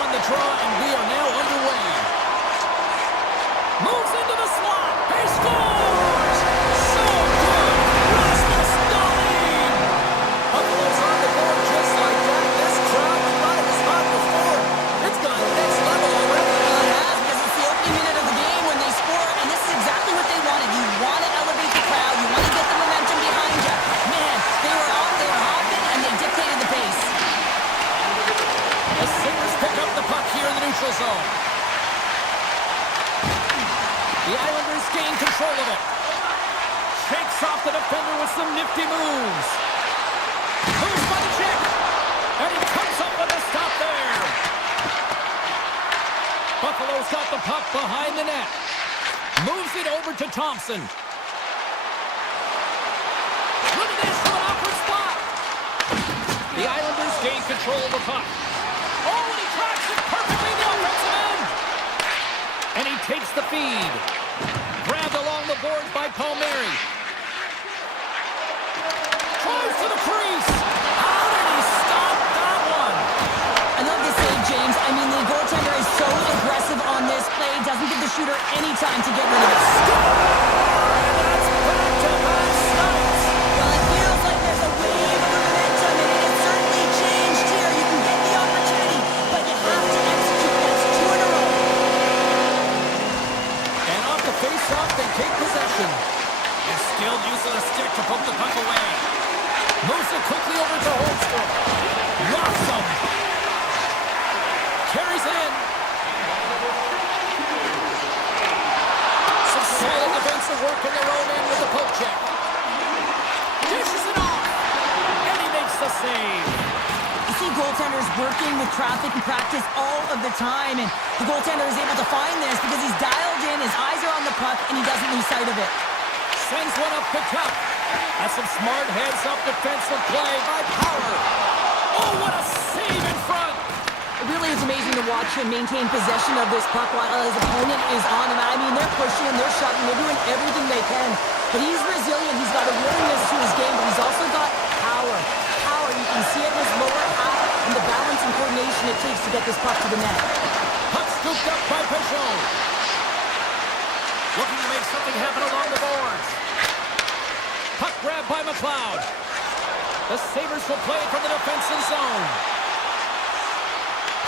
won the draw, and we are now underway. Moves into the slot. He scores! So good! Rasmus Dahlin! Buffalo's on the board just like that. This crowd was not at the spot before. It's gone next level already. Well, it has, because it's the opening minute of the game when they score, and this is exactly what they wanted. You want to elevate the crowd. You want to get the momentum behind you. Man, they were on, they were hopping, and they dictated the pace. The Sabres pick up the puck here in the neutral zone. The Islanders gain control of it. Shakes off the defender with some nifty moves. Moves by the check. And he comes up with a stop there. Buffalo's got the puck behind the net. Moves it over to Thompson. Look at this from an awkward spot. The Islanders gain control of the puck. Oh, and he tracks it perfectly in the offensive end. And he takes the feed. Grabbed along the boards by Palmieri. Tries to the crease. How did he stop that one? I love this save, James. I mean, the goaltender is so aggressive on this play. Doesn't give the shooter any time to get rid of it. And that's back to back sides. Well, it feels like there's a wave of momentum, and it has certainly changed here. You can get the opportunity, but you have to execute. That's 2 in a row. And off the face-off, they take possession. And skilled use of the stick to poke the puck away. Moves it quickly over to Holmstrom. Locks him. Carries it in. Some solid defensive work in their own end with the poke check. Dishes it off. And he makes the save. You see goaltenders working with traffic in practice all of the time, and the goaltender is able to find this because he's dialed in, his eyes are on the puck, and he doesn't lose sight of it. Sends one up the cup. That's some smart heads-up defensive play by Power. Oh, what a save in front. It really is amazing to watch him maintain possession of this puck while his opponent is on him. I mean, they're pushing, they're shoving, they're doing everything they can. But he's resilient, he's got a willingness to his game, but he's also got power. Power, you can see it in his lower half and the balance and coordination it takes to get this puck to the net. Puck scooped up by Peugeot. Looking to make something happen along the boards. Puck grabbed by McLeod. The Sabres will play it from the defensive zone.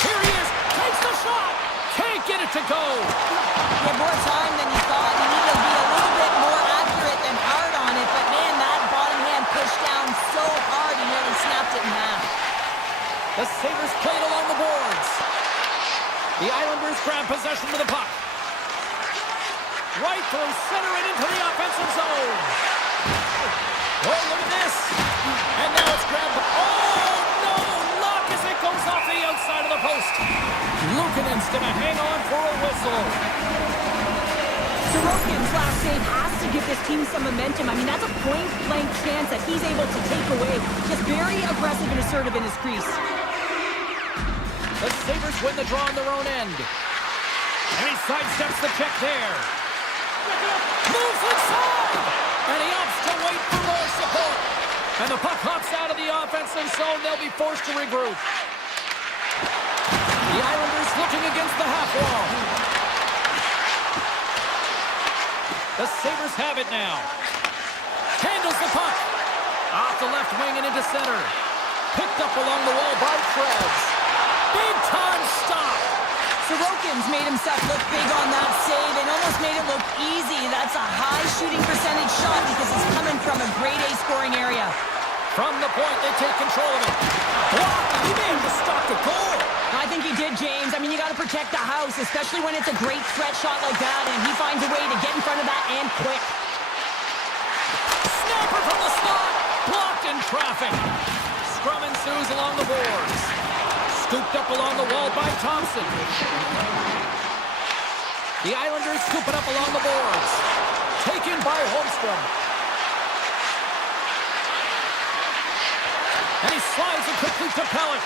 Here he is. Takes the shot. Can't get it to go. He had more time than he thought. He needed to be a little bit more accurate than hard on it. But man, that bottom hand pushed down so hard he nearly snapped it in half. The Sabres played along the boards. The Islanders grab possession with the puck. Right through center and into the offensive zone. Oh, look at this. And now it's grabbed. Oh, no. Luck as it goes off the outside of the post. Luukkonen's going to hang on for a whistle. Sorokin's last save has to give this team some momentum. I mean, that's a point-blank chance that he's able to take away. Just very aggressive and assertive in his crease. The Sabres win the draw on their own end. And he sidesteps the check there. Moves inside! And he opts to wait for more support. And the puck hops out of the offensive zone. They'll be forced to regroup. The Islanders looking against the half wall. The Sabres have it now. Handles the puck. Off the left wing and into center. Picked up along the wall by Krebs. Big time stop. Sorokin's made himself look big on that save and almost made it look easy. That's a high shooting percentage shot because it's coming from a grade A scoring area. From the point, they take control of it. Blocked. He may have just stopped a goal. I think he did, James. I mean, you got to protect the house, especially when it's a great threat shot like that, and he finds a way to get in front of that and quick. Snapper from the slot. Blocked in traffic. Scrum ensues along the boards. Scooped up along the wall by Thompson. The Islanders scoop it up along the boards. Taken by Holmstrom. And he slides it quickly to Pellet.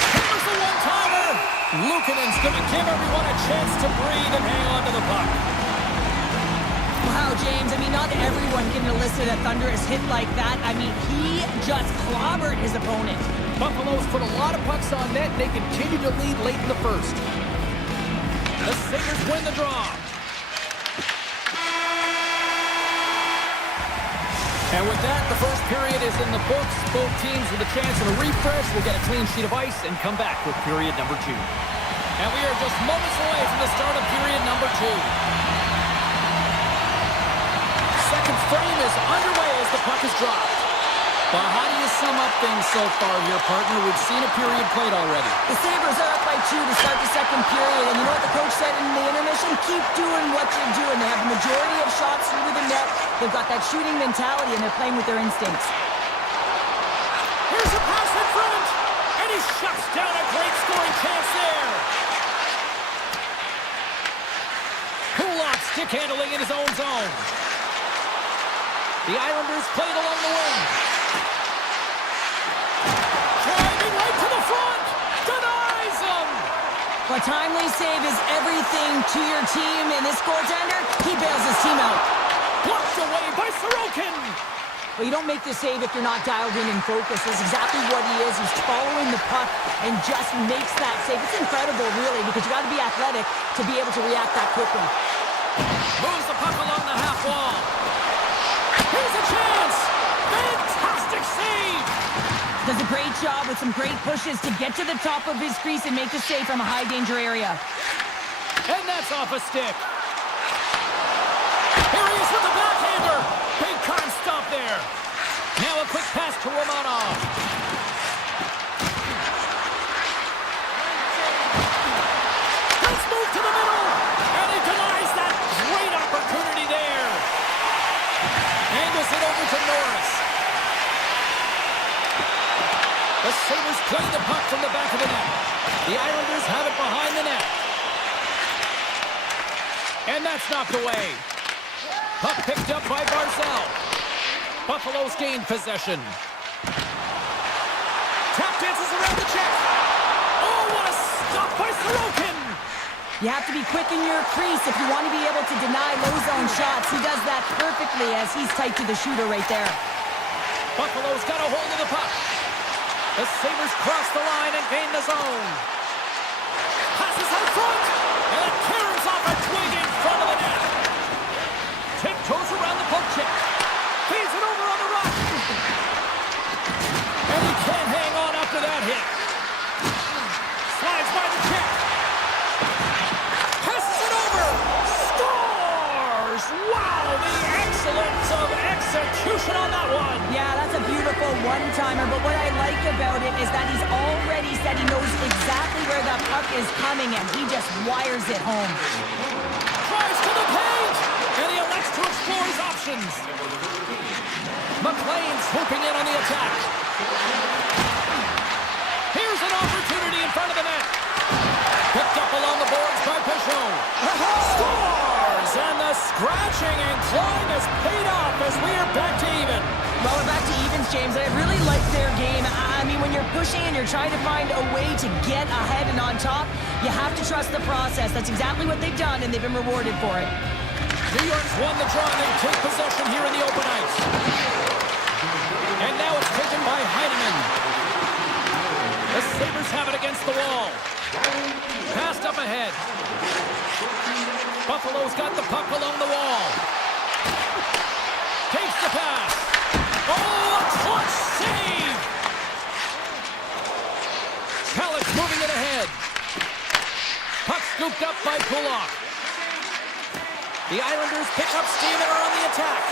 Here's the one-timer. Luukkonen's going to give everyone a chance to breathe and hang on to the puck. Wow, James, I mean, not everyone can elicit a thunderous hit like that. I mean, he just clobbered his opponent. Buffalo's put a lot of pucks on net. They continue to lead late in the first. The Sabres win the draw. And with that, the first period is in the books. Both teams with a chance of a refresh will get a clean sheet of ice and come back with period number 2. And we are just moments away from the start of period number 2. Second frame is underway as the puck is dropped. Well, how do you sum up things so far here, partner? We've seen a period played already. The Sabres are up by 2 to start the second period, and you know what the coach said in the intermission? Keep doing what you're doing. They have the majority of shots through the net. They've got that shooting mentality, and they're playing with their instincts. Here's a pass in front, and he shuts down a great scoring chance there. Kulak stick handling in his own zone. The Islanders played along the wing. Driving right to the front. Denies him. A timely save is everything to your team, and this goaltender, he bails his team out. Blocked away by Sorokin. Well, you don't make the save if you're not dialed in and focused. That's exactly what he is. He's following the puck and just makes that save. It's incredible, really, because you got to be athletic to be able to react that quickly. Moves the puck along the half wall. Here's a chance. Fantastic save. Does a great job with some great pushes to get to the top of his crease and make the save from a high-danger area. And that's off a stick. Here he is with the backhander. Big time stop there. Now a quick pass to Romanov. Let's move to the middle. And he denies that great opportunity there. Angles it over to Norris. The Sabres play the puck from the back of the net. The Islanders have it behind the net. And that's knocked away. Puck picked up by Barzal. Buffalo's gained possession. Tap dances around the check. Oh, what a stop by Sorokin. You have to be quick in your crease if you want to be able to deny low-zone shots. He does that perfectly as he's tight to the shooter right there. Buffalo's got a hold of the puck. The Sabres cross the line and gain the zone. Passes out front, and it tears off a twig in front of the net. Tiptoes around the poke check. Feeds it over on the rock. And he can't hang on after that hit. Slides by the check. Passes it over. Scores! Wow, the excellence of execution on that one. Yeah, that's a beautiful one-timer, but what I like about it is that he's already said he knows exactly where that puck is coming, and he just wires it home. Tries to the paint, and he elects to explore his options. McLean swooping in on the attack. Here's an opportunity in front of the net. Picked up along the boards by Peugeot. Scores! And the scratching and clawing has paid off as we are back to even. Well, we're back to evens, James. I really like their game. I mean, when you're pushing and you're trying to find a way to get ahead and on top, you have to trust the process. That's exactly what they've done, and they've been rewarded for it. New York's won the draw, and they take possession here in the open ice. And now it's taken by Heinemann. The Sabres have it against the wall. Passed up ahead. Buffalo's got the puck along the wall. Takes the pass. Oh, a clutch save! Pallets moving it ahead. Puck scooped up by Kulak. The Islanders pick up steam and are on the attack.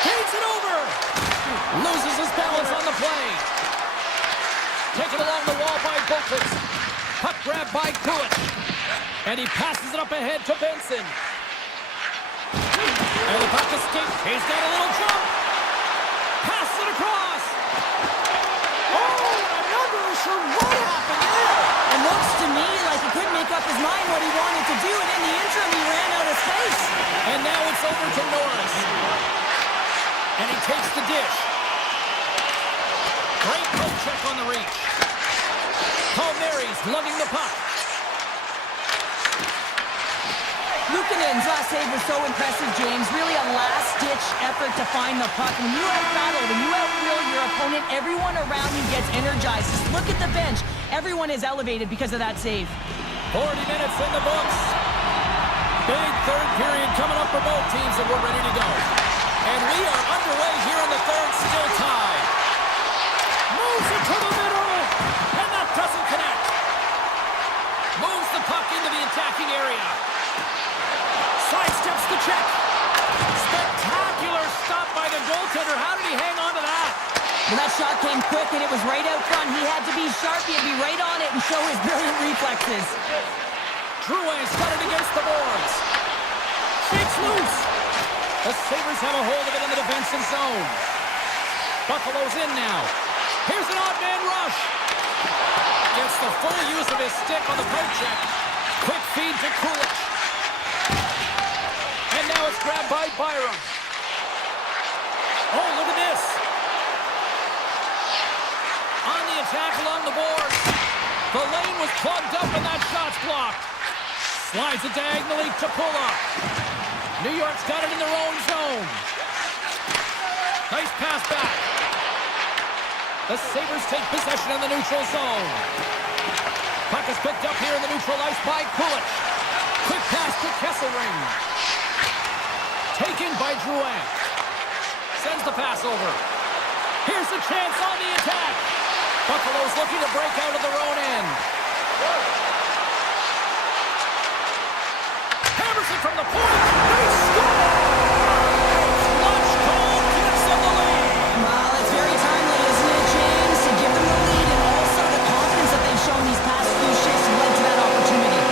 Takes it over. Loses his balance on the play. Taken along the wall by Boklitz. Puck grab by Kulich. And he passes it up ahead to Benson. And the puck escapes. He's got a little jump. Pass it across. Oh, I'm not really sure what happened there. It looks to me like he couldn't make up his mind what he wanted to do, and in the interim, he ran out of space. And now it's over to Norris. And he takes the dish. Great poke check on the reach. Palmieri's lugging the puck. Luukkonen's last save was so impressive, James. Really a last-ditch effort to find the puck. When you out-battle, when you out-will your opponent, everyone around you gets energized. Just look at the bench. Everyone is elevated because of that save. 40 minutes in the books. Big third period coming up for both teams, and we're ready to go. And we are underway here in the third, still tied. Moves it to the middle, and that doesn't connect. Moves the puck into the attacking area. Sidesteps the check. Spectacular stop by the goaltender. How did he hang on to that? Well, that shot came quick, and it was right out front. He had to be sharp. He had to be right on it and show his brilliant reflexes. Drouin's got it against the boards. Shakes loose. The Sabres have a hold of it in the defensive zone. Buffalo's in now. Here's an odd man rush. Gets the full use of his stick on the poke check. Quick feed to Kulich. And now it's grabbed by Byram. Oh, look at this. On the attack along the boards. The lane was plugged up and that shot's blocked. Slides it diagonally to pull up. New York's got it in their own zone. Nice pass back. The Sabres take possession in the neutral zone. Puck is picked up here in the neutral ice by Kulich. Quick pass to Kesselring. Taken by Drouin. Sends the pass over. Here's a chance on the attack. Buffalo's looking to break out of their own end. Hammers it from the point. They score! Clutch goal gives them the lead. Well, it's very timely, isn't it, James? To give them the lead and also the confidence that they've shown these past few shifts led to that opportunity.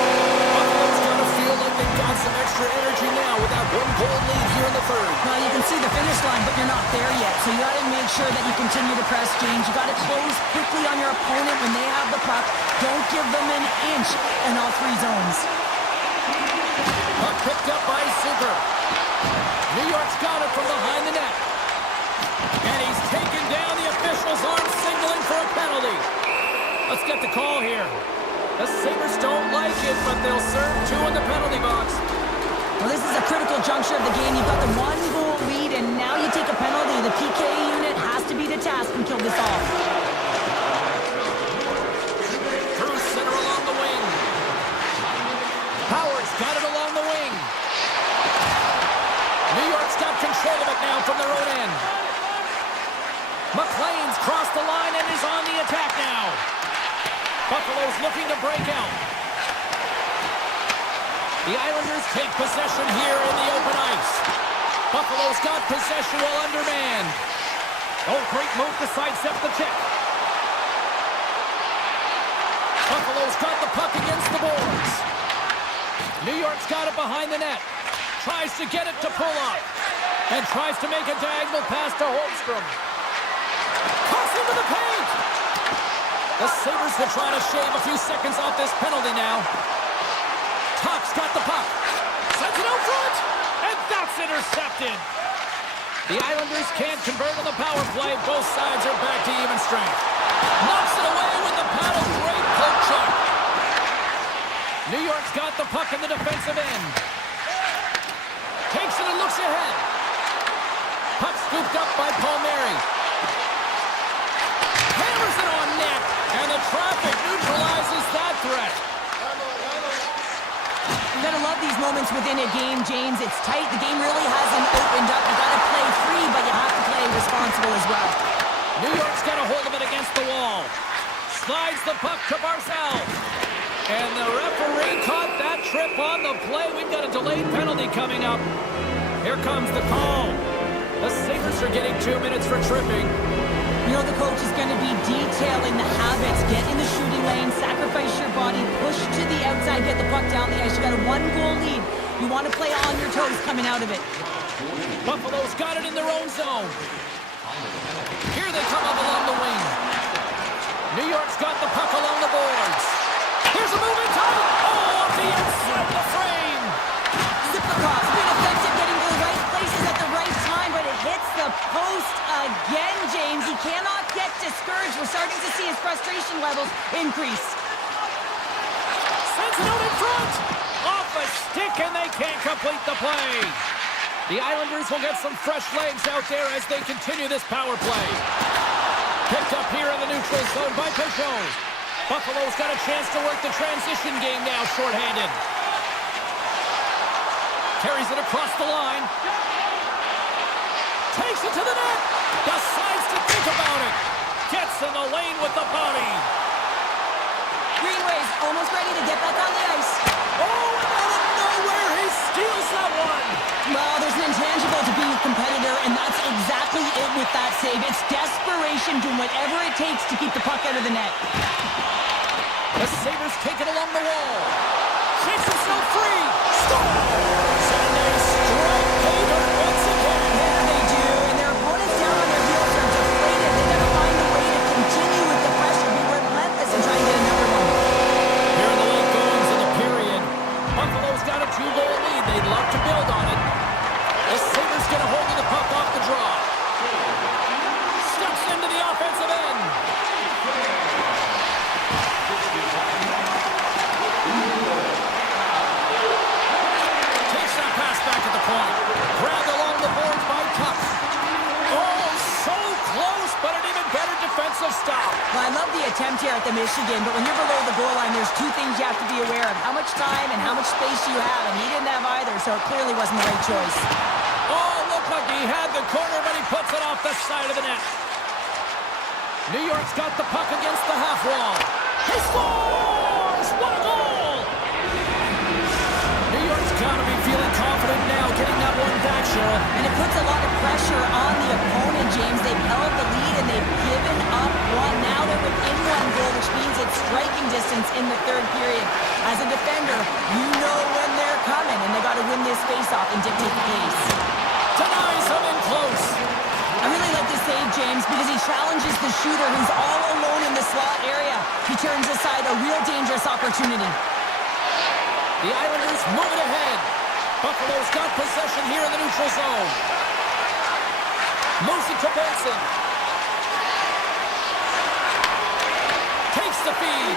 Buffalo's got to feel like they've got some extra energy now with that one-goal lead here in the third. Well, you can see the finish line, but you're not there yet. So you got to make sure that you continue to press, James. You got to close quickly on your opponent when they have the puck. Don't give them an inch in all three zones. Puck picked up by Super. New York's got it from behind the net. And he's taken down. The official's arm signaling for a penalty. Let's get the call here. The Sabres don't like it, but they'll serve two in the penalty box. Well, this is a critical juncture of the game. You've got the one-goal lead, and now you take a penalty. The PK unit has to be the task and kill this off. Through center along the wing. Howard's got it along the wing. New York's got control of it now from their own end. McLean's crossed the line and is on the attack now. Buffalo's looking to break out. The Islanders take possession here in the open ice. Buffalo's got possession while undermanned. Oh, great move to sidestep the check. Buffalo's got the puck against the boards. New York's got it behind the net. Tries to get it to pull up. And tries to make a diagonal pass to Holmstrom. Cuts into the paint! The Sabres will try to shave a few seconds off this penalty now. Tuck's got the puck. Sends it out front! And that's intercepted! The Islanders can't convert on the power play. Both sides are back to even strength. Knocks it away with the paddle. Great poke check. New York's got the puck in the defensive end. Takes it and looks ahead. Puck scooped up by Palmieri. Hammers it on net. And the traffic neutralizes that threat. You gotta love these moments within a game, James. It's tight. The game really hasn't opened up. You gotta play free, but you have to play responsible as well. New York's got a hold of it against the wall. Slides the puck to Barzal. And the referee caught that trip on the play. We've got a delayed penalty coming up. Here comes the call. The Sabres are getting 2 minutes for tripping. You know the coach is going to be detailing the habits. Get in the shooting lane, sacrifice your body, push to the outside, get the puck down the ice. You got a one-goal lead. You want to play on your toes coming out of it. Buffalo's got it in their own zone. Here they come up along the wing. New York's got the puck along the boards. Here's a moving time. Oh, off the inside of the frame. Zip across. Been effective getting to the right places at the right time, but it hits the post again, James. He cannot get discouraged. We're starting to see his frustration levels increase. Sends it out in front. Off a stick, and they can't complete the play. The Islanders will get some fresh legs out there as they continue this power play. Picked up here in the neutral zone by Peugeot. Buffalo's got a chance to work the transition game now, shorthanded. Carries it across the line. Takes it to the net. Decides to think about it. Gets in the lane with the body. Greenway's almost ready to get back on the ice. Oh, and out of nowhere, he steals that one. Well, there's an intangible to being a competitor, and that's exactly it with that save. It's desperation, doing whatever it takes to keep the puck out of the net. The Sabres take it along the wall. Shakes himself free. Scores! And they strike pay dirt once again. Yeah, they do, and their opponents down on their heels are deflated. They gotta find a way to continue with the pressure, be relentless, and try and get another one. Here in the late goings of the period, Buffalo's got a 2-goal lead. They'd love to build on it. The Sabres get a hold of the puck off the draw. Steps into the offensive end. Takes that pass back at the point. Grabbed along the boards by Tuck. Oh, so close, but an even better defensive stop. Well, I love the attempt here at the Michigan, but when you're below the goal line, there's two things you have to be aware of. How much time and how much space you have, and he didn't have either, so it clearly wasn't the right choice. Oh, looked like he had the corner, but he puts it off the side of the net. New York's got the puck against the half wall. He scores! What a goal! New York's got to be feeling confident now, getting that one back, Cheryl. And it puts a lot of pressure on the opponent, James. They've held the lead, and they've given up one. Now they're within one goal, which means it's striking distance in the third period. As a defender, you know when they're coming, and they got to win this face-off and dictate the pace. Denies him in close. I really like this save, James, because he challenges the shooter who's all alone in the slot area. He turns aside a real dangerous opportunity. The Islanders move it ahead. Buffalo's got possession here in the neutral zone. Moves it to Benson. Takes the feed.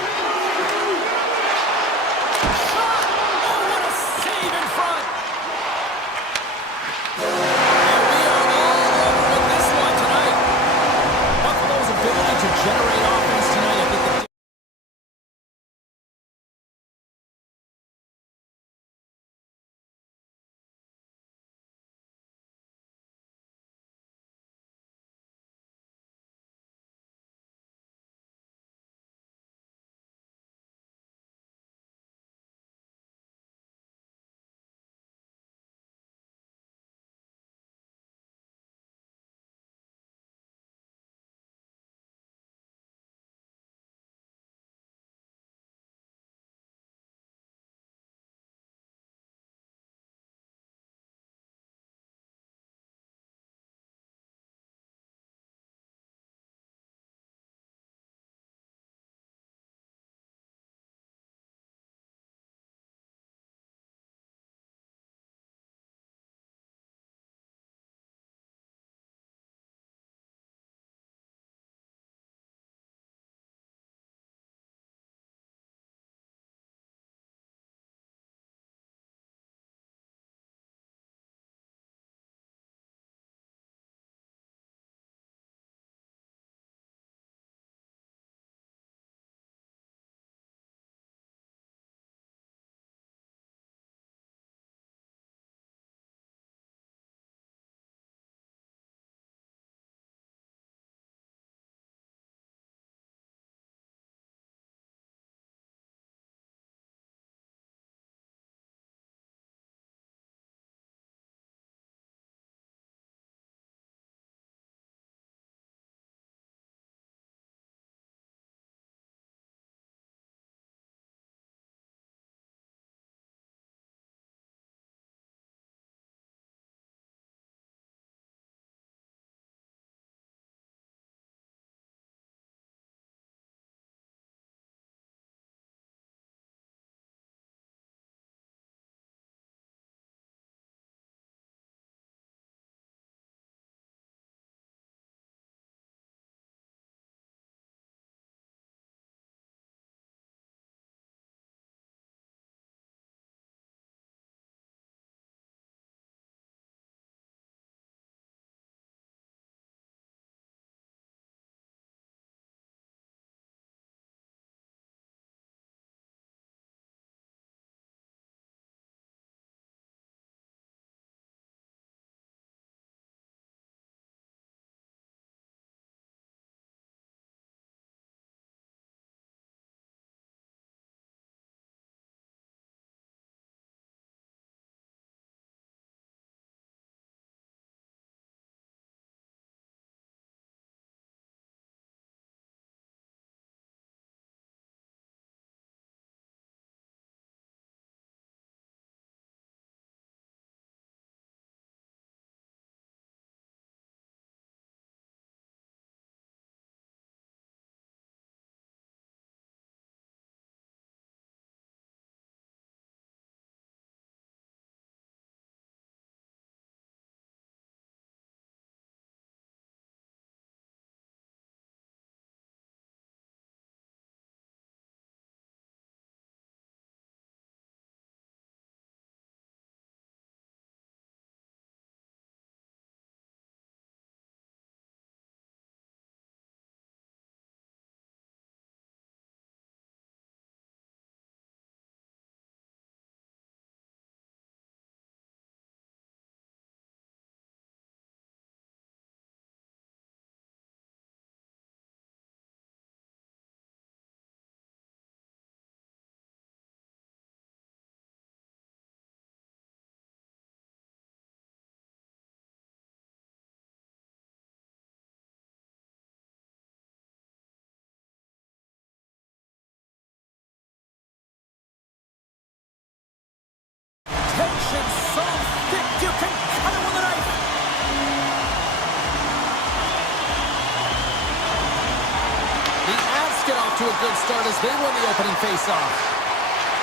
to a good start as they win the opening faceoff.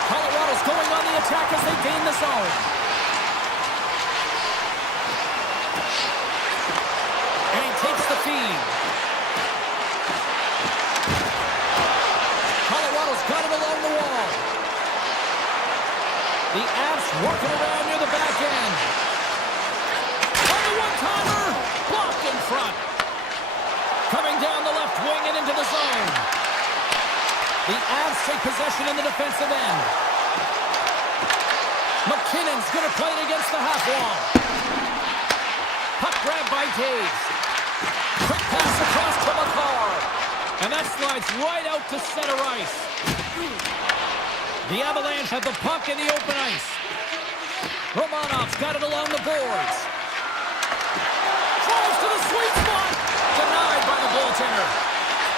Colorado's going on the attack as they gain the zone. And he takes the feed. Colorado's got it along the wall. The Avs working around near the back end. On the one-timer, blocked in front. Coming down the left wing and into the zone. The Avs take possession in the defensive end. McKinnon's going to play it against the half wall. Puck grab by Taves. Quick pass across to McCarr. And that slides right out to center ice. The Avalanche have the puck in the open ice. Romanov's got it along the boards. Drives to the sweet spot. Denied by the goaltender.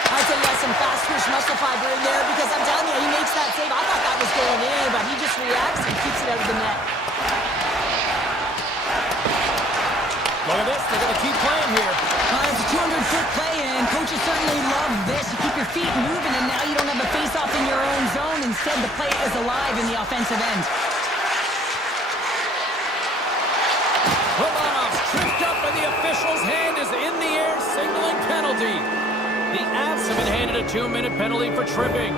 I'd say he has some fast twitch muscle fiber in there because I'm telling you, he makes that save. I thought that was going in, but he just reacts and keeps it out of the net. Look at this. They're going to keep playing here. It's a 200-foot play, and coaches certainly love this. You keep your feet moving, and now you don't have a face-off in your own zone. Instead, the play is alive in the offensive end. Romanov's tripped up, and the official's hand is in the air, signaling penalty. The Avs have been handed a 2-minute penalty for tripping.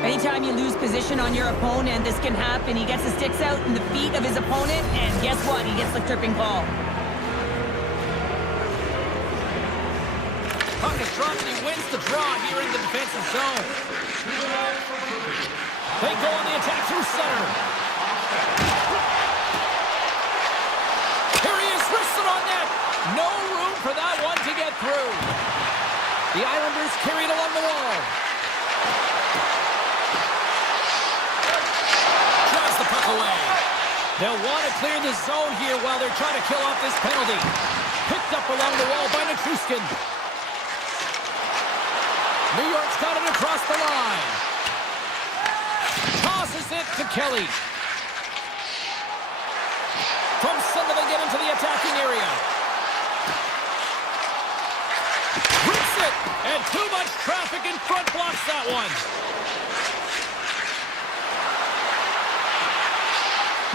Anytime you lose position on your opponent, this can happen. He gets the sticks out in the feet of his opponent, and guess what? He gets the tripping call. Puck is dropped, and he wins the draw here in the defensive zone. They go on the attack through center. Here he is, wristed on net. No room for that one to get through. The Islanders carry it along the wall. Drives the puck away. They'll want to clear the zone here while they're trying to kill off this penalty. Picked up along the wall by Nichushkin. New York's got it across the line. Tosses it to Kelly. From center they get into the attacking area. Rips it, and too much traffic in front blocks that one.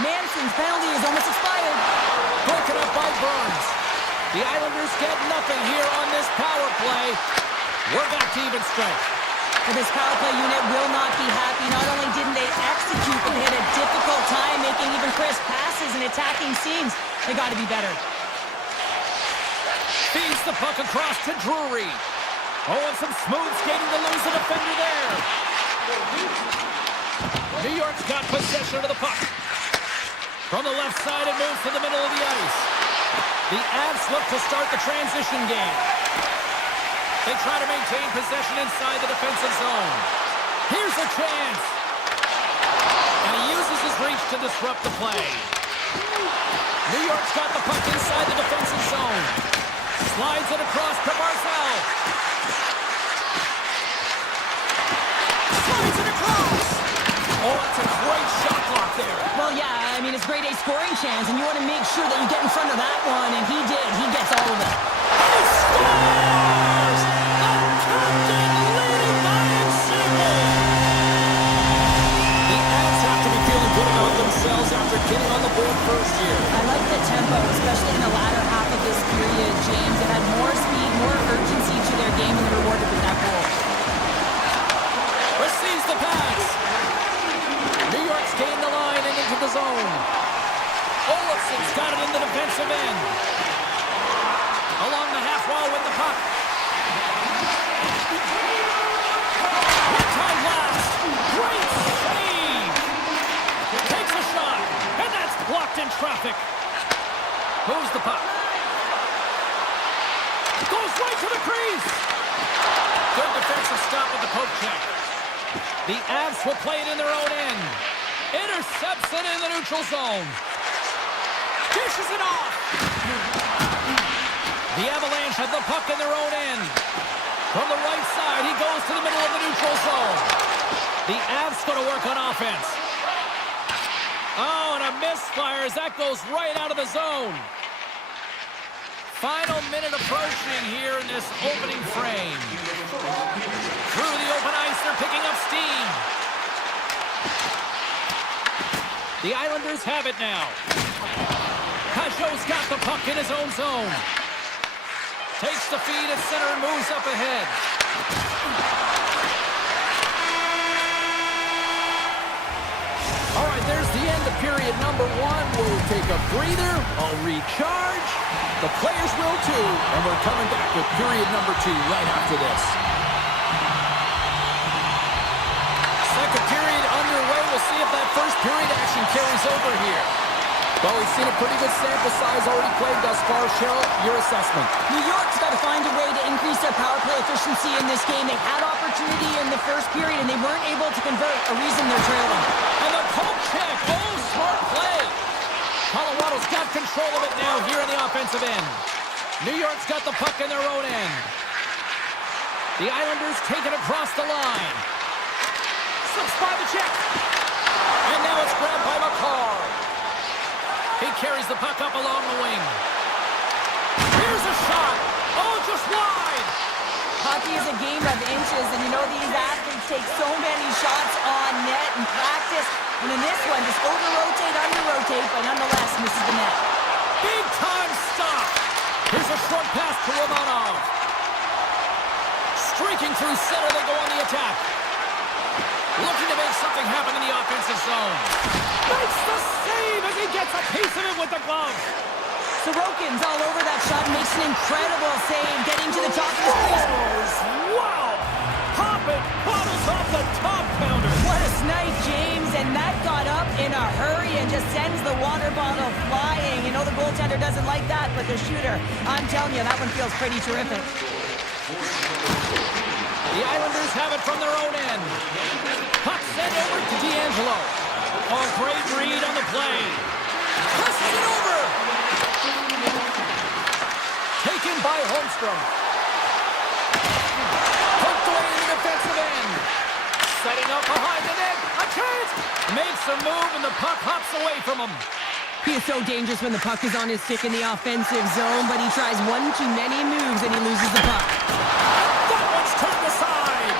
Manson's penalty is almost expired. Broken up by Burns. The Islanders get nothing here on this power play. We're back to even strength. This power play unit will not be happy. Not only didn't they execute, but they had a difficult time making even crisp passes and attacking seams. They got to be better. Feeds the puck across to Drury. Oh, and some smooth skating to lose a defender there. New York's got possession of the puck. From the left side, it moves to the middle of the ice. The Avs look to start the transition game. They try to maintain possession inside the defensive zone. Here's a chance. And he uses his reach to disrupt the play. New York's got the puck inside the defensive zone. Slides it across to Barzal. Slides it across. Oh, that's a great shot clock there. Well, yeah, I mean, it's grade A scoring chance, and you want to make sure that you get in front of that one, and he did. He gets all of it. He scores! A captain leading by example! The Avs have to be feeling good about themselves after getting on the board first here. I like the tempo, especially in the latter half of this period, James. It had more speed, more urgency to their game, and they rewarded with that goal. Receives the pass. New York's gained the line and into the zone. Olafson's got it in the defensive end. Along the half wall with the puck. One-time blast. Great save. Takes a shot. And that's blocked in traffic. Moves the puck. Goes right to the crease. Good defensive stop with the poke check. The Avs will play it in their own end. Intercepts it in the neutral zone. Dishes it off. The Avalanche have the puck in their own end. From the right side, he goes to the middle of the neutral zone. The Avs going to work on offense. Oh, and a misfire as that goes right out of the zone. Final minute approaching here in this opening frame. Through the open ice The Islanders have it now. Pajot's got the puck in his own zone. Takes the feed at center and moves up ahead. All right, there's the end of period number 1. We'll take a breather. I'll recharge. The players will too. And we're coming back with period number 2 right after this. Second period underway. We'll see if that first period action carries over here. Well, we've seen a pretty good sample size already played thus far. Cheryl, your assessment. New York's got to find a way to increase their power play efficiency in this game. They had opportunity in the first period, and they weren't able to convert, a reason they're trailing. And the poke check. Oh, smart play. Colorado's got control of it now here in the offensive end. New York's got the puck in their own end. The Islanders take it across the line. Slips by the check. And now it's grabbed by McCarr. He carries the puck up along the wing. Here's a shot. Oh, just wide. Hockey is a game of inches, and you know these athletes take so many shots on net in practice. And in this one, just over-rotate, under-rotate, but nonetheless misses the net. Big time stop. Here's a short pass to Romanov. Streaking through center, they go on the attack. Looking to make something happen in the offensive zone. Makes the save as he gets a piece of it with the glove. Sorokin's all over that shot, makes an incredible save, getting to the top of the crease. Wow! Popping bottles off the top pounder. What a snipe, James, and that got up in a hurry and just sends the water bottle flying. You know the goaltender doesn't like that, but the shooter, I'm telling you, that one feels pretty terrific. The Islanders have it from their own end. Puck sent over to D'Angelo. Oh, great read on the play. Passes it over. Taken by Holmstrom. Poked away in the defensive end. Setting up behind the net. A chance. Makes a move and the puck hops away from him. He is so dangerous when the puck is on his stick in the offensive zone, but he tries one too many moves and he loses the puck. That one's turned aside.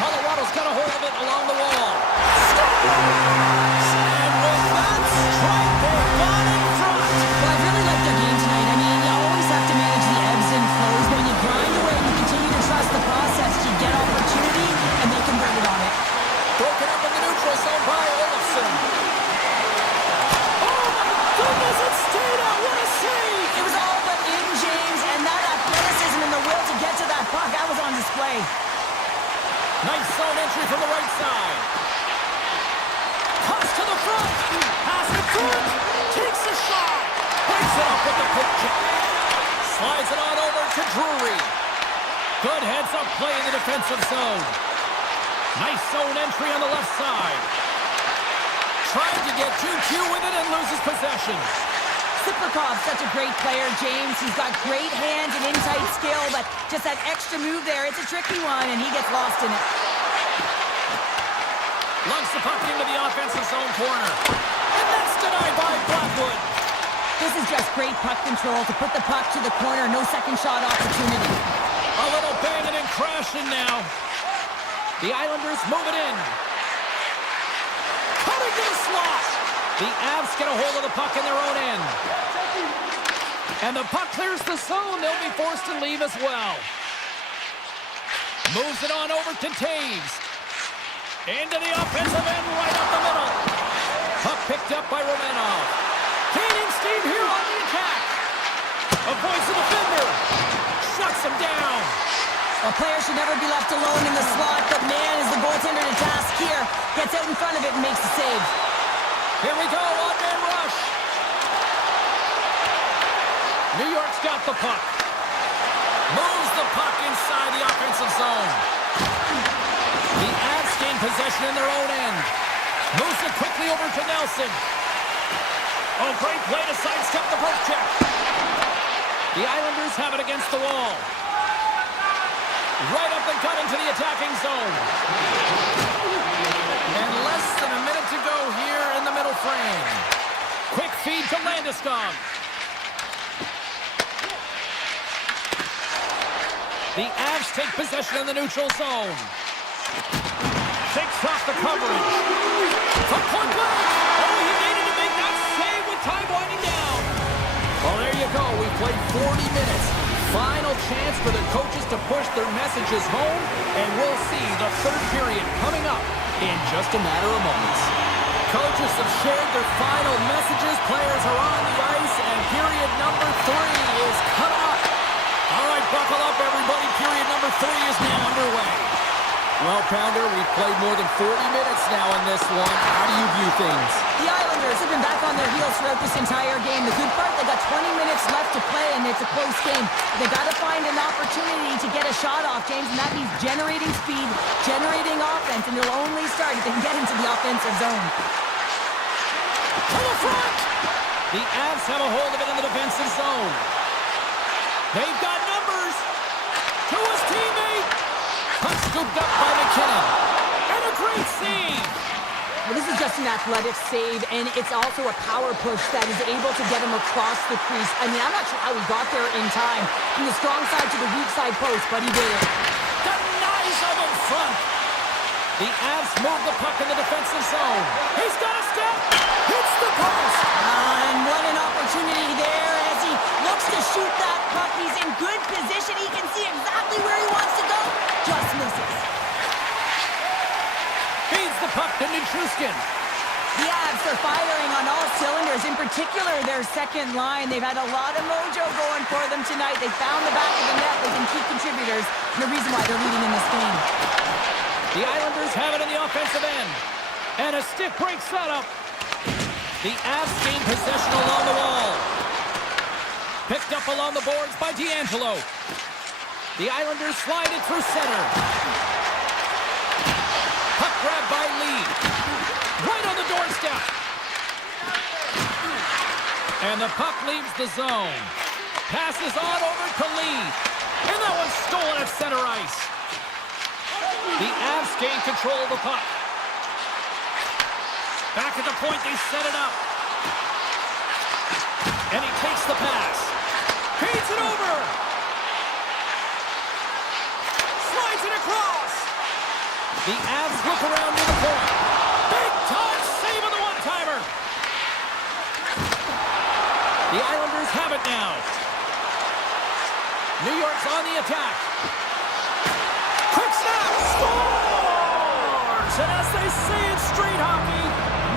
Colorado's got a hold of it along the wall. And with that strike, they've gone in front. Well, I really like their game tonight. I mean, you always have to manage the ebbs and flows, but when you grind away and you continue to trust the process, you get opportunity and they convert it on it. Broken up in the neutral zone by Olofsson. Oh my goodness, it stayed out. What a save. It was all but in, James, and that athleticism and the will to get to that puck, that was on display. Nice zone entry from the right side. Comes to the front. Pass it through. Takes a shot. Breaks it up with the poke check. Slides it on over to Drury. Good heads-up play in the defensive zone. Nice zone entry on the left side. Trying to get 2Q with it and loses possession. Siplikov's such a great player, James. He's got great hands and in-tight skill, but just that extra move there, it's a tricky one, and he gets lost in it. Lugs the puck into the offensive zone corner. And that's denied by Blackwood. This is just great puck control to put the puck to the corner. No second shot opportunity. A little banging and crashing now. The Islanders move it in. Coming to the slot. The Avs get a hold of the puck in their own end. And the puck clears the zone. They'll be forced to leave as well. Moves it on over to Taves. Into the offensive end, right up the middle. Puck picked up by Romanov. Gaining steam here on the attack. Avoids the defender. Shuts him down. A player should never be left alone in the slot, but man, is the goaltender to task here. Gets out in front of it and makes the save. Here we go, one-man rush. New York's got the puck. Moves the puck inside the offensive zone. The Avs gain possession in their own end. Moves it quickly over to Nelson. Oh, great play to sidestep the poke check. The Islanders have it against the wall. Right up and cut into the attacking zone. And less than a minute to go here in the middle frame. Quick feed to Landeskog. The Avs take possession in the neutral zone. Shakes off the coverage. From point blank. Oh, he minutes. Final chance for the coaches to push their messages home, and we'll see the third period coming up in just a matter of moments. Coaches have shared their final messages. Players are on the ice, and period number 3 is coming up. All right, buckle up, everybody. Period number 3 is now underway. Well, Pounder, we've played more than 40 minutes now in this one. How do you view things? The Islanders have been back on their heels throughout this entire game. The good part, they got 20 minutes left to play, and it's a close game. They got to find an opportunity to get a shot off, James, and that means generating speed, generating offense, and they'll only start if they can get into the offensive zone. To the front! The Avs have a hold of it in the defensive zone. They've got numbers. To his teammate. Puck scooped up by McKinnon. And a great save. Well, this is just an athletic save, and it's also a power push that is able to get him across the crease. I mean, I'm not sure how he got there in time. From the strong side to the weak side post, but he did it. Denies him in front. The Avs move the puck in the defensive zone. He's got a step. Hits the post. And what an opportunity there as he looks to shoot that puck. He's in good position. He can see exactly where he wants to go. Just misses. Feeds the puck to Nichushkin. The Avs are firing on all cylinders, in particular their second line. They've had a lot of mojo going for them tonight. They found the back of the net. They've been key contributors, and the reason why they're leading in this game. The Islanders have it in the offensive end. And a stiff break setup. The Avs gain possession along the wall. Picked up along the boards by D'Angelo. The Islanders slide it through center. Puck grab by Lee. Right on the doorstep. And the puck leaves the zone. Passes on over to Lee. And that one's stolen at center ice. The Avs gain control of the puck. Back at the point, they set it up. And he takes the pass. Feeds it over. Slides it across. The Avs look around near the point. Big time save on the one-timer. The Islanders have it now. New York's on the attack. Quick snap. Scores! And as they say in street hockey,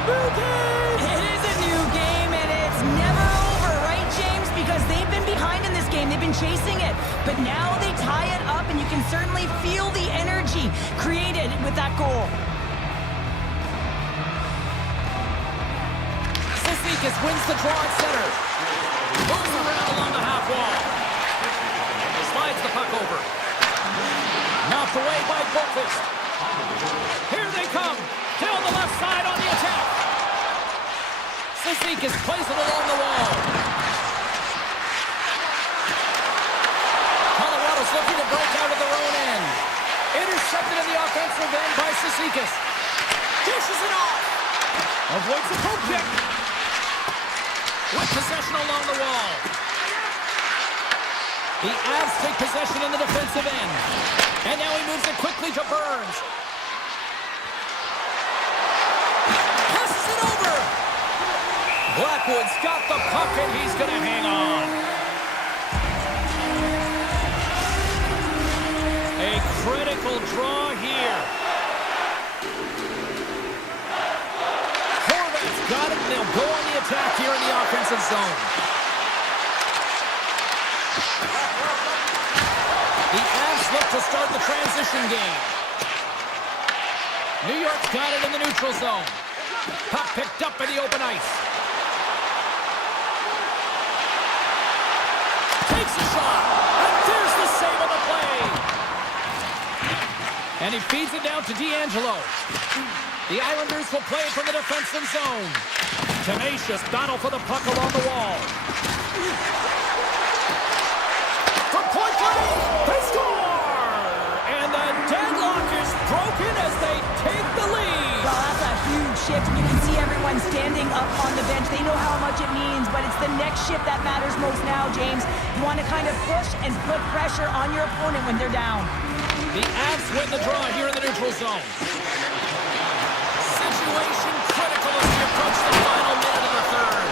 new game! It is a new game, and it's never over, right, James? Because they've been behind in this game. They've been chasing it. But now they tie it up, and you can certainly feel the energy created with that goal. Sisnikas wins the draw at center. Moves around along the half wall. Slides the puck over. Knocked away by Boqvist. Here they come. Down the left side on the attack. Sisnikas plays it along the wall. Colorado's looking to break out of their own end. Intercepted in the offensive end by Sisnikas. Dishes it off. Avoids the poke check. With possession along the wall. The Avs take possession in the defensive end. And now he moves it quickly to Burns. Passes it over. Blackwood's got the puck and he's going to hang on. A critical draw here. Horvat's got it. They'll go on the attack here in the offensive zone. The Avs look to start the transition game. New York's got it in the neutral zone. Puck picked up in the open ice. Takes a shot. And there's the save on the play. And he feeds it down to D'Angelo. The Islanders will play from the defensive zone. Tenacious battle for the puck along the wall. From point blank, they score! And the deadlock is broken as they take the lead. Well, that's a huge shift. You can see everyone standing up on the bench. They know how much it means, but it's the next shift that matters most now, James. You want to kind of push and put pressure on your opponent when they're down. The Avs win the draw here in the neutral zone. Situation critical as we approach the final minute of the third.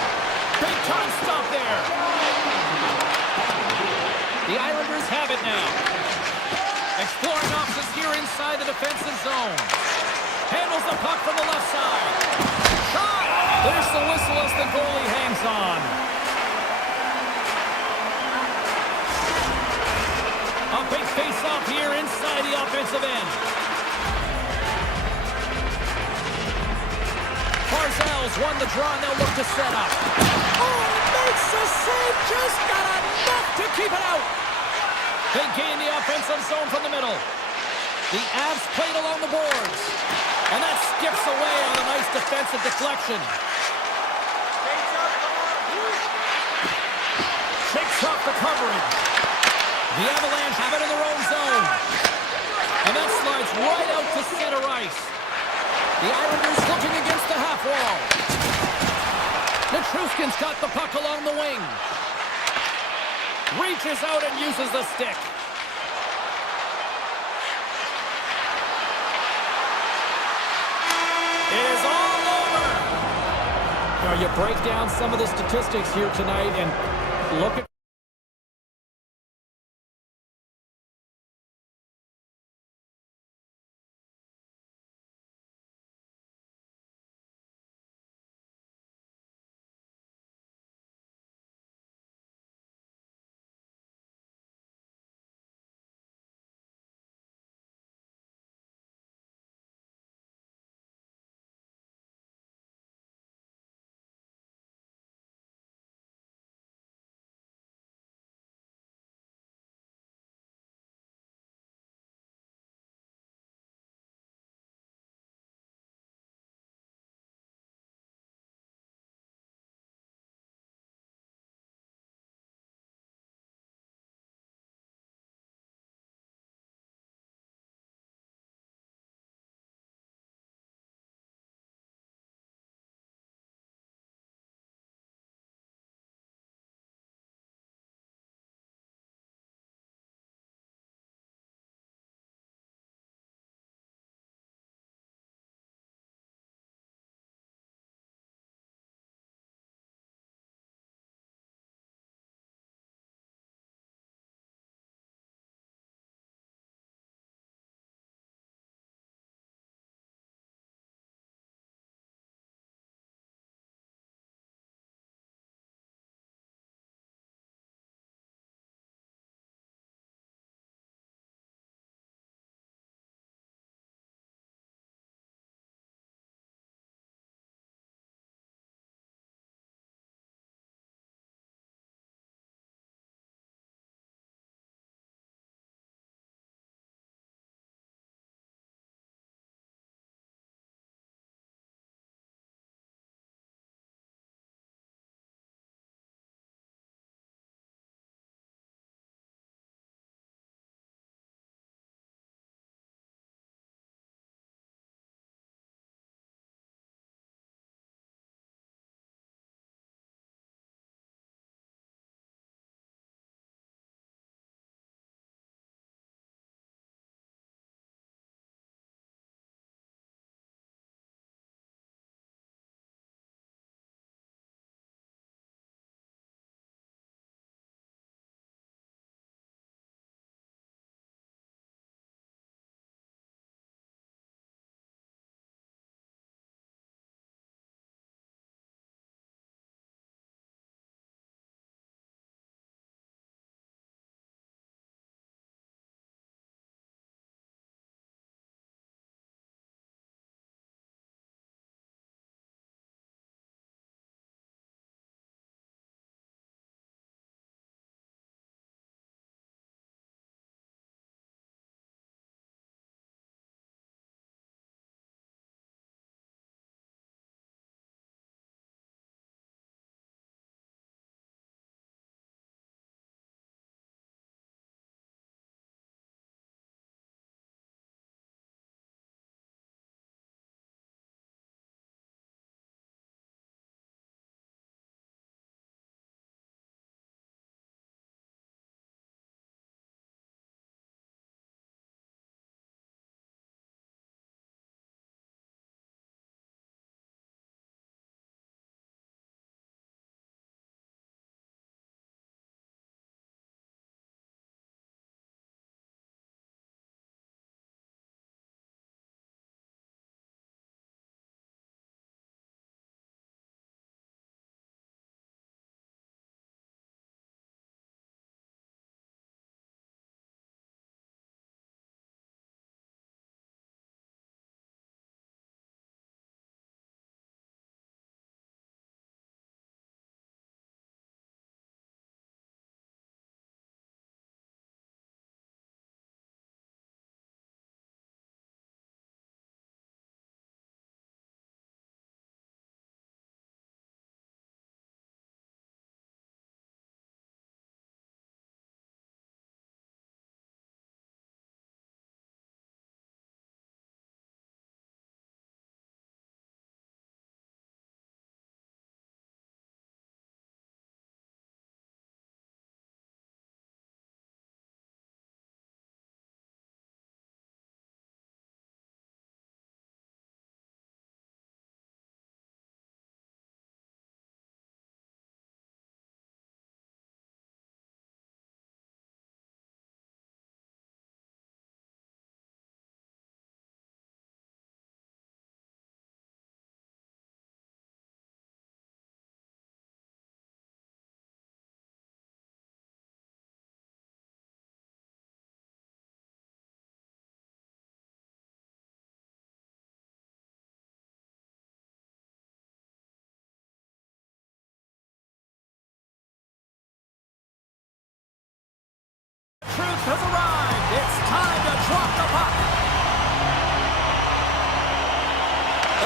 Big time stop there. it now. Exploring options here inside the defensive zone. Handles the puck from the left side. Shot! There's the whistle as the goalie hangs on. A big face-off here inside the offensive end. Barzell's won the draw, and they'll look to set up. Oh, makes the save, just got enough to keep it out. They gain the offensive zone from the middle. The Avs played along the boards. And that skips away on a nice defensive deflection. Shakes off the coverage. The Avalanche have it in their own zone. And that slides right out to center ice. The Islanders looking against the half wall. Nichushkin's got the puck along the wing. Reaches out and uses the stick. It is all over. Now you break down some of the statistics here tonight and look at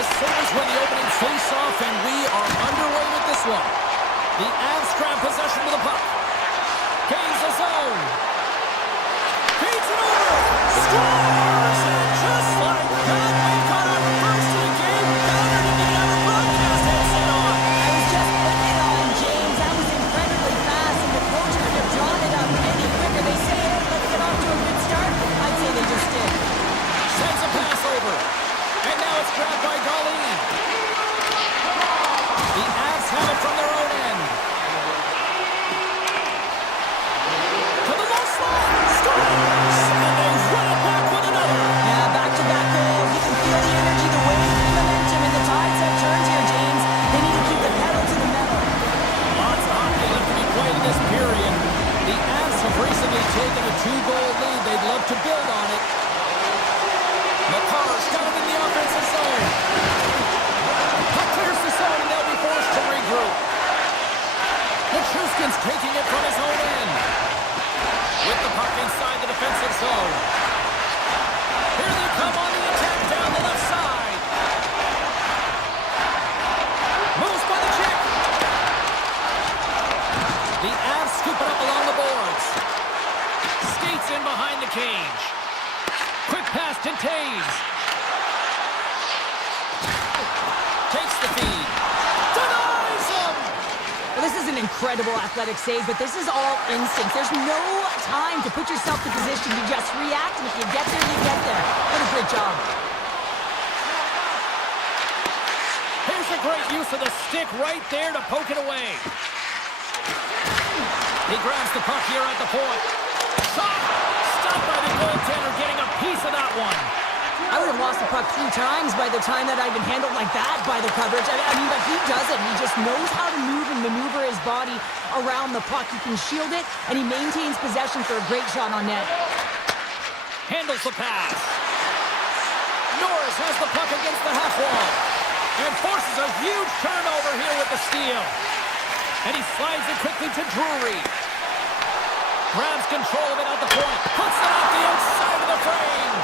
The Sabres win the opening face-off, and we are underway with this one. The Avs grab possession with the puck. Gains the zone. Feeds it over. Scores! And just like that, we got our first of the game. Down and didn't have a broadcast headset on. I was just putting it on, James. That was incredibly fast, and the coach could have drawn it up any quicker. They say, hey, let's get off to a good start. I'd say they just did. Sends a pass over. And now it's grabbed by Golly. The Avs have it from their own end. To the low slot. Scores! And they run it back with another. Yeah, back-to-back goals. You can feel the energy, the wave, the momentum, and the tides have turned here, James. They need to keep the pedal to the metal. Lots of hockey left to be played in this period. The Avs have recently taken a 2-goal lead. They'd love to build on it. McCarr's got it in the offensive zone. Puck clears the zone, and they'll be forced to regroup. Nichushkin's taking it from his own end. With the puck inside the defensive zone. Here they come on the attack down the left side. Moves by the check. The Avs scoop it up along the boards. Skates in behind the cage. Quick pass to Taves. Takes the feed. Denies him! Well, this is an incredible athletic save, but this is all instinct. There's no time to put yourself in position to just react, and if you get there, you get there. What a great job. Here's a great use of the stick right there to poke it away. He grabs the puck here at the point. Shot! Stopped by the goaltender, getting a piece of that one. I would have lost the puck 3 times by the time that I've been handled like that by the coverage. I mean, but he doesn't. He just knows how to move and maneuver his body around the puck. He can shield it, and he maintains possession for a great shot on net. Handles the pass. Norris has the puck against the half wall and forces a huge turnover here with the steal. And he slides it quickly to Drury. Grabs control of it at the point. Puts it off the outside of the frame.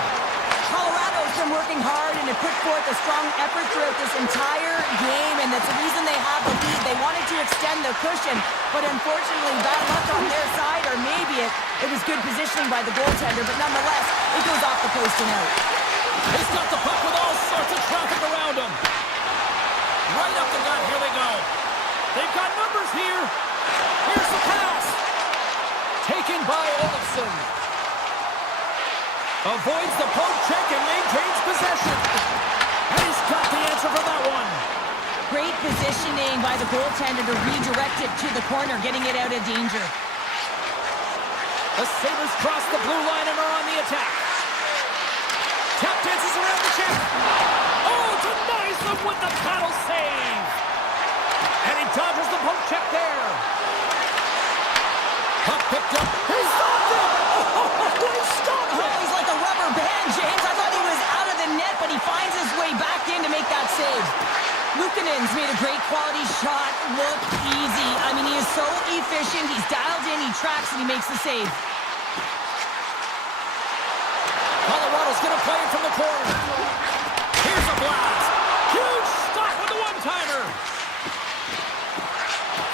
Colorado's been working hard and have put forth a strong effort throughout this entire game, and that's the reason they have the lead. They wanted to extend their cushion, but unfortunately bad luck on their side, or maybe it was good positioning by the goaltender, but nonetheless, it goes off the post and out. He's got the puck with all sorts of traffic around him. Right up the gut, here they go. They've got numbers here. Here's the pass. Taken by Olofsson. Avoids the poke check and maintains possession. And he's got the answer for that one. Great positioning by the goaltender to redirect it to the corner, getting it out of danger. The Sabres cross the blue line and are on the attack. Tap dances around the check. Oh, denies them with the paddle save. And he dodges the poke check there. Puck picked up. He stopped it! Oh, he stopped it! Oh, he's like a rubber band, James. I thought he was out of the net, but he finds his way back in to make that save. Luukkonen's made a great quality shot look easy. I mean, he is so efficient. He's dialed in, he tracks, and he makes the save. Colorado's going to play it from the corner. Here's a blast. Huge stop with the one-timer.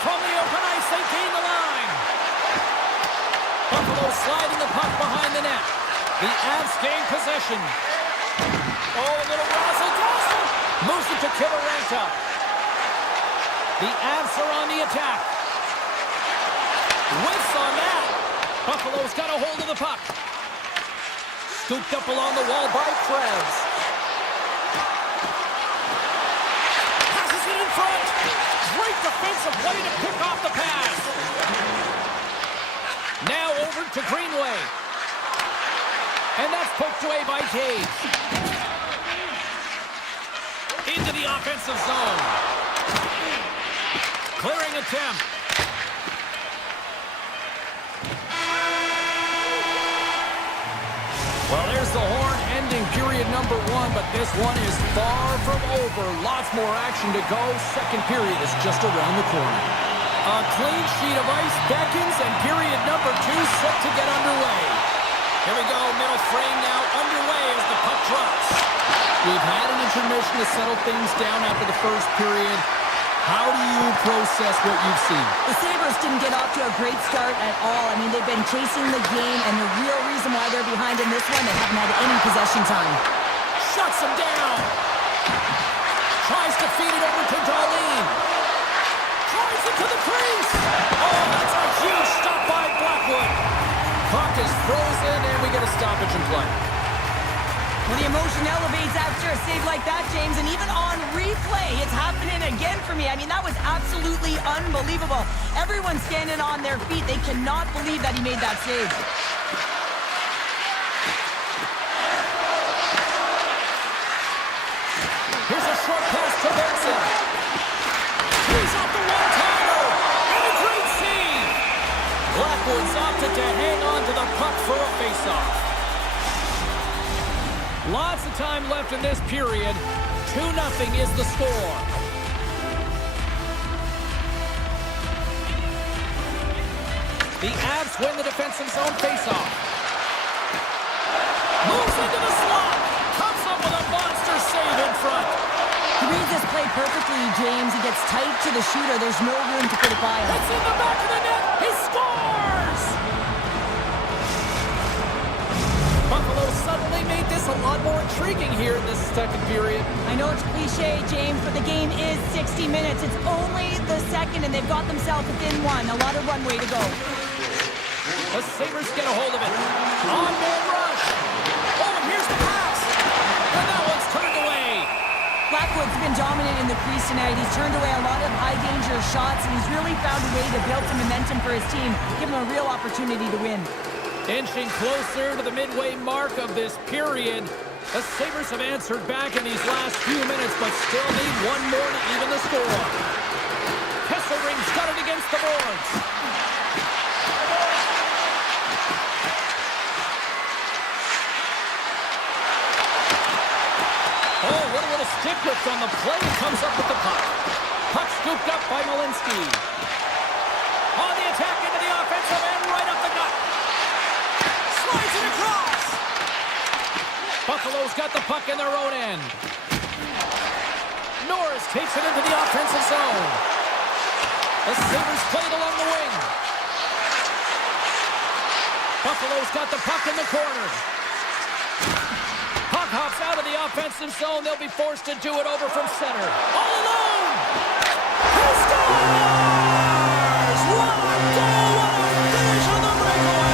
From the open ice, they gain the line. Buffalo sliding the puck behind the net. The Avs gain possession. Oh, a little razzle-dazzle. Moves it to Kivaranta. The Avs are on the attack. Whiffs on that. Buffalo's got a hold of the puck. Scooped up along the wall by Krebs. Passes it in front. Great defensive play to pick off the pass. Now over to Greenway. And that's poked away by Taves. Into the offensive zone. Clearing attempt. Well, there's the horn ending period number 1, but this one is far from over. Lots more action to go. Second period is just around the corner. A clean sheet of ice beckons, and period number 2 set to get underway. Here we go, middle frame now underway as the puck drops. We've had an intermission to settle things down after the first period. How do you process what you've seen? The Sabres didn't get off to a great start at all. I mean, they've been chasing the game, and the real reason why they're behind in this one, they haven't had any possession time. Shuts him down. Tries to feed it over to Darlene. Tries it to the crease. Oh, that's a huge stop by Blackwood. Puck is frozen, and we get a stoppage in play. When the emotion elevates after a save like that, James, and even on replay, it's happening again for me. I mean, that was absolutely unbelievable. Everyone's standing on their feet. They cannot believe that he made that save. Here's a short pass to Benson. He's off the one-timer. And a great save. Blackwood's opted to hang on to the puck for a face-off. Lots of time left in this period. 2-0 is the score. The Avs win the defensive zone faceoff. Moves into the slot. Comes up with a monster save in front. He reads this play perfectly, James. He gets tight to the shooter. There's no room to put it by him. It's in the back of the net. He scores! Buffalo suddenly made this a lot more intriguing here in this second period. I know it's cliche, James, but the game is 60 minutes. It's only the second, and they've got themselves within one. A lot of runway to go. The Sabres get a hold of it. On-man rush. Oh, and here's the pass. And that one's turned away. Blackwood's been dominant in the crease tonight. He's turned away a lot of high-danger shots, and he's really found a way to build some momentum for his team, give him a real opportunity to win. Inching closer to the midway mark of this period. The Sabres have answered back in these last few minutes, but still need one more to even the score. Kesselring's got it against the boards. Oh, what a little stick lift on the play, and comes up with the puck. Puck scooped up by Malinsky. On the attack into the offensive end, right up the gut. Slides it across. Buffalo's got the puck in their own end. Norris takes it into the offensive zone. The Sabres played along the wing. Buffalo's got the puck in the corner. Puck hops out of the offensive zone. They'll be forced to do it over from center. All alone! He scores! What a goal! What a finish on the breakaway!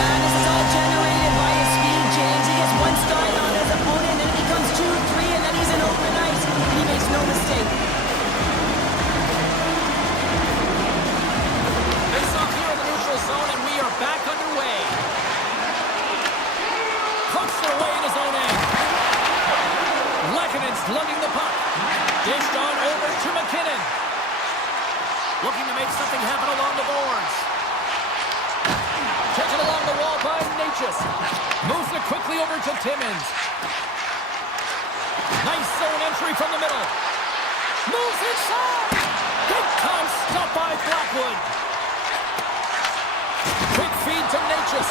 And this is all generated by his speed, James. He gets one stride on his opponent, and it becomes 2-3, and then he's in open ice, and he makes no mistake. Face off here in the neutral zone, and we are back underway. Pucks it away in his own end. Lekkonen's lugging the puck. Dished on over to McKinnon. Looking to make something happen along the boards. Taken along the wall by Natchez. Moves it quickly over to Timmins. Nice zone entry from the middle. Moves inside. Big time stop by Blackwood. Quick feed to Natchez.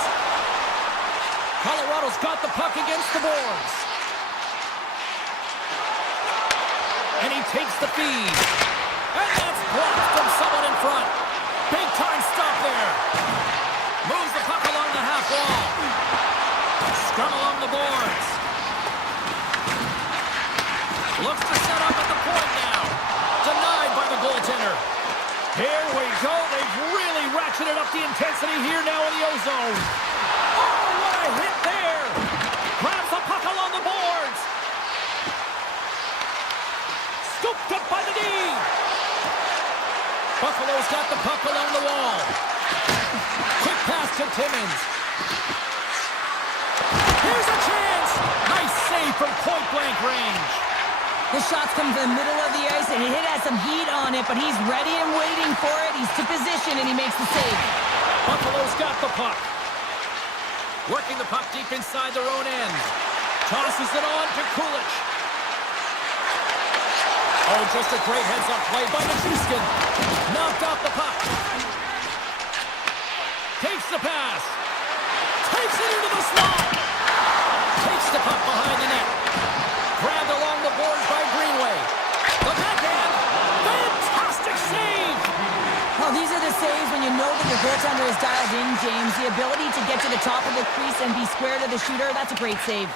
Colorado's got the puck against the boards. And he takes the feed. And that's blocked from someone in front. Big time stop there. Moves the puck along the half wall. Scrum along the boards. Looks to set up at the point now. Denied by the goaltender. Here we go. They've really ratcheted up the intensity here now in the O-zone. Oh, what a hit there. Grabs the puck along the boards. Scooped up by the D. Buffalo's got the puck along the wall. Quick pass to Timmins. Here's a chance. Nice save from point-blank range. The shot's come to the middle of the ice, and it has some heat on it, but he's ready and waiting for it. He's to position, and he makes the save. Buffalo's got the puck. Working the puck deep inside their own end. Tosses it on to Kulich. Oh, just a great heads-up play by Nichushkin. Knocked off the puck. Takes the pass. Takes it into the slot. Takes the puck behind the net. Grabbed along the when you know that your goaltender is dialed in, James, the ability to get to the top of the crease and be square to the shooter, that's a great save.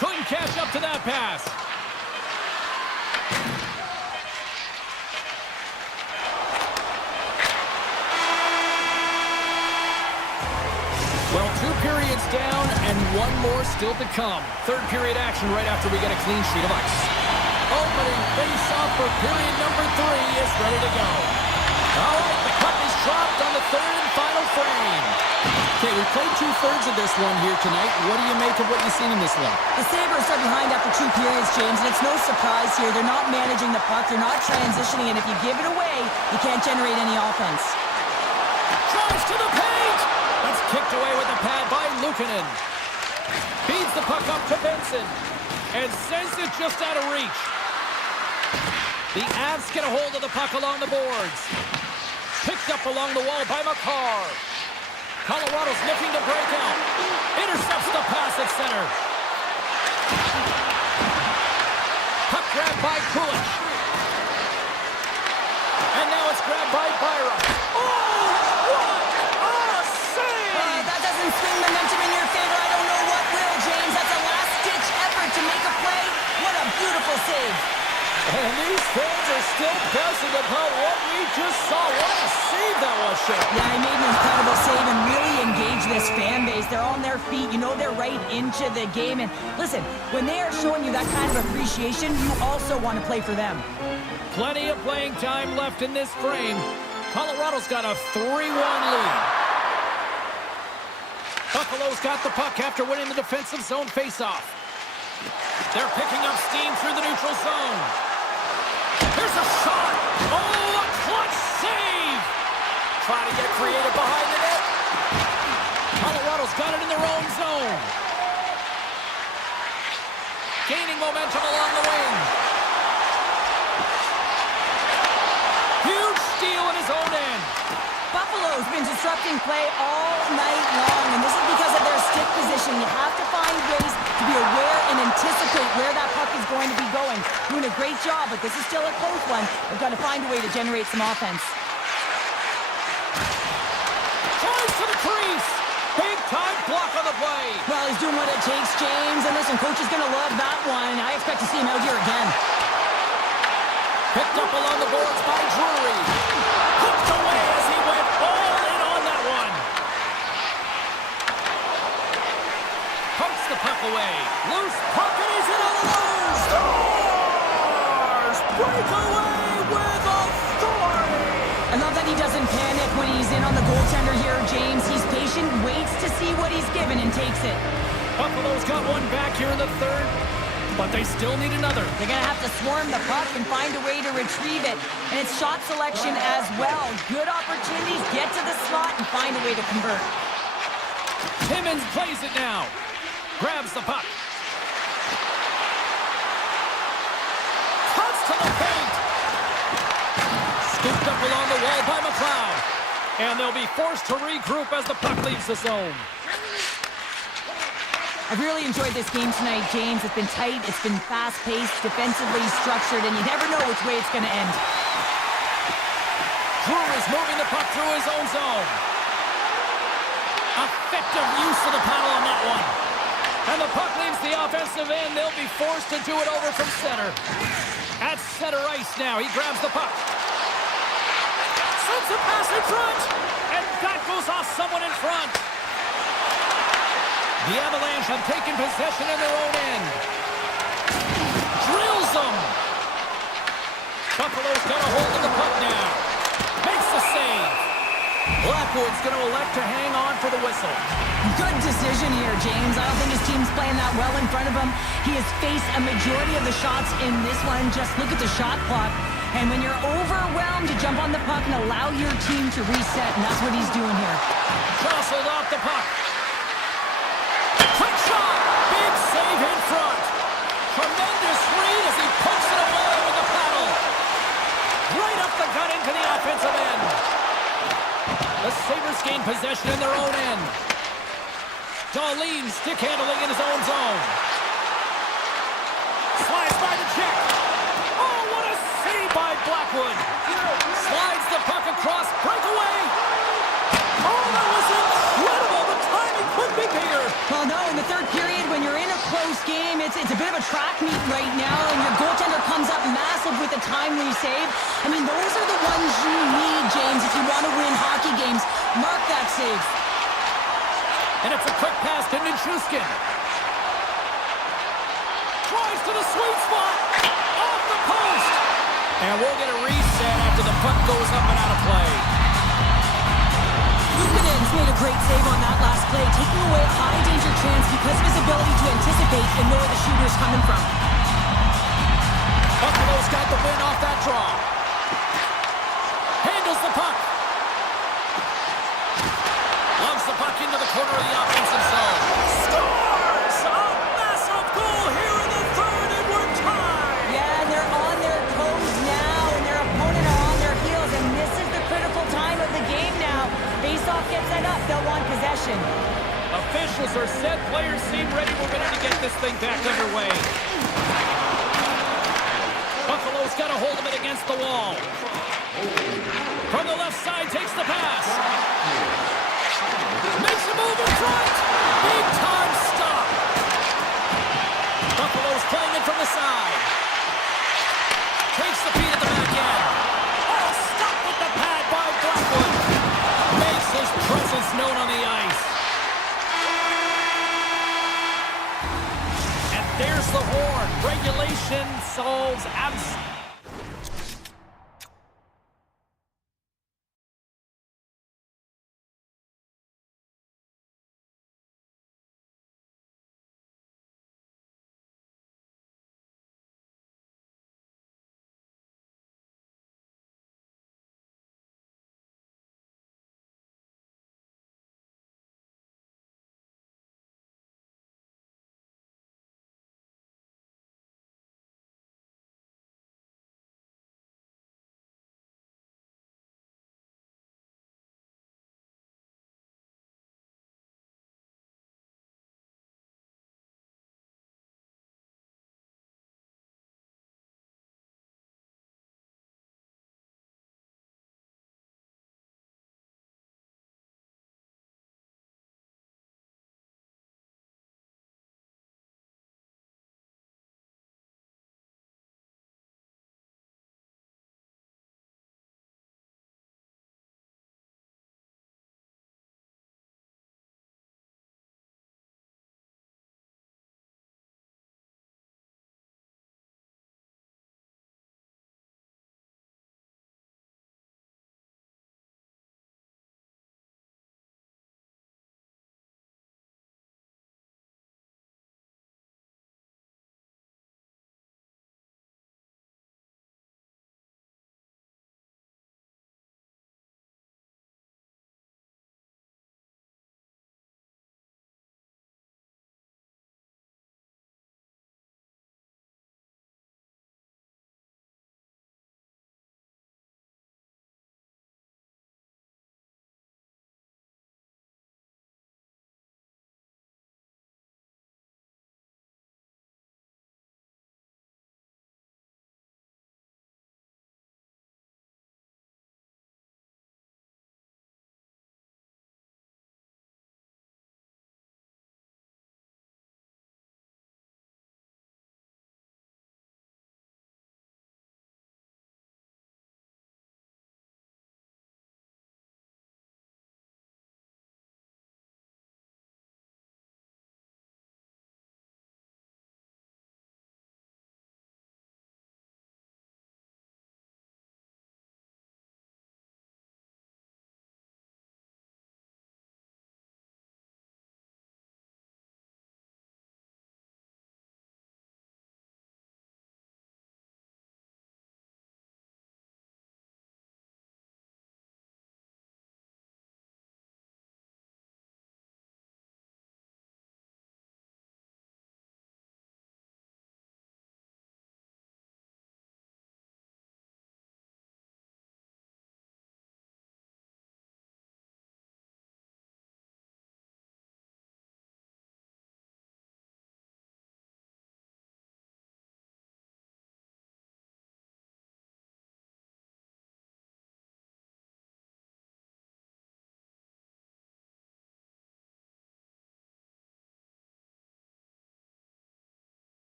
Couldn't catch up to that pass. Well, 2 periods down and 1 more still to come. Third period action right after we get a clean sheet of ice. Opening face-off for period number 3 is ready to go. All right, the puck is dropped on the third and final frame. Okay, we played 2/3 of this one here tonight. What do you make of what you've seen in this one? The Sabres are behind after 2 periods, James, and it's no surprise here. They're not managing the puck. They're not transitioning, and if you give it away, you can't generate any offense. Drives to the paint! That's kicked away with the pad by Luukkonen. Feeds the puck up to Benson. And sends it just out of reach. The Avs get a hold of the puck along the boards. Picked up along the wall by McCarr. Colorado's looking to break out. Intercepts the pass at center. Puck grabbed by Kulich. And now it's grabbed by Byram. Oh, what a save! That doesn't swing momentum in your favor. I don't know what will, James. That's a last-ditch effort to make a play. What a beautiful save. And these fans are still guessing about what we just saw. What a save that was, Shane. Yeah, he made an incredible save and really engaged this fan base. They're on their feet. You know they're right into the game. And listen, when they are showing you that kind of appreciation, you also want to play for them. Plenty of playing time left in this frame. Colorado's got a 3-1 lead. Buffalo's got the puck after winning the defensive zone faceoff. They're picking up steam through the neutral zone. Here's a shot. Oh, a clutch save. Trying to get creative behind the net. Colorado's got it in their own zone. Gaining momentum along the wing. Huge steal in his own end. Buffalo's been disrupting play all night long, and this is because of their stick position. You have to find ways to be aware and anticipate where that puck is going to be going. Doing a great job, but this is still a close one. They've got to find a way to generate some offense. Tries to the crease. Big time block on the play. Well, he's doing what it takes, James. And listen, coach is going to love that one. I expect to see him out here again. Picked up along the boards by Drury. Hooked away as he went all in on that one. Pumps the puck away. Loose puck and he's in on the loose. Stars! Break away with authority. I love that he doesn't panic when he's in on the goaltender here, James. He's patient, waits to see what he's given, and takes it. Buffalo's got one back here in the third, but they still need another. They're going to have to swarm the puck and find a way to retrieve it. And it's shot selection as well. Good opportunities, get to the slot, and find a way to convert. Timmins plays it now. Grabs the puck. Cuts to the paint. Scooped up along the wall by McLeod. And they'll be forced to regroup as the puck leaves the zone. I've really enjoyed this game tonight, James. It's been tight, it's been fast-paced, defensively structured, and you never know which way it's going to end. Drury's moving the puck through his own zone. Effective use of the paddle on that one. And the puck leaves the offensive end. They'll be forced to do it over from center. At center ice now, he grabs the puck. Sends a pass in front. And that goes off someone in front. The Avalanche have taken possession in their own end. Drills them. Buffalo's got a hold of the puck now. Makes the save. Blackwood's going to elect to hang on for the whistle. Good decision here, James. I don't think his team's playing that well in front of him. He has faced a majority of the shots in this one. Just look at the shot clock. And when you're overwhelmed, you jump on the puck and allow your team to reset, and that's what he's doing here. Jostled off the puck. Quick shot! Big save in front. Tremendous read as he pokes it away with the paddle. Right up the gut into the offensive end. The Sabres gain possession in their own end. Darlene stick handling in his own zone. Slides by the check. Oh, what a save by Blackwood. Slides the puck across. Breakaway. it's a bit of a track meet right now, and your goaltender comes up massive with a timely save. I mean, those are the ones you need, James, if you want to win hockey games. Mark that save. And it's a quick pass to Nichushkin. Tries to the sweet spot. Off the post. And we'll get a reset after the puck goes up and out of play. Lukanen's made a great save on that last play, taking away a high-danger chance because of his ability to anticipate and know where the shooter's coming from. Buffalo's got the win off that draw. Handles the puck. Lugs the puck into the corner of the offensive zone. Scores! A massive goal here in the third, and we're tied! Yeah, and they're on their toes now, and their opponent are on their heels, and this is the critical time of the game now. Face-off gets set up, they'll want possession. Officials are set, players seem ready. We're ready to get this thing back underway. Buffalo's got a hold of it against the wall. From the left side, takes the pass. Makes a move in front. Big time stop. Buffalo's playing it from the side. Takes the feed at the back end. Oh, stop with the pad by Blackwood. Makes his presence known on the ice. And there's the horn. Regulation solves abs.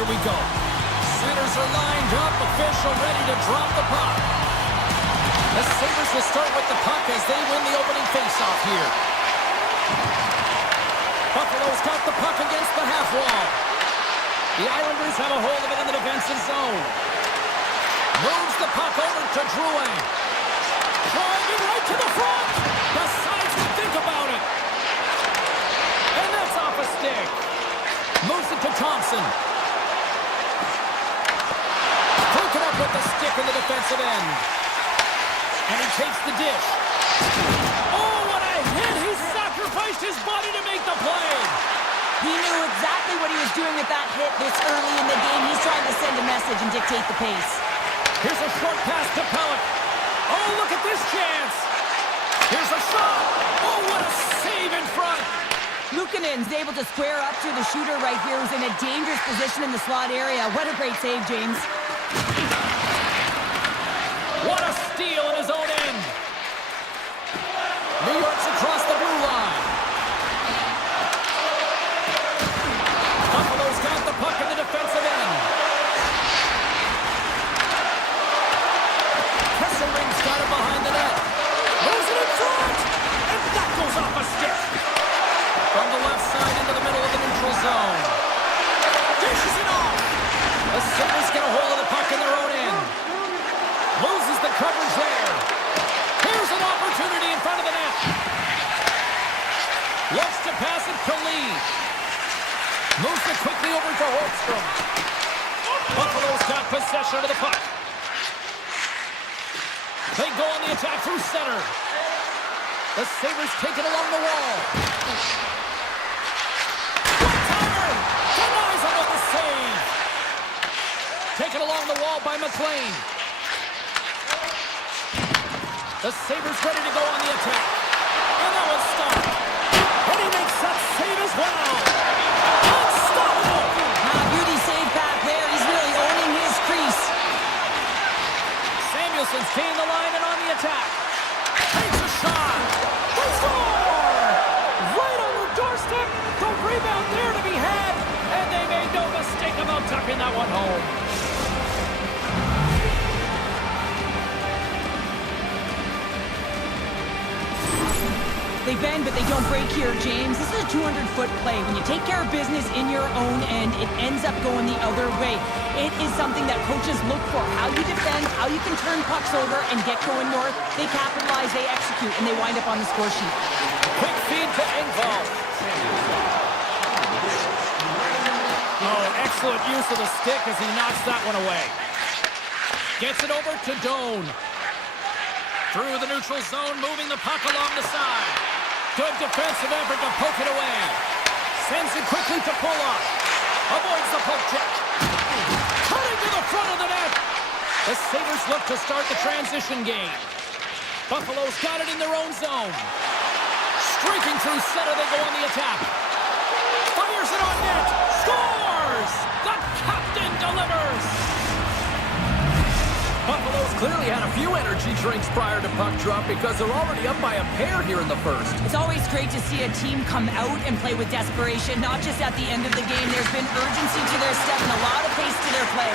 here we go. Centers are lined up, official ready to drop the puck. The Sabres will start with the puck as they win the opening faceoff here. Buffalo's got the puck against the half wall. The Islanders have a hold of it in the defensive zone. Moves the puck over to Drouin. Driving right to the front. Decides to think about it. And that's off a stick. Moves it to Thompson. Broken up with the stick in the defensive end. And he takes the dish. Oh, what a hit! He sacrificed his body to make the play. He knew exactly what he was doing with that hit this early in the game. He's trying to send a message and dictate the pace. Here's a short pass to Pellick. Oh, look at this chance. Here's a shot. Oh, what a save in front. Luukkonen's able to square up to the shooter right here, who's in a dangerous position in the slot area. What a great save, James. What a steal in his own end. New York's across the blue line. Buffalo's got the puck in the defensive end. Kesselring's got it behind the net. Moves it in front. And that goes off a stick. From the left side into the middle of the neutral zone. Dishes it off. The Sabres get a hold of the puck in their own end. Loses the coverage there. Here's an opportunity in front of the net. Looks to pass it to Lee. Moves it quickly over to Holmstrom. Buffalo's got possession of the puck. They go on the attack through center. The Sabres take it along the wall. One-timer! Denies him with the save. Taken along the wall by McLean. The Sabres ready to go on the attack. And that was stopped. And he makes that save as well. Unstoppable! Beauty save back there. He's really owning his crease. Samuelson's gained the line and on the attack. Takes a shot. They score! Right on the doorstep. The rebound there to be had. And they made no mistake about tucking that one home. They bend, but they don't break here, James. This is a 200-foot play. When you take care of business in your own end, it ends up going the other way. It is something that coaches look for. How you defend, how you can turn pucks over and get going north. They capitalize, they execute, and they wind up on the score sheet. Quick feed to Engvall. Oh, excellent use of the stick as he knocks that one away. Gets it over to Doan. Through the neutral zone, moving the puck along the side. Good defensive effort to poke it away. Sends it quickly to Pulock. Avoids the poke check. Cutting to the front of the net. The Sabres look to start the transition game. Buffalo's got it in their own zone. Streaking through center, they go on the attack. Fires it on net. Scores! The captain delivers! Buffalo's clearly had a few energy drinks prior to puck drop because they're already up by a pair here in the first. It's always great to see a team come out and play with desperation, not just at the end of the game. There's been urgency to their step and a lot of pace to their play.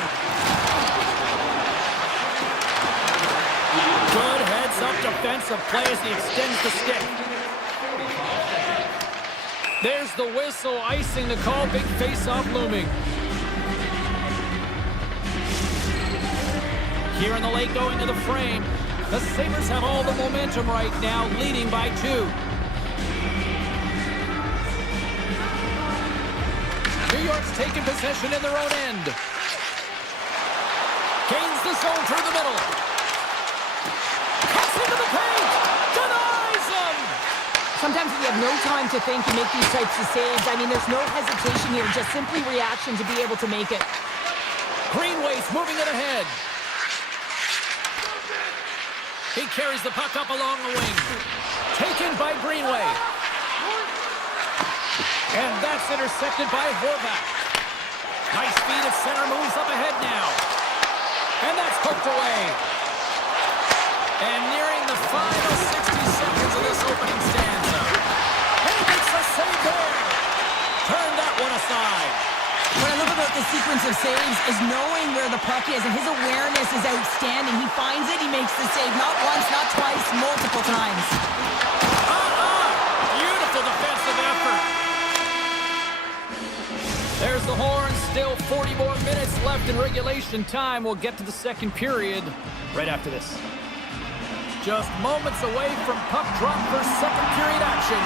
Good heads-up defensive play as he extends the stick. There's the whistle, icing the call, big face-off looming. Here in the late going to the frame. The Sabres have all the momentum right now, leading by 2. New York's taking possession in their own end. Gains the zone through the middle. Cuts into the paint. Denies them. Sometimes we have no time to think and make these types of saves. I mean, there's no hesitation here, just simply reaction to be able to make it. Greenway's moving it ahead. He carries the puck up along the wing. Taken by Greenway. And that's intercepted by Horvath. Nice feed at center, moves up ahead now. And that's poked away. And nearing the final 60 seconds of this opening stanza. And he makes a save there. Turn that one aside. What I love about this sequence of the saves is knowing where the puck is, and his awareness is outstanding. He finds it, he makes the save, not once, not twice, multiple times. Beautiful defensive effort. There's the horn. Still 40 more minutes left in regulation time. We'll get to the second period right after this. Just moments away from puck drop for second period action.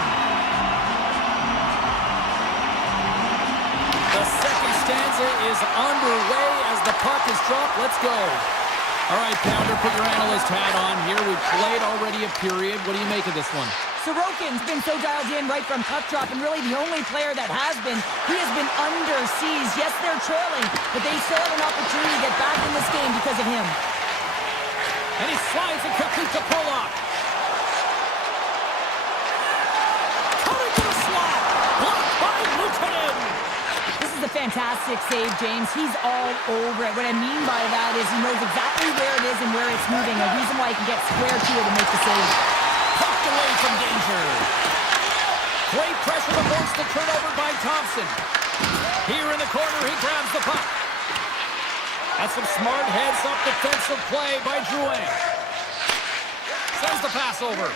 The second stanza is underway as the puck is dropped. Let's go. All right, Pounder, put your analyst hat on here. We've played already a period. What do you make of this one? Sorokin's been so dialed in right from puck drop, and really the only player that has been, he has been under siege. Yes, they're trailing, but they still have an opportunity to get back in this game because of him. And he slides it quickly to Pollock. Coming to the slot. Blocked by Lukanen. This is a fantastic save, James. He's all over it. What I mean by that is he knows exactly where it is and where it's moving. A reason why he can get square to it and make the save. Pucked away from danger. Great pressure to force the turnover by Thompson. Here in the corner, he grabs the puck. That's some smart heads-up defensive play by Drouin. Sends the pass over.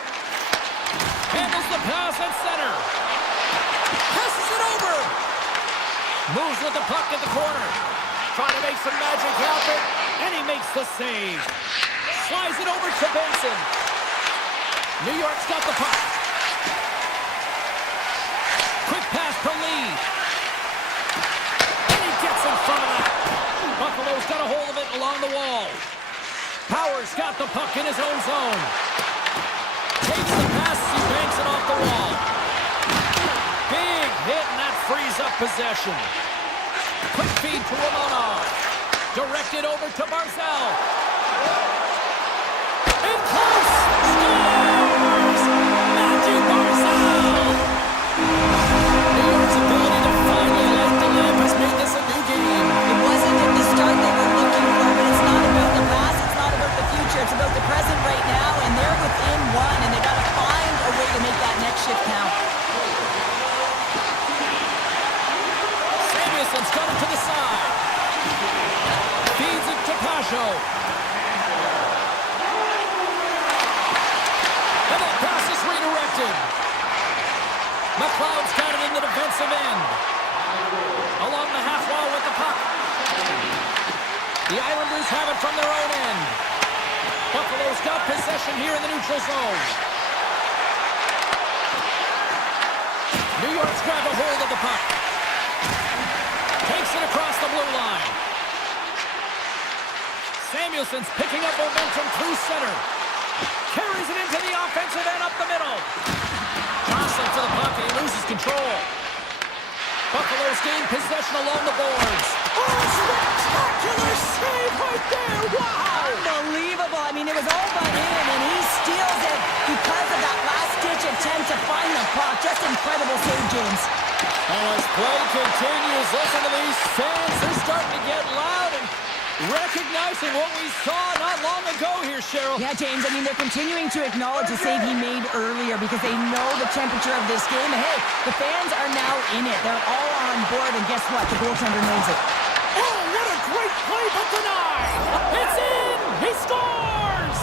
Handles the pass at center. Passes it over. Moves with the puck at the corner. Trying to make some magic happen, and he makes the save. Slides it over to Benson. New York's got the puck. Quick pass to Lee. And he gets in front of that. Buffalo's got a hold of it along the wall. Powers got the puck in his own zone. Takes the pass, he banks it off the wall. Big hit, and that frees up possession. Quick feed to Romanov. Directed over to Barzal. In close! Scores! Matthew Barzal! New York's ability to finally light the lamp has made this a new game. It wasn't at the start they were looking for, but it's not about the past, it's not about the future, it's about the present right now, and they're within one, and they got to find a way to make that next shift count. Samuelson's got it to the side. Feeds it to Pasho. And that pass is redirected. McLeod's got it in the defensive end. Along the half wall with the puck. The Islanders have it from their own end. Buffalo's got possession here in the neutral zone. New York's grabbed a hold of the puck. Takes it across the blue line. Samuelson's picking up momentum through center. Carries it into the offensive end up the middle. Jostling to the puck and he loses control. Buffalo's gained possession along the boards. Oh, spectacular save right there! Wow! Unbelievable. I mean, it was all but in, and he steals it because of that last-ditch attempt to find the puck. Just incredible save, James. And as play continues, listen to these fans. They're starting to get loud and recognizing what we saw not long ago here, Cheryl. Yeah, James, I mean, they're continuing to acknowledge the save he made earlier because they know the temperature of this game. And hey, the fans are now in it. They're all on board, and guess what? The goaltender knows it. Oh, what a great play, but denied! It's in! He scores!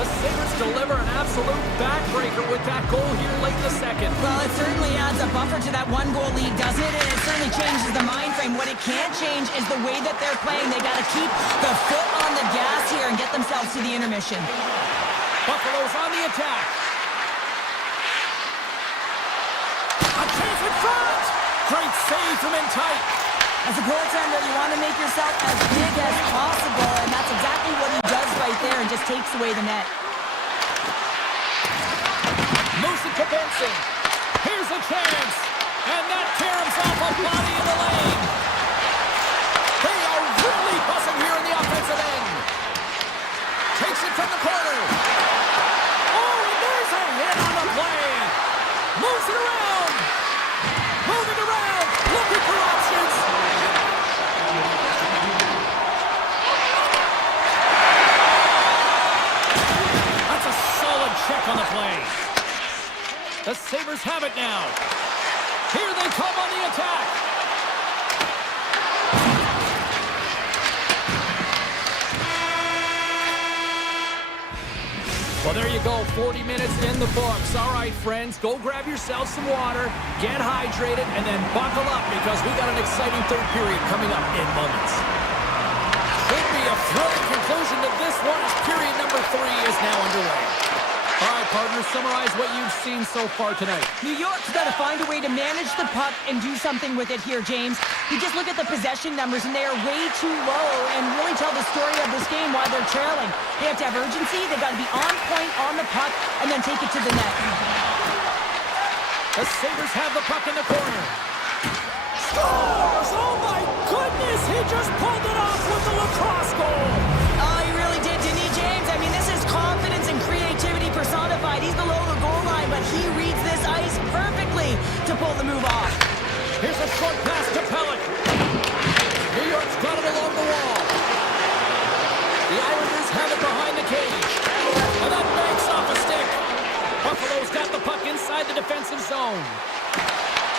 The Sabres deliver an absolute backbreaker with that goal here late in the second. Well, it certainly adds a buffer to that one-goal lead, doesn't it? And it certainly changes the mind frame. What it can't change is the way that they're playing. They got to keep the foot on the gas here and get themselves to the intermission. Buffalo's on the attack. A chance in front! Great save from in tight. As a goaltender, you want to make yourself as big as possible, and that's exactly what he does right there and just takes away the net. Moves it to Benson. Here's a chance. And that caroms off a body in the lane. They are really buzzing here in the offensive end. Takes it from the corner. Oh, and there's a hit on the play. Moves it around. Moving around. Looking for options. That's a solid check on the play. now. Here they come on the attack. Well, there you go, 40 minutes in the books. All right, friends, go grab yourself some water, get hydrated, and then buckle up because we got an exciting third period coming up in moments. Could be a thrilling conclusion to this one as period number 3 is now underway. All right, partners, summarize what you've seen so far tonight. New York's got to find a way to manage the puck and do something with it here, James. You just look at the possession numbers, and they are way too low and really tell the story of this game why they're trailing. They have to have urgency, they've got to be on point on the puck, and then take it to the net. The Sabres have the puck in the corner. Scores! Oh, my goodness! He just pulled it off with the lacrosse goal! Oh, he really did, didn't he, James? I mean, this is confidence and creativity personified. He's below the goal line, but he reads this ice perfectly to pull the move off. Here's a short pass to Pellick. New York's got it along the wall. The Islanders have it behind the cage. And that banks off a stick. Buffalo's got the puck inside the defensive zone.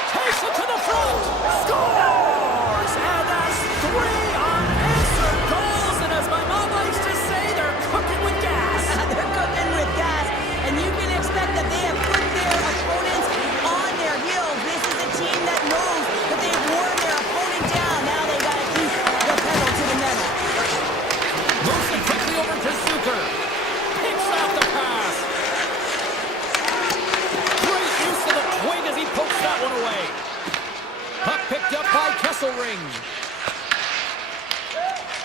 Takes it to the front. Scores! And that's 3 unanswered goals. And as my mom likes to say, they're cooking with gas. They're cooking with gas. And you can expect that they have put their opponents on their heels. This is a team that knows that they've worn their opponent down. Now they got to keep the pedal to the metal. Moves it quickly over to Zucker. Picks out the pass. Great use of the twig as he pokes that one away. Puck picked up by Kesselring.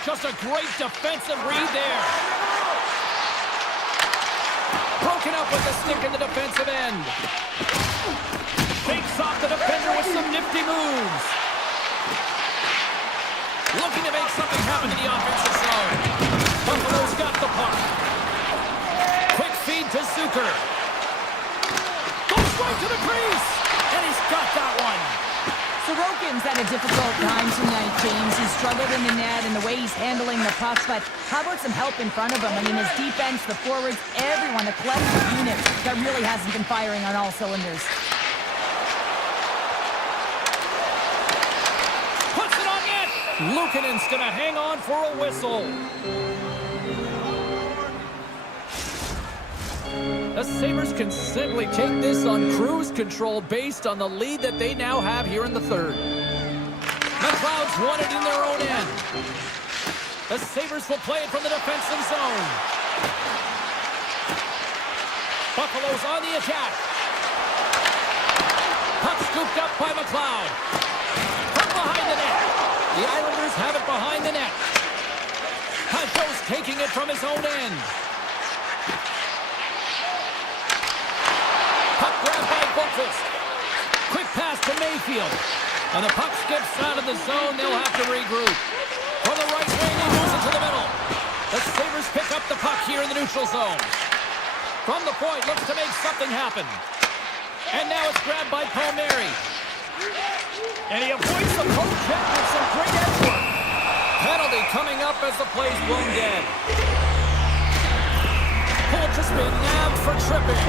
Just a great defensive read there. Broken up with the stick in the defensive end. Fakes off the defender with some nifty moves. Looking to make something happen in the offensive zone. Buffalo's got the puck. Quick feed to Zucker. Goes right to the crease. And he's got that one. Sorokin's had a difficult time tonight, James. He's struggled in the net and the way he's handling the pucks, but how about some help in front of him? I mean, his defense, the forwards, everyone, a collective unit that really hasn't been firing on all cylinders. Puts it on net. Luukkonen's gonna hang on for a whistle. The Sabres can simply take this on cruise control based on the lead that they now have here in the third. McLeod's won it in their own end. The Sabres will play it from the defensive zone. Buffalo's on the attack. Puck scooped up by McLeod. From behind the net. The Islanders have it behind the net. Pajot's taking it from his own end. Puck grabbed by Bookfist. Quick pass to Mayfield. And the puck skips out of the zone. They'll have to regroup. From the right wing, he moves it to the middle. The Sabres pick up the puck here in the neutral zone. From the point, looks to make something happen. And now it's grabbed by Palmieri. And he avoids the poke check with some great edge work. Penalty coming up as the play's blown dead. Pull just been nabbed for tripping.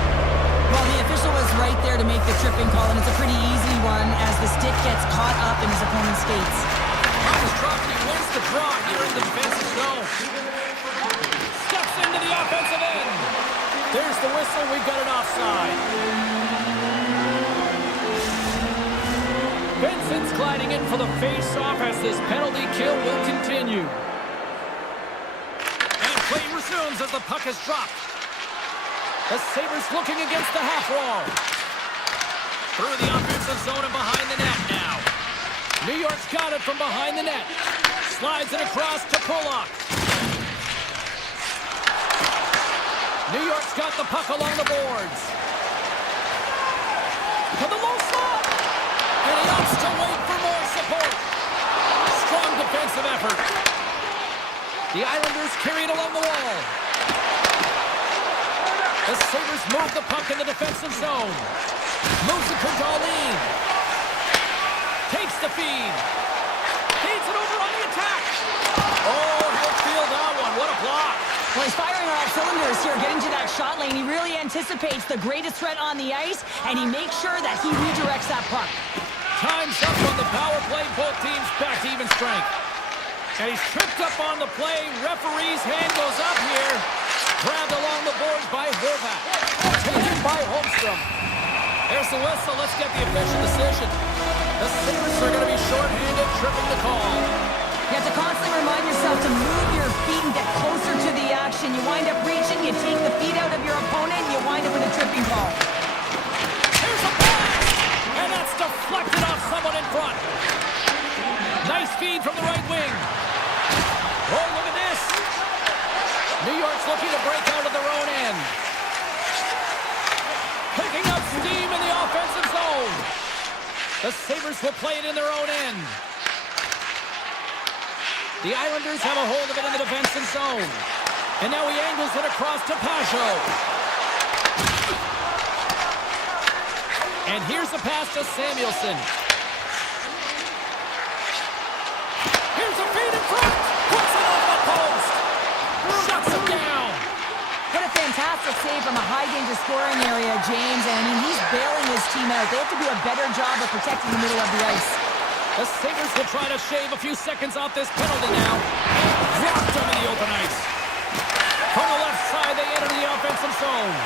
Well, the official was right there to make the tripping call, and it's a pretty easy one as the stick gets caught up in his opponent's skates. Puck dropped, he wins the draw here in the defensive zone. Steps into the offensive end. There's the whistle, we've got an offside. Benson's gliding in for the face-off as this penalty kill will continue. And play resumes as the puck is dropped. The Sabres looking against the half wall. Through the offensive zone and behind the net now. New York's got it from behind the net. Slides it across to Pollock. New York's got the puck along the boards. To the low slot. And he opts to wait for more support. Strong defensive effort. The Islanders carry it along the wall. The Sabres move the puck in the defensive zone. Moves it to Darlene. Takes the feed. Feeds it over on the attack. Oh, he'll feel that one. What a block. Well, he's firing on all cylinders. dribblers here getting to that shot lane. He really anticipates the greatest threat on the ice, and he makes sure that he redirects that puck. Time's up on the power play. Both teams back to even strength. And he's tripped up on the play. Referee's hand goes up here. Grabbed along the boards by Horvat. Taken by Holmstrom. There's the whistle. Let's get the official decision. The Sabres are going to be shorthanded, tripping the call. You have to constantly remind yourself to move your feet and get closer to the action. You wind up reaching, you take the feet out of your opponent, and you wind up with a tripping call. Here's a pass! And that's deflected off someone in front. Nice feed from the right wing. Oh, look at this. New York's looking to break out of their own end. Picking up steam in the offensive zone. The Sabres will play it in their own end. The Islanders have a hold of it in the defensive zone. And now he angles it across to Pajot. And here's the pass to Samuelson. Here's a feed in front. Puts it off the post. Shuts him down. What a fantastic save from a high-danger scoring area, James. And I mean, he's bailing his team out. They have to do a better job of protecting the middle of the ice. The Sabres will try to shave a few seconds off this penalty now. Dropped him in the open ice. From the left side, they enter the offensive zone.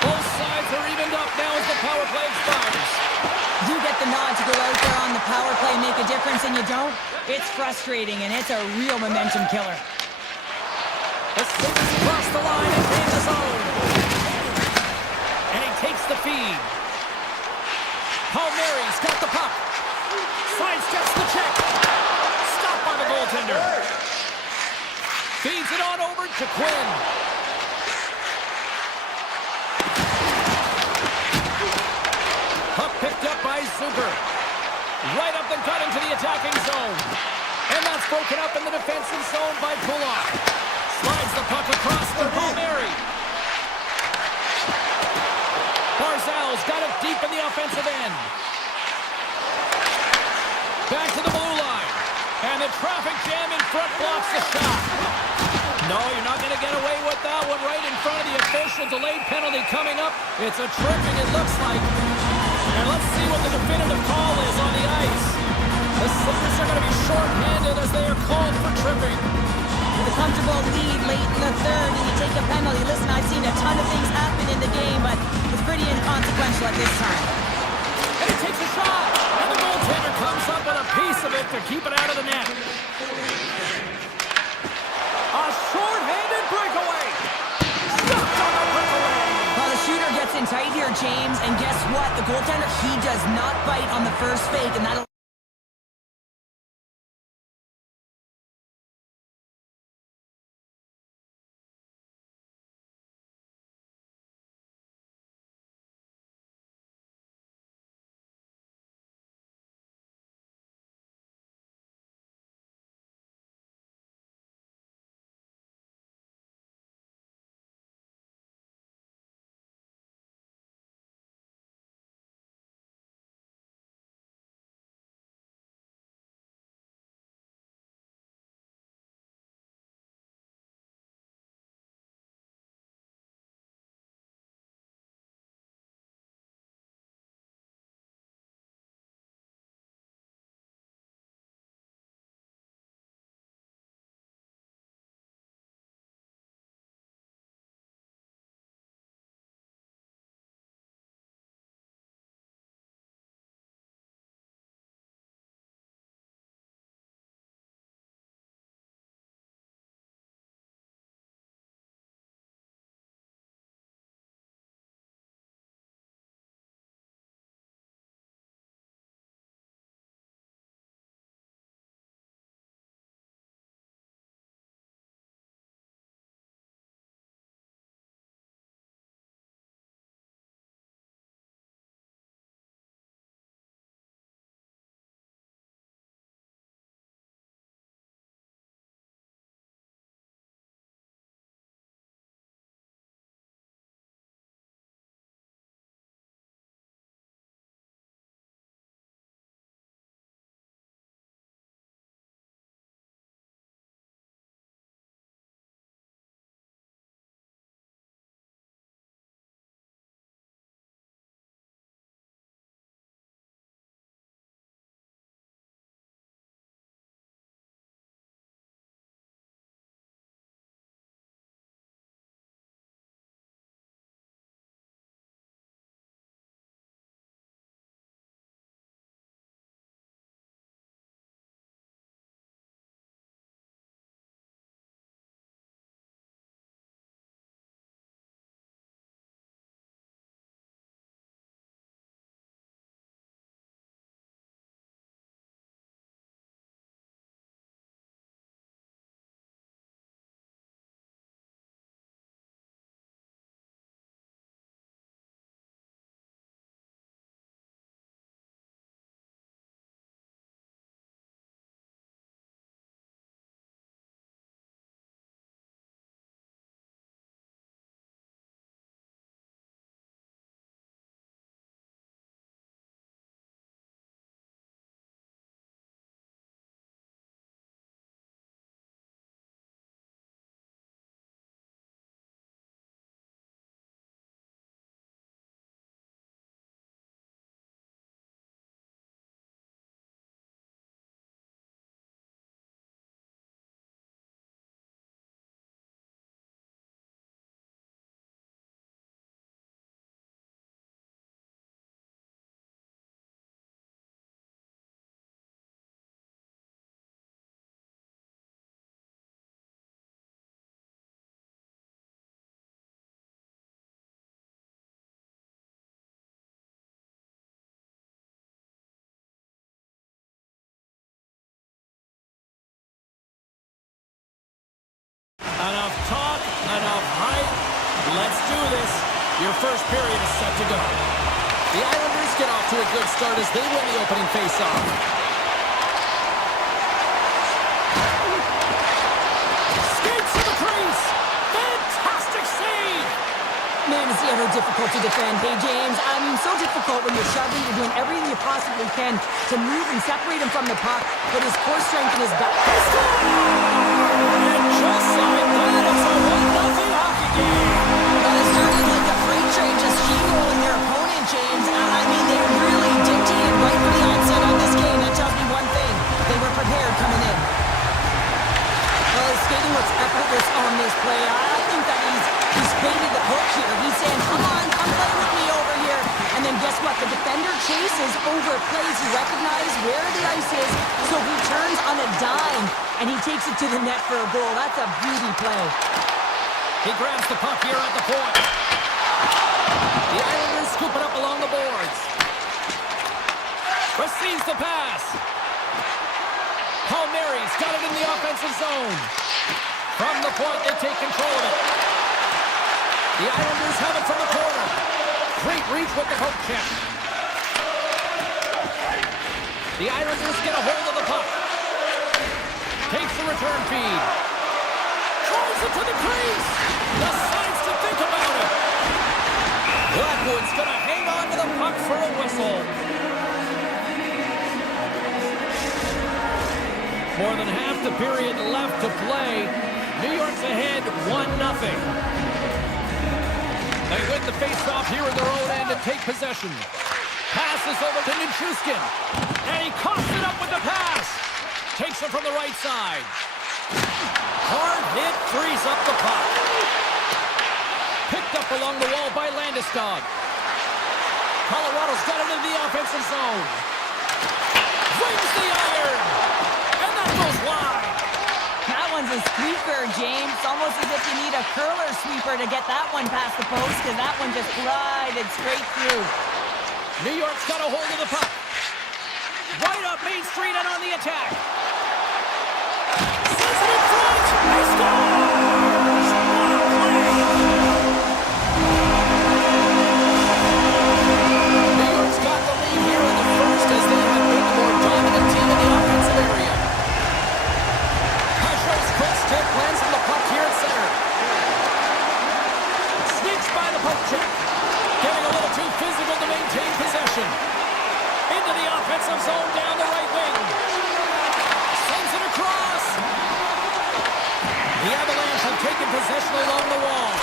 Both sides are evened up now as the power play expires. You get the nod to go out there on the power play and make a difference, and you don't. It's frustrating, and it's a real momentum killer. The Sabres cross the line and in the zone. And he takes the feed. Palmieri's got the puck. Sidesteps the check. Stopped by the goaltender. Feeds it on over to Quinn. Puck picked up by Zucker. Right up the gut into the attacking zone. And that's broken up in the defensive zone by Pullock. Slides the puck across to Palmieri. Barzal's got it deep in the offensive end. Back to the blue line. And the traffic jam in front blocks the shot. No, you're not going to get away with that one right in front of the official. Delayed penalty coming up. It's a tripping, it looks like. And let's see what the definitive call is on the ice. The Sabres are going to be shorthanded as they are called for tripping. With a comfortable lead late in the third, and you take a penalty. Listen, I've seen a ton of things happen in the game, but it's pretty inconsequential at this time. And he takes a shot. And the goaltender comes up with a piece of it to keep it out of the net. A short-handed breakaway. Stopped on the breakaway. Well, the shooter gets in tight here, James, and guess what? The goaltender, he does not bite on the first fake, and that'll Let's do this. Your first period is set to go. The Islanders get off to a good start as they win the opening faceoff. Skates to the crease. Fantastic save. Man, is he ever difficult to defend. Hey, James, I mean, so difficult when you're shoving, you're doing everything you possibly can to move and separate him from the puck, but his core strength and his back. And just like that, it's a 1-0 hockey game. Well, it started like the freight train just steamrolling their opponent, James. I mean, they really dictated right from the onset on this game. That tells me one thing. They were prepared coming in. Well, his skating looks effortless on this play. I think that he's baited the hook here. He's saying, come on, come play with me over here. And then guess what? The defender chases, overplays. He recognizes where the ice is, so he turns on a dime, and he takes it to the net for a goal. That's a beauty play. He grabs the puck here at the point. The Islanders scoop it up along the boards. Receives the pass. Palmieri's got it in the offensive zone. From the point, they take control of it. The Islanders have it from the corner. Great reach with the poke check. The Islanders get a hold of the puck. Takes the return feed. Drives it to the crease. Decides to think about it. Blackwood's going to hang on to the puck for a whistle. More than half the period left to play. New York's ahead 1-0. They win the face-off here in their own end and take possession. Passes over to Nichushkin. And he coughs it up with the pass. Takes it from the right side. Hard hit, frees up the puck. Picked up along the wall by Landeskog. Colorado's got it in the offensive zone. Wings the iron. And that goes wide. That one's a sweeper, James. It's almost as if you need a curler sweeper to get that one past the post, because that one just glided straight through. New York's got a hold of the puck. Right up Main Street and on the attack. Sends it in front. He scores! What a play! New York's got the lead here in the first as they have been the more dominant team in the offensive area. Pashos quick stick lands on the puck here at center. Sneaks by the poke check. Getting a little too physical to maintain possession. Into the offensive zone down the right wing. Sends it across. The Avalanche have taken possession along the wall.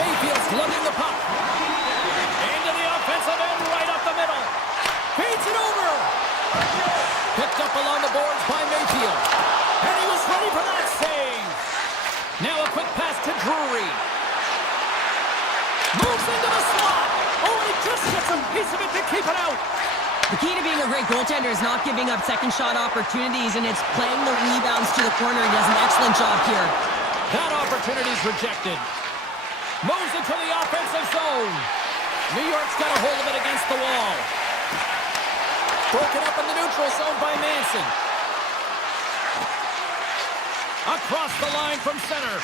Mayfield's lugging the puck. Into the offensive end right up the middle. Feeds it over. Picked up along the boards by Mayfield. And he was ready for that save. Now a quick pass to Drury. Moves into the slot. Oh, he just gets a piece of it to keep it out. The key to being a great goaltender is not giving up second shot opportunities, and it's playing the rebounds to the corner. He does an excellent job here. That opportunity's rejected. Moves into the offensive zone. New York's got a hold of it against the wall. Broken up in the neutral zone by Manson. Across the line from center.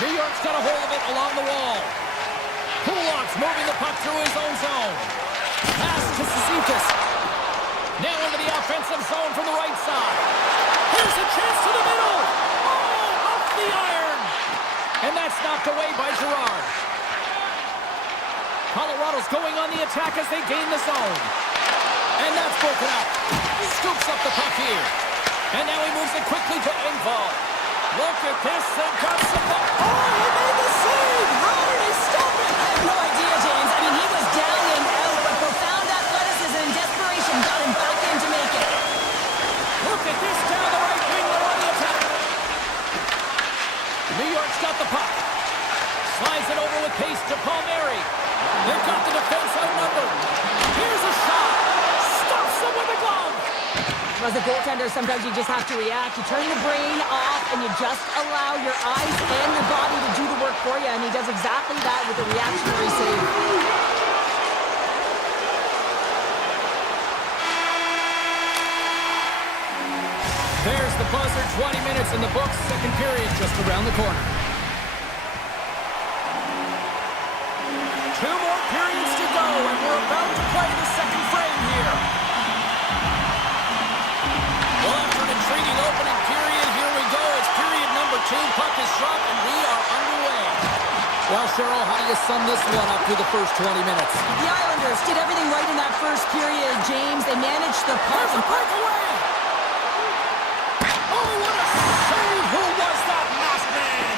New York's got a hold of it along the wall. Kulak's moving the puck through his own zone. Pass to Sisikis. Now into the offensive zone from the right side. Here's a chance to the middle. Oh, off the iron. And that's knocked away by Girard. Colorado's going on the attack as they gain the zone. And that's broken up. Scoops up the puck here. And now he moves it quickly to Engvall. Look at this, they've got some... Oh, he made the save! How did he stop it? I have no idea, James. I mean, he was down and out, but profound athleticism and desperation got him back in to make it. Look at this down the right wing, they're on the attack. New York's got the puck. Slides it over with pace to Palmieri. They've got the defense outnumbered. Here's a shot. Stops them with a glove. As a goaltender, sometimes you just have to react. You turn the brain off and you just allow your eyes and your body to do the work for you, and he does exactly that with a reactionary save. There's the buzzer, 20 minutes in the books, second period just around the corner. 2 more periods to go, and we're about to play the second frame here. Well, after an intriguing opening period, here we go. It's period number 2. Puck is dropped, and we are underway. Well, Cheryl, how do you sum this one up through the first 20 minutes? The Islanders did everything right in that first period, James. They managed the puck. There's a breakaway! Oh, what a save! Who was that masked man?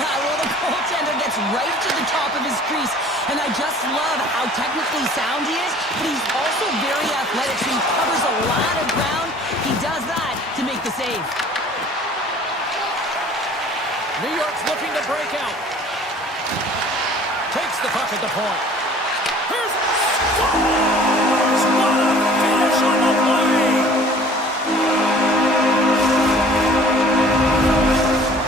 Well, the goaltender gets right to the top of his crease, and I just love how technically sound he is, but he's also very athletic, so he covers a lot of ground. He does that to make the save. New York's looking to break out. Takes the puck at the point. Here's scores! What a finish on the play!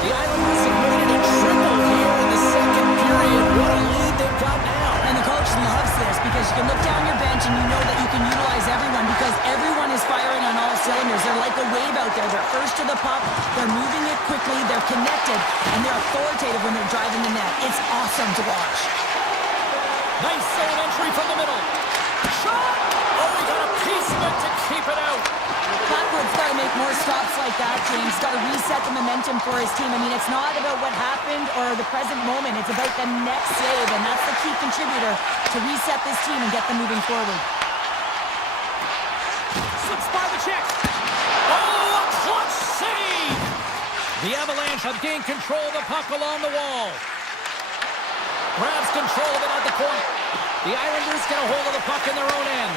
The Islanders have made it a triple here in the second period. What a lead they've got now. And the coach loves this because you can look down your bench and you know that you can utilize everyone because everyone is firing on all cylinders. They're like a wave out there. They're first to the puck, they're moving it quickly, they're connected, and they're authoritative when they're driving the net. It's awesome to watch. Nice zone entry from the middle. Shot! Oh, he got a piece of it to keep it out. Blackwood's got to make more stops like that, James. Got to reset the momentum for his team. I mean, it's not about what happened or the present moment. It's about the next save, and that's the key contributor to reset this team and get them moving forward. Slips by the check. Oh, a clutch save! The Avalanche have gained control of the puck along the wall. Grabs control of it at the point. The Islanders get a hold of the puck in their own end.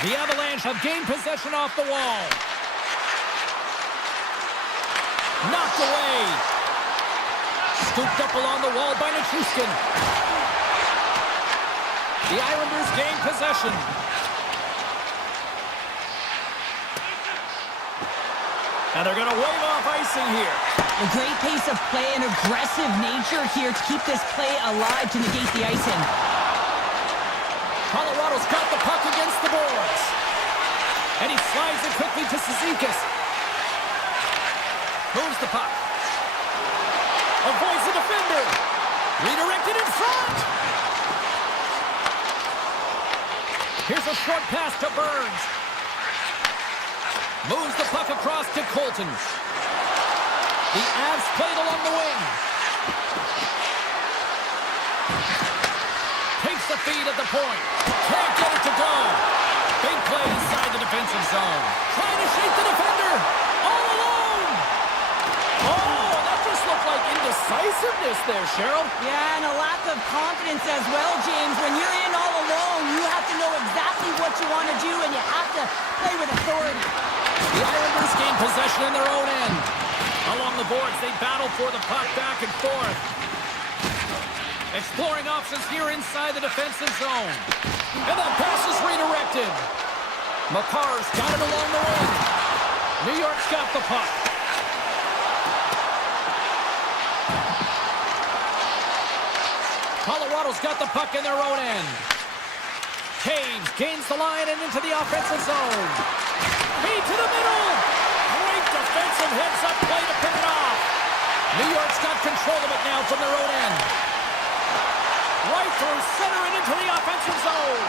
The Avalanche have gained possession off the wall. Knocked away. Scooped up along the wall by Nichushkin. The Islanders gain possession. And they're going to wave off icing here. A great pace of play and aggressive nature here to keep this play alive to negate the icing. Colorado's got the puck against the boards. And he slides it quickly to Cizikas. Moves the puck. Avoids the defender. Redirected in front. Here's a short pass to Burns. Moves the puck across to Colton. The Avs played along the wing. Takes the feed at the point. Can't get it to go. Big play inside the defensive zone. Trying to shake the defender. All alone. Oh, that just looked like indecisiveness there, Cheryl. Yeah, and a lack of confidence as well, James. When you're in all alone, you have to know exactly what you want to do, and you have to play with authority. The Islanders gain possession in their own end. Along the boards, they battle for the puck back and forth. Exploring options here inside the defensive zone. And that pass is redirected. Makar's got it along the wing. New York's got the puck. Colorado's got the puck in their own end. Taves gains the line and into the offensive zone. Feed to the middle. Great defensive heads-up play to pick it off. New York's got control of it now from their own end. Right through center and into the offensive zone.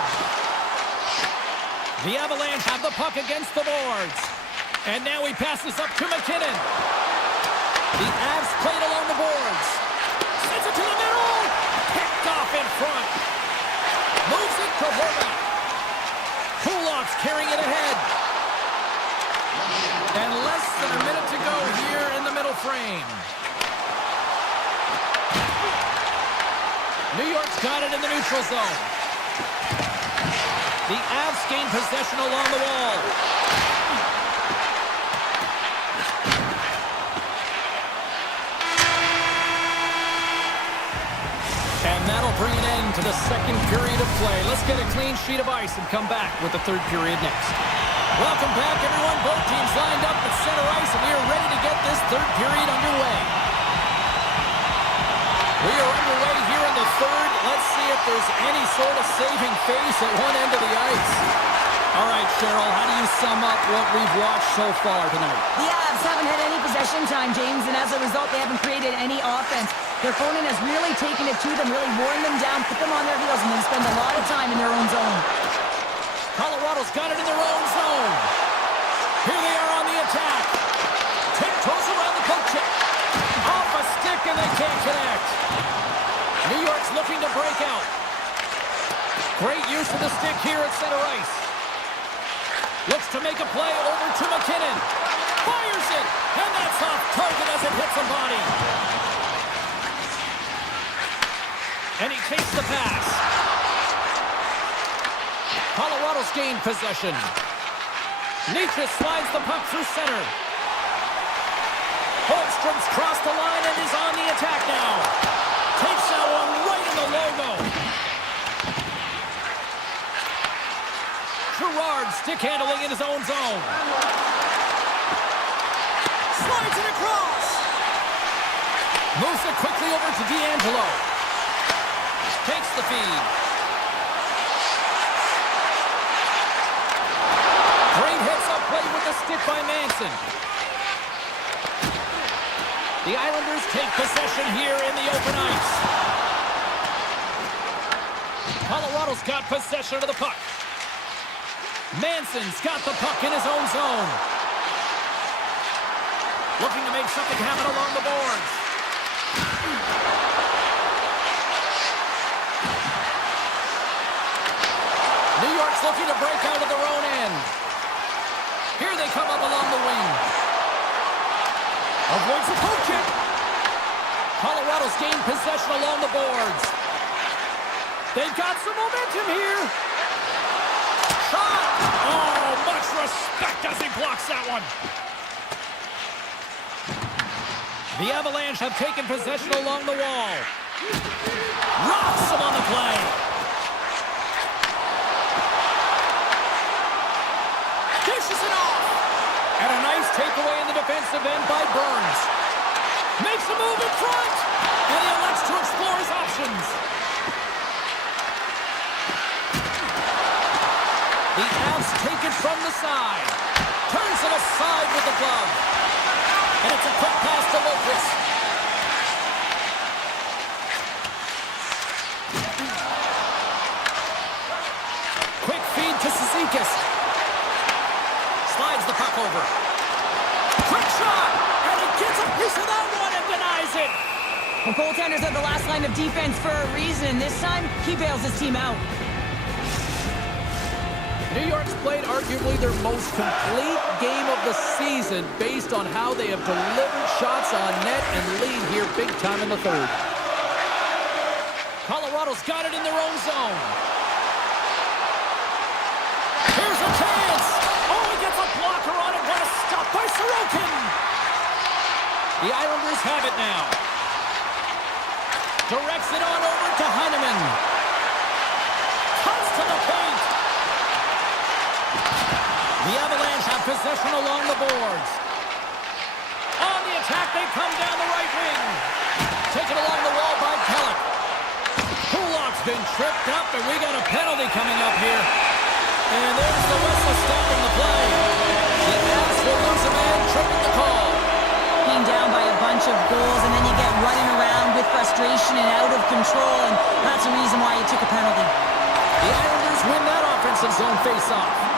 The Avalanche have the puck against the boards. And now he passes up to McKinnon. The Avs played along the boards. Sends it to the middle. Picked off in front. Moves it to Horvath. Kulak's carrying it ahead. And less than a minute to go here in the middle frame. New York's got it in the neutral zone. The Avs gain possession along the wall. And that'll bring an end to the second period of play. Let's get a clean sheet of ice and come back with the third period next. Welcome back, everyone. Both teams lined up at center ice, and we are ready to get this third period underway. We are underway here in the third, Let's see if there's any sort of saving face at one end of the ice. All right, Cheryl, how do you sum up what we've watched so far tonight? The Avs haven't had any possession time, James, and as a result, they haven't created any offense. Their opponent has really taken it to them, really worn them down, put them on their heels, and then spend a lot of time in their own zone. Colorado's got it in their own zone. Here they are on the attack. Tiptoes around the poke check. Off a stick, and they can't connect. New York's looking to break out. Great use of the stick here at center ice. Looks to make a play over to McKinnon. Fires it, and that's off target as it hits a body. And he takes the pass. Colorado's gained possession. Nietzsche slides the puck through center. Holmstrom's crossed the line and is on the attack now. Takes that one right in the logo. Gerard stick handling in his own zone. Slides it across. Moves it quickly over to D'Angelo. Takes the feed. Great hits up play with the stick by Manson. The Islanders take possession here in the open ice. Colorado's got possession of the puck. Manson's got the puck in his own zone. Looking to make something happen along the boards. New York's looking to break out of their own end. Here they come up along the wing. Avoids the poke check. Colorado's gained possession along the boards. They've got some momentum here. Shot! Oh, much respect as he blocks that one. The Avalanche have taken possession along the wall. Rocks him on the play. Dishes it off. And a nice takeaway in the defensive end by Burns. Makes a move in front. And he elects to explore his options. The Avs take it from the side. Turns it aside with the glove. And it's a quick pass to Lopez. Quick feed to Cizikas. Slides the puck over. Quick shot! And he gets a piece of that one and denies it. Well, goaltenders are the last line of defense for a reason. This time, he bails his team out. New York's played arguably their most complete game of the season based on how they have delivered shots on net and lead here big time in the third. Colorado's got it in their own zone. Here's a chance. Oh, he gets a blocker on it. What a stop by Sorokin. The Islanders have it now. Directs it on over to Heineman. Cuts to the paint. The Avalanche have possession along the boards. On the attack, they come down the right wing. Taken along the wall by Pellick. Kulak's been tripped up, and we got a penalty coming up here. And there's the whistle stopping the play. The Avs will lose a man, tripping the call. Being down by a bunch of goals, and then you get running around with frustration and out of control, and that's the reason why you took a penalty. The Islanders win that offensive zone face-off.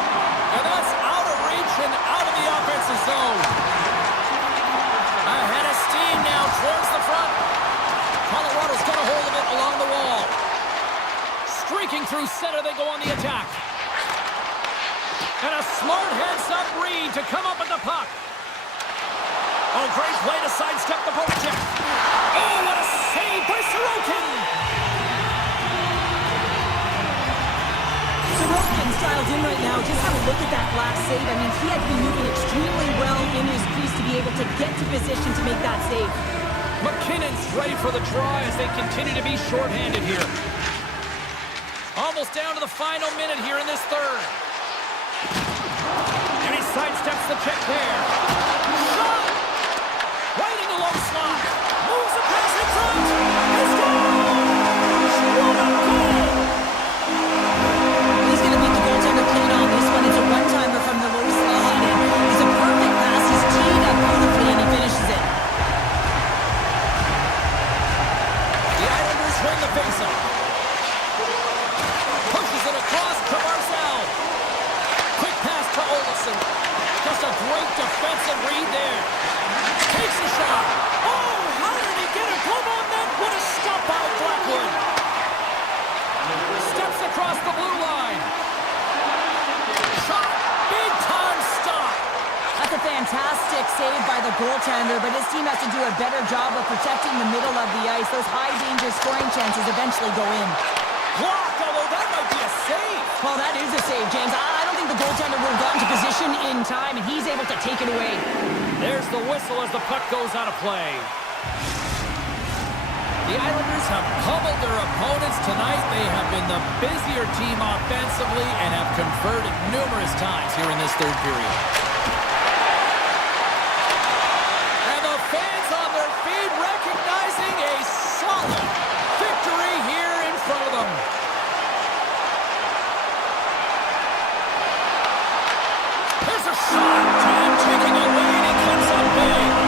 And that's out of reach and out of the offensive zone. Ahead of steam now towards the front. Colorado's got a hold of it along the wall. Streaking through center, they go on the attack. And a smart heads-up read to come up with the puck. Oh, great play to sidestep the poke check. Oh, what a save by Sorokin. Sorokin's dialed in right now. Just have a look at that last save. I mean, he had to be moving extremely well in his crease to be able to get to position to make that save. McKinnon's ready for the draw as they continue to be shorthanded here. Almost down to the final minute here in this third. And he sidesteps the check there. Shot! Right in the low slot. Moves the pass in front. It's gone! What a win the faceoff. Pushes it across to Marcel. Quick pass to Olsen. Just a great defensive read there. Takes a shot. Oh, how did he get a glove on that? What a stop by Blackwood. Steps across the blue line. Shot. Big time stop. That's a fantastic save by the goaltender, but his team has to do a better job of protecting the middle of the ice. Those high-danger scoring chances eventually go in. Blocked, although that might be a save. Well, that is a save, James. I don't think the goaltender would have gotten to position in time, and he's able to take it away. There's the whistle as the puck goes out of play. The Islanders have pummeled their opponents tonight. They have been the busier team offensively and have converted numerous times here in this third period. And the fans on their feet recognizing a solid victory here in front of them. There's a shot. Team taking a lead. It comes up big.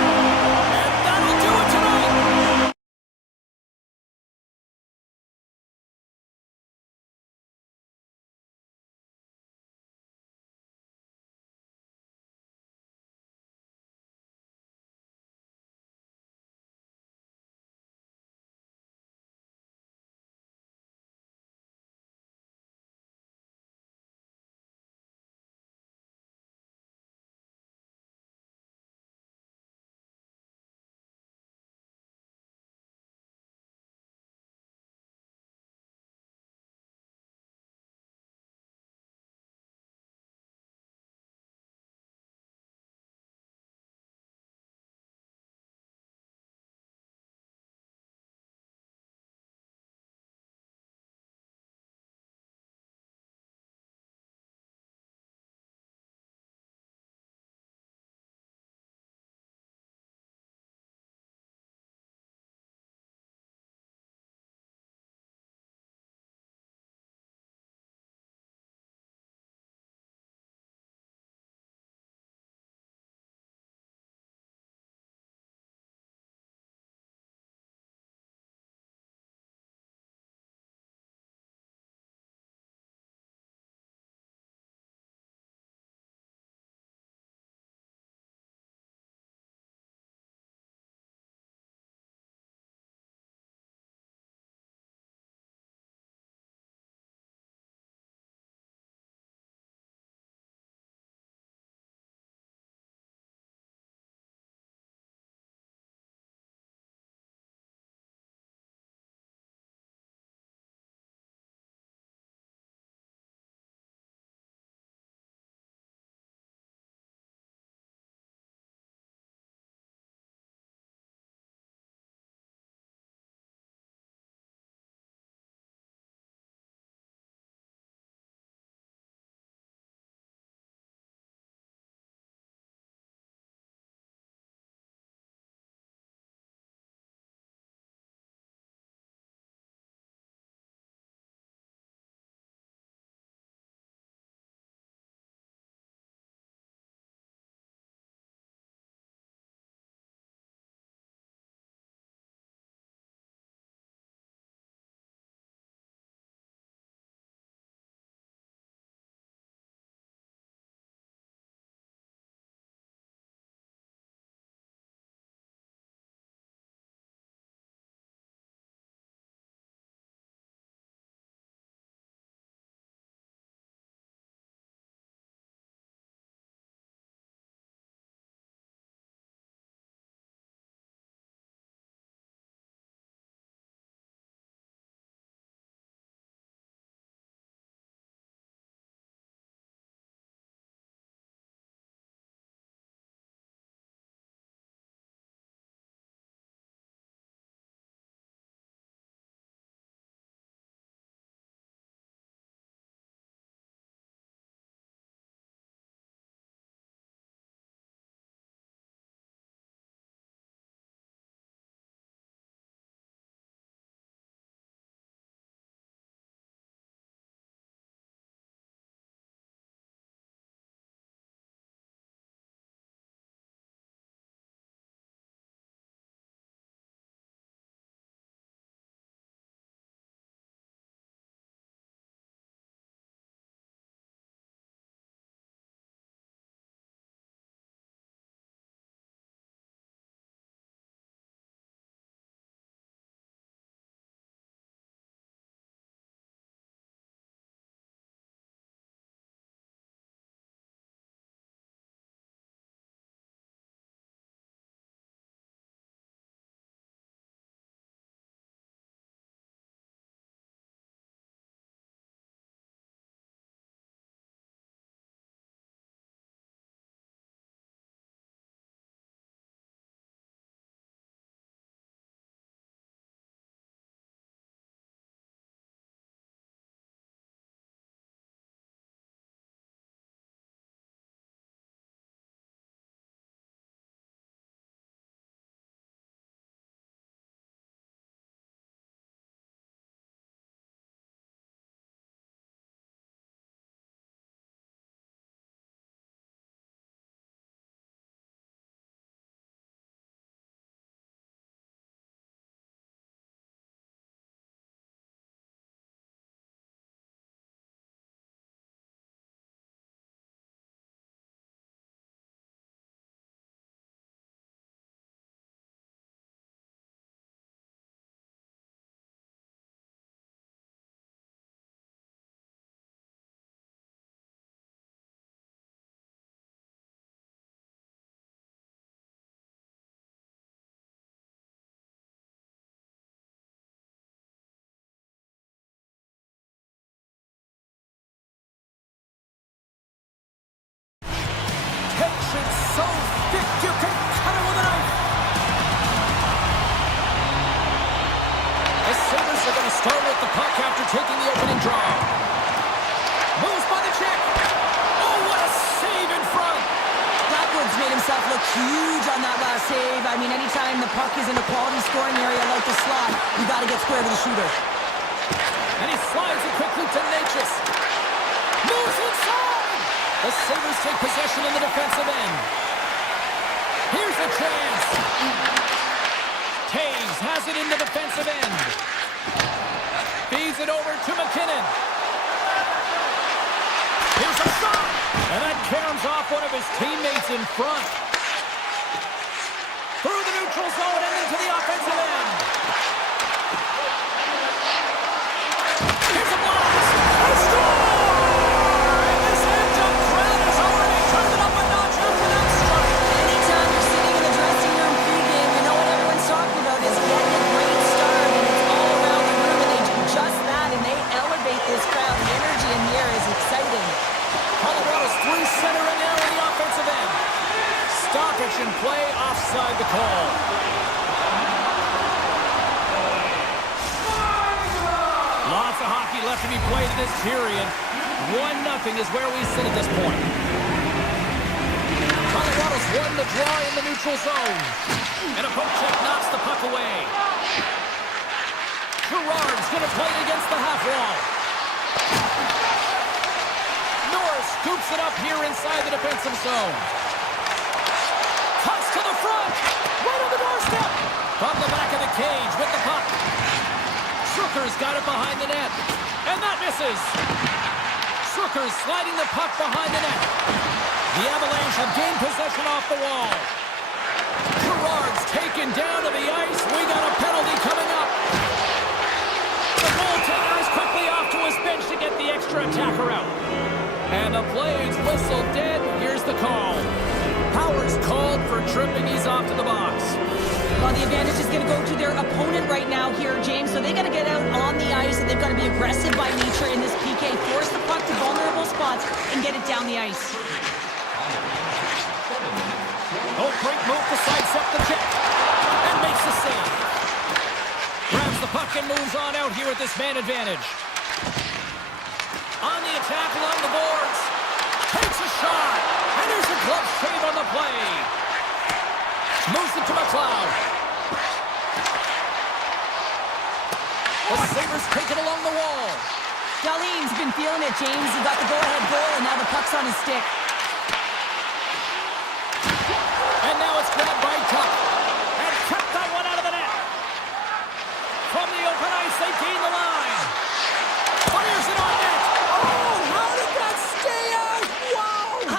tension so thick you can cut it with a knife. The Sabres are going to start with the puck after taking the opening draw. Moves by the check. Oh, what a save in front. Blackwood's made himself look huge on that last save. I mean, anytime the puck is in a quality scoring area like the slot, you got to get square to the shooter. And he slides it quickly to Natchez. Moves inside. The Sabres take possession in the defensive end. Here's a chance. Taves has it in the defensive end. Feeds it over to McKinnon. Here's a shot. And that caroms off one of his teammates in front. Through the neutral zone and into the offensive end. Here's a blast. A score! And this amped-up crowd has already turned it up a notch after that strike. Anytime you're sitting in the dressing room pregame, you know what everyone's talking about is getting a great start, and it's all around the room, and they do just that, and they elevate this crowd. The energy in here is exciting. Colorado's three center and now in the offensive end. Stoppage in play, offside the call. Lots of hockey left to be played in this period. 1-0 is where we sit at this point. Colorado's won the draw in the neutral zone. And a poke check knocks the puck away. Gerard's going to play it against the half wall. Norris scoops it up here inside the defensive zone. Cuts to the front. Right on the doorstep. From the back of the cage with the puck. Zucker's got it behind the net. And that misses. Zucker's sliding the puck behind the net. The Avalanche have gained possession off the wall. Gerard's taken down to the ice. We got a penalty coming up. The goaltender is quickly off to his bench to get the extra attacker out. And the play's whistled dead. Here's the call. Powers called for tripping. He's off to the box. Well, the advantage is going to go to their opponent right now here, James. So they got to get out on the ice, and they've got to be aggressive by nature in this PK. Force the puck to vulnerable spots and get it down the ice. Oh, great move to sidestep the check. And makes the save. Grabs the puck and moves on out here with this man advantage. On the attack along the boards. Takes a shot. And there's a glove save on the play. Moves it to McLeod. The Sabres take it along the wall. Darlene's been feeling it, James. He got the go-ahead goal, and now the puck's on his stick. And now it's grabbed by Tuck. And kept that one out of the net. From the open ice, they gain the line. Fires it on net. Oh, how did that stay out? Wow!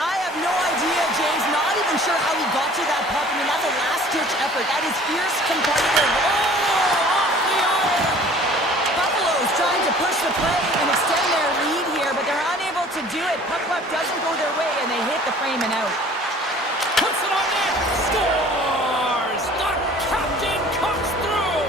I have no idea, James. Not even sure how he got to that puck. I mean, that's a last-ditch effort. That is fierce, competitive. Oh, off the iron. Buffalo's trying to push the play and extend their lead here, but they're unable to do it. Puck doesn't go their way, and they hit the frame and out. Puts it on net. Scores! The captain comes through.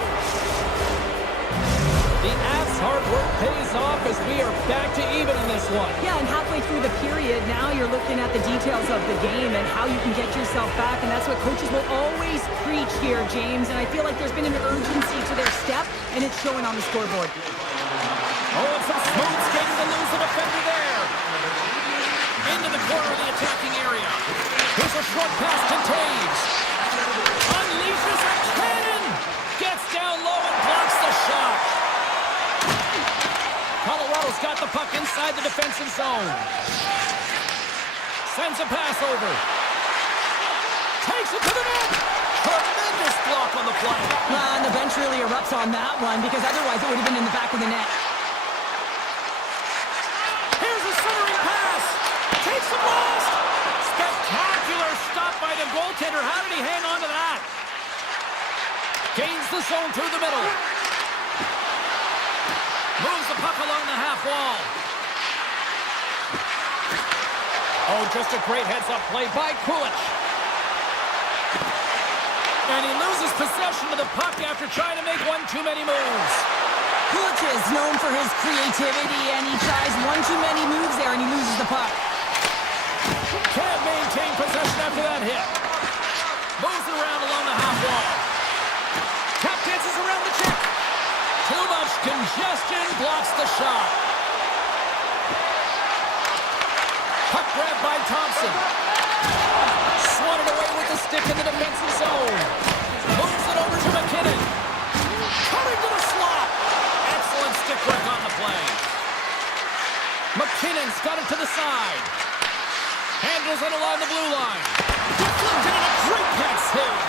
The Avs' hard work pays off as we are back to even in this one. Yeah, and halfway through the period, now you're looking at the details of the game and how you can get yourself back, and that's what coaches will always preach here, James, and I feel like there's been an urgency to their step, and it's showing on the scoreboard. Oh, it's a smooth skating to lose the defender there. Into the corner of the attacking area. Here's a short pass to Taves. Unleashes a cannon. Gets down low and blocks the shot. Colorado's got the puck inside the defensive zone. Sends a pass over. Takes it to the net. Tremendous block on the play. And the bench really erupts on that one because otherwise it would have been in the back of the net. Here's a centering pass. Takes the blast. Spectacular stop by the goaltender. How did he hang on to that? Gains the zone through the middle. Moves the puck along the half wall. Oh, just a great heads-up play by Kulich. And he loses possession of the puck after trying to make one too many moves. Kulich is known for his creativity, and he tries one too many moves there, and he loses the puck. Can't maintain after that hit. Moves it around along the half wall. Tap dances around the check. Too much congestion blocks the shot. Puck grab by Thompson. Swatted away with the stick in the defensive zone. Moves it over to McKinnon. Cutting to the slot. Excellent stick work on the play. McKinnon's got it to the side. Handles it along the blue line. Deflected in a great pass save.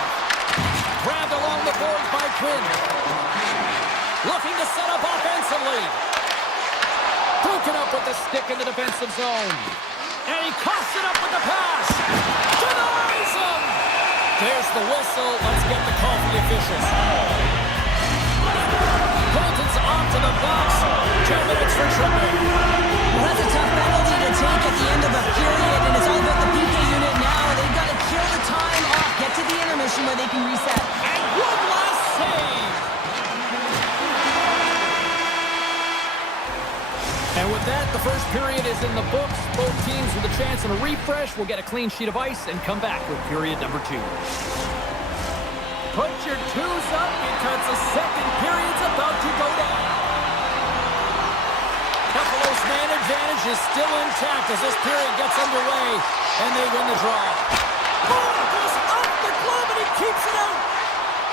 Grabbed along the boards by Quinn. Looking to set up offensively. Broken up with the stick in the defensive zone. And he coughs it up with the pass. Denies him! There's the whistle. Let's get the call for the officials. Colton's off to the box. 2 minutes for tripping. Well, that's a tough penalty to take at the end of a period, and it's all about the PK unit now. They've got to kill the time off, get to the intermission where they can reset. And one last save. And with that, the first period is in the books. Both teams with a chance and a refresh will get a clean sheet of ice and come back with period number 2. Put your twos up because the second period's about to go down. Buffalo's man advantage is still intact as this period gets underway, and they win the draw. Ball goes off the glove, and he keeps it out.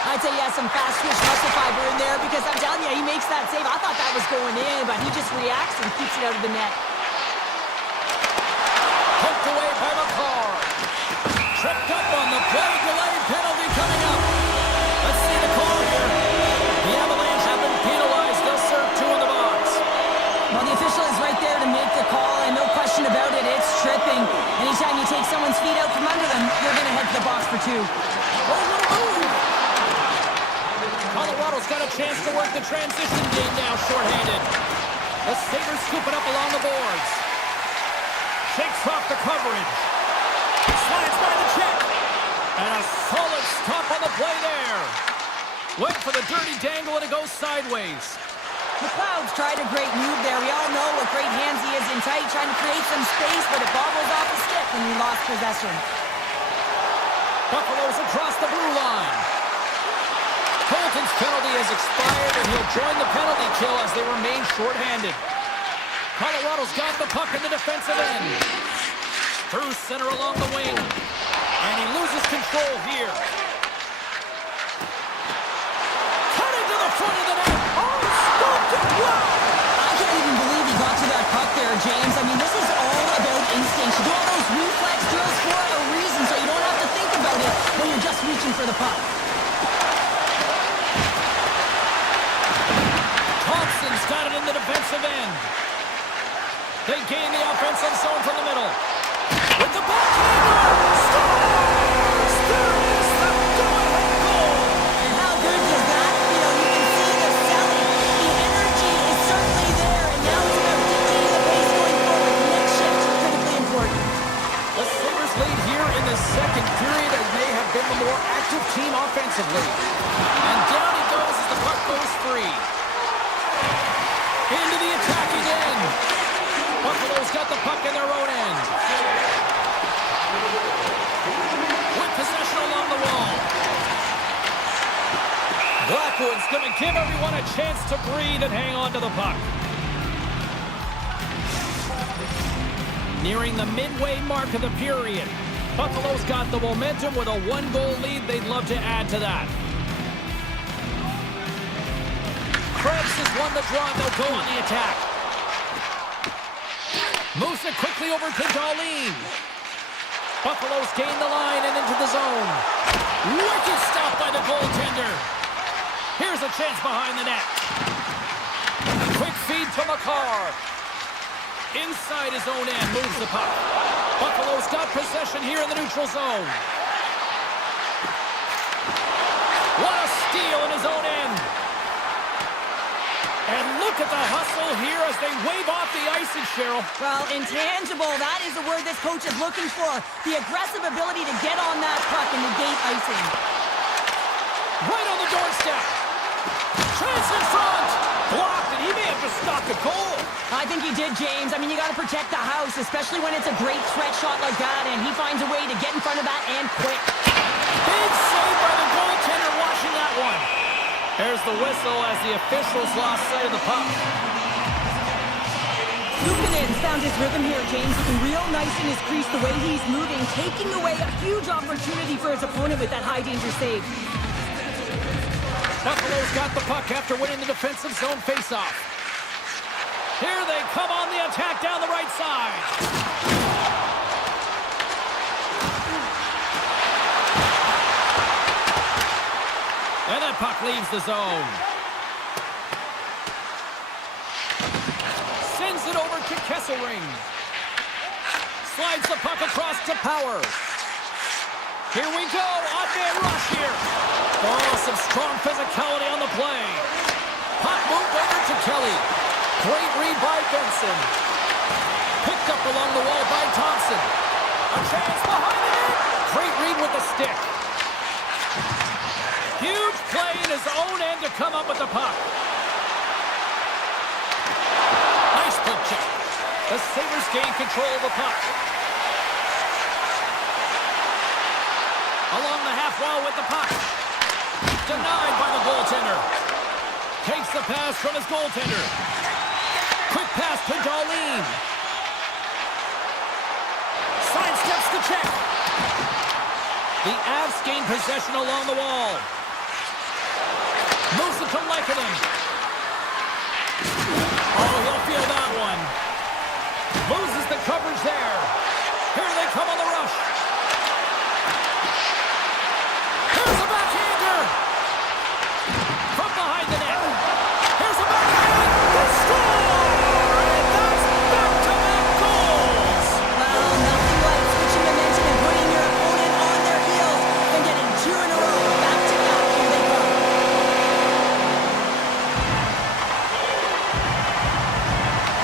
I'd say, yeah, some fast twitch muscle fiber in there because I'm telling you, he makes that save. I thought that was going in, but he just reacts and keeps it out of the net. Poked away by McCarr. Tripped up on the play. Delayed penalty coming up. Let's see the call here. The Avalanche have been penalized. They'll serve 2 in the box. Well, the official is right there to make the call, and no question about it, it's tripping. Anytime you take someone's feet out from under them, you're going to head to the box for 2. Oh, what a move! Colorado's got a chance to work the transition game now, shorthanded. The Sabres scoop it up along the boards. Shakes off the coverage. Slides by the check. And a solid stop on the play there. Went for the dirty dangle and it goes sideways. McLeod's tried a great move there. We all know what great hands he is in tight, trying to create some space, but it bobbles off the stick when he lost possession. Buffalo's across the blue line. Colton's penalty has expired, and he'll join the penalty kill as they remain shorthanded. Colorado's got the puck in the defensive end. Through center along the wing. And he loses control here. Cutting to the front of the net. Oh, stopped it. Wow! I can't even believe he got to that puck there, James. I mean, this is all about instinct. You do all those reflex drills for a reason, so you don't have to think about it when you're just reaching for the puck. Thompson's got it in the defensive end. They gain the offensive zone from the middle. With the backhander! Scores! There is the go-ahead goal! And how good was that? You know, you can see the selling. The energy is certainly there, and now it's about dictating the pace going forward. The next shift is critically important. The Sabres lead here in the second period as they have been the more active team offensively. And down he goes as the puck goes free. Into the attacking end. Buffalo's got the puck in their own end. With possession along the wall. Blackwood's going to give everyone a chance to breathe and hang on to the puck. Nearing the midway mark of the period. Buffalo's got the momentum with a 1-goal lead. They'd love to add to that. Krebs has won the draw, and they'll go on the attack. Moves it quickly over to Darlene. Buffalo's gained the line and into the zone. Wicked stop by the goaltender. Here's a chance behind the net. Quick feed to McCarr. Inside his own end, moves the puck. Buffalo's got possession here in the neutral zone. What a steal in his own end. And look at the hustle here as they wave off the icing, Cheryl. Well, intangible, that is the word this coach is looking for. The aggressive ability to get on that puck and negate icing. Right on the doorstep. Chance in front. Blocked, and he may have just stopped a goal. I think he did, James. I mean, you got to protect the house, especially when it's a great threat shot like that, and he finds a way to get in front of that and quick. Big save by the goaltender watching that one. There's the whistle as the officials lost sight of the puck. Luukkonen's found his rhythm here, James. Looking real nice in his crease, the way he's moving, taking away a huge opportunity for his opponent with that high-danger save. Buffalo's got the puck after winning the defensive zone faceoff. Here they come on the attack down the right side. And that puck leaves the zone. Sends it over to Kesselring. Slides the puck across to Power. Here we go, on-man rush here. Oh, some strong physicality on the play. Puck moved over to Kelly. Great read by Benson. Picked up along the wall by Thompson. A chance behind the net. Great read with the stick. Huge play in his own end to come up with the puck. Nice foot check. The Sabres gain control of the puck. Along the half wall with the puck. Denied by the goaltender. Takes the pass from his goaltender. Quick pass to Darlene. Sidesteps the check. The Avs gain possession along the wall. Moves it to Lekanen. Oh, he'll feel that one. Loses the coverage there. Here they come on the rush. Here's a backhander. From behind the net. Here's a backhand. They score! And that's back-to-back goals. Well, nothing like switching momentum and putting your opponent on their heels and getting two in a row. Back-to-back. Here they come.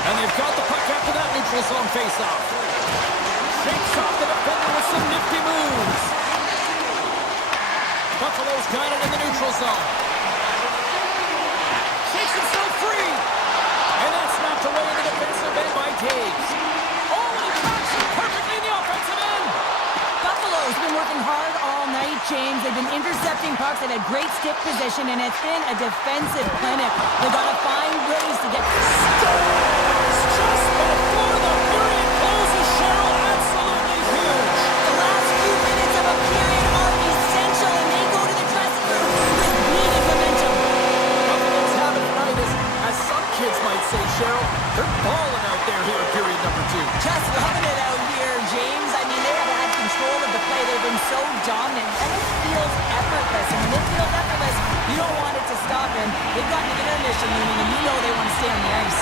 And they've got the puck after that neutral zone face-off. Shakes off the defender with some nifty moves. Buffalo's got it in the neutral zone. Shakes himself free. And that's knocked away in the defensive end by Taves. Oh, and he tracks him perfectly in the offensive end. Buffalo's been working hard all night, James. They've been intercepting pucks. They've had great stick position, and it's been a defensive clinic. They've got to find ways to get Scores just before the period closes, Cheryl. Absolutely huge. the last few minutes of a period are essential, and they go to the dressing room with needed momentum. Buffalo's having a night, as some kids might say, Cheryl. They're balling out there here in period number 2. Just loving it out here, James. I mean, they have had control of the play. They've been so dominant, and it feels effortless. And when it feels effortless, you don't want it to stop. And they've gotten an intermission meaning, and you know they want to stay on the ice.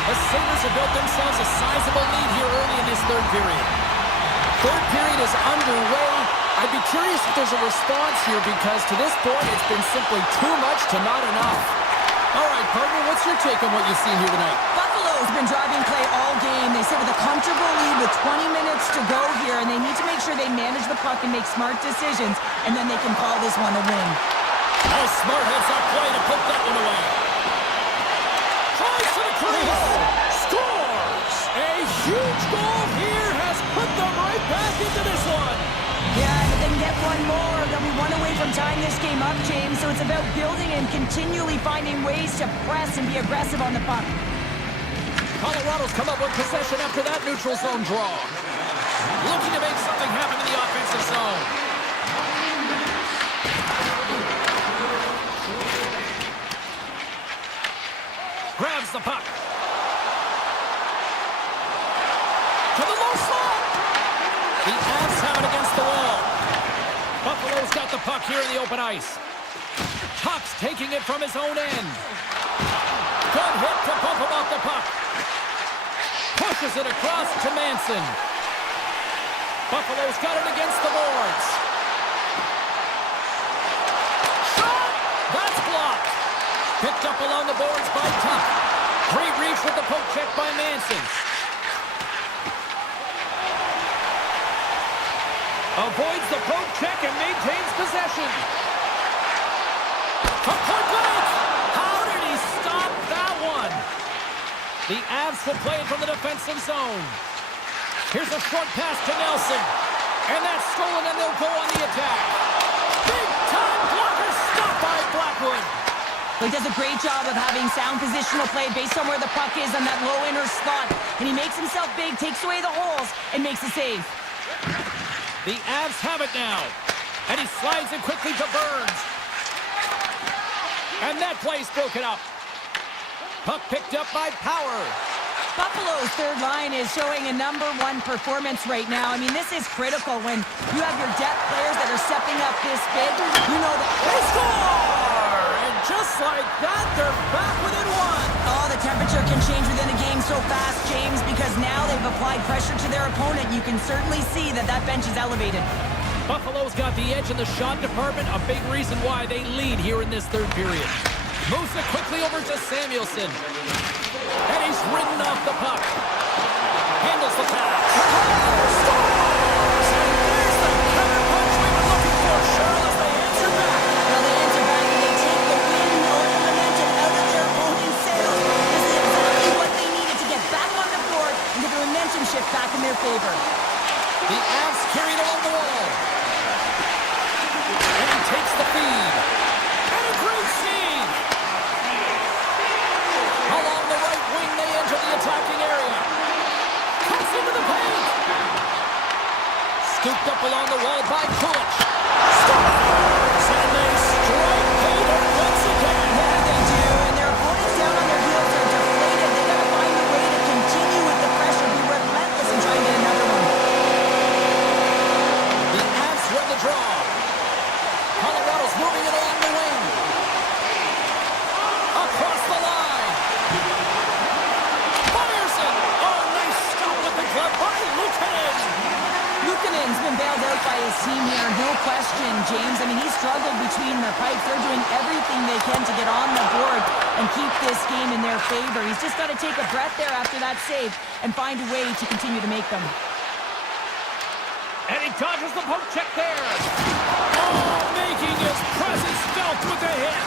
The Sabres have built themselves a sizable lead here early in this third period. Third period is underway. I'd be curious if there's a response here because to this point it's been simply too much to not enough. All right, partner, what's your take on what you've seen here tonight? Buffalo's been driving play all game. They sit with a comfortable lead with 20 minutes to go here, and they need to make sure they manage the puck and make smart decisions, and then they can call this one a win. Oh, smart heads-up play to put that one away. Tries to the crease. Scores! A huge goal here has put them right back into this one. Yeah, and if they can get one more, they'll be one away from tying this game up, James. So it's about building and continually finding ways to press and be aggressive on the puck. Colorado's come up with possession after that neutral zone draw. Looking to make something happen in the offensive zone. Grabs the puck. To the low slot. The Avs have it against the wall. Buffalo's got the puck here in the open ice. Tuck's taking it from his own end. Good hit to bump him off the puck. Pushes it across to Manson. Buffalo's got it against the boards. Shot! That's blocked. Picked up along the boards by Tuck. Great reach with the poke check by Manson. Avoids the poke check and maintains possession. From point blank! How did he stop that one? The Avs will play it from the defensive zone. Here's a short pass to Nelson. And that's stolen, and they'll go on the attack. Big-time blocker stopped by Blackwood. He does a great job of having sound positional play based on where the puck is on that low inner slot. And he makes himself big, takes away the holes, and makes a save. The Avs have it now. And he slides it quickly to Burns. And that play's broken up. Puck picked up by Power. Buffalo's third line is showing a #1 performance right now. I mean, this is critical when you have your depth players that are stepping up this big. You know that They score! And just like that, they're back within one. oh, the temperature can change within a game so fast, James, because now they've applied pressure to their opponent. You can certainly see that that bench is elevated. Buffalo's got the edge in the shot department, a big reason why they lead here in this third period. Moves it quickly over to Samuelson. And he's ridden off the puck. Handles the pass. Scores! And there's the counter punch we were looking for, Cheryl, as they answer back. Well, they answer back and they take the win or the momentum out of their opponent's sails. This is exactly what they needed to get back on the board and get the momentum shift back in their favor. The Avs carried along the wall. And he takes the feed. And a great save. Along the right wing, they enter the attacking area. Cuts into the paint. Scooped up along the wall by Kulich. Scores! And they strike pay dirt once again. Yeah, they do. And their opponents down on their heels are deflated. They got to find a way to continue with the pressure, be relentless, and try and get another one. The Avs win the draw. Colorado's moving it along the wing. Across the line. Fires it. Oh, nice stop with the glove by Luukkonen. Luukkonen's been bailed out by his team here, no question, James. I mean, he struggled between the pipes. They're doing everything they can to get on the board and keep this game in their favor. He's just got to take a breath there after that save and find a way to continue to make them. And he dodges the poke check there. Oh, making his presence felt with a hit.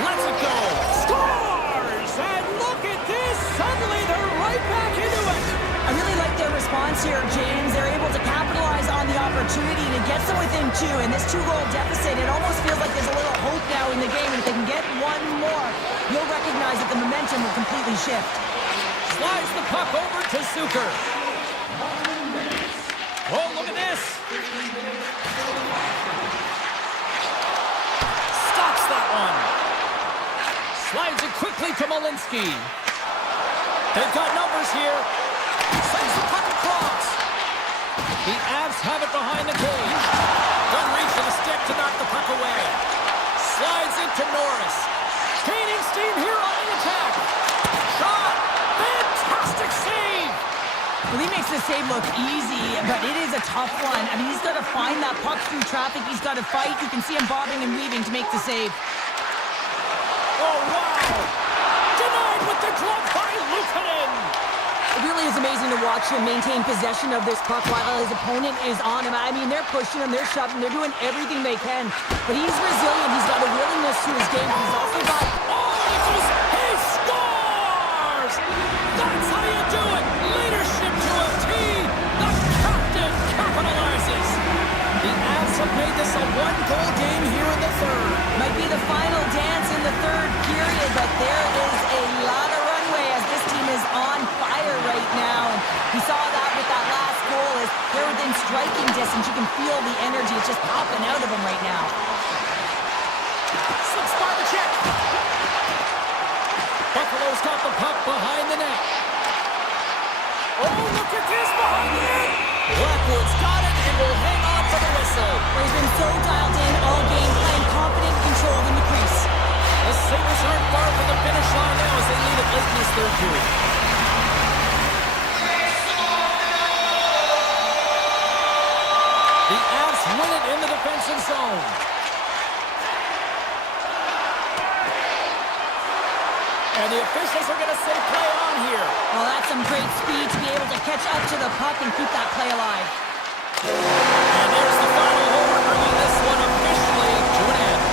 Lets it go. Scores! And look at this. Suddenly they're right back into it. I really like their response here, James. They're able to capitalize on the opportunity to get them within two. And this two-goal deficit, it almost feels like there's a little hope now in the game. And if they can get one more, you'll recognize that the momentum will completely shift. Slides the puck over to Zucker. Oh, look at this. Stops that one. Slides it quickly to Malinsky. They've got numbers here. Sends the puck across. The Avs have it behind the cage. Doesn't reach for the stick to knock the puck away. Slides it to Norris. Gaining steam here on the attack. Shot. Fantastic save. Well, he makes the save look easy, but it is a tough one. I mean, he's got to find that puck through traffic. He's got to fight. You can see him bobbing and weaving to make the save. Oh, wow. Denied with the glove by Luukkonen. It really is amazing to watch him maintain possession of this puck while his opponent is on him. I mean, they're pushing him, they're shoving, they're doing everything they can. But he's resilient. He's got a willingness to his game. He's also got... He scores! That's how you do it. Leadership to a team. The captain capitalizes. The Avs have made this a one-goal game here in the third. Might be the final dance in the third period, but there is a lot of runway as this team is on fire right now. And we saw that with that last goal as they're within striking distance. You can feel the energy. It's just popping out of them right now. Slips by the check. Buffalo's got the puck behind the net. Oh, look at this behind the net. Blackwood's got it and will hang on for the whistle. He's been so dialed in all game, playing confident, controlled in the crease. The Sabres aren't far from the finish line now as they lead it late in this third period. The Avs win it in the defensive zone. And the officials are going to say play on here. Well, that's some great speed to be able to catch up to the puck and keep that play alive. And there's the final horn, bringing this one officially to an end.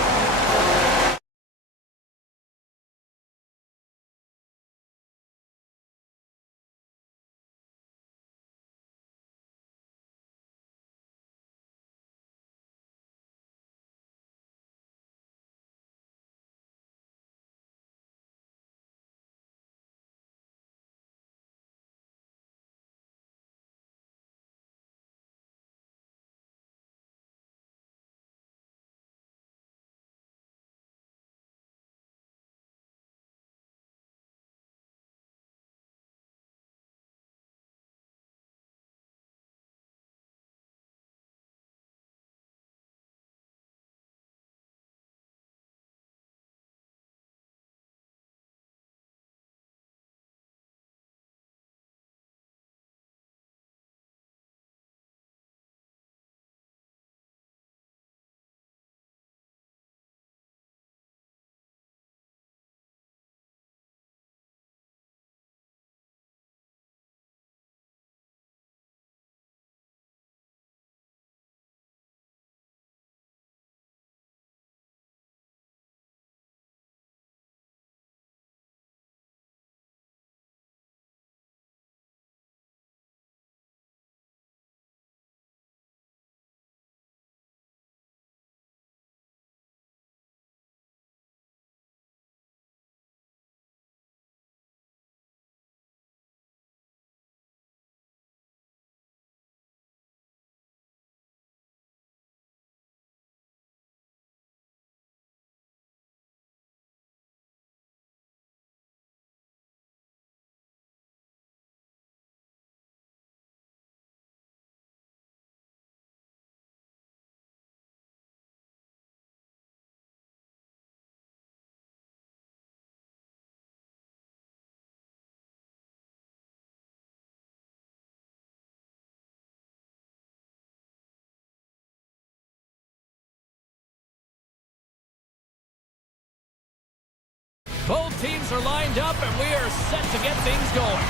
Both teams are lined up, and we are set to get things going.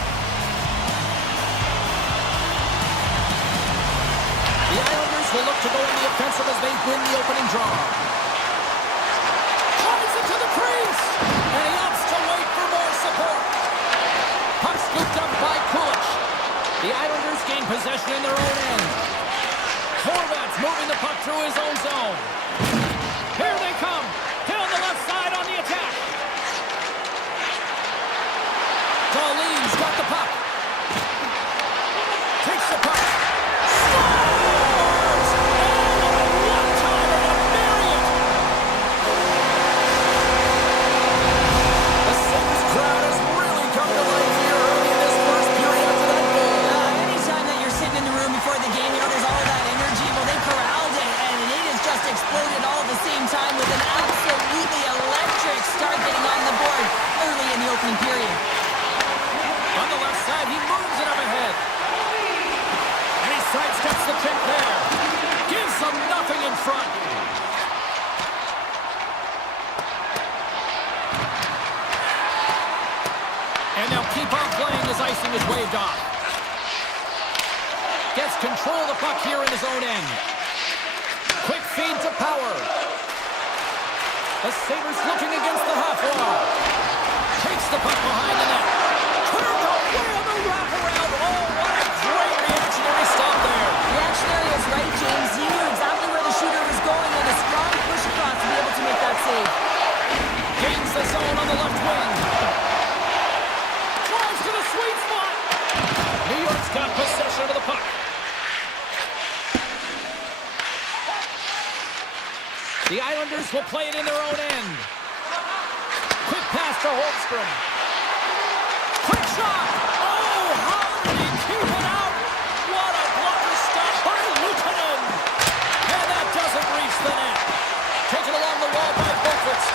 The Islanders will look to go in the offensive as they win the opening draw. Drives it to the crease, and he opts to wait for more support. Puck scooped up by Kulich. The Islanders gain possession in their own end. Horvat's moving the puck through his own zone. Here they come. Down the left side on the attack. Darlene's got the puck. Takes the puck. Scores! And a one-timer to bury it! The Sabres crowd has really come to life here early in this first period after that goal. Anytime that you're sitting in the room before the game, you know, there's all that energy. Well, they corralled it, and it has just exploded all at the same time with an absolutely electric start getting on the board early in the opening period. On the left side, he moves it up ahead. And he sidesteps the check there. Gives them nothing in front. And they'll keep on playing as icing is waved off. Gets control of the puck here in his own end. Quick feed to Power. The Sabres looking against the half wall. Takes the puck behind the net. Turned away on the wraparound. Oh, what a great reactionary stop there. Reactionary is right, James. He knew exactly where the shooter was going and a strong push across to be able to make that save. Gains the zone on the left wing. Drives to the sweet spot. New York's got possession of the puck. The Islanders will play it in their own end. Quick pass to Holmstrom. Quick shot! Oh, how did he keep it out? What a blocker stop by Luukkonen! And that doesn't reach the net. Taken along the wall by Boqvist.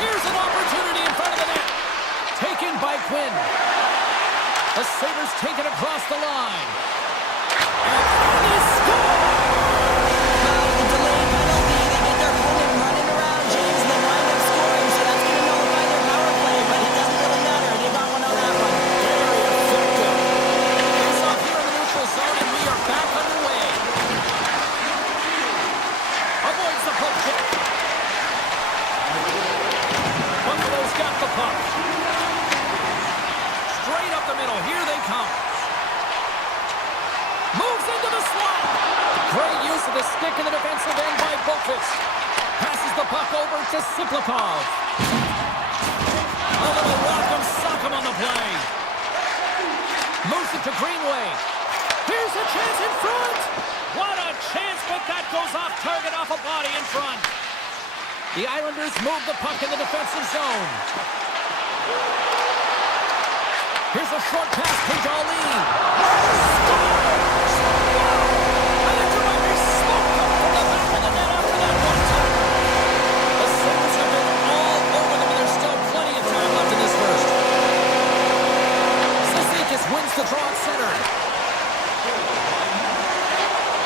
Here's an opportunity in front of the net. Taken by Quinn. The Sabres take it across the line. And he scores! The delayed penalty, they get their opponent running around, James, and they wind up scoring, so that's going to nullify their power play, but it doesn't really matter. They got one on that one. Very effective. Face off here in the neutral zone, and we are back underway. Avoids the poke check. Buffalo's got the puck. Straight up the middle. Here they come. Moves into the slot. Great use of the stick in the defensive end by Boqvist. Passes the puck over to Siplikov. A little rock'em sock'em on the play. Moves it to Greenway. Here's a chance in front. What a chance, but that goes off target, off a body in front. The Islanders move the puck in the defensive zone. Here's a short pass to Darlene. Scores! I think there might be smoke up from the back of the net after that one time. The Sabres have been all over them, and there's still plenty of time left in this first. Cizikas wins the draw at center.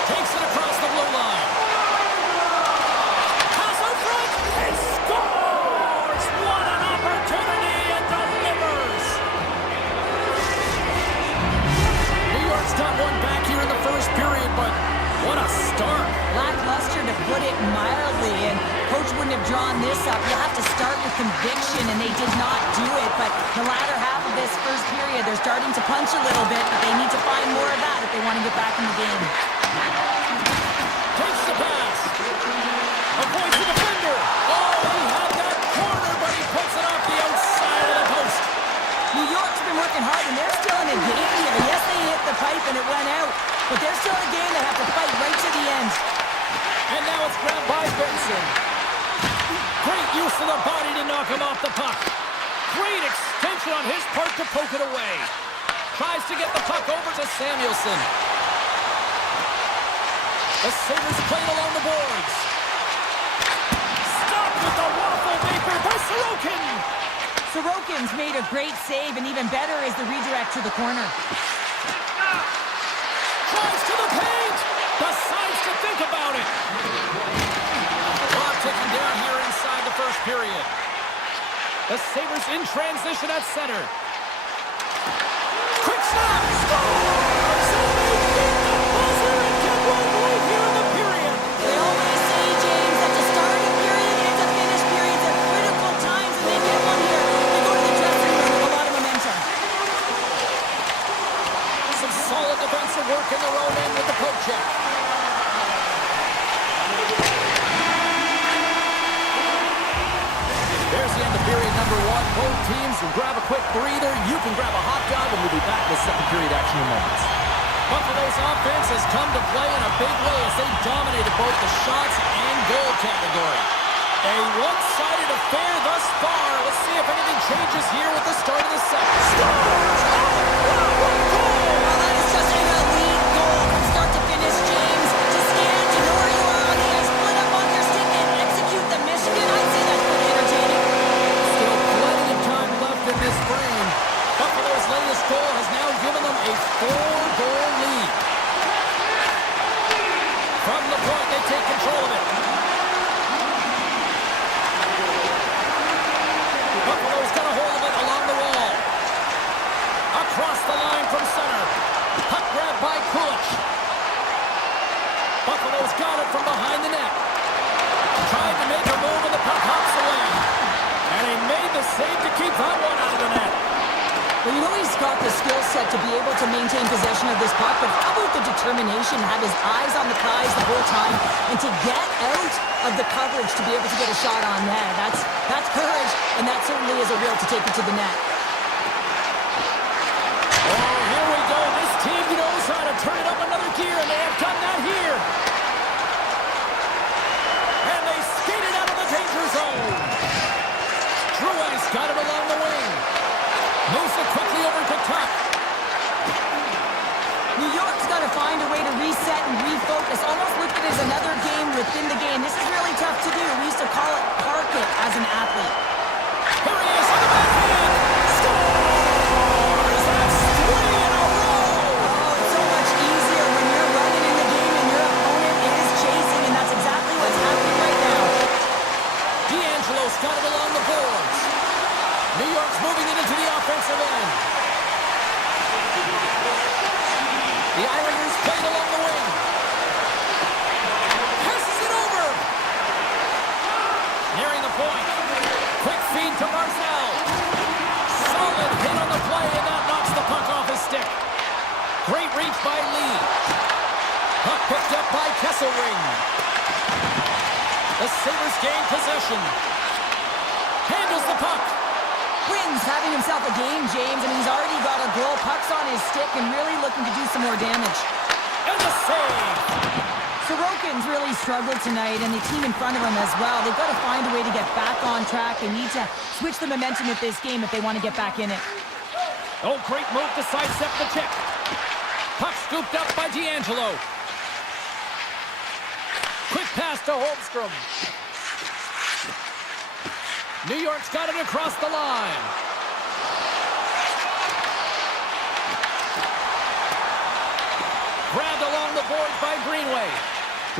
Takes it across the blue line. Pass out front and scores! What an opportunity and delivers! New York's got one back here in the first period, but what a start. Lackluster, to put it mildly, and coach wouldn't have drawn this up. You have to start with conviction, and they did not do it, but the latter half of this first period, they're starting to punch a little bit, but they need to find more of that if they want to get back in the game. Takes the pass. Avoids the defender. Oh, he had that corner, but he puts it off the outside of the post. New York's been working hard, and they're still in a game here. Yes, they hit the pipe, and it went out, but they're still in a game. They have to fight right to the end. And now it's grabbed by Benson. Great use of the body to knock him off the puck. Great extension on his part to poke it away. Tries to get the puck over to Samuelson. The Sabres playing along the boards. Stopped with the waffle maker by Sorokin. Sorokin's made a great save, and even better is the redirect to the corner. Tries to the paint. Decides to think about it. Clock ticking down here inside the first period. The Sabres in transition at center. Quick snap! Scores! And they get the buzzer and get one right here in the period. They always say, James, that the start of period and the finish periods are critical times, and they get one here. They go to the dressing room with a lot of momentum. Some solid defensive work in their own end with the poke check. There's the end of period number one. Both teams will grab a quick breather. You can grab a hot dog, and we'll be back with second period action in moments. Buffalo's offense has come to play in a big way as they dominated both the shots and goal category. A one-sided affair thus far. Let's see if anything changes here with the start of the second. Scores! Oh, what a goal! Well, that is just an elite goal from start to finish, James. To scan, to know where you are on the ice, split up on your stick, and execute the Michigan. I'd say that's pretty entertaining. Still plenty of time left in this frame. Buffalo's latest goal has now given them a 4-goal lead. From the point, they take control of it. Buffalo's got a hold of it along the wall. Across the line from center. Puck grabbed by Kulich. Buffalo's got it from behind the net. Tried to make a move and the puck hops away. And he made the save to keep that one out of the net. Well, you know he's got the skill set to be able to maintain possession of this puck, but how about the determination, have his eyes on the prize the whole time, and to get out of the coverage to be able to get a shot on net. That's courage, and that certainly is a will to take it to the net. Oh, here we go. This team knows how to turn it up another gear, and they have done that here. And they skated out of the danger zone. Truex got it along the wing. Moves it quickly over to Tuck. New York's got to find a way to reset and refocus. Almost look at it as another game within the game. This is really tough to do. We used to call it park it as an athlete. Here he is on the backhand. Scores! That's 3 in a row! Oh, it's so much easier when you're running in the game and your opponent is chasing, and that's exactly what's happening right now. D'Angelo's got it along the boards. New York's moving it into the offensive end. The Islanders played along the wing. Passes it over. Nearing the point. Quick feed to Barzal. Solid hit on the play, and that knocks the puck off his stick. Great reach by Lee. Puck picked up by Kesselring. The Sabres gain possession. Handles the puck. Wynn's having himself a game, James, and he's already got a goal. Puck's on his stick and really looking to do some more damage. And the save! Sorokin's really struggled tonight, and the team in front of him as well. They've got to find a way to get back on track. They need to switch the momentum with this game if they want to get back in it. Oh, great move to sidestep the check. Puck scooped up by D'Angelo. Quick pass to Holmstrom. New York's got it across the line. Grabbed along the boards by Greenway.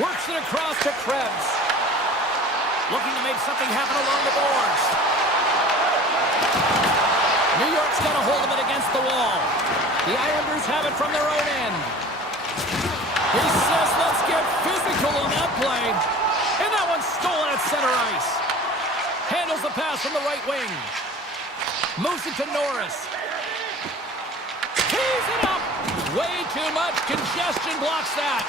Works it across to Krebs. Looking to make something happen along the boards. New York's got a hold of it against the wall. The Islanders have it from their own end. He says, let's get physical on that play. And that one's stolen at center ice. Handles the pass from the right wing. Moves it to Norris. Tees it up. Way too much congestion blocks that.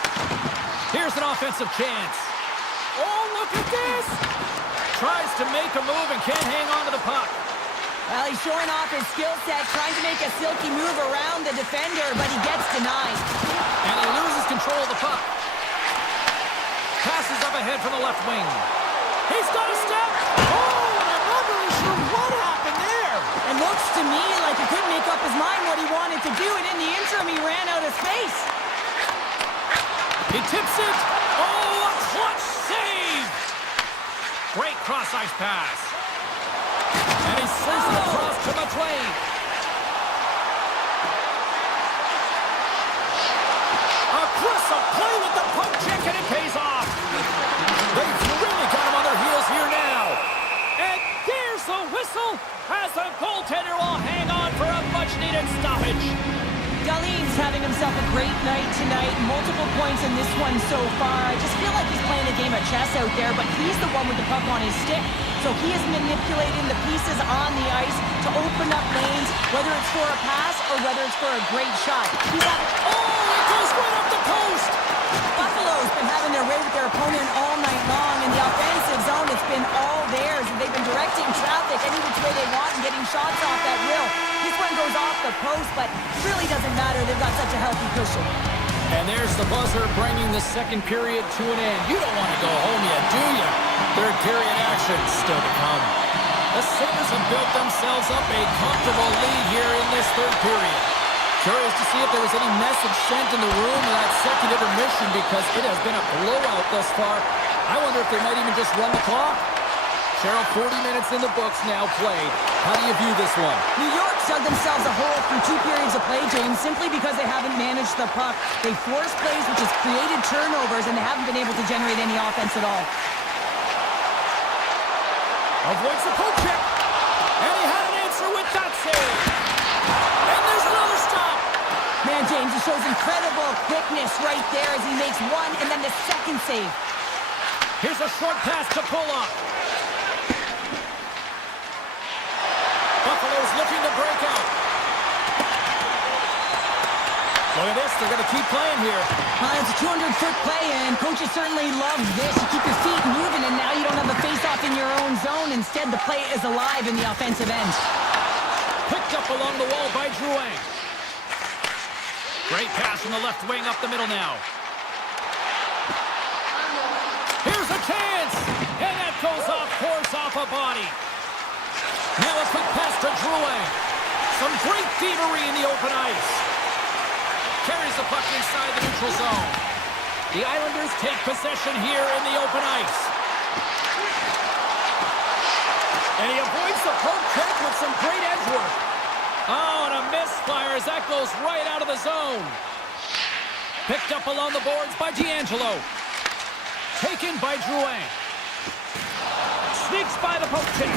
Here's an offensive chance. Oh, look at this. Tries to make a move and can't hang on to the puck. Well, he's showing off his skill set, trying to make a silky move around the defender, but he gets denied. And he loses control of the puck. Passes up ahead from the left wing. He's got a step. Oh, and I'm not really sure what happened there. And looks to me like he couldn't make up his mind what he wanted to do, and in the interim, he ran out of space. He tips it. Oh, a clutch save. Great cross-ice pass. And he slings it across to McLean. Aggressive play with the poke check, and it pays off. They've really got him on their heels here now. And there's the whistle. as the goaltender will hang on for a much-needed stoppage. Dahlin's having himself a great night tonight. Multiple points in this one so far. I just feel like he's playing a game of chess out there, but he's the one with the puck on his stick. So he is manipulating the pieces on the ice to open up lanes, whether it's for a pass or whether it's for a great shot. He's having... Oh, it goes right up the post! Buffalo's been having their way with their opponent all night long. In the offensive zone, it's been all theirs. They've been directing traffic any which way they want and getting shots off at will. This one goes off the post, but it really doesn't matter. They've got such a healthy cushion. And there's the buzzer bringing the second period to an end. You don't want to go home yet, do you? Third period action still to come. The Sabres have built themselves up a comfortable lead here in this third period. Curious to see if there was any message sent in the room in that second intermission because it has been a blowout thus far. I wonder if they might even just run the clock. Cheryl, 40 minutes in the books now played. How do you view this one? New York dug themselves a hole through 2 periods of play, James, simply because they haven't managed the puck. They forced plays, which has created turnovers, and they haven't been able to generate any offense at all. Avoids the poke check. And he had an answer with that save. And there's another stop. Man, James, he shows incredible quickness right there as he makes one and then the second save. Here's a short pass to pull up. Buffalo's looking to break out. Look at this, they're going to keep playing here. It's a 200-foot play, and coaches certainly love this. You keep your feet moving, and now you don't have a face-off in your own zone. Instead, the play is alive in the offensive end. Picked up along the wall by Drouin. Great pass from the left wing up the middle now. Here's a chance! And that goes off course off a body. Now a quick pass to Drouin. Some great thievery in the open ice. Carries the puck inside the neutral zone. The Islanders take possession here in the open ice. And he avoids the poke check with some great edge work. Oh, and a misfire as that goes right out of the zone. Picked up along the boards by D'Angelo. Taken by Drouin. Sneaks by the poke check.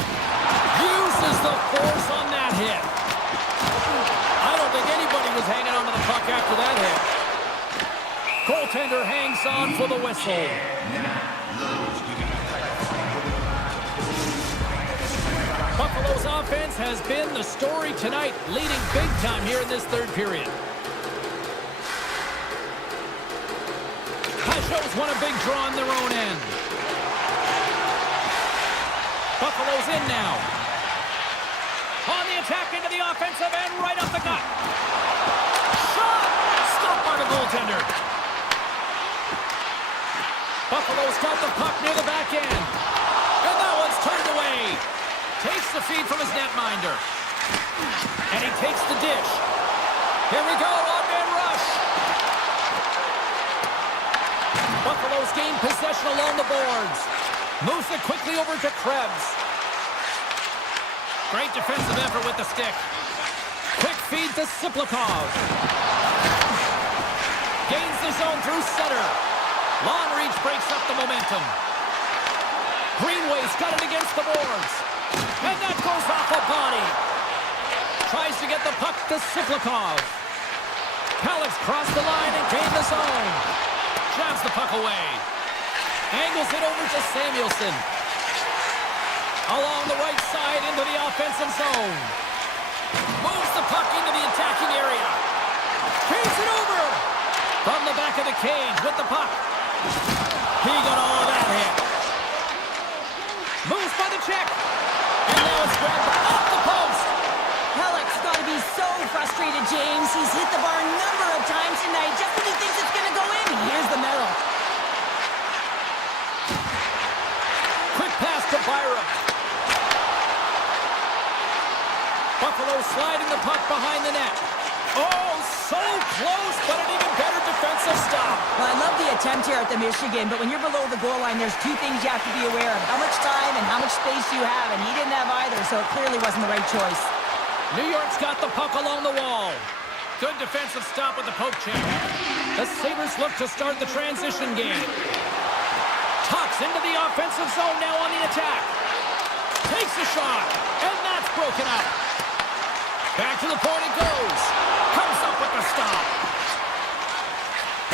Uses the force on that hit. I don't think anybody was hanging on to the puck after that hit. Goaltender hangs on for the whistle. Buffalo's offense has been the story tonight, leading big time here in this third period. Pajot's won a big draw on their own end. Buffalo's in now. On the attack into the offensive end, right up the gut. Shot! Stopped by the goaltender. Buffalo's got the puck near the back end. And that one's turned away. Takes the feed from his netminder. And he takes the dish. Here we go, on-man rush. Buffalo's gained possession along the boards. Moves it quickly over to Krebs. Great defensive effort with the stick. Quick feed to Siplikov. Gains the zone through center. Long reach breaks up the momentum. Greenway's got it against the boards. And that goes off a body. Tries to get the puck to Siplikov. Alex crossed the line and gained the zone. Jabs the puck away. Angles it over to Samuelson. Along the right side into the offensive zone. Moves the puck into the attacking area. Feeds it over. From the back of the cage with the puck. He got all of that hit. Moves by the check. And now it's grabbed off the post. Halleck's got to be so frustrated, James. He's hit the bar a number of times tonight. Just when he thinks it's going to go in, here's the medal. Quick pass to Byram. Buffalo sliding the puck behind the net. Oh, so close, but an even better defensive stop. Well, I love the attempt here at the Michigan, but when you're below the goal line, there's two things you have to be aware of. How much time and how much space you have, and he didn't have either, so it clearly wasn't the right choice. New York's got the puck along the wall. Good defensive stop with the poke check. The Sabres look to start the transition game. Tucks into the offensive zone now on the attack. Takes Takes a shot, and that's broken up. Back to the point it goes. Comes up with the stop.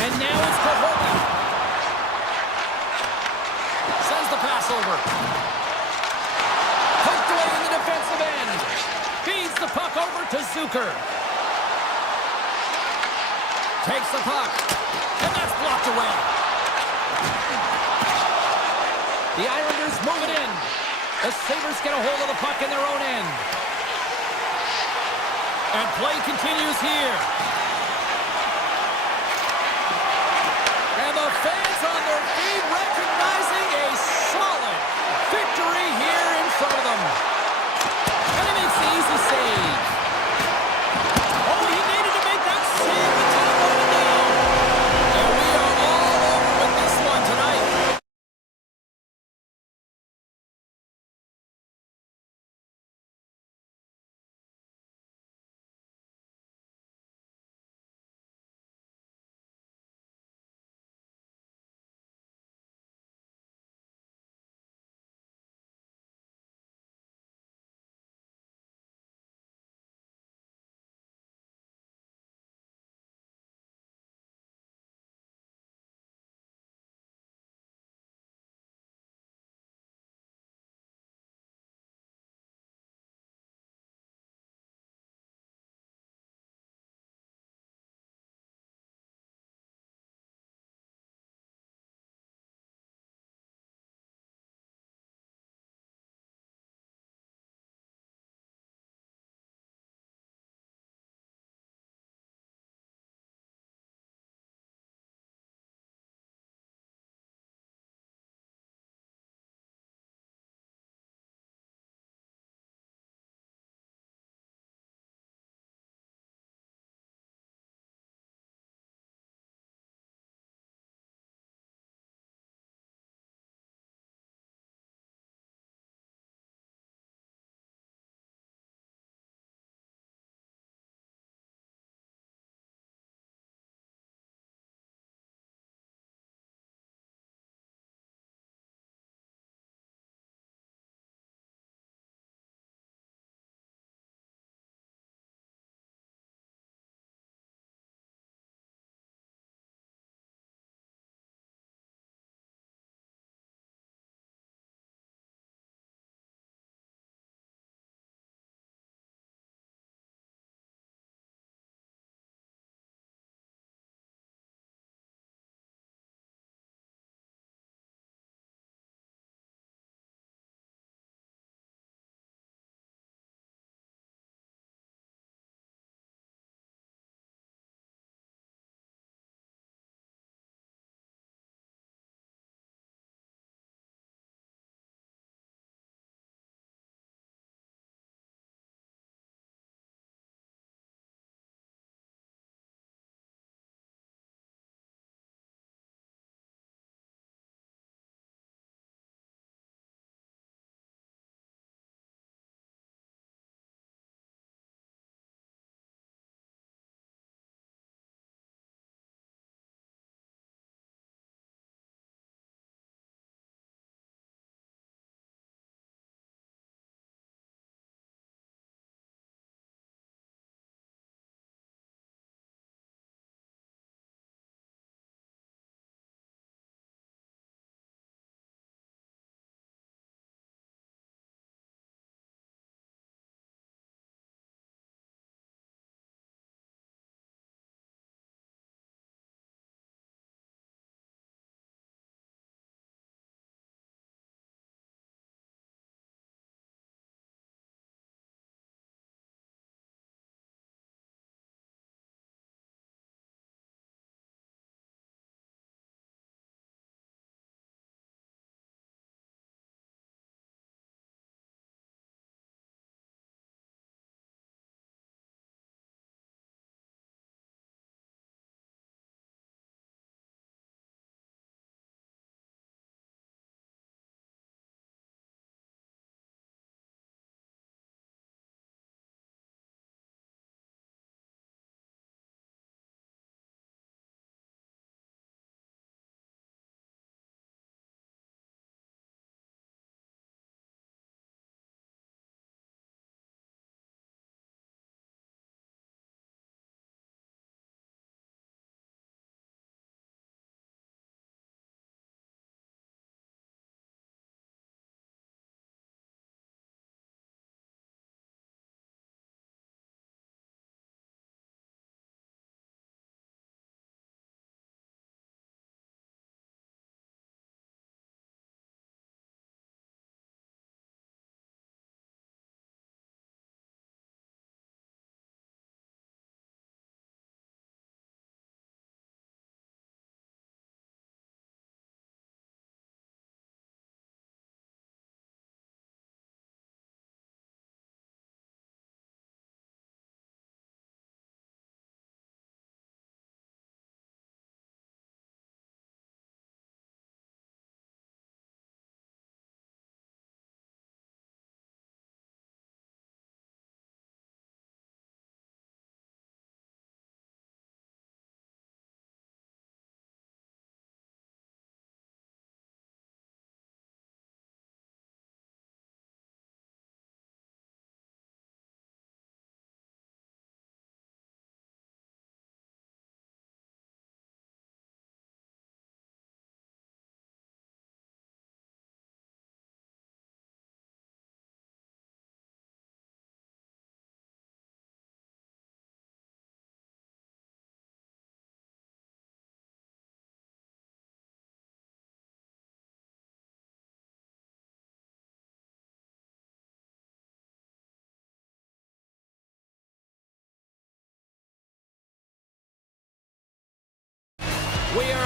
And now it's Kahorgi. Sends the pass over. Poked away in the defensive end. Feeds the puck over to Zucker. Takes the puck. And that's blocked away. The Islanders move it in. The Sabres get a hold of the puck in their own end. And play continues here. And the fans on their feet recognizing a solid victory here in front of them. And he makes the easy save.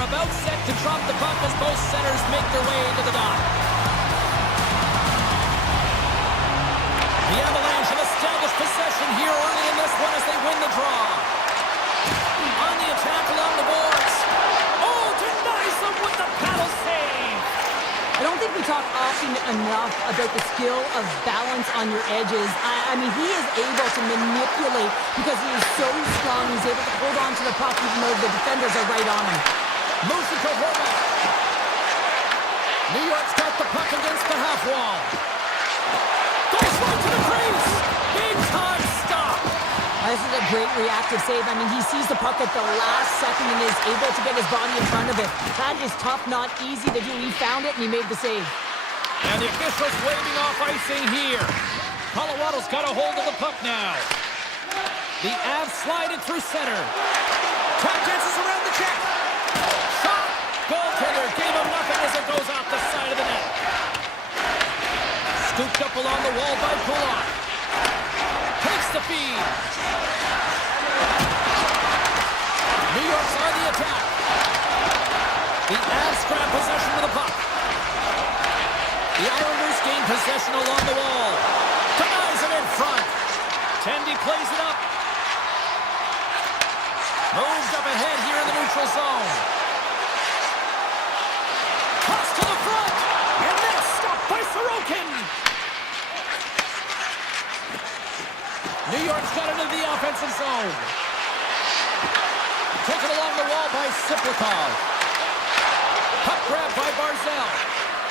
about set to drop the puck as both centers make their way into the dot. The Avalanche have established possession here early in this one as they win the draw. On the attack along the boards. Oh, denies them with the paddle save. I don't think we talk often enough about the skill of balance on your edges. I mean, he is able to manipulate because he is so strong. He's able to hold on to the puck even though the defenders are right on him. Moves it to Horvath. New York's got the puck against the half wall. Goes right to the crease. Big time stop. This is a great reactive save. I mean, he sees the puck at the last second and is able to get his body in front of it. That is tough, not easy to do. He found it and he made the save. And the officials waving off icing here. Colorado's got a hold of the puck now. The Avs slide it through center. Tap dances around the check. Shot. Goaltender gave him nothing as it goes off the side of the net. Scooped up along the wall by Kulak. Takes the feed. New York's on the attack. The Avs grab possession of the puck. The Islanders gain possession along the wall. Denies it in front. Tendy plays it up. Moved up ahead here in the neutral zone. Toss to the front. And that's stopped by Sorokin. New York's got into the offensive zone. Taken along the wall by Siplikov. Puck grab by Barzal.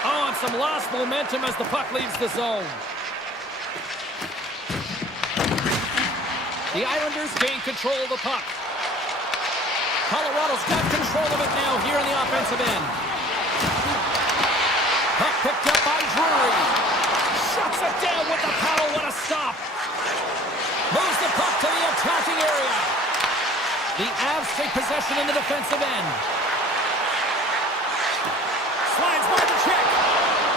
Oh, and some lost momentum as the puck leaves the zone. The Islanders gain control of the puck. Colorado's got control of it now here in the offensive end. Puck picked up by Drury. Shuts it down with the paddle. What a stop. Moves the puck to the attacking area. The Avs take possession in the defensive end. Slides by the check.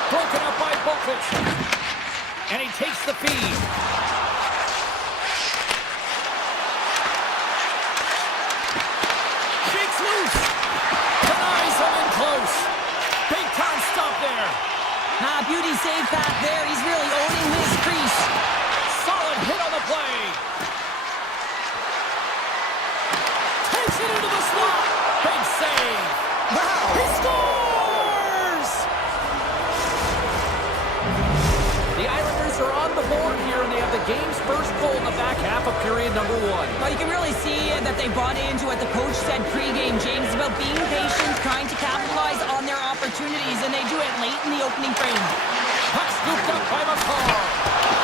Broken up by Bokus. And he takes the feed. Shakes loose. Denies him in close. Big time stop there. Beauty save back there. He's really owning his crease. Solid hit on the play. Takes it into the slot. Big save. Wow. He scores! The Islanders are on the board here, and they have the game's first goal in the back half of period number one. Well, you can really see that they bought into what the coach said pregame, James, about being patient, trying to capitalize on their opportunities, and they do it late in the opening frame. Puck scooped up by McCall.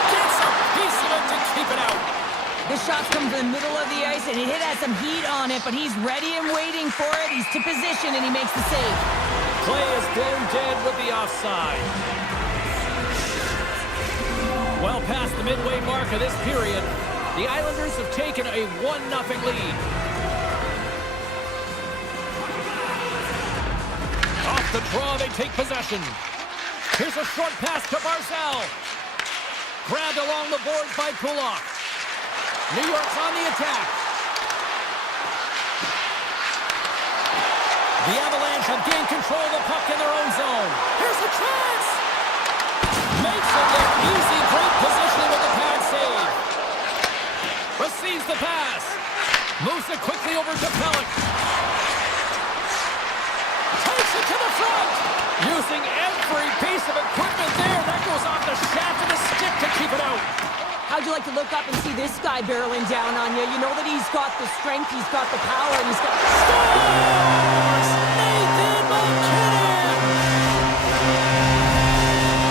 Gets a piece of it to keep it out. This shot's come to the middle of the ice, and it has some heat on it, but he's ready and waiting for it. He's to position, and he makes the save. Play is blown dead with the offside. Well past the midway mark of this period, the Islanders have taken a 1-0 lead. Off the draw, they take possession. Here's a short pass to Barzal. Grabbed along the boards by Kulak. New York's on the attack. The Avalanche have gained control of the puck in their own zone. Here's a chance! Makes it look easy. Great positioning with the pad save. Receives the pass. Moves it quickly over to Pellick. Takes it to the front. Using every piece of equipment there. That goes off the shaft of the stick to keep it out. How'd you like to look up and see this guy barreling down on you? You know that he's got the strength, he's got the power, and he's got... Scores! Nathan McKinnon!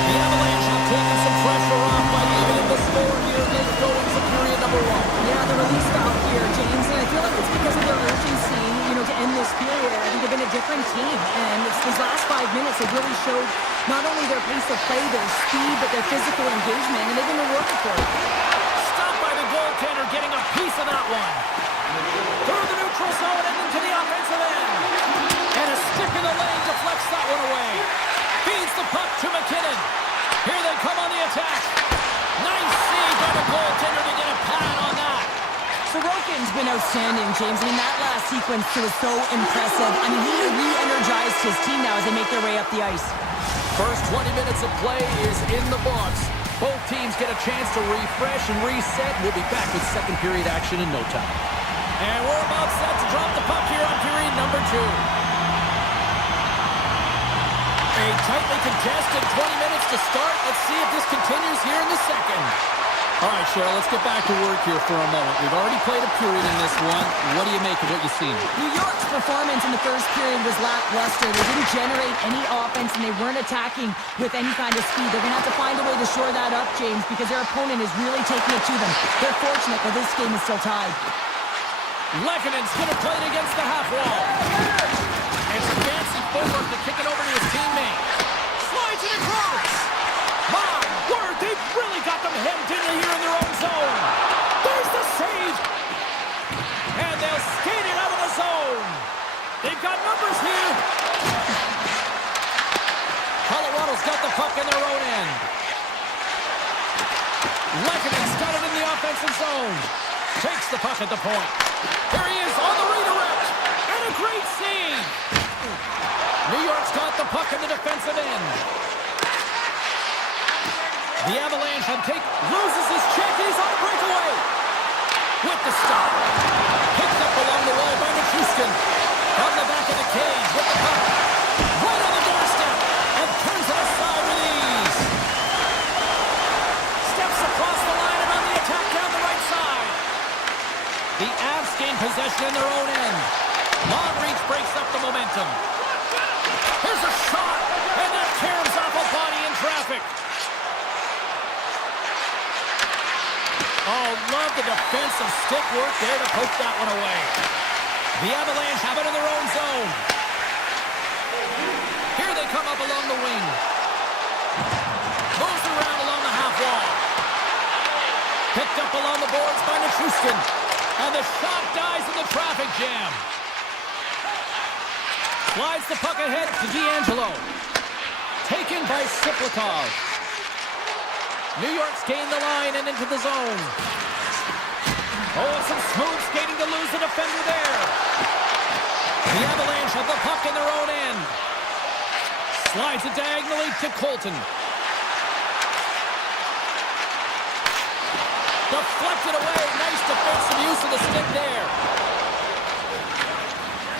The Avalanche have taken some pressure off by evening the score here late going to period number one. Yeah, the release stop here, James, and I feel like it's because of their urgency, to end this period. I think they've been a different team, and it's these last 5 minutes have really showed not only their pace of play, their speed, but their physical engagement, and they've been working for it. Stopped by the goaltender, getting a piece of that one. Through the neutral zone and into the offensive end. And a stick in the lane deflects that one away. Feeds the puck to McKinnon. Here they come on the attack. Nice save by the goaltender to get a pad on that. Sorokin's been outstanding, James. I mean, that last sequence was so impressive. I mean, he re-energized his team now as they make their way up the ice. First 20 minutes of play is in the books. Both teams get a chance to refresh and reset. We'll be back with second period action in no time. And we're about set to drop the puck here on period number 2. A tightly contested 20 minutes to start. Let's see if this continues here in the second. All right, Cheryl, let's get back to work here for a moment. We've already played a period in this one. What do you make of what you've seen? New York's performance in the first period was lackluster. They didn't generate any offense, and they weren't attacking with any kind of speed. They're going to have to find a way to shore that up, James, because their opponent is really taking it to them. They're fortunate that this game is still tied. Lekkonen's going to play it against the half wall. It's a fancy footwork to kick it over to his teammate. Slides it across. My word, they've really got them hemmed in here in their own zone. There's the save. And they'll skate it out of the zone. They've got numbers here. Colorado's got the puck in their own end. Lekkonen's got it in the offensive zone. Takes the puck at the point. Here he is on the redirect. And a great save. New York's got the puck in the defensive end. The Avalanche on take, loses his check, he's on a breakaway. With the stop. Picked up along the wall by Nichushkin. On the back of the cage with the puck. Right on the doorstep. And turns it aside with ease. Steps across the line and on the attack down the right side. The Avs gain possession in their own end. Long reach breaks up the momentum. Here's a shot. And that caroms off a body in traffic. Oh, love the defensive stick work there to poke that one away. The Avalanche have it in their own zone. Here they come up along the wing. Moves around along the half wall. Picked up along the boards by Nichushkin. And the shot dies in the traffic jam. Slides the puck ahead to D'Angelo. Taken by Siplikov. New York's gained the line and into the zone. Oh, some smooth skating to lose the defender there. The Avalanche have the puck in their own end. Slides it diagonally to Colton. Deflected away. Nice defensive use of the stick there.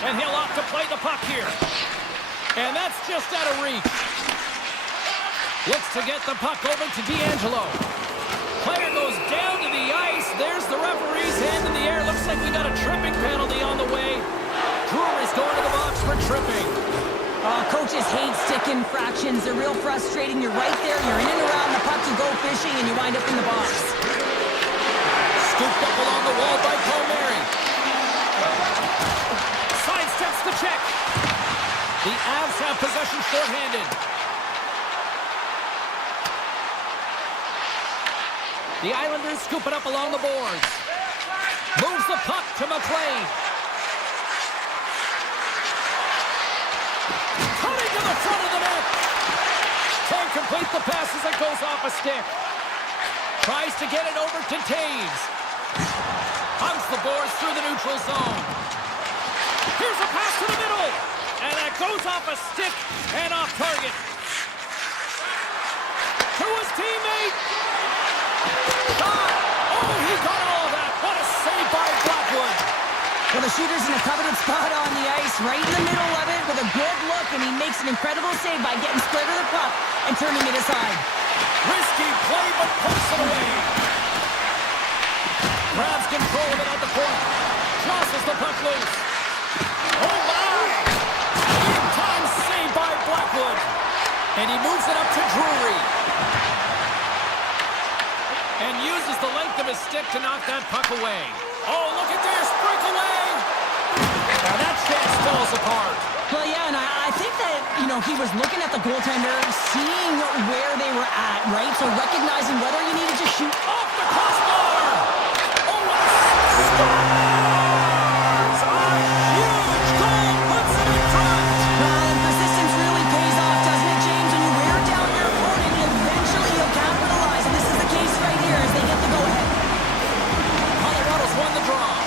And he'll opt to play the puck here. And that's just out of reach. Looks to get the puck over to D'Angelo. Player goes down to the ice. There's the referee's hand in the air. Looks like we got a tripping penalty on the way. Drury's going to the box for tripping. Coaches hate stick infractions. They're real frustrating. You're right there. You're in and around the puck. You go fishing, and you wind up in the box. Scooped up along the wall by Palmieri. Sidesteps the check. The Avs have possession shorthanded. The Islanders scoop it up along the boards. Moves the puck to McLean. Cutting to the front of the net. Can't complete the pass as it goes off a stick. Tries to get it over to Taves. Hunts the boards through the neutral zone. Here's a pass to the middle. And that goes off a stick and off target. To his teammate. Shot! Oh, he got all of that. What a save by Blackwood. Well, the shooter's in a coveted spot on the ice, right in the middle of it with a good look, and he makes an incredible save by getting square to the puck and turning it aside. Risky play, but pokes it away. Grabs control of it at the point. Tosses the puck loose. Oh, my! Big-time save by Blackwood. And he moves it up to Drury. And uses the length of his stick to knock that puck away. Oh, look at this, breakaway! Now that chance falls apart. Well, yeah, and I think that, he was looking at the goaltender, seeing where they were at, right? So recognizing whether you needed to shoot Off the crossbar! Oh, what a scores! A huge goal puts them in front! And persistence really pays off, doesn't it, James? When you wear down your opponent, eventually you'll capitalize, and this is the case right here as they get the go-ahead. Colorado's won the draw.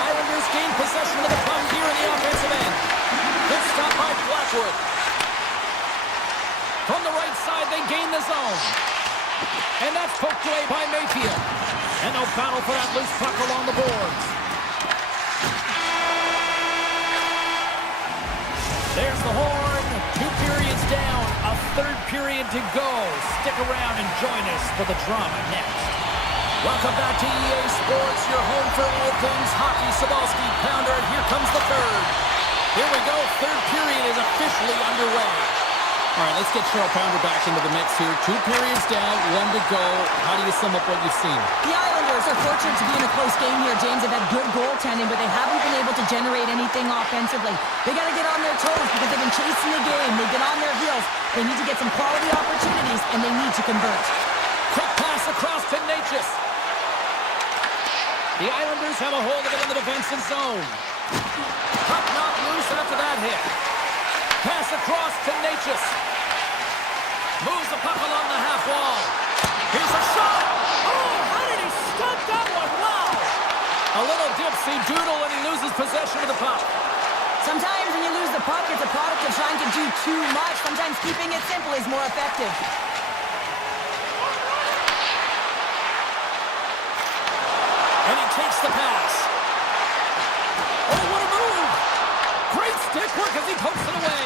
Islanders gain possession of the puck here in the offensive end. Good stop by Blackwood. From the right side, they gain the zone. And that's poked away by Mayfield. And they'll battle for that loose puck along the boards. There's the horn. 2 periods down. A third period to go. Stick around and join us for the drama next. Welcome back to EA Sports, your home for all things hockey. Sabalski, Pounder, and here comes the third. Here we go. Third period is officially underway. All right, let's get Cheryl Pounder back into the mix here. 2 periods down, 1 to go. How do you sum up what you've seen? The Islanders are fortunate to be in a close game here, James. They've had good goaltending, but they haven't been able to generate anything offensively. They got to get on their toes because they've been chasing the game. They've been on their heels. They need to get some quality opportunities, and they need to convert. Quick pass across to Natchez. The Islanders have a hold of it in the defensive zone. Puck not loose after that hit. Pass across to Natchez. Moves the puck along the half wall. Here's a shot. Oh, how did he stop that one? Wow. A little dipsy doodle and he loses possession of the puck. Sometimes when you lose the puck, it's a product of trying to do too much. Sometimes keeping it simple is more effective. And he takes the pass. Oh, what a move. Great stick work as he pokes it away.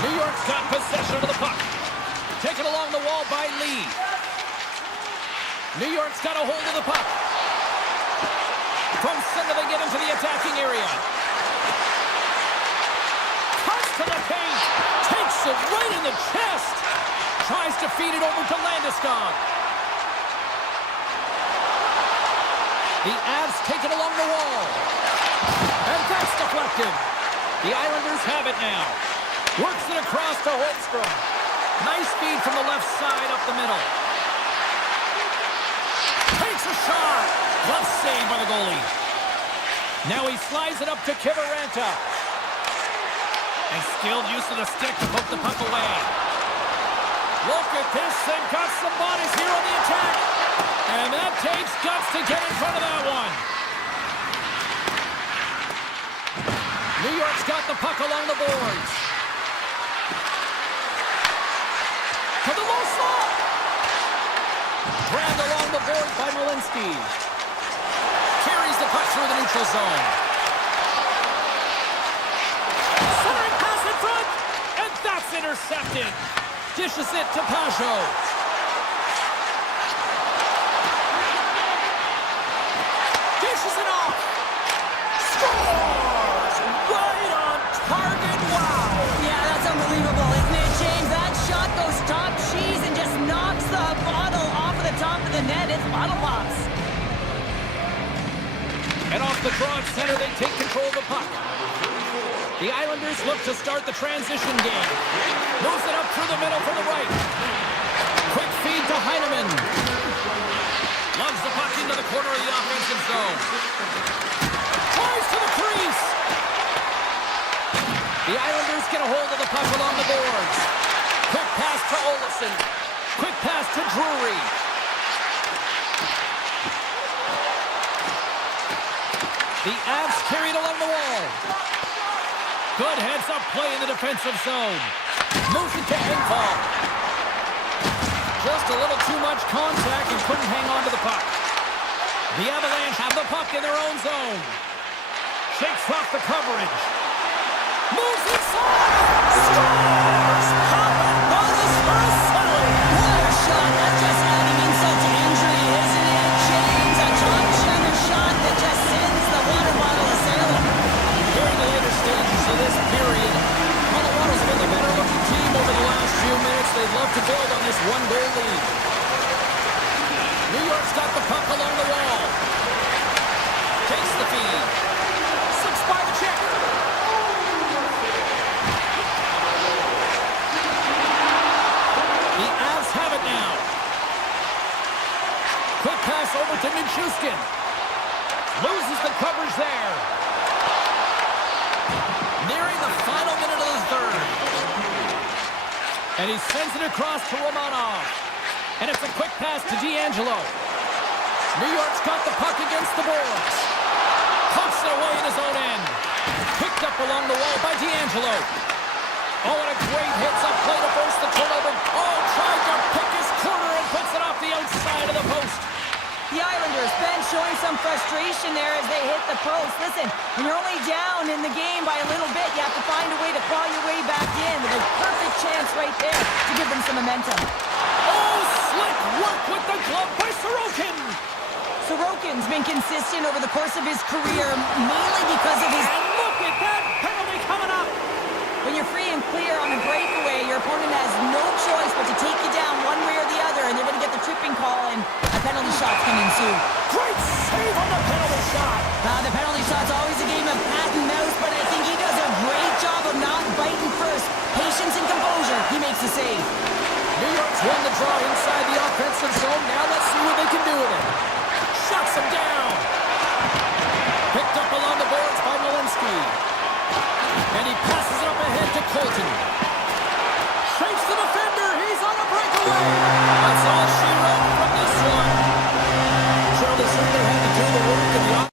New York's got possession of the puck. Taken along the wall by Lee. New York's got a hold of the puck. From center they get into the attacking area. Cuts to the paint. Takes it right in the chest. Tries to feed it over to Landeskog. The Avs take it along the wall. And that's deflected. The Islanders have it now. Works it across to Holmstrom. Nice feed from the left side up the middle. Takes a shot. Glove save by the goalie. Now he slides it up to Kivaranta. And skilled use of the stick to poke the puck away. Look at this. They've got some bodies here on the attack. And that takes guts to get in front of that one. New York's got the puck along the boards. To the low slot. Grabbed along the boards by Malinsky. Carries the puck through the neutral zone. Centering pass in front. And that's intercepted. Dishes it to Pajot. Dishes it off. Scores! Right on target. Wow. Yeah, that's unbelievable, isn't it, James? That shot goes top cheese and just knocks the bottle off of the top of the net. It's bottle pops. And off the draw at center, they take control of the puck. The Islanders look to start the transition game. Moves it up through the middle from the right. Quick feed to Heineman. Loves the puck into the corner of the offensive zone. Tries to the crease. The Islanders get a hold of the puck along the boards. Quick pass to Olsen. Quick pass to Drury. The Avs carried along the wall. Good heads-up play in the defensive zone. Moves it to Engvall. Just a little too much contact and couldn't hang on to the puck. The Avalanche have the puck in their own zone. Shakes off the coverage. Moves inside. Scores! Power bonus for a silly. What a shot. That's just adding insult to injury, isn't it, James? A John Chandler shot that just sends the water bottle a-sailing. During the later stages of this period, Colorado's been the better-looking team over the last few minutes. They'd love to build on this one-goal lead. New York's got the puck along the wall. Takes the feed. Slips by the check. The Avs have it now. Quick pass over to Minchuskin. Loses the coverage there. Nearing the final minute of the third. And he sends it across to Romanov. And it's a quick pass to D'Angelo. New York's got the puck against the boards. Pumps it away in his own end. Picked up along the wall by D'Angelo. Oh, and a great hits up play to force the turnover. Oh, tried to pick his corner and puts it off the outside of the post. The Islanders, Ben, showing some frustration there as they hit the post. Listen, when you're only down in the game by a little bit, you have to find a way to claw your way back in with a perfect chance right there to give them some momentum. Oh, slick work with the glove by Sorokin. Sorokin's been consistent over the course of his career, mainly because of his... And look at that penalty coming up. When you're free and clear on a breakaway, your opponent has no choice but to take you down one way or the other, and they're going to get the tripping call, and a penalty shot's coming soon. Great save on the penalty shot. The penalty shot's always a game of cat and mouse, but I think he does a great job of not biting first. Patience and composure, he makes the save. New York's won the draw inside the offensive zone. Now let's see what they can do with it. Shuts him down. Picked up along the boards by Walensky. And he passes it up ahead to Colton. Shakes the defender. He's on a breakaway. That's all she wrote from this one. Charlie certainly had to do the work in the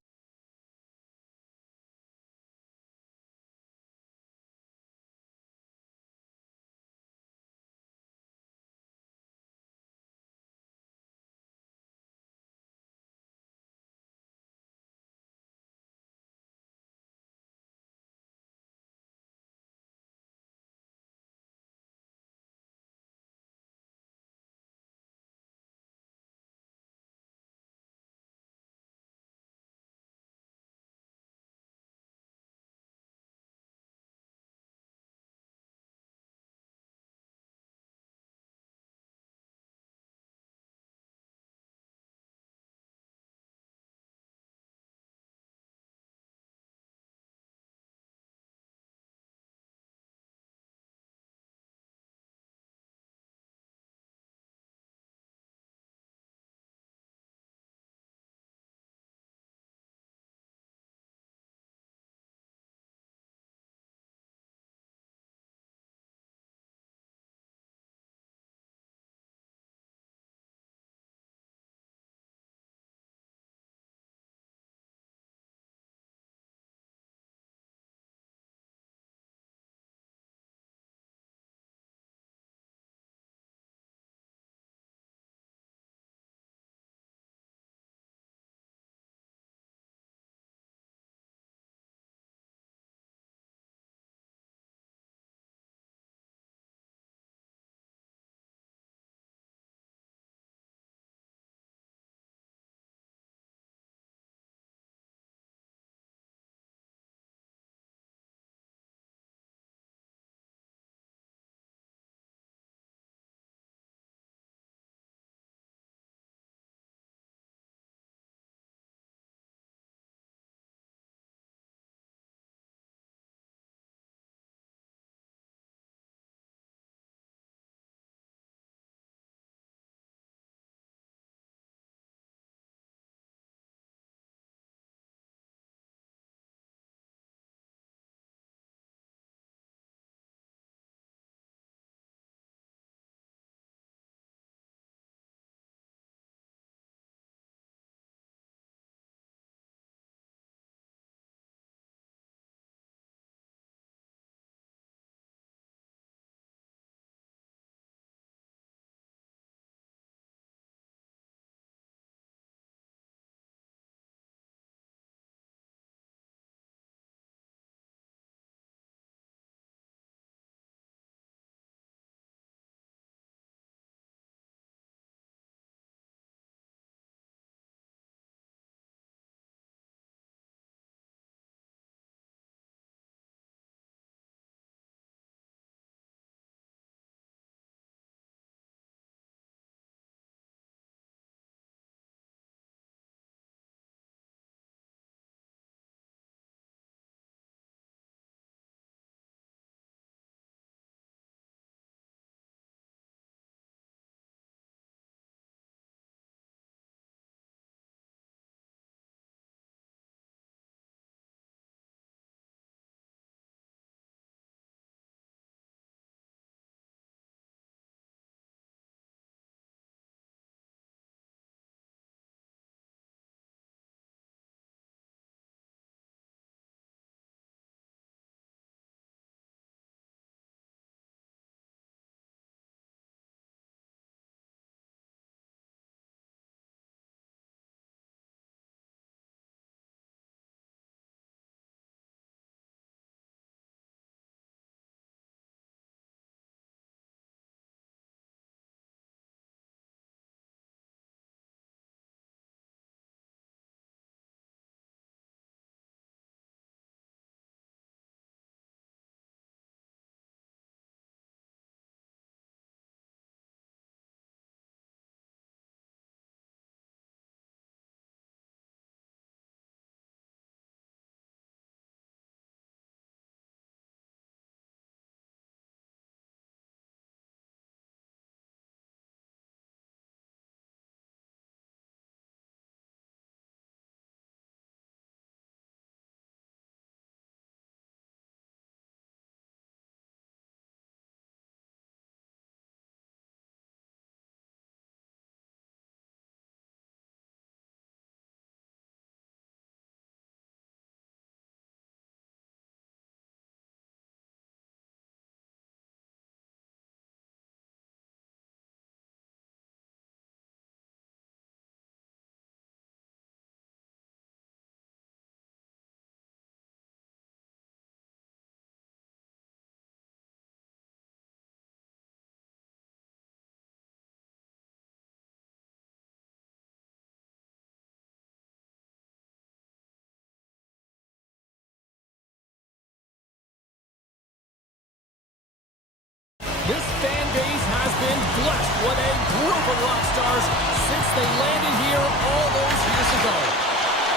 been blessed with a group of rock stars since they landed here all those years ago.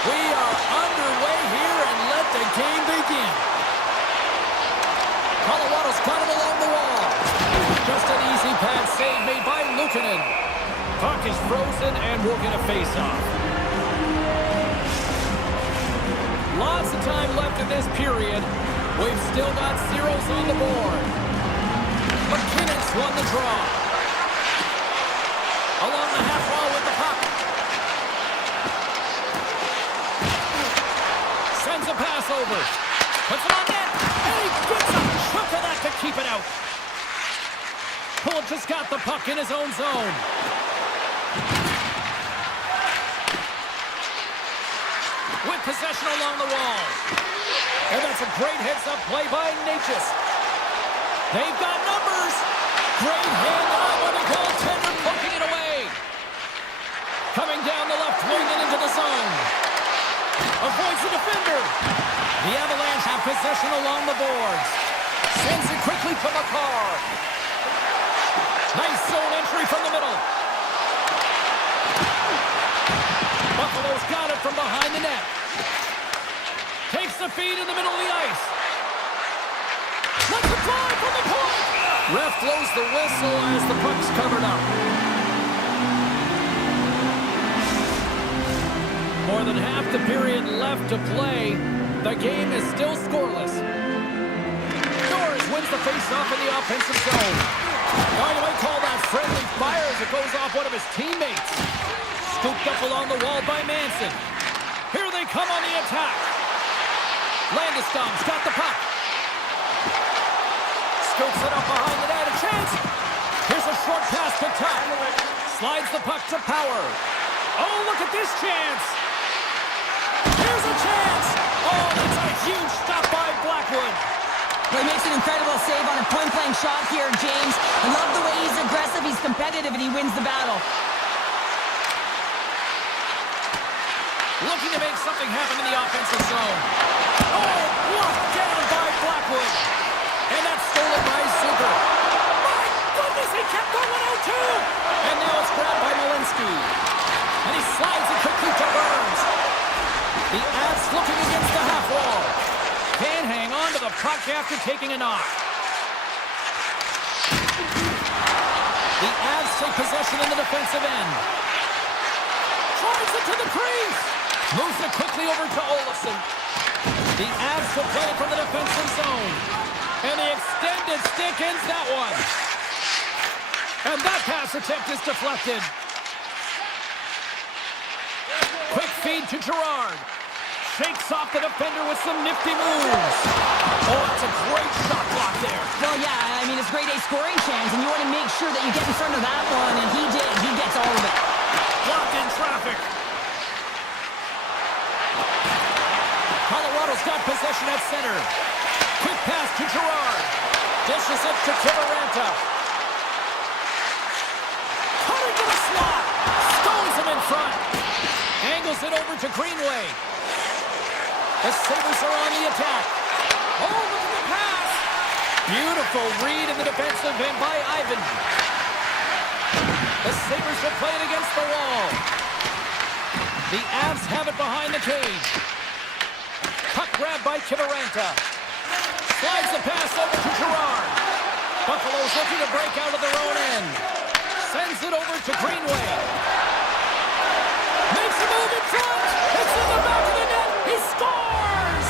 We are underway here, and let the game begin. Colorado's got it along the wall. Just an easy pad save made by Luukkonen. Puck is frozen, and we'll get a face-off. Lots of time left in this period. We've still got zeros on the board. McKinnon's won the draw. Along the half wall with the puck. Sends a pass over. Puts it on net. And he gets a chunk of that to keep it out. Pull just got the puck in his own zone. With possession along the wall. And that's a great heads-up play by Natchez. They've got numbers. Great hand-on by the goaltender, poking it away. Coming down the left wing and into the zone. Avoids the defender. The Avalanche have possession along the boards. Sends it quickly to McCarr. Nice zone entry from the middle. Buffalo's got it from behind the net. Takes the feed in the middle of the ice. Let's it fly from the point. Ref blows the whistle as the puck's covered up. More than half the period left to play. The game is still scoreless. Norris wins the face-off in the offensive zone. Why do I call that friendly fire as it goes off one of his teammates? Scooped up along the wall by Manson. Here they come on the attack. Landeskog's got the puck. Scoops it up behind the net. A chance. Here's a short pass to Tuck. Slides the puck to Power. Oh, look at this chance. Here's a chance. Oh, that's a huge stop by Blackwood. Well, he makes an incredible save on a point-blank shot here, James. I love the way he's aggressive, he's competitive, and he wins the battle. Looking to make something happen in the offensive zone. Oh, blocked down by Blackwood. And that's stolen by Zucker. My goodness, he kept going out too. And now it's grabbed by Malinsky. And he slides it quickly to Burns. The Avs looking against the half wall. Can't hang on to the puck after taking a knock. The Avs take possession in the defensive end. Tries it to the crease. Moves it quickly over to Olofsson. The Avs will play it from the defensive zone. And the extended stick ends that one. And that pass attempt is deflected. Quick feed to Gerard. Shakes off the defender with some nifty moves. Oh, that's a great shot block there. Well, yeah, I mean, it's a grade A scoring chance, and you want to make sure that you get in front of that one, and he did. He gets all of it. Blocked in traffic. Colorado's got possession at center. Quick pass to Gerard. Dishes it to Kivaranta. Cutting to the slot. Stones him in front. Angles it over to Greenway. The Sabres are on the attack. Oh, look at the pass. Beautiful read in the defensive end by Ivan. The Sabres will play it against the wall. The Avs have it behind the cage. Puck grab by Kivaranta. Slides the pass over to Gerard. Buffalo's looking to break out of their own end. Sends it over to Greenway. Makes a move in front. It's in the back of the net. He scores!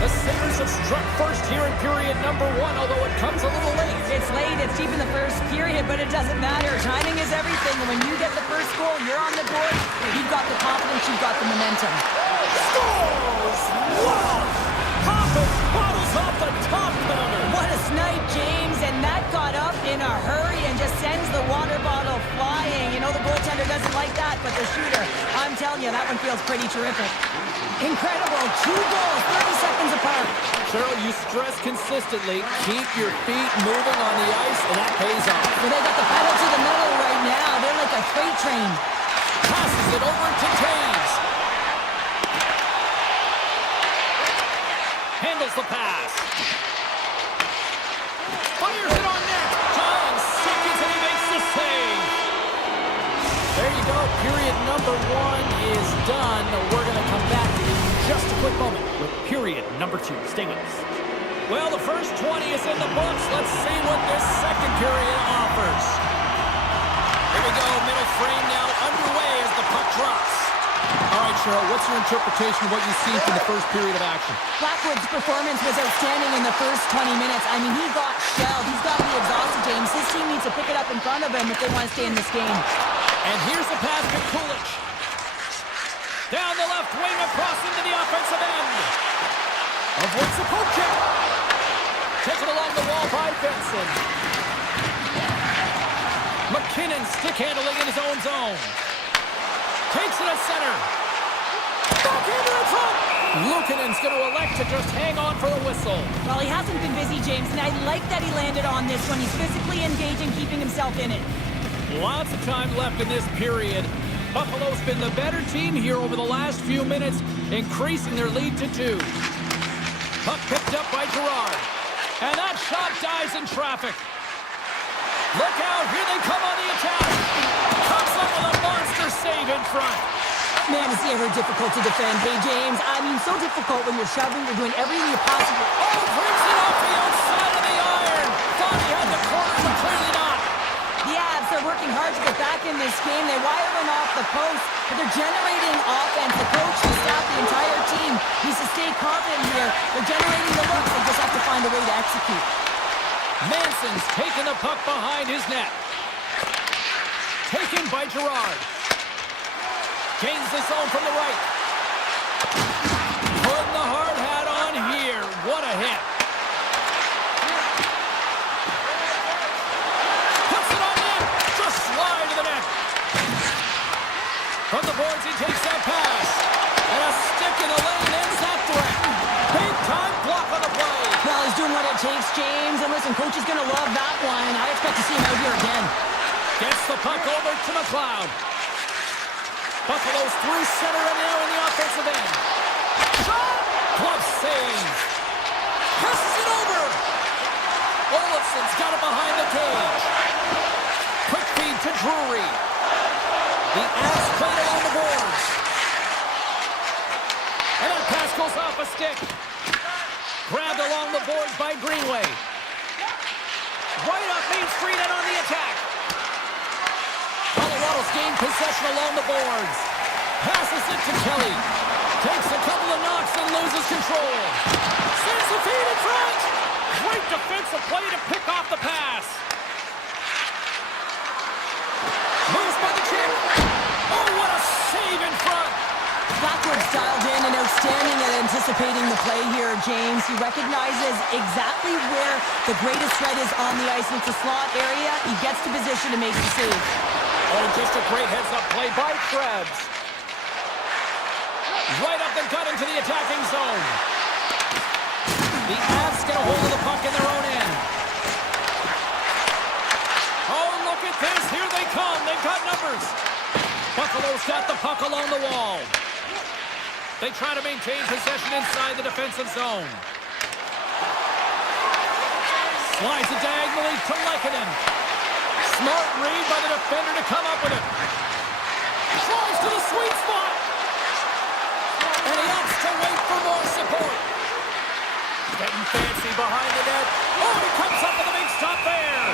The Sabres have struck first here in period number 1, although it comes a little late. It's late, it's deep in the first period, but it doesn't matter. Timing is everything, and when you get the first goal, you're on the board. You've got the confidence, you've got the momentum. Scores! Wow! Poppin bottles off the top corner. What a snipe, James, and that got up in a hurry and just sends the water bottle flying. You know, the goaltender doesn't like that, but the shooter, I'm telling you, that one feels pretty terrific. Incredible, 2 goals, 30 seconds apart. Cheryl, you stress consistently, keep your feet moving on the ice, and that pays off. Well, they got the pedal to the metal right now. They're like a freight train. Passes it over to Taves. Handles the pass. go. Period number 1 is done. We're going to come back to you in just a quick moment with period number 2. Stay with us. Well, the first 20 is in the books. Let's see what this second period offers. Here we go. Middle frame now underway as the puck drops. All right, Cheryl, what's your interpretation of what you've seen from the first period of action? Blackwood's performance was outstanding in the first 20 minutes. I mean, he got shelled. He's got to be exhausted, James. His team needs to pick it up in front of him if they want to stay in this game. And here's the pass to Kulich. Down the left wing across into the offensive end. Avoids the poke check. Taken along the wall by Benson. McKinnon stick handling in his own zone. Takes it at center. Backhander in front. Luukkonen's going to elect to just hang on for the whistle. Well, he hasn't been busy, James, and I like that he landed on this one. He's physically engaging, keeping himself in it. Lots of time left in this period. Buffalo's been the better team here over the last few minutes, increasing their lead to 2. Puck picked up by Gerard. And that shot dies in traffic. Look out, here they come on the attack. Comes up with a monster save in front. Man, is he ever difficult to defend. Hey, James, I mean, so difficult when you're shoving, you're doing everything you possibly... Oh, brings it off the outside of the iron. Thought he had the corner, but clearly not. The Avs are working hard to get back in this game. They wire him off the post, but they're generating offense. The coach, the staff, the entire team needs to stay confident here. They're generating the looks. They just have to find a way to execute. Manson's taking the puck behind his net. Taken by Gerard. Gains the zone from the right. Putting the hard hat on here. What a hit. Puts it on net. Just slide to the net. From the boards, he takes that pass. And a stick in the lane ends that threat. Big time block on the play. Well, he's doing what it takes, James. And listen, coach is going to love that one. I expect to see him out here again. Gets the puck over to McLeod. Buffalo's through center and now in the offensive end. Shot! Glove save. Passes it over. Olafson's got it behind the cage. Quick feed to Drury. The Avs played along the boards. And that pass goes off a stick. Grabbed along the boards by Greenway. Right up Main Street and on the attack. Colorado's gained possession along the boards. Passes it to Kelly. Takes a couple of knocks and loses control. Sends the feed in front. Great defensive play to pick off the pass. Moves by the chip. Oh, what a save in front. Blackwood's dialed in and outstanding at anticipating the play here, James. He recognizes exactly where the greatest threat is on the ice. It's a slot area. He gets to position to make the save. Oh, just a great heads-up play by Krebs. Right up the gut into the attacking zone. The Avs get a hold of the puck in their own end. Oh, look at this. Here they come. They've got numbers. Buffalo's got the puck along the wall. They try to maintain possession inside the defensive zone. Slides it diagonally to Lehkonen. Smart read by the defender to come up with it. Drives to the sweet spot. And he opts to wait for more support. Getting fancy behind the net. Oh, he comes up with a big stop there.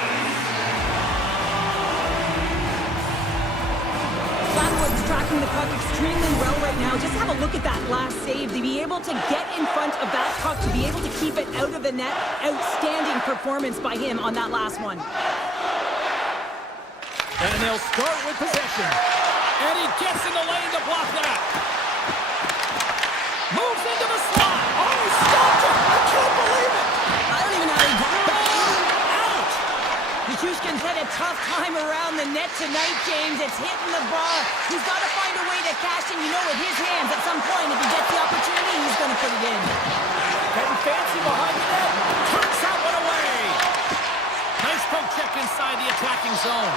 Blackwood's tracking the puck extremely well right now. Just have a look at that last save. To be able to get in front of that puck, to be able to keep it out of the net. Outstanding performance by him on that last one. And they'll start with possession. And he gets in the lane to block that. Moves into the slot. Oh, he stopped it. I can't believe it. I don't even know how he got it. Out. Nichushkin's had a tough time around the net tonight, James. It's hitting the bar. He's got to find a way to cash in. You know, with his hands, at some point, if he gets the opportunity, he's going to put it in. Getting fancy behind the net. Turns that one away. Nice poke check inside the attacking zone.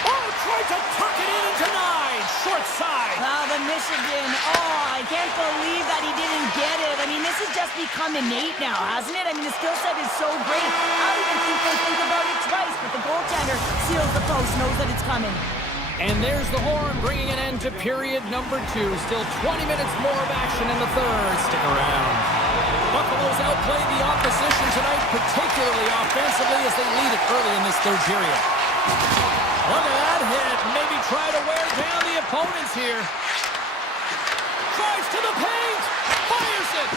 Oh, tried to tuck it in and denied. Short side. Ah, the Michigan. Oh, I can't believe that he didn't get it. I mean, this has just become innate now, hasn't it? I mean, the skill set is so great. I don't even think they think about it twice, but the goaltender seals the post, knows that it's coming. And there's the horn, bringing an end to period number 2. Still 20 minutes more of action in the third. Stick around. Buffalo's outplayed the opposition tonight, particularly offensively, as they lead it early in this third period. Look at that hit. Maybe try to wear down the opponents here. Drives to the paint. Fires it.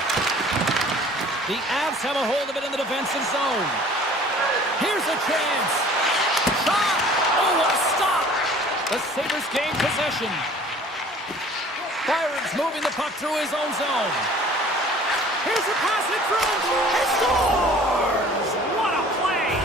The Avs have a hold of it in the defensive zone. Here's a chance. Shot. Oh, what a stop. The Sabres gain possession. Byron's moving the puck through his own zone. Here's a pass in front. He scores! What a play!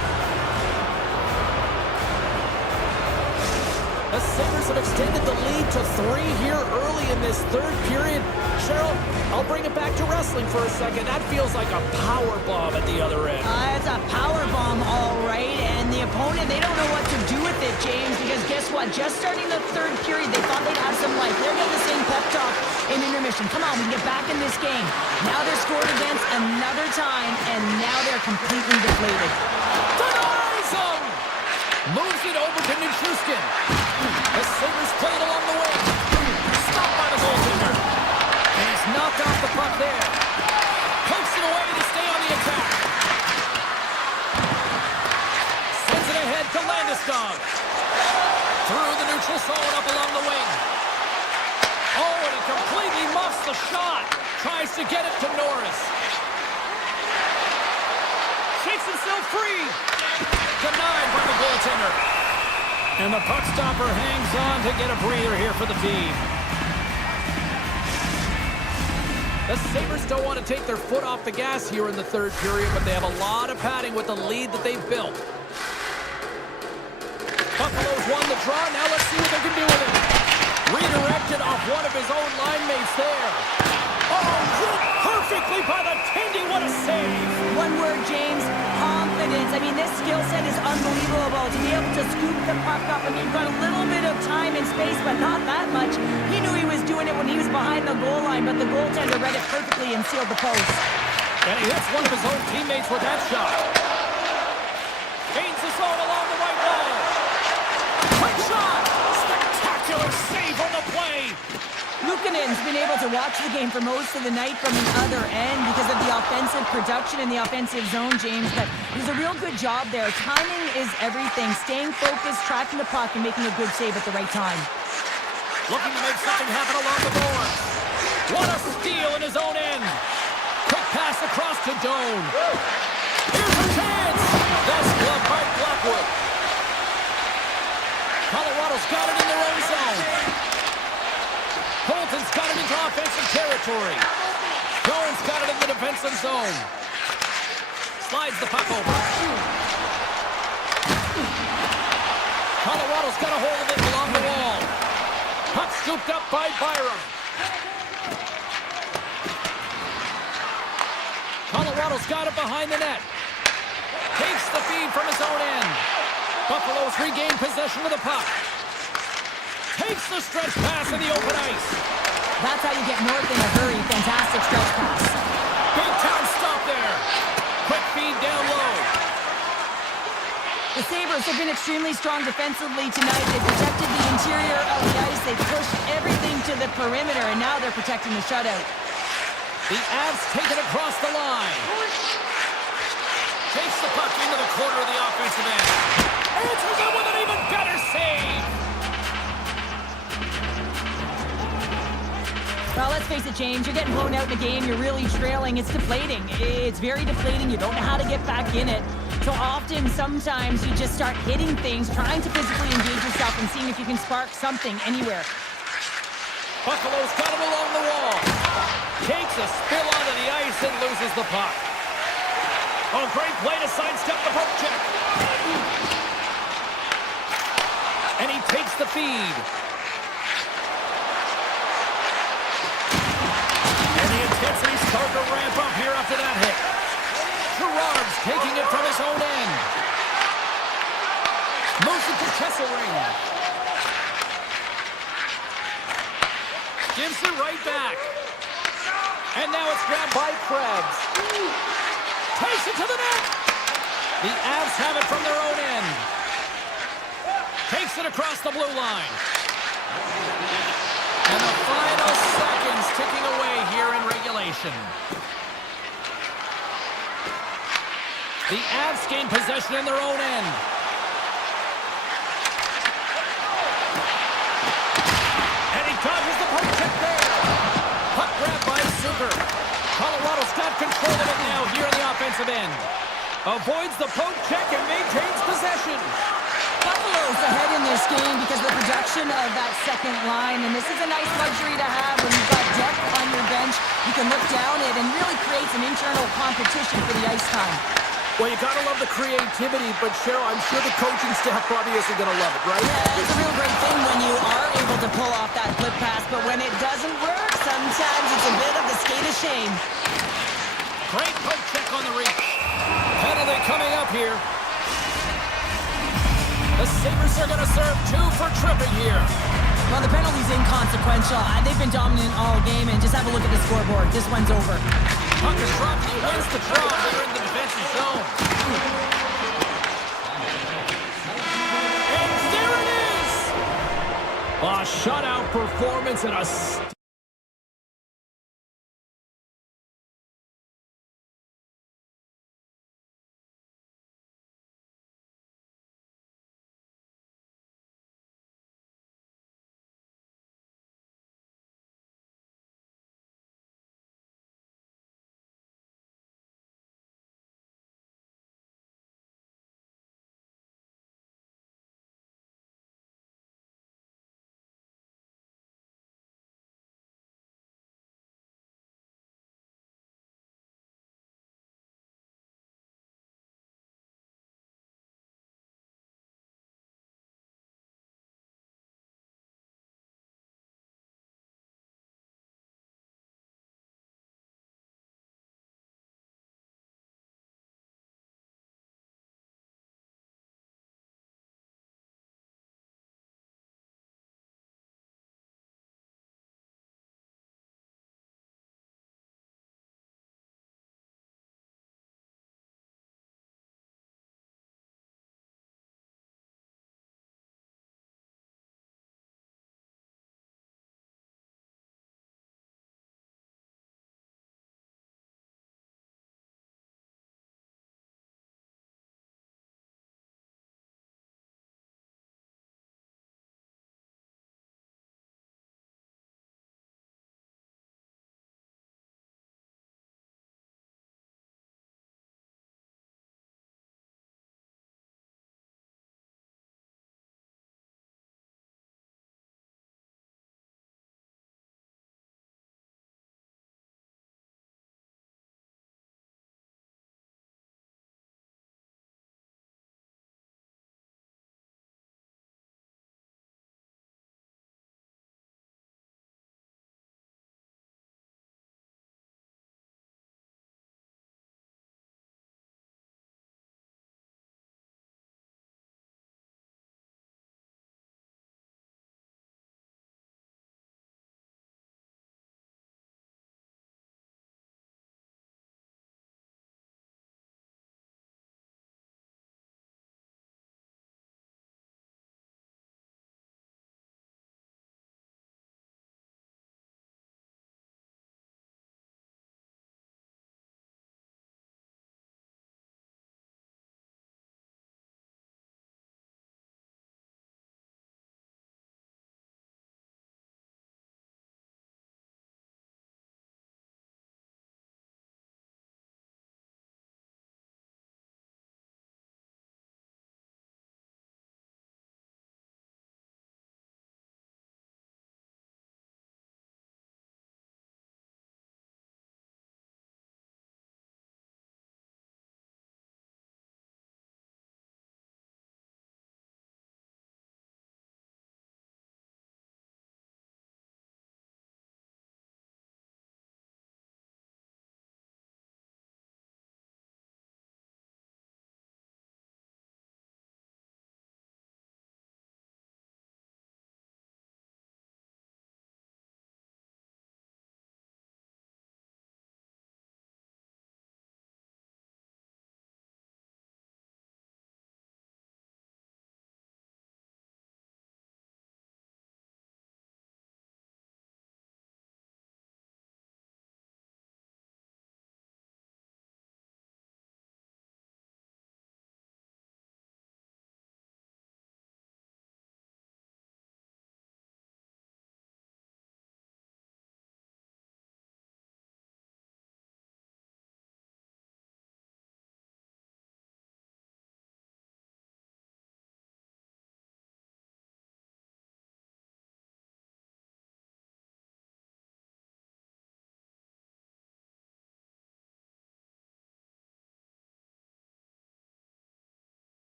The Sabres have extended the lead to 3 here early in this third period. Cheryl, I'll bring it back to wrestling for a second. That feels like a power bomb at the other end. It's a power bomb, all right. And the opponent, they don't know what to do with it, James, because guess what? Just starting the third period, they thought they'd have some life. They're getting the same pep talk in intermission. Come on, we can get back in this game. Now they're scored against another time, and now they're completely deflated. Denies him! Moves it over to Nichushkin. The Sabres play it along the wing. Stopped by the goaltender. And he's knocked off the puck there. Pokes it away to stay on the attack. Sends it ahead to Landeskog. Through the neutral zone up along the wing. Oh, and he completely muffs the shot. Tries to get it to Norris. Shakes himself free. Denied by the goaltender. And the puck stopper hangs on to get a breather here for the team. The Sabres don't want to take their foot off the gas here in the third period, but they have a lot of padding with the lead that they've built. Buffalo's won the draw. Now let's see what they can do with it. Redirected off one of his own line mates there. Oh, hit perfectly by the Tindy. What a save. One word, James, confidence. I mean, this skill set is unbelievable. To be able to scoop the puck up. I mean, you've got a little bit of time and space, but not that much. He knew he was doing it when he was behind the goal line, but the goaltender read it perfectly and sealed the post. And he hits one of his own teammates with that shot. Gains the zone along the right wall. Quick shot! Spectacular save on the play! Luukkonen's been able to watch the game for most of the night from the other end because of the offensive production in the offensive zone, James, but he does a real good job there. Timing is everything. Staying focused, tracking the puck, and making a good save at the right time. Looking to make something happen along the board. What a steal in his own end. Quick pass across to Doan. Here's a chance. That's glove by Blackwood. Colorado's got it in their own zone. Colton's got it into offensive territory. Doan's got it in the defensive zone. Slides the puck over. Colorado's got a hold of it along the wall. Puck scooped up by Byram. Colorado's got it behind the net. Takes the feed from his own end. Buffalo's regained possession of the puck. Takes the stretch pass in the open ice. That's how you get north in a hurry. Fantastic stretch pass. Big time stop there. Quick feed down low. The Sabres have been extremely strong defensively tonight. They protected the interior of the ice. They pushed everything to the perimeter, and now they're protecting the shutout. The Avs take it across the line. Takes the puck into the corner of the offensive end. Answers it with an even better save. Well, let's face it, James, you're getting blown out in the game. You're really trailing. It's deflating. It's very deflating. You don't know how to get back in it. So often, sometimes, you just start hitting things, trying to physically engage yourself and seeing if you can spark something anywhere. Buffalo's got it along the wall. Takes a spill onto the ice and loses the puck. Oh, great play to sidestep the poke check. And he takes the feed. And the intensity's starting to ramp up here after that hit. Gerard's taking it from his own end. Moves it to Kesselring. Gives it right back. And now it's grabbed by Krebs. Takes it to the net. The Avs have it from their own end. Takes it across the blue line. And the final seconds ticking away here in regulation. The Avs gain possession in their own end. And he dodges the poke check there. Puck grab by Super. Colorado's got control of it now here in the offensive end. Avoids the poke check and maintains possession. Buffalo's ahead in this game because of the production of that second line, and this is a nice luxury to have when you've got depth on your bench. You can look down it and really create some internal competition for the ice time. Well, you gotta love the creativity, but Cheryl, I'm sure the coaching staff probably isn't gonna love it, right? Yeah, it's a real great thing when you are able to pull off that flip pass, but when it doesn't work, sometimes it's a bit of the skate of shame. Great poke check on the reach. Penalty coming up here. The Sabres are going to serve 2 for tripping here. Well, the penalty's inconsequential. They've been dominant all game, and just have a look at the scoreboard. This one's over. Puck is dropped. He wins the draw. They're in the defensive zone. And there it is! A shutout performance and a...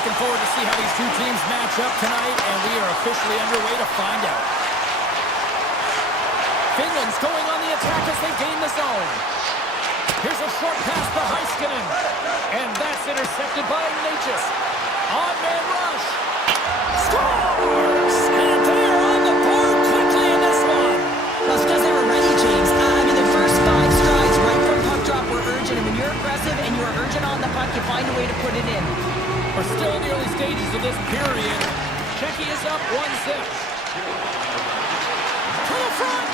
looking forward to see how these two teams match up tonight, and we are officially underway to find out. Finland's going on the attack as they gain the zone. Here's a short pass for Heiskanen, and that's intercepted by Natchez. On-man rush. Scores! And they're on the board quickly in this one. That's because they were ready, James. I mean, the first 5 strides right from puck drop were urgent, and when you're aggressive and you're urgent on the puck, you find a way to put it in. We're still in the early stages of this period. Czechia is up 1-0. To the front!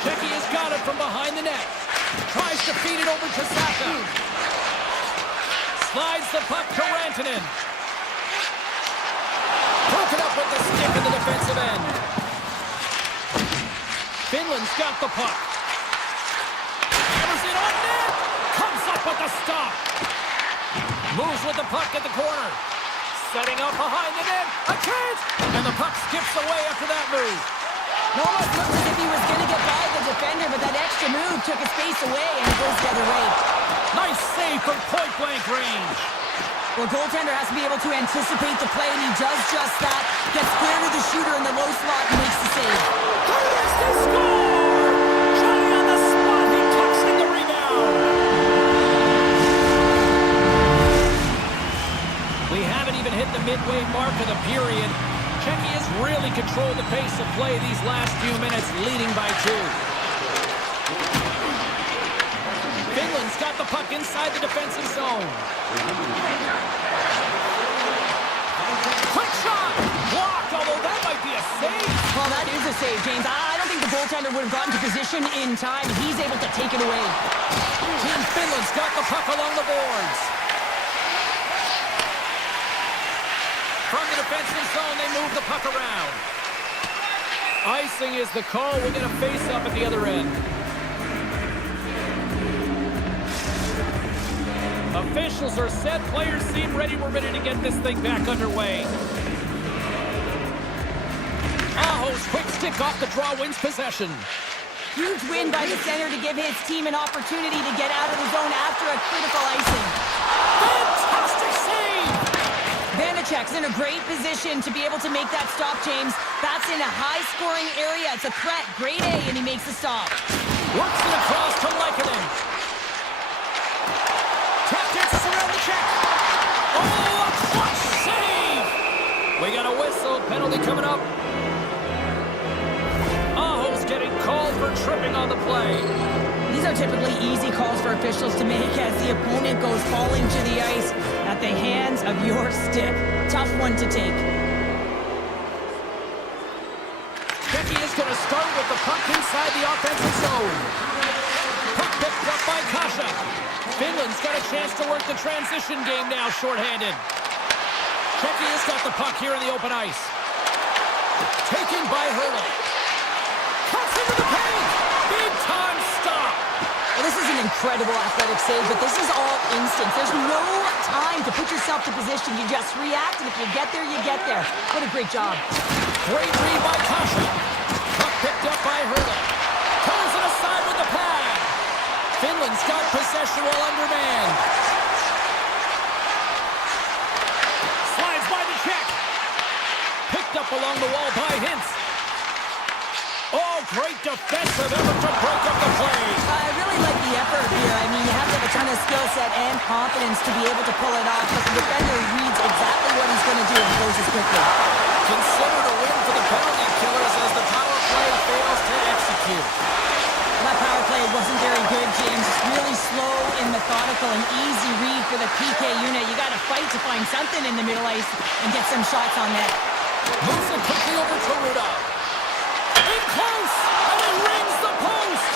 Czechia has got it from behind the net. Tries to feed it over to Saka. Slides the puck to Rantanen. Broken up with the stick in the defensive end. Finland's got the puck. Hammers it on net. Comes up with the stop. Moves with the puck at the corner. Setting up behind the net. A chance! And the puck skips away after that move. It almost looked as if he was going to get by the defender, but that extra move took his space away, and it goes the other way. Nice save from point-blank range. Well, goaltender has to be able to anticipate the play, and he does just that. Gets clear to the shooter in the low slot and makes the save. Here's the score! Johnny on the spot. He tucks in the rebound. We haven't even hit the midway mark of the period. Czechia has really controlled the pace of play these last few minutes, leading by 2. Finland's got the puck inside the defensive zone. Quick shot! Blocked, although that might be a save. Well, that is a save, James. I don't think the goaltender would have gotten to position in time. He's able to take it away. Team Finland's got the puck along the boards. From the defensive zone, they move the puck around. Icing is the call. We're going to face up at the other end. Officials are set. Players seem ready. We're ready to get this thing back underway. Aho's quick stick off the draw wins possession. Huge win by the center to give his team an opportunity to get out of the zone after a critical icing. Fantastic save! Vanacek's in a great position to be able to make that stop, James. That's in a high-scoring area. It's a threat. Grade A, and he makes the stop. Works it across to Leikonen. Tap dances around the check. Oh, a clutch save! We got a whistle. Penalty coming up. Aho's getting called for tripping on the play. These are typically easy calls for officials to make as the opponent goes falling to the ice at the hands of your stick. Tough one to take. Czechia is going to start with the puck inside the offensive zone. Puck picked up by Kasha. Finland's got a chance to work the transition game now, shorthanded. Czechia's got the puck here in the open ice. Taken by Hurdle. Cuts into the paint. Big time stop. Well, this is an incredible athletic save, but this is all instinct. There's no time to put yourself to position. You just react, and if you get there, you get there. What a great job. Great read by Kasha. Puck picked up by Hurdle. Pulls it aside with the pad. Finland's got possession while undermanned. Slides by the check. Picked up along the wall by Hintz. Oh, great defensive effort to break up the play. I really like the effort here. I mean, you have to have a ton of skill set and confidence to be able to pull it off, but the defender reads exactly what he's going to do and closes quickly. Considered a win for the penalty killers as the power play fails to execute. That power play wasn't very good, James. It's really slow and methodical, an easy read for the PK unit. You got to fight to find something in the middle ice and get some shots on net. Moves it quickly over to Rudolph. In close, and it rings the post.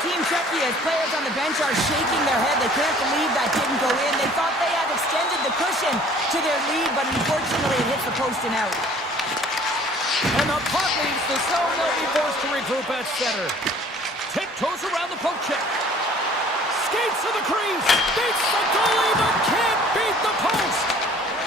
Team Czechia's players on the bench are shaking their head. They can't believe that didn't go in. They thought they had extended the cushion to their lead, but unfortunately it hits the post and out. And the puck leaves the zone. They'll be forced to regroup at center. Tiptoes around the poke check. Skates to the crease. Beats the goalie, but can't beat the post.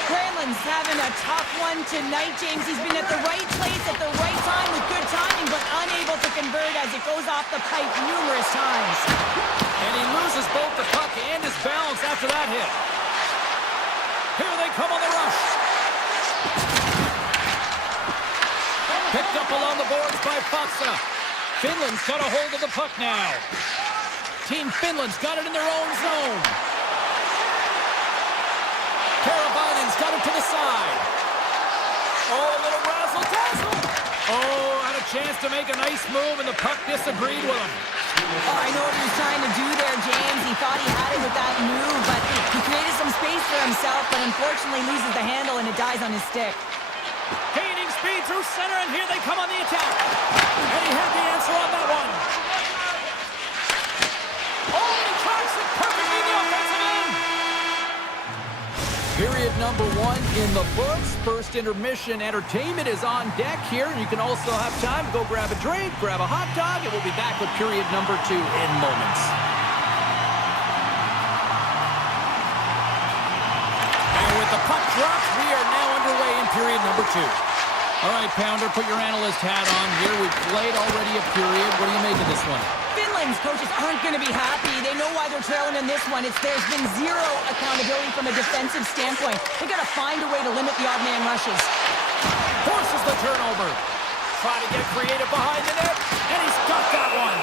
Granlund's having a tough one tonight, James. He's been at the right place at the right time with good timing, but unable to convert as it goes off the pipe numerous times. And he loses both the puck and his balance after that hit. Faksa. Finland's got a hold of the puck now. Team Finland's got it in their own zone. Karabainen's got it to the side. Oh, a little razzle-dazzle. Oh, had a chance to make a nice move, and the puck disagreed with him. Oh, I know what he was trying to do there, James. He thought he had it with that move, but he created some space for himself, but unfortunately loses the handle, and it dies on his stick. Gaining speed through center, and here they come on the attack. And he had the answer on that one. Oh, he tracks it perfectly in the offensive end. Period number 1 in the books. First intermission entertainment is on deck here. You can also have time to go grab a drink, grab a hot dog, and we'll be back with period number 2 in moments. And with the puck dropped, we are now underway in period number 2. All right, Pounder, put your analyst hat on here. We've played already a period. What do you make of this one? Finland's coaches aren't going to be happy. They know why they're trailing in this one. There's been zero accountability from a defensive standpoint. They got to find a way to limit the odd man rushes. Forces the turnover. Try to get creative behind the net, and he's got that one.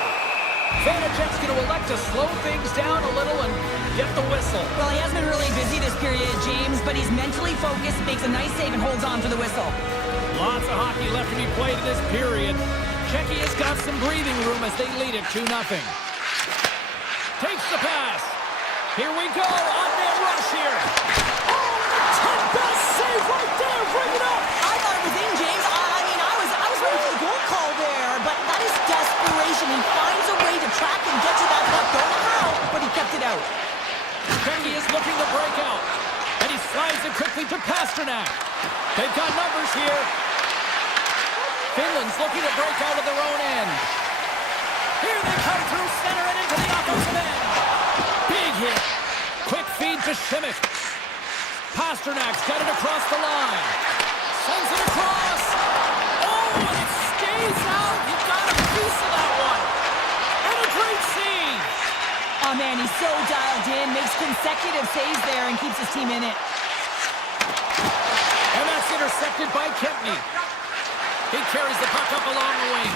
Vanacek's going to elect to slow things down a little and get the whistle. Well, he hasn't been really busy this period, James, but he's mentally focused, makes a nice save, and holds on for the whistle. Lots of hockey left to be played in this period. Czechia has got some breathing room as they lead it 2-0. Takes the pass. Here we go. On-man rush here. Oh, 10-best save right there. Bring it up. I thought it was in, James. I was ready for the goal call there, but that is desperation. He finds a way to track and get to that puck. Don't know how, but he kept it out. Czechia is looking to break out, and he slides it quickly to Pasternak. They've got numbers here. Finland's looking to break out of their own end. Here they come through center and into the offensive end. Big hit. Quick feed to Šimić. Pasternak's got it across the line. Sends it across. Oh, and it stays out. He got a piece of that one. And a great save. Oh, man, he's so dialed in, makes consecutive saves there, and keeps his team in it. And that's intercepted by Kempny. He carries the puck up along the wing.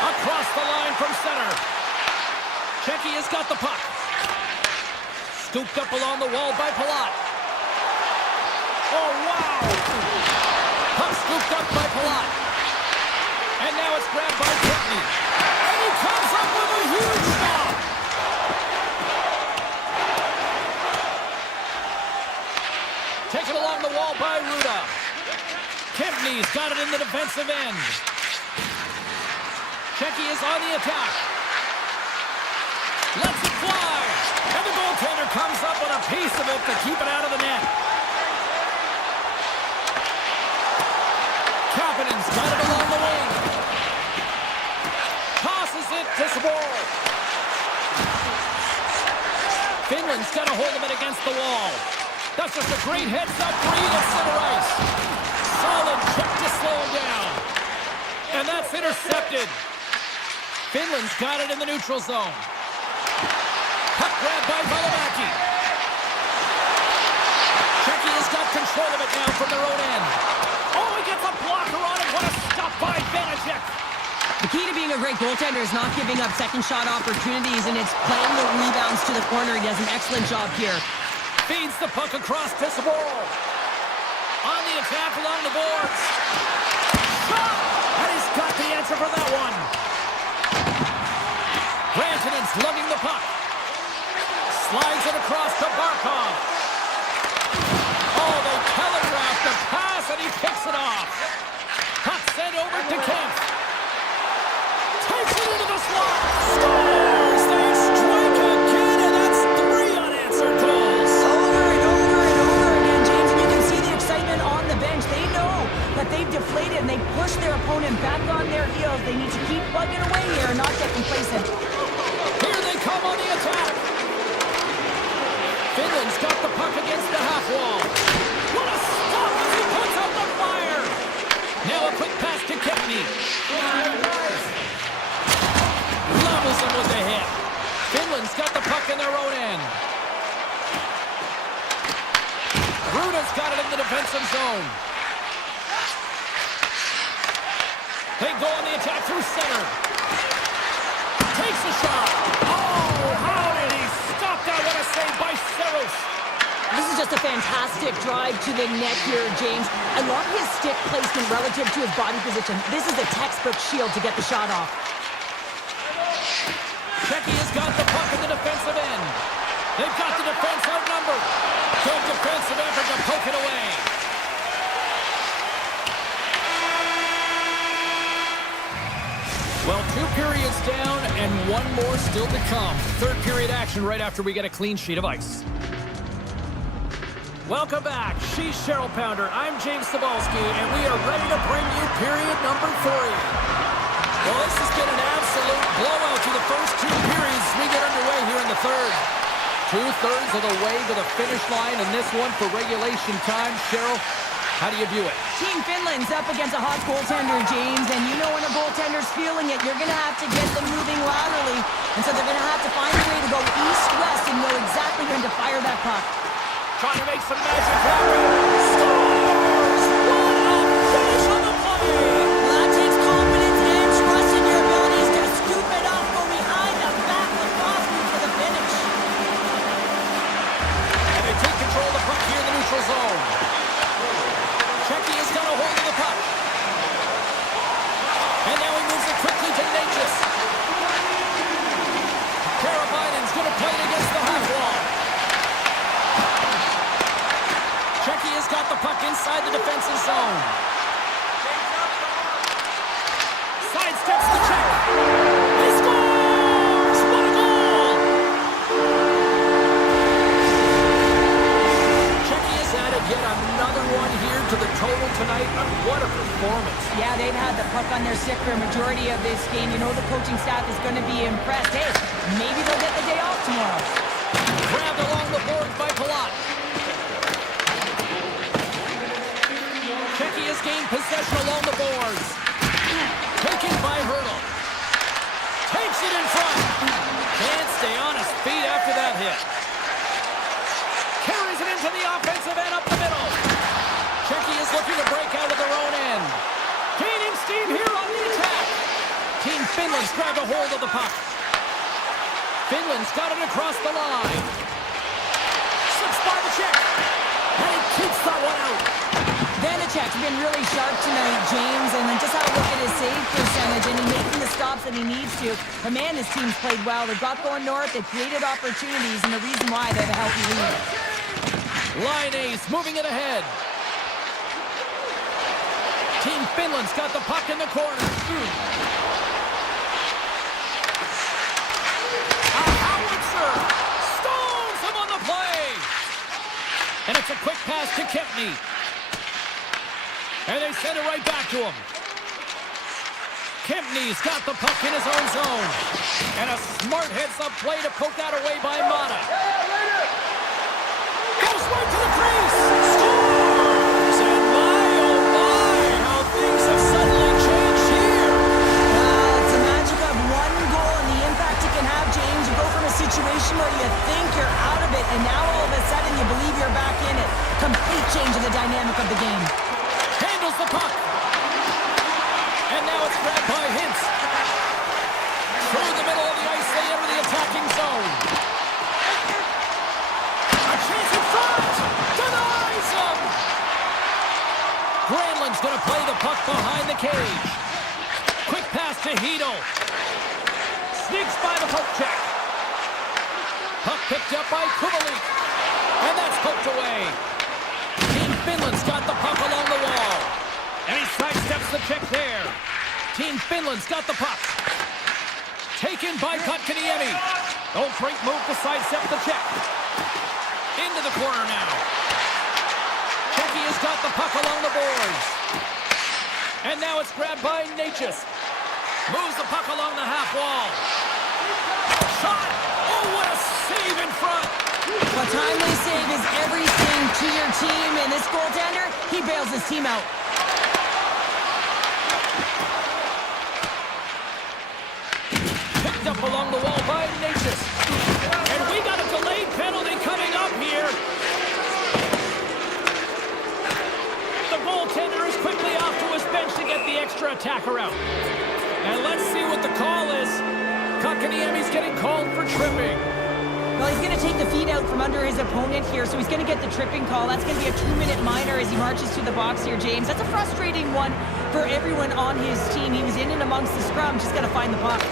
Across the line from center. Czechia's got the puck. Scooped up along the wall by Palat. Oh, wow! Puck scooped up by Palat. And now it's grabbed by Kempny. And he comes up with a huge stop. Taken along the wall by Ruda. Kempny's got it in the defensive end. Czechia is on the attack. Lets it fly. And the goaltender comes up with a piece of it to keep it out of the net. Kapanen's got it along the wing. Tosses it to Sabor. Finland's got a hold of it against the wall. That's just a great heads-up read at center ice. Solid check to slow him down. And that's intercepted. Finland's got it in the neutral zone. Puck grabbed by Valimaki. Czechia's got control of it now from their own end. Oh, he gets a blocker on it. What a stop by Vanacek. The key to being a great goaltender is not giving up second shot opportunities, and it's playing the rebounds to the corner. He does an excellent job here. Feeds the puck across to Sabor. On the attack along the boards. Shot! And he's got the answer for that one. Rantanen's lugging the puck. Slides it across to Barkov. Oh, they telegraphed the pass, and he picks it off. Puck sent over to Kemp. Takes it into the slot. Scores! They strike again, and that's 3 unanswered goals. Over and over and over again, James, and you can see the excitement on the bench. They know that they've deflated, and they push their opponent back on their heels. They need to keep plugging away here and not get complacent. Here they come on the attack. Finland's got the puck against the half wall. What a stop as he puts out the fire. Now a quick pass to Kempny. Levels him with the hit. Finland's got the puck in their own end. Ruda's got it in the defensive zone. go on the attack through center. Takes a shot. Oh, how did he stop that? What a save by Saros. This is just a fantastic drive to the net here, James. I love his stick placement relative to his body position. This is a textbook shield to get the shot off. Becky has got the puck in the defensive end. They've got the defense outnumbered. Good defensive effort to poke it away. Well, 2 periods down and 1 more still to come. Third period action right after we get a clean sheet of ice. Welcome back. She's Cheryl Pounder. I'm James Cebulski, and we are ready to bring you period number 3. Well, this has been an absolute blowout to the first 2 periods as we get underway here in the third. 2/3 of the way to the finish line in this one for regulation time. Cheryl, how do you view it? Team Finland's up against a hot goaltender, James, and you know when a goaltender's feeling it, you're going to have to get them moving laterally. And so they're going to have to find a way to go east-west and know exactly when to fire that puck. Trying to make some magic happen. Scores! What a finish on the play! Well, that takes confidence and trust in your abilities to scoop it up from behind the back of the crossbar for the finish. And they take control of the puck here in the neutral zone. Checky has got a hold of the puck. And now he moves it quickly to Natchez. Karabinin's going to play it against the half wall. Checky has got the puck inside the defensive zone. Sidesteps the check. He scores! What a goal! Checky has added yet another one here to the total tonight. What a performance. Yeah, they've had the puck on their stick for a majority of this game. You know the coaching staff is going to be impressed. Hey, maybe they'll get the day off tomorrow. Grabbed along the boards by Palat. Checky has gained possession along the boards. Taken by Hurdle. Takes it in front. Can't stay on his feet after that hit. Carries it into the offensive end up the middle. Checky is looking to break out of their own end. Gaining steam here on the attack. Team Finland's grabbed a hold of the puck. Finland's got it across the line. Slips by the check. And he keeps that one out. Vanacek's been really sharp tonight, James, and then just have a look at his save percentage, and he's making the stops that he needs to. But man, his team's played well. They've got going north, they've created opportunities, and the reason why they have a healthy lead. Line ace, moving it ahead. Team Finland's got the puck in the corner. A howitzer stones him on the play. And it's a quick pass to Kempney. And they send it right back to him. Kempney's got the puck in his own zone. And a smart heads-up play to poke that away by Mata. Goes right to the crease. Scores! And my, oh my, how things have suddenly changed here. Well, it's the magic of one goal and the impact it can have, James. You go from a situation where you think you're out of it, and now all of a sudden you believe you're back in it. Complete change in the dynamic of the game. Handles the puck. And now it's grabbed by Hintz. Through the middle of the ice, they enter the attacking zone. A chance in front! Denies him! Granlund's going to play the puck behind the cage. Quick pass to Hedel. Sneaks by the poke check. Puck picked up by Kubalik. And that's poked away. Team Finland's got the puck along the wall. And he sidesteps the check there. Team Finland's got the puck. Taken by Kotkaniemi. Oh, great move to sidestep the check. Into the corner now. Checky has got the puck along the boards. And now it's grabbed by Natchez. Moves the puck along the half wall. Shot! Oh, what a save in front! A timely save is everything to your team, and this goaltender, he bails his team out. Picked up along the wall by Natchez. And we got a delayed penalty coming up here. The goaltender is quickly off to his bench to get the extra attacker out. tripping. Well, he's going to take the feet out from under his opponent here, so he's going to get the tripping call. That's going to be a 2-minute minor as he marches to the box here, James. That's a frustrating one for everyone on his team. He was in and amongst the scrum, just got to find the puck.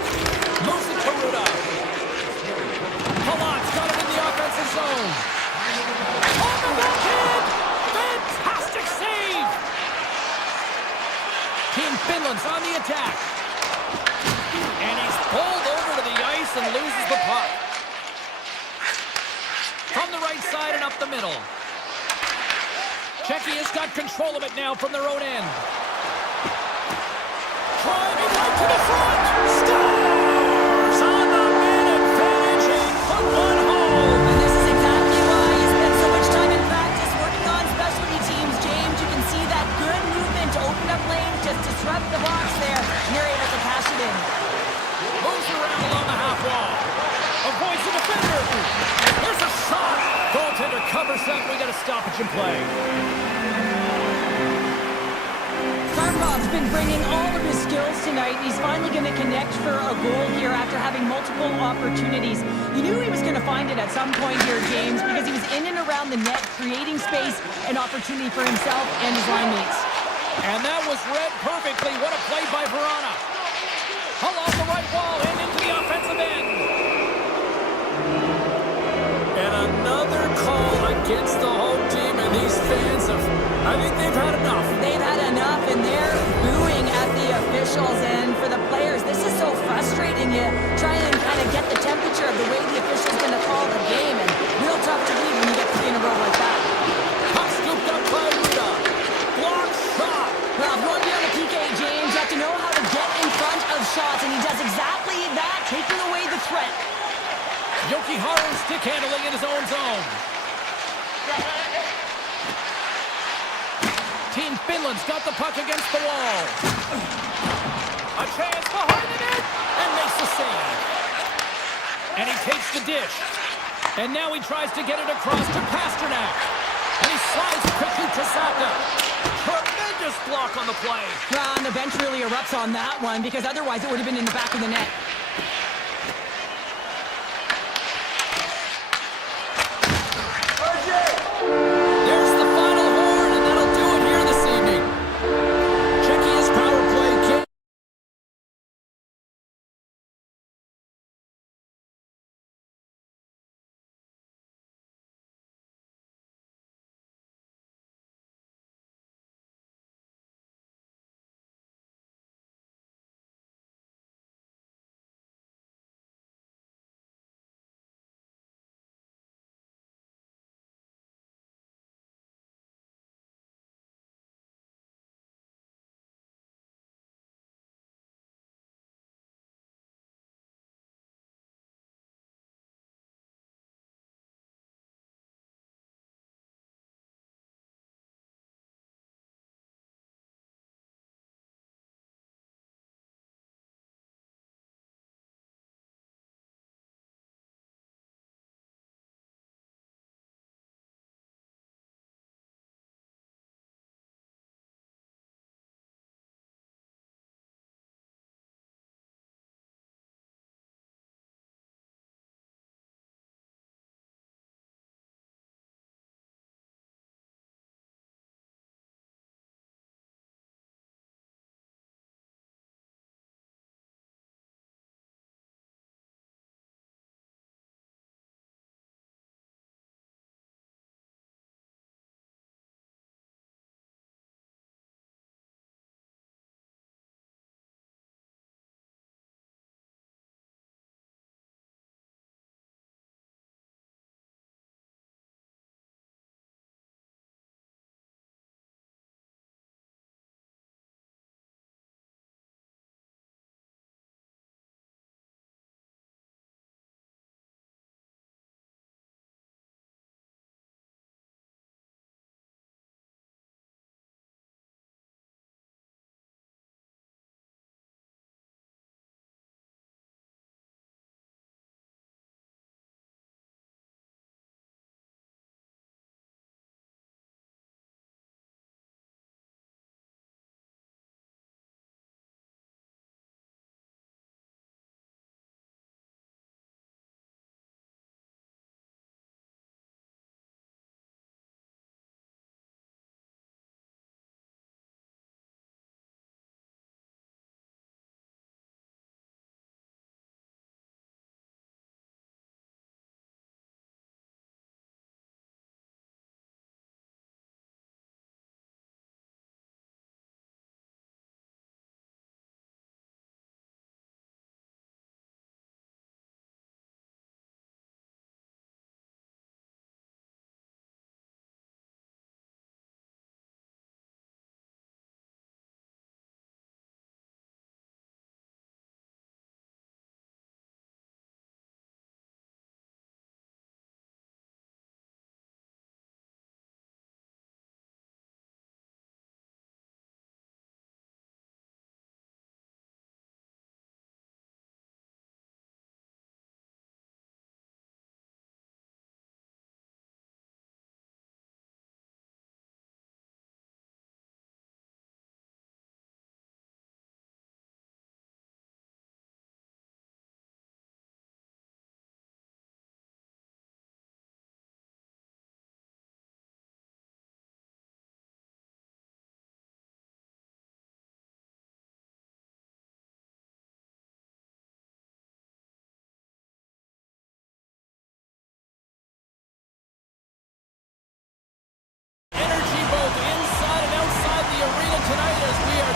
Moves it to Ruda. Palat's got him in the offensive zone. On the backhand! Fantastic save! Team Finland's on the attack. And he's pulled over to the ice and loses the puck. From the right side and up the middle. Czechia's got control of it now from their own end. Driving right to the front. Stars on the man advantage and put one home. And this is exactly why he spent so much time in practice working on specialty teams, James. You can see that good movement to open up lanes, just disrupt the box there, and you're able to cash it in. Moves around along the half wall. Avoids the defender. Here's a shot. Goaltender covers up. We got a stoppage in play. Karpov's been bringing all of his skills tonight. He's finally going to connect for a goal here after having multiple opportunities. You knew he was going to find it at some point here, James, because he was in and around the net, creating space and opportunity for himself and his line mates. And that was read perfectly. What a play by Verona. Along the right wall and into the offensive end. And another call against the home team, and these fans I think they've had enough. They've had enough, and they're booing at the officials. And for the players, this is so frustrating. You try and kind of get the temperature of the way the official's going to call the game, and real tough to read when you get 3 in a row like that. Puck scooped up by Ruda. Block shot. Well, if you want to be on the PK, James, you have to know how to get in front of shots, and he does exactly that, taking away the threat. Yoki Haru stick handling in his own zone. Team Finland's got the puck against the wall. A chance behind the net and makes the save. And he takes the dish. And now he tries to get it across to Pasternak. And he slides quickly to Saka. Tremendous block on the play. Well, and the bench really erupts on that one, because otherwise it would have been in the back of the net.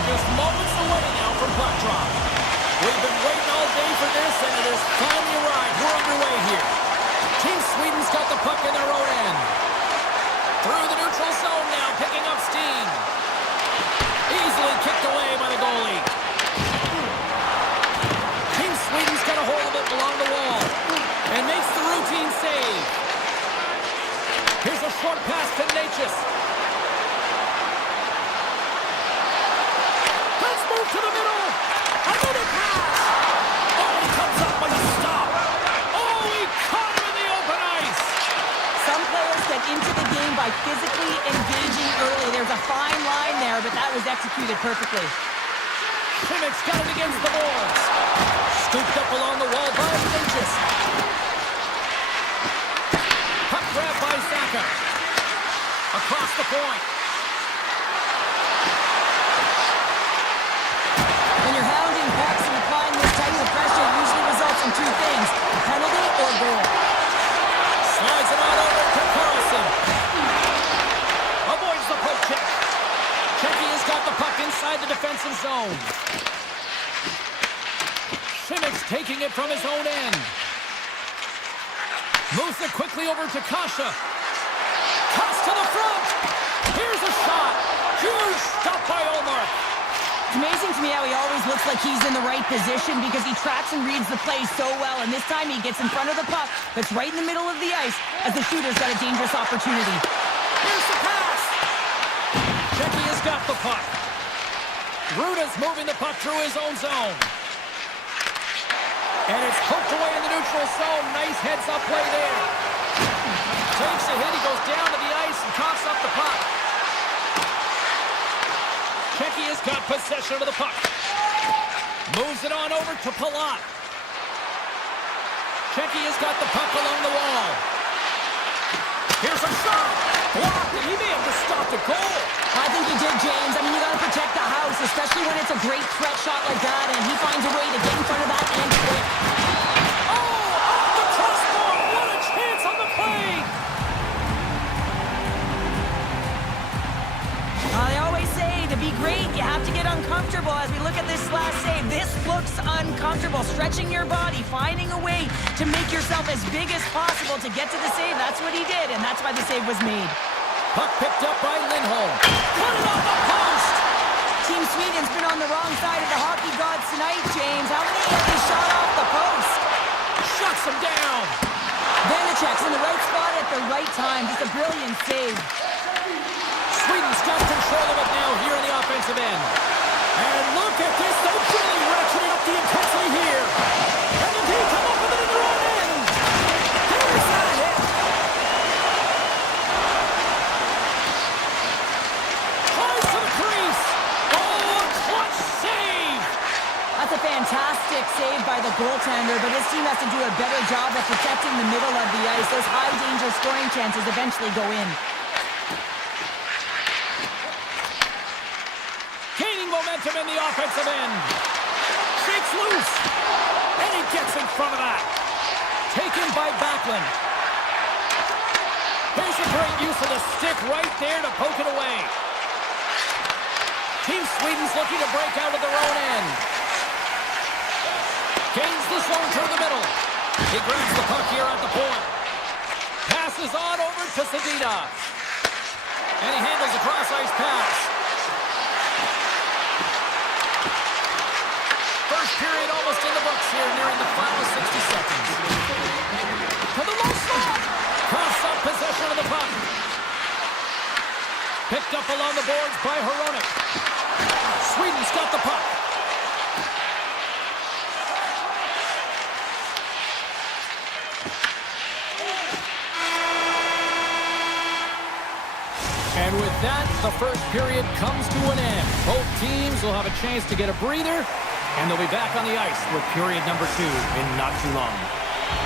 just moments away now from puck drop. We've been waiting all day for this, and it has finally arrived. We're underway here. Team Sweden's got the puck in their own end. Through the neutral zone now, picking up steam. Easily kicked away by the goalie. Team Sweden's got a hold of it along the wall and makes the routine save. Here's a short pass to Natchez. Let's move to the middle. Another pass. Oh, he comes up, but he's stopped. Oh, he caught him in the open ice. Some players get into the game by physically engaging early. There's a fine line there, but that was executed perfectly. Schimmick's got it against the boards. Scooped up along the wall by Natchez. Puck grab by Saka. Across the point. When you're hounding pucks and applying this type of pressure, it usually results in two things: a penalty or goal. Slides it on over to Carlson. Avoids the poke check. Checky has got the puck inside the defensive zone. Schimmick's taking it from his own end. Moves it quickly over to Kasha. Cuts to the front. Here's a shot. Huge stop by Omar. It's amazing to me how he always looks like he's in the right position because he tracks and reads the play so well, and this time he gets in front of the puck that's right in the middle of the ice as the shooter's got a dangerous opportunity. Here's the pass. Checky has got the puck. Ruda's moving the puck through his own zone. And it's poked away in the neutral zone. Nice heads-up play there. Takes a hit. He goes down to the ice and coughs up the puck. Checky has got possession of the puck. Moves it on over to Palat. Checky has got the puck along the wall. Here's a shot. Blocked, and he may have just stopped a goal. I think he did, James. I mean, you got to protect the house, especially when it's a great threat shot like that, and he finds a way to get in front of that and quick. Oh, off the crossbar. What a chance on the play. They always say to be great, you have to get uncomfortable. As we look at this last save, this looks uncomfortable. Stretching your body, finding a way to make yourself as big as possible to get to the save. That's what he did, and that's why the save was made. Puck picked up by Lindholm. Put it on the post. Team Sweden's been on the wrong side of the hockey gods tonight, James. How many have they shot off the post? Shuts him down. Vanacek's in the right spot at the right time. Just a brilliant save. Sweden's got control of it now here in the offensive end. And look at this. They're really ratcheting up the intensity here. And did he come up with it in their own end? There's that hit. Tries to the crease. Oh, a clutch save. That's a fantastic save by the goaltender, but his team has to do a better job of protecting the middle of the ice. Those high-danger scoring chances eventually go in. Momentum in the offensive end. Shakes loose. And he gets in front of that. Taken by Backlund. Here's a great use of the stick right there to poke it away. Team Sweden's looking to break out of their own end. Gains the zone through the middle. He grabs the puck here at the point. Passes on over to Sedina. And he handles a cross-ice pass. First period almost in the books here, nearing the final 60 seconds. To the low slot. Cross up possession of the puck. Picked up along the boards by Hronek. Sweden's got the puck. And with that, the first period comes to an end. Both teams will have a chance to get a breather, and they'll be back on the ice with period number 2 in not too long.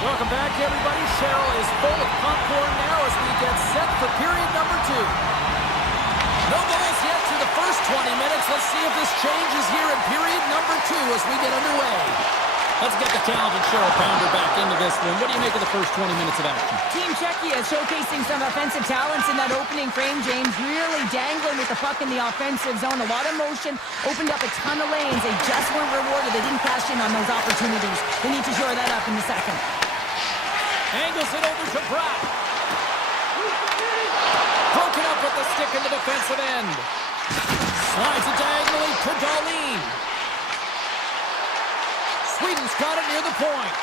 Welcome back, everybody. Cheryl is full of popcorn now as we get set for period number 2. No goals yet through the first 20 minutes. Let's see if this changes here in period number 2 as we get underway. Let's get the talented Cheryl Pounder back into this one. What do you make of the first 20 minutes of action? Team Czechia showcasing some offensive talents in that opening frame, James. Really dangling with the puck in the offensive zone. A lot of motion, opened up a ton of lanes. They just weren't rewarded. They didn't cash in on those opportunities. They need to shore that up in the second. Angles it over to Bratt. Broken up with the stick in the defensive end. Slides it diagonally to Darlene. Sweden's got it near the point.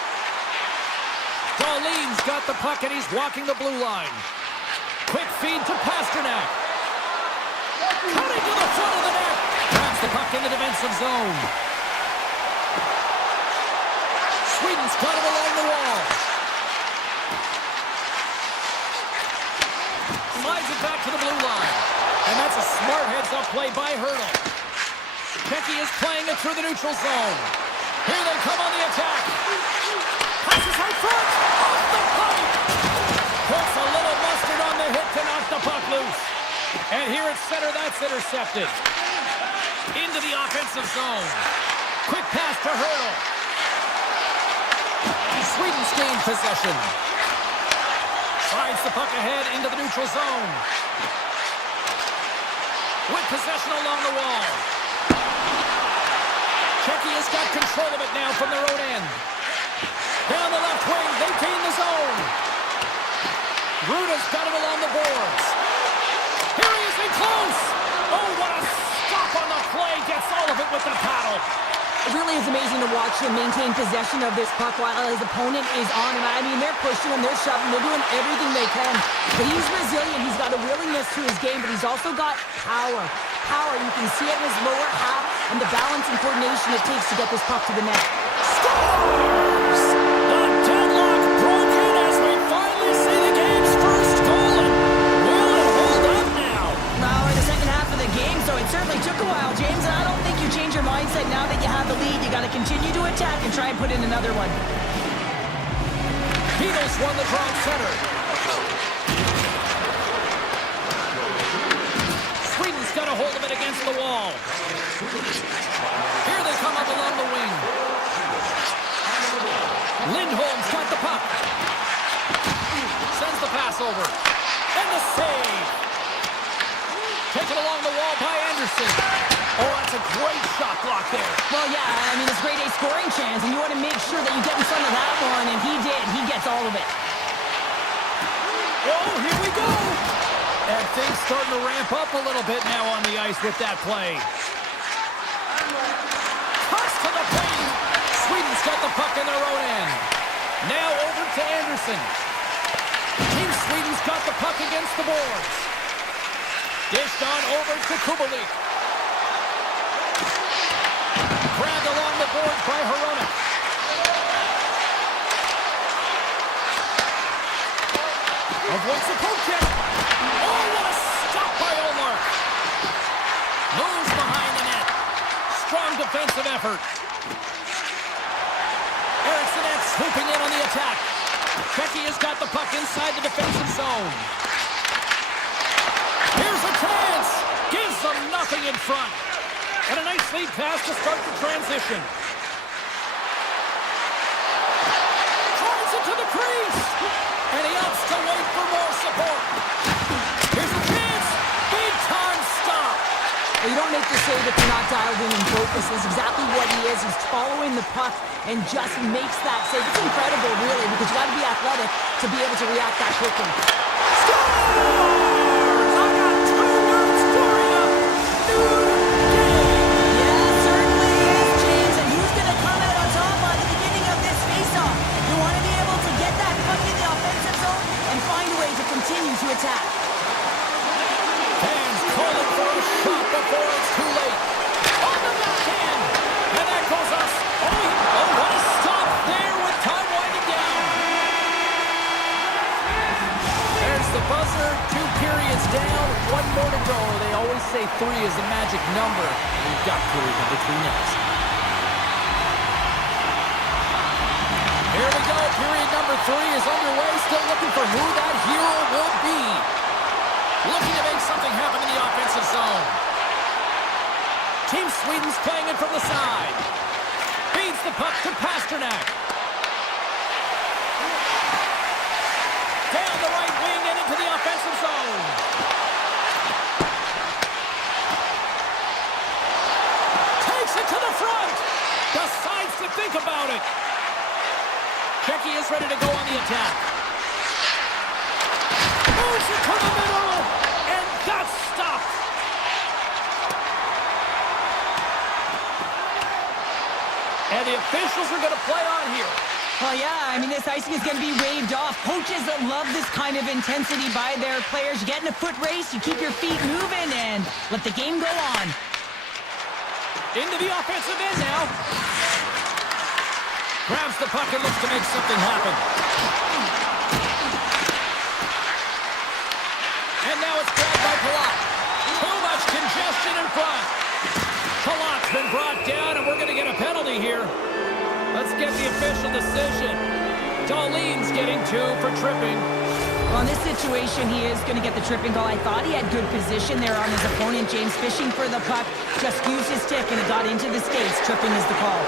Darlene's got the puck and he's walking the blue line. Quick feed to Pasternak. Cutting to the front of the net. Grabs the puck in the defensive zone. Sweden's got it along the wall. Slides it back to the blue line. And that's a smart heads-up play by Hurdle. Czechia is playing it through the neutral zone. Here they come on the attack. Passes right front. Off the puck. Puts a little mustard on the hit to knock the puck loose. And here at center, that's intercepted. Into the offensive zone. Quick pass to Hurdle. Sweden's gained possession. Slides the puck ahead into the neutral zone. With possession along the wall. Czechia's got control of it now from their own end. Down the left wing, they gain the zone. Ruda's got it along the boards. Here he is in close. Oh, what a stop on the play. Gets all of it with the paddle. It really is amazing to watch him maintain possession of this puck while his opponent is on him. I mean, they're pushing him, they're shoving, they're doing everything they can. But he's resilient, he's got a willingness to his game, but he's also got power. Power, you can see it in his lower half and the balance and coordination it takes to get this puck to the net. Scores! The deadlock broken as we finally see the game's first goal. And will it hold up now? Well, we're in the second half of the game, so it certainly took a while, James, and I don't think you change your mindset now that you have the lead. You got to continue to attack and try and put in another one. Beatles won the draw center. Sweden's got a hold of it against the wall. Here they come up along the wing. Lindholm's got the puck. Sends the pass over. And the save. Taken along the wall by Anderson. Oh, that's a great shot block there. Well, yeah, I mean, it's grade A scoring chance, and you want to make sure that you get in front of that one, and he did. He gets all of it. Oh, here we go. And things starting to ramp up a little bit now on the ice with that play. Toss to the paint. Sweden's got the puck in their own end. Now over to Anderson. Team Sweden's got the puck against the boards. Dished on over to Kubalik. Grabbed along the boards by Hronek. Avoids the poke check. Oh, what a stop by Omar. Moves behind the net. Strong defensive effort. Eriksson swooping in on the attack. Czechia's got the puck inside the defensive zone. Here's a chance. Gives them nothing in front. And a nice lead pass to start the transition. Drives it to the crease. And he opts to wait for more support. Here's a chance. Big time stop. Well, you don't make the save if you're not dialed in and focused. That's exactly what he is. He's following the puck and just makes that save. It's incredible, really, because you got to be athletic to be able to react that quickly. Score! To attack. Fans calling for a shot before it's too late. On the backhand. And that goes us. Oh, what a stop there with time winding down. There's the buzzer. 2 periods down. 1 more to go. They always say 3 is the magic number. We've got period number 3 next. Here we go. Period number 3 is underway. Still looking for who that hero will be. Looking to make something happen in the offensive zone. Team Sweden's playing it from the side. Feeds Slides the puck to Pasternak. Down the right wing and into the offensive zone. Takes it to the front. Decides to think about it. Shecky is ready to go on the attack. Moves it to the middle. And that's stopped. And the officials are going to play on here. Well, yeah, I mean, this icing is going to be waved off. Coaches that love this kind of intensity by their players. You get in a foot race, you keep your feet moving, and let the game go on. Into the offensive end now. Grabs the puck and looks to make something happen. And now it's grabbed by Palat. Too much congestion in front. Palat's been brought down, and we're going to get a penalty here. Let's get the official decision. Darlene's getting 2 for tripping. Well, in this situation, he is going to get the tripping call. I thought he had good position there on his opponent. James fishing for the puck. Just used his stick, and it got into the skates. Tripping is the call.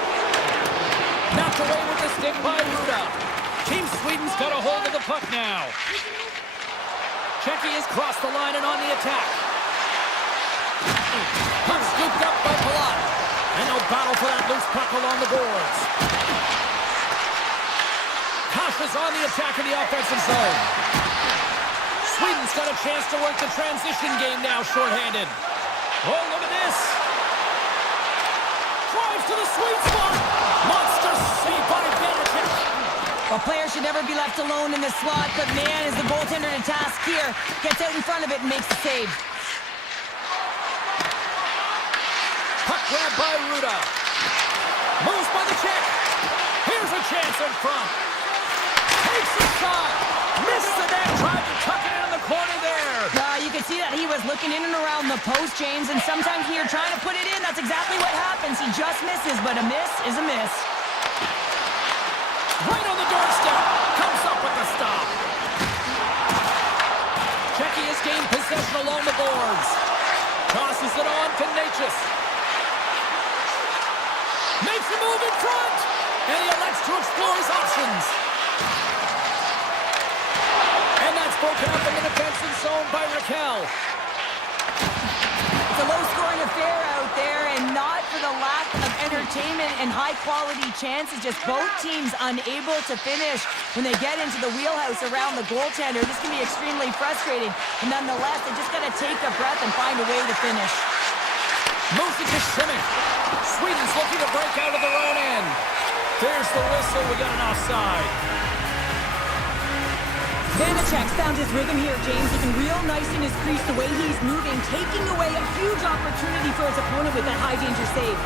Knocked away with the stick by Ruda. Team Sweden's got a hold of the puck now. Shecky has crossed the line and on the attack. Puck scooped up by Palat. And no battle for that loose puck along the boards. Kasha's on the attack in the offensive zone. Sweden's got a chance to work the transition game now, shorthanded. Oh, look at this. Drives to the sweet spot. Monster save by Belichick. Well, players should never be left alone in the slot, but man, is the goaltender to task here. Gets out in front of it and makes the save. Puck grabbed by Ruda. Moves by the check. Here's a chance in front. Takes a shot. Missed the net. Tried to tuck it in the corner there. You can see that he was looking in and around the post, James, and sometimes when you're trying to put it in, that's exactly what happens. He just misses, but a miss is a miss. Right on the doorstep. Comes up with the stop. Shecky has gained possession along the boards. Tosses it on to Natchez. Makes a move in front. And he elects to explore his options. And that's broken up in the defensive zone by Raquel. It's a low-scoring affair out there, and not for the lack of entertainment and high-quality chances. Just both teams unable to finish when they get into the wheelhouse around the goaltender. This can be extremely frustrating. And nonetheless, they just got to take a breath and find a way to finish. Moves it to Simic. Sweden's looking to break out of their own end. There's the whistle. We got an offside. Vanacek's found his rhythm here, James. Looking real nice in his crease, the way he's moving, taking away a huge opportunity for his opponent with that high-danger save.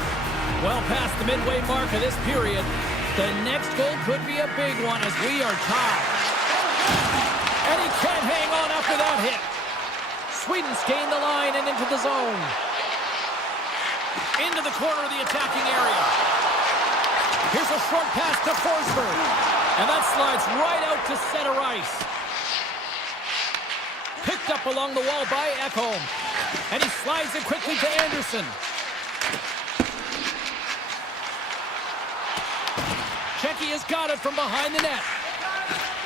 Well past the midway mark of this period, the next goal could be a big one as we are tied. And he can't hang on after that hit. Sweden's gained the line and into the zone. Into the corner of the attacking area. Here's a short pass to Forsberg. And that slides right out to center ice. Picked up along the wall by Ekholm. And he slides it quickly to Anderson. Shecky has got it from behind the net.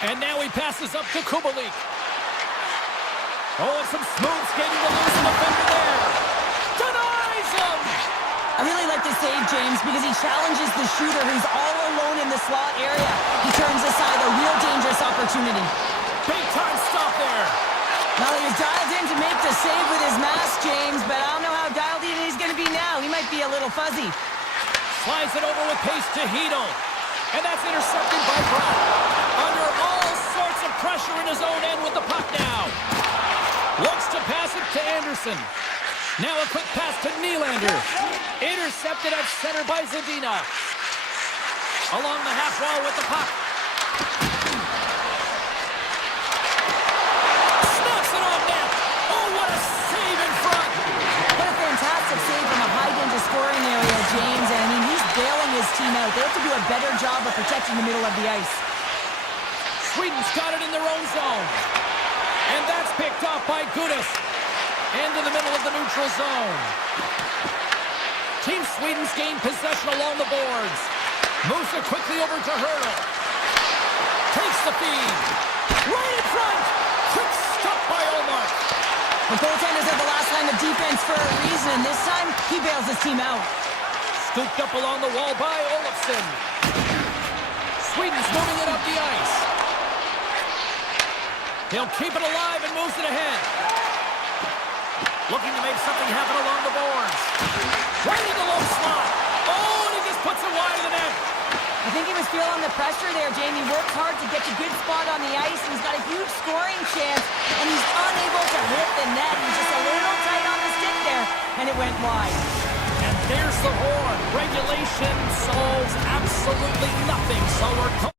And now he passes up to Kubalik. Oh, and some smooth skating to lose the defender there. Denies him! I really like to save James because he challenges the shooter who's all alone in the slot area. He turns aside a real dangerous opportunity. Big time stop there. Well, he was dialed in to make the save with his mask, James, but I don't know how dialed in he's going to be now. He might be a little fuzzy. Slides it over with pace to Hedel. And that's intercepted by Brown. Under all sorts of pressure in his own end with the puck now. Looks to pass it to Anderson. Now a quick pass to Nylander. Intercepted at center by Zadina. Along the half wall with the puck. Snaps it on net. Oh, what a save in front. What a fantastic save from a high-danger scoring area, James. And I mean, he's bailing his team out. They have to do a better job of protecting the middle of the ice. Sweden's got it in their own zone. And that's picked off by Gudis. Into the middle of the neutral zone. Team Sweden's gained possession along the boards. Moves it quickly over to Hurdle. Takes the feed. Right in front. Quick stop by Omar. The goaltenders are the last line of defense for a reason. This time, he bails his team out. Scooped up along the wall by Olofsson. Sweden's moving it up the ice. He'll keep it alive and moves it ahead. Looking to make something happen along the boards. Right in the low slot. Oh, and he just puts it wide of the net. I think he was feeling the pressure there, Jamie. Worked hard to get a good spot on the ice, and he's got a huge scoring chance, and he's unable to hit the net. He's just a little tight on the stick there, and it went wide. And there's the horn. Regulation solves absolutely nothing, so we're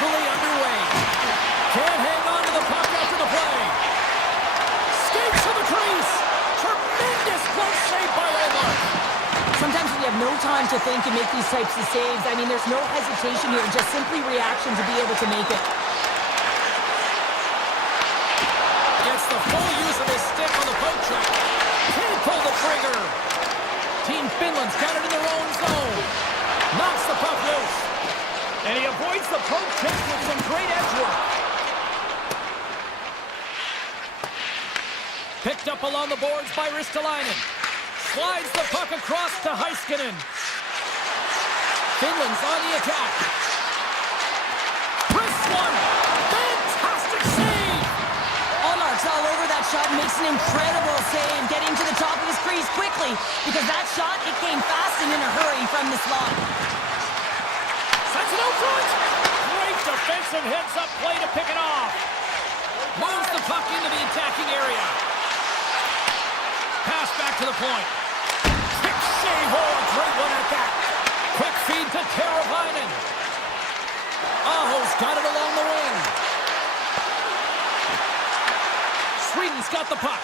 officially underway. Can't hang on to the puck after the play. Skates to the crease. Tremendous glove save by Omar. Sometimes when you have no time to think and make these types of saves, I mean, there's no hesitation here, just simply reaction to be able to make it. Gets the full use of his stick on the poke check. Can't pull the trigger. Team Finland's got it in their own zone. Knocks the puck loose. And he avoids the poke check with some great edge work. Picked up along the boards by Ristolainen. Slides the puck across to Heiskanen. Finland's on the attack. Wrist one. Fantastic save. Allmark's all over that shot and makes an incredible save, getting to the top of his crease quickly, because that shot, it came fast and in a hurry from the slot. Sends it out front. Great defensive heads-up play to pick it off. Moves the puck into the attacking area. Pass back to the point. Quick save. Oh, a great one at that. Quick feed to Teravainen. Aho's got it along the wing. Sweden's got the puck.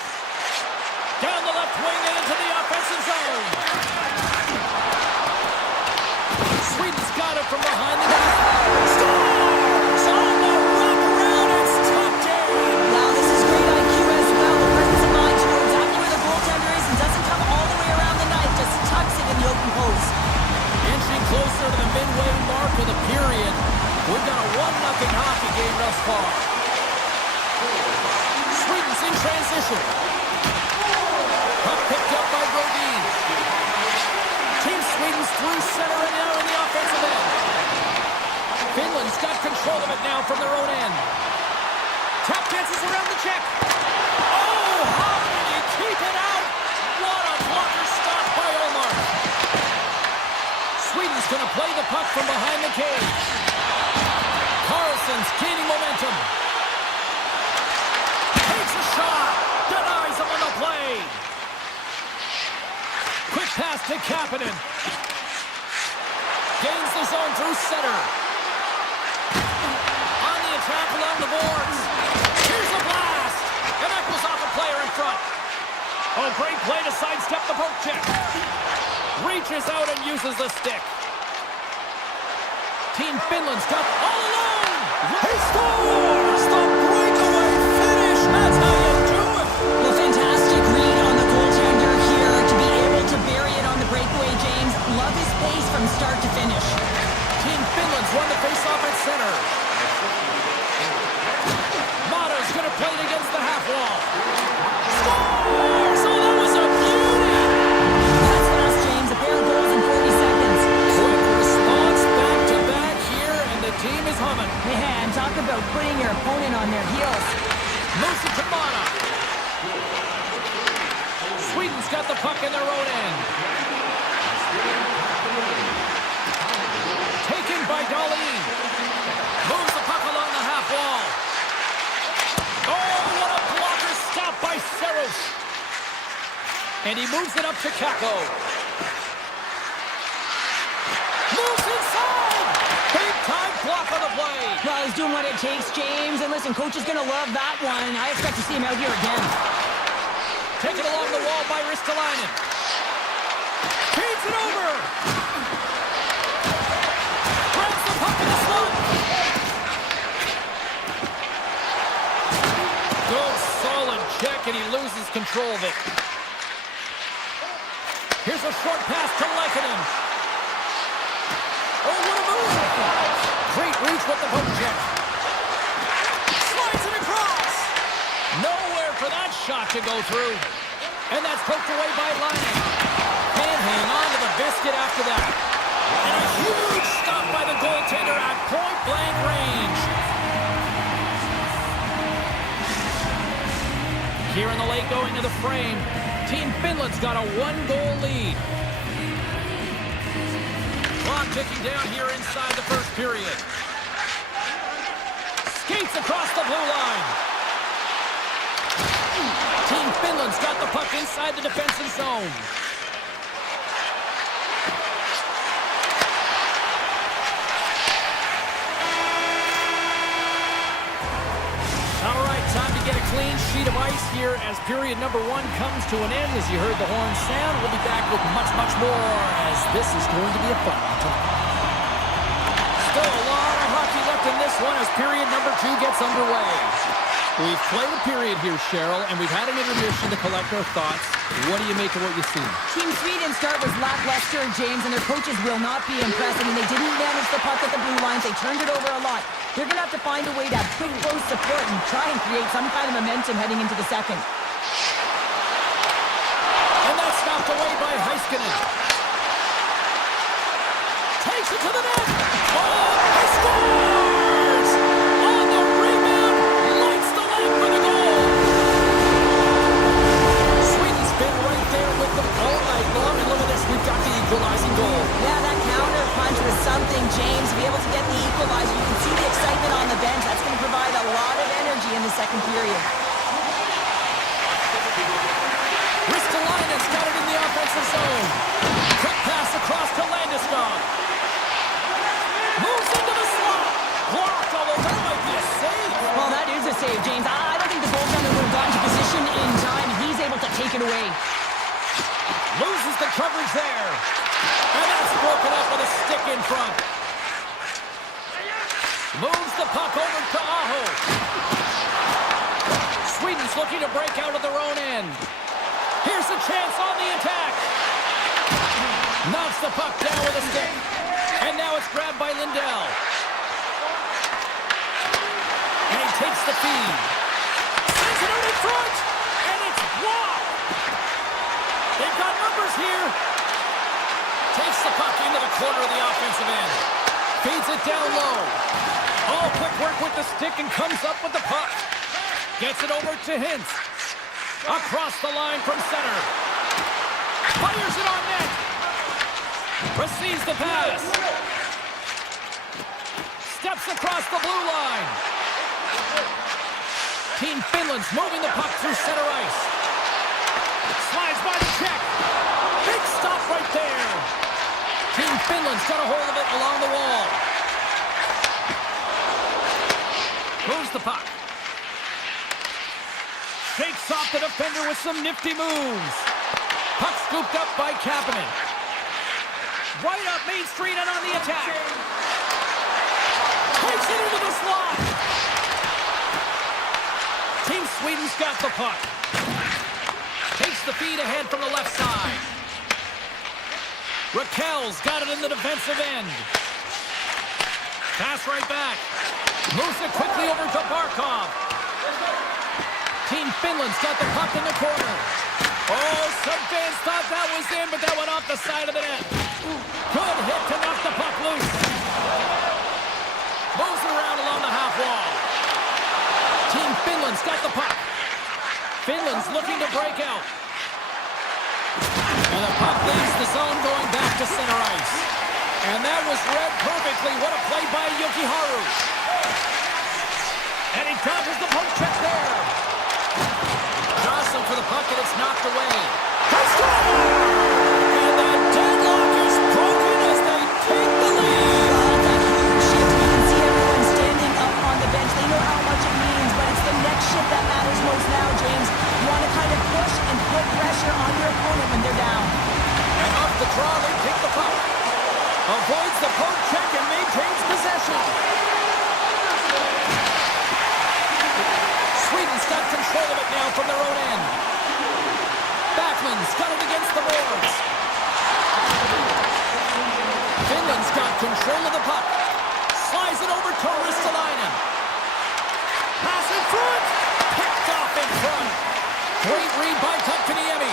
Down the left wing and into the offensive zone. Sweden's got it from behind the net. Scores! On the wraparound, it's tucked in. Wow, this is great IQ as well. The presence of mind to know exactly where the goaltender is and doesn't come all the way around the net, just tucks it in the open post. Inching closer to the midway mark of the period. We've got a 1-0 hockey game thus far. Sweden's in transition. Puck picked up by Brodin. Team Sweden's through center and now in the offensive end. Finland's got control of it now from their own end. Tap dances around the check. Oh, how did he keep it out? What a blocker stop by Omar. Sweden's going to play the puck from behind the cage. Carlson's gaining momentum. Takes a shot. Denies him on the play. Quick pass to Kapanen. Gains the zone through center. On the attack along the boards. Here's a blast. And that goes off a player in front. Oh, great play to sidestep the poke check. Reaches out and uses the stick. Team Finland's got all alone. He scores! The breakaway finish. That's how you do it. Well, fantastic read on the goaltender here to be able to bury it on the breakaway, James. Love his pace from start to finish. Team Finland's won the face-off at center. Mata's going to play it against the half wall. Scores! Oh, that was a beauty! That's fast, James. A pair of goals in 40 seconds. Quick response back-to-back here, and the team is humming. Man, talk about putting your opponent on their heels. Moves it to Mata. Sweden's got the puck in their own end. Taken by Dahlin. Moves the puck along the half wall. Oh, what a blocker stop by Saros. And he moves it up to Kako. Moves inside. Big time block on the play. Well, he's doing what it takes, James. And listen, coach is going to love that one. I expect to see him out here again. Taken along the wall by Ristolainen. Feeds it over. Grabs the puck in the slot. Good solid check and he loses control of it. Here's a short pass to Lehkonen. Oh, what a move. Great reach with the poke check. Slides it across. Nowhere for that shot to go through. And that's poked away by Laine. Can't hang on to the biscuit after that. And a huge stop by the goaltender at point-blank range. Here in the late going to the frame, Team Finland's got a 1-goal lead. Clock ticking down here inside the first period. Skates across the blue line. Team Finland's got the puck inside the defensive zone. Time to get a clean sheet of ice here as period number 1 comes to an end. As you heard the horn sound, we'll be back with much, much more as this is going to be a fun one tonight. Still a lot of hockey left in this one as period number 2 gets underway. We've played a period here, Cheryl, and we've had an intermission to collect our thoughts. What do you make of what you've seen? Team Sweden's start was lackluster, James, and their coaches will not be impressed. I mean, they didn't manage the puck at the blue lines. They turned it over a lot. They're going to have to find a way to have quick, close support and try and create some kind of momentum heading into the second. And that's knocked away by Heiskanen. Takes it to the net. Oh, he scores! On the rebound, lights the lamp for the goal. Sweden's been right there with them all night long. And look at this, we've got the equalizing goal. Yeah, that counter punch was something, James. To be able to get the equalizer, you can see the excitement on the bench. That's going to provide a lot of energy in the second period. Ristolainen's got it in the offensive zone. Quick pass across to Landeskog. Moves into the slot. Blocked, although that might be a save. Well, that is a save, James. I don't think the goaltender would have gotten to position in time. He's able to take it away. Loses the coverage there. And that's broken up with a stick in front. Moves the puck over to Aho. Sweden's looking to break out of their own end. Here's a chance on the attack. Knocks the puck down with a stick. And now it's grabbed by Lindell. And he takes the feed. Sends it out in front. And it's blocked. They've got numbers here. Takes the puck into the corner of the offensive end. Feeds it down low. All quick work with the stick and comes up with the puck. Gets it over to Hintz. Across the line from center. Fires it on net. Receives the pass. Steps across the blue line. Team Finland's moving the puck through center ice. Slides by the check. Big stop right there. Team Finland's got a hold of it along the wall. Moves the puck. Shakes off the defender with some nifty moves. Puck scooped up by Kapanen. Right up Main Street and on the attack. Takes it into the slot. Team Sweden's got the puck. Takes the feed ahead from the left side. Raquel's got it in the defensive end. Pass right back. Moves it quickly over to Barkov. Team Finland's got the puck in the corner. Oh, some fans thought that was in, but that went off the side of the net. Good hit to knock the puck loose. Moves it around along the half wall. Team Finland's got the puck. Finland's looking to break out. And the puck leaves the zone going back to center ice. And that was read perfectly. What a play by Yokiharu. And he dodges the poke check there. Jostling for the puck and it's knocked away. And the deadlock is broken as they take the lead. That's a huge shift. You can see everyone standing up on the bench. They know how much it means, but it's the next shift that matters most now, James. You want to kind of push and put pressure on your opponent when they're down. And off the draw, they take the puck. Avoids the poke check and maintains possession. Sweden's got control of it now from their own end. Backman's got it against the boards. Finland's got control of the puck. Slides it over to Ristolainen. Pass in front. Picked off in front. Great read by Kotkaniemi.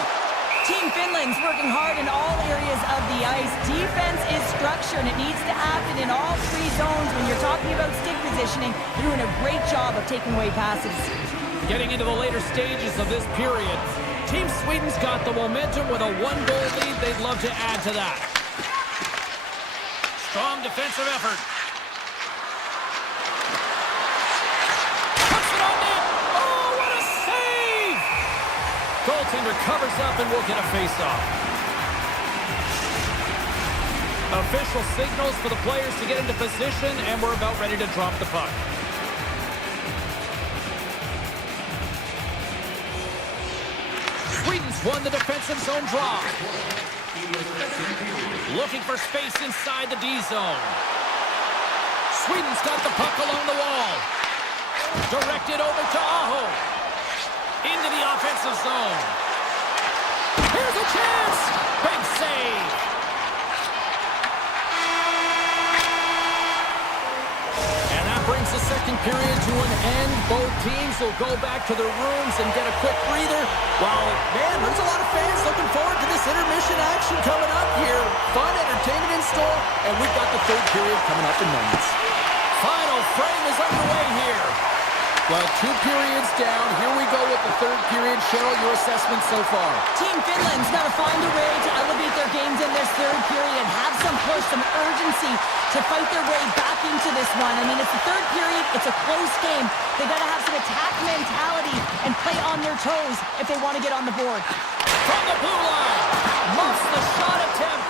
Team Finland's working hard in all areas of the ice. Defense is structure, and it needs to happen in all three zones. When you're talking about stick positioning, they're doing a great job of taking away passes. Getting into the later stages of this period, Team Sweden's got the momentum with a one-goal lead. They'd love to add to that. Strong defensive effort. Puts it on net. Oh, what a save! Goaltender covers up and will get a face-off. Official signals for the players to get into position, and we're about ready to drop the puck. Sweden's won the defensive zone draw. Looking for space inside the D zone. Sweden's got the puck along the wall. Directed over to Aho. Into the offensive zone. Here's a chance! Big save! And that brings the second period to an end. Both teams will go back to their rooms and get a quick breather. While, man, there's a lot of fans looking forward to this intermission action coming up here. Fun entertainment in store, and we've got the third period coming up in moments. Final frame is underway here. Well, 2 periods down. Here we go with the third period. Cheryl, your assessment so far? Team Finland's got to find a way to elevate their games in this third period and have some push, some urgency to fight their way back into this one. I mean, it's the third period. It's a close game. They got to have some attack mentality and play on their toes if they want to get on the board. From the blue line, muffs the shot attempt.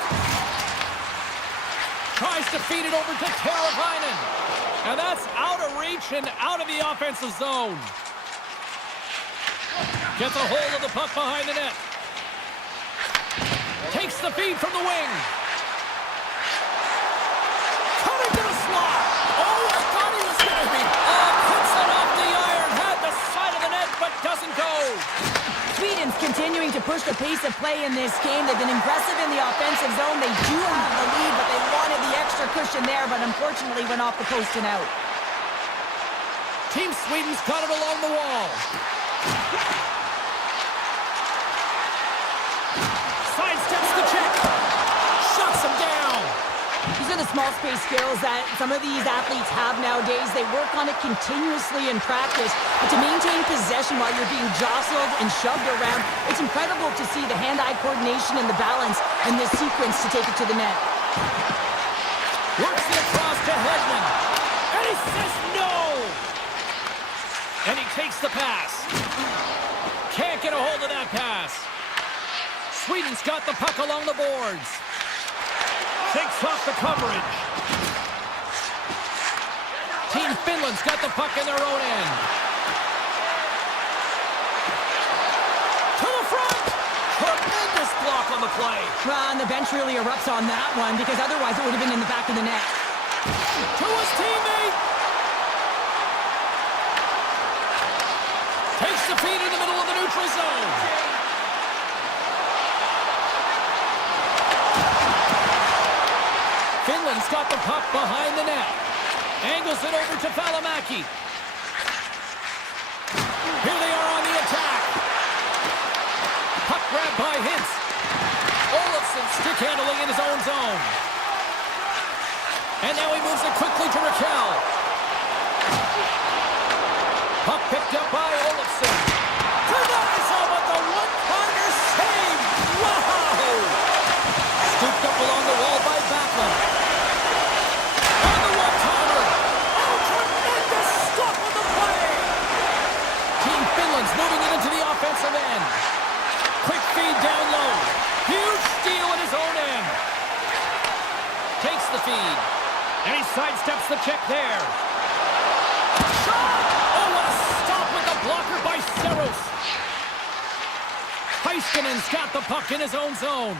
Tries to feed it over to Teravainen. And that's out of reach and out of the offensive zone. Gets a hold of the puck behind the net. Takes the feed from the wing. Coming to the slot. Oh, I thought he was going to be. Oh, puts it off the iron. Had the side of the net, but doesn't go. Sweden's continuing to push the pace of play in this game. They've been aggressive in the offensive zone. They do have the lead, but they wanted the extra cushion there, but unfortunately went off the post and out. Team Sweden's got it along the wall. Sidesteps the check. Shuts him down. These are the small space skills that some of these athletes have nowadays. They work on it continuously in practice. But to maintain possession while you're being jostled and shoved around, it's incredible to see the hand-eye coordination and the balance in this sequence to take it to the net. Works it across to Hedman. And he says no! And he takes the pass. Can't get a hold of that pass. Sweden's got the puck along the boards. Takes off the coverage. Team Finland's got the puck in their own end. To the front! Tremendous block on the play. Well, and the bench really erupts on that one because otherwise it would have been in the back of the net. To his teammate! Takes the feed in the middle of the neutral zone. Finland's got the puck behind the net. Angles it over to Valimaki. Here they are on the attack. Puck grabbed by Hintz. Olofsson stick handling in his own zone. And now he moves it quickly to Raquel. Puck picked up by Olofsson. Denies him with the one-pointer save. Wow! Scooped up along the wall by Backlund. On the one-timer. Oh, tremendous stop on the play. Team Finland's moving it into the offensive end. Quick feed down low. Huge steal at his own end. Takes the feed. And he sidesteps the check there. Shot! Oh, what a stop with the blocker by Saros. Heiskanen's got the puck in his own zone.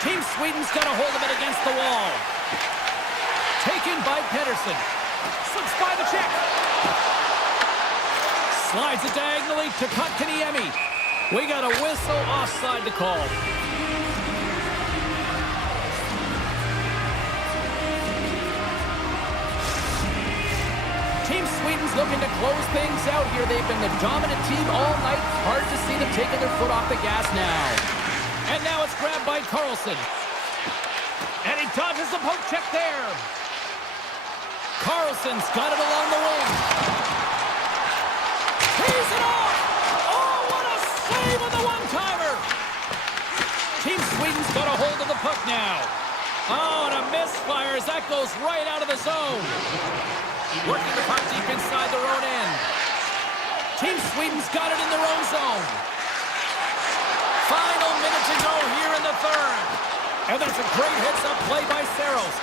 Team Sweden's got a hold of it against the wall. Taken by Pedersen. Slips by the check. Slides it diagonally to Kotkaniemi. We got a whistle offside to call. Team Sweden's looking to close things out here. They've been the dominant team all night. Hard to see them taking their foot off the gas now. And now it's grabbed by Carlson. And he dodges the poke check there. Carlson's got it along the wing. Tees it off! Oh, what a save on the one-timer! Team Sweden's got a hold of the puck now. Oh, and a misfire as that goes right out of the zone. Working the puck deep inside their own end. Team Sweden's got it in their own zone. Final minute to go here in the third. And that's a great heads-up play by Saros.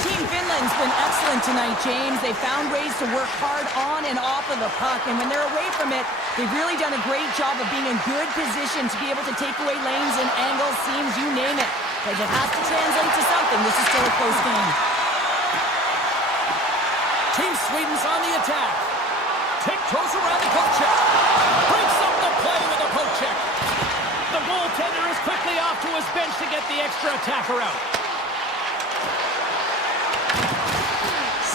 Team Finland's been excellent tonight, James. They found ways to work hard on and off of the puck, and when they're away from it, they've really done a great job of being in good position to be able to take away lanes and angles, seams, you name it. But it has to translate to something. This is still a close game. Team Sweden's on the attack. Tiptoes around the poke check. Breaks up the play with a poke check. The goaltender is quickly off to his bench to get the extra attacker out.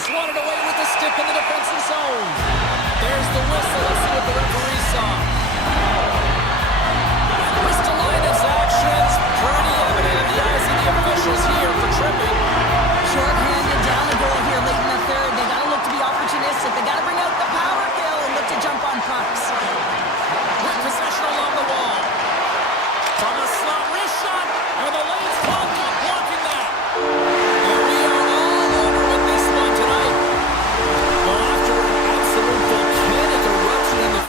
Swatted away with the stick in the defensive zone. There's the whistle. Let's see what the referee saw. Ristolainen's actions pretty evident in the eyes of the officials here for tripping. Short-handed down the goal here late in the third. They got to look to be opportunistic. They got to bring out the power kill and look to jump on pucks. With possession along the wall. From a slot wrist shot, and the lane's clogged up blocking that. And we are all over with this one tonight. Well, after an absolute volcanic eruption in the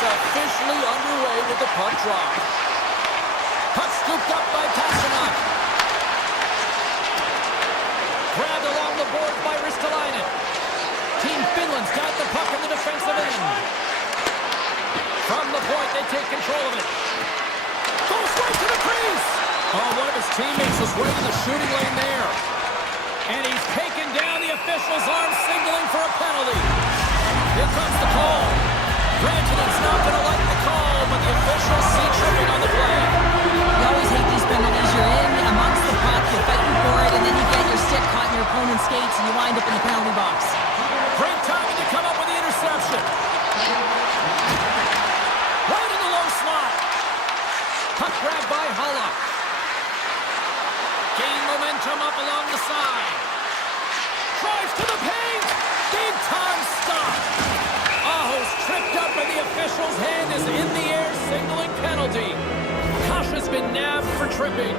is officially underway with the puck drop. Puck scooped up by Tassinat. Grabbed along the board by Ristolainen. Team Finland's got the puck in the defensive end. From the point, they take control of it. Goes right to the crease. Oh, one of his teammates was right in the shooting lane there. And he's taken down the official's arm, signaling for a penalty. Here comes the call. Granted, it's not going to like the call, but the officials see tripping on the play. You always hate these penalties. You're in amongst the puck, you're fighting for it, and then you get your stick caught in your opponent's skates, and you wind up in the penalty box. Great timing to come up with the interception. Right in the low slot. Puck grabbed by Holla. Gain momentum up along the side. Drives to the paint. Big time stop. Aho's tripped up and the official's hand is in the air signaling penalty. Kasha's been nabbed for tripping.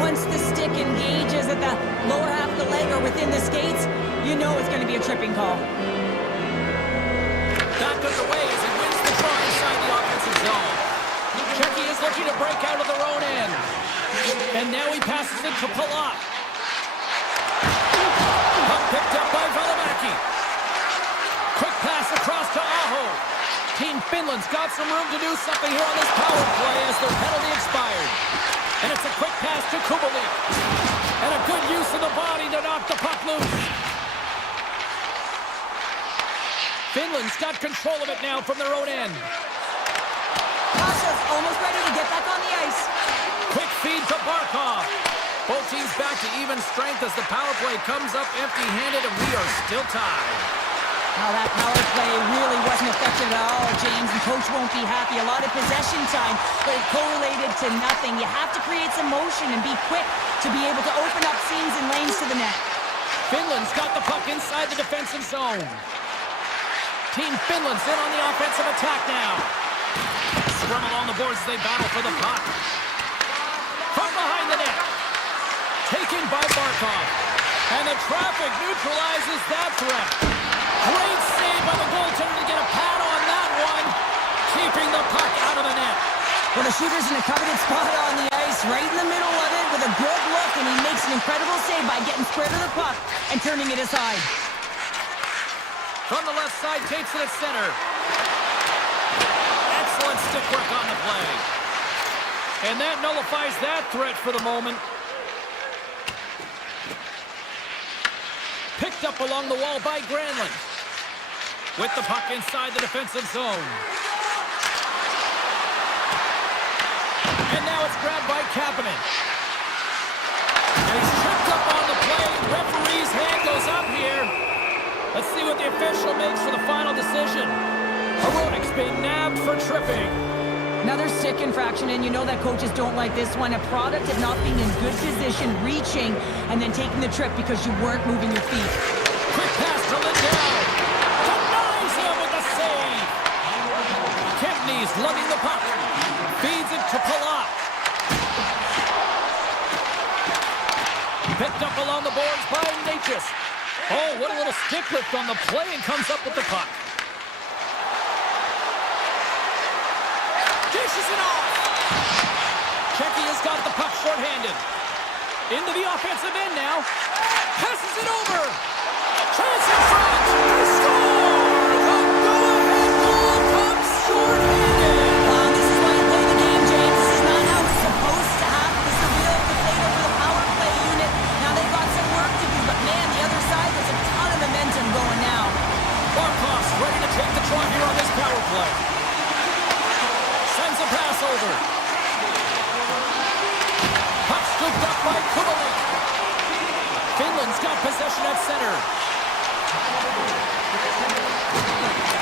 Once the stick engages at the lower half of the leg or within the skates, you know it's going to be a tripping call. Back underway as he wins the draw inside the offensive zone. Czechia is looking to break out of their own end. And now he passes it to Palat. Puck picked up by Valimaki. Quick pass across to Aho. Team Finland's got some room to do something here on this power play as their penalty expired. And it's a quick pass to Kubalik. And a good use of the body to knock the puck loose. Finland's got control of it now from their own end. Kasha's almost ready to get back on the ice. Quick feed to Barkov. Both teams back to even strength as the power play comes up empty-handed and we are still tied. Now that power play really wasn't effective at all, James, and coach won't be happy. A lot of possession time, but it correlated to nothing. You have to create some motion and be quick to be able to open up seams and lanes to the net. Finland's got the puck inside the defensive zone. Team Finland's in on the offensive attack now. Scrum along the boards as they battle for the puck. From behind the net. Taken by Barkov. And the traffic neutralizes that threat. Great save by the goaltender to get a pad on that one. Keeping the puck out of the net. Well, the shooter's in a coveted spot on the ice, right in the middle of it with a good look, and he makes an incredible save by getting square to the puck and turning it aside. From the left side, takes it at center. Excellent stick work on the play. And that nullifies that threat for the moment. Picked up along the wall by Granlund. With the puck inside the defensive zone. And now it's grabbed by Kapanen. And he's tripped up on the play. Referee's hand goes up here. Let's see what the official makes for the final decision. Heroic's been nabbed for tripping. Another stick infraction, and you know that coaches don't like this one. A product of not being in good position, reaching, and then taking the trip because you weren't moving your feet. Quick pass to Lindell. Denies him with the save. Kempney's lugging the puck. Feeds it to Palat. Picked up along the boards by Natchez. Oh, what a little stick lift on the play and comes up with the puck. Dishes it off. Czechia's got the puck shorthanded. Into the offensive end now. Passes it over. Chance in front. Score! The go-ahead goal comes shorthanded. This is why you play the game, James. This is not how it's supposed to happen. This is the wheel of the plate over the power play unit. Now they've got some work to do, but man, the other side, there's a ton of momentum going now. Barkov's ready to take the draw here on this power play. Sends a pass over. Puck scooped up by Kubalik. Finland's got possession at center.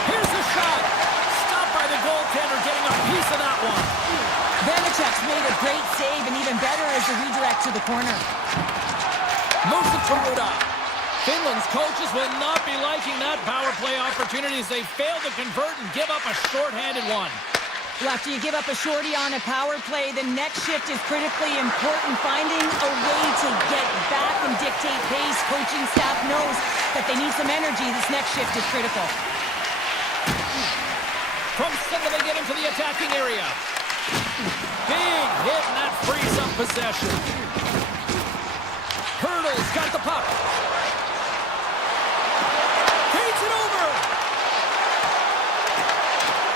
Here's the shot. Stopped by the goaltender, getting a piece of that one. Vanacek's made a great save, and even better is the redirect to the corner. Moves it to Ruda. Finland's coaches will not be liking that power play opportunity as they fail to convert and give up a shorthanded one. Well, after you give up a shorty on a power play, the next shift is critically important. Finding a way to get back and dictate pace. Coaching staff knows that they need some energy. This next shift is critical. From center, they get into the attacking area. Big hit, and that frees up possession. Hurdle's got the puck. Feeds it over.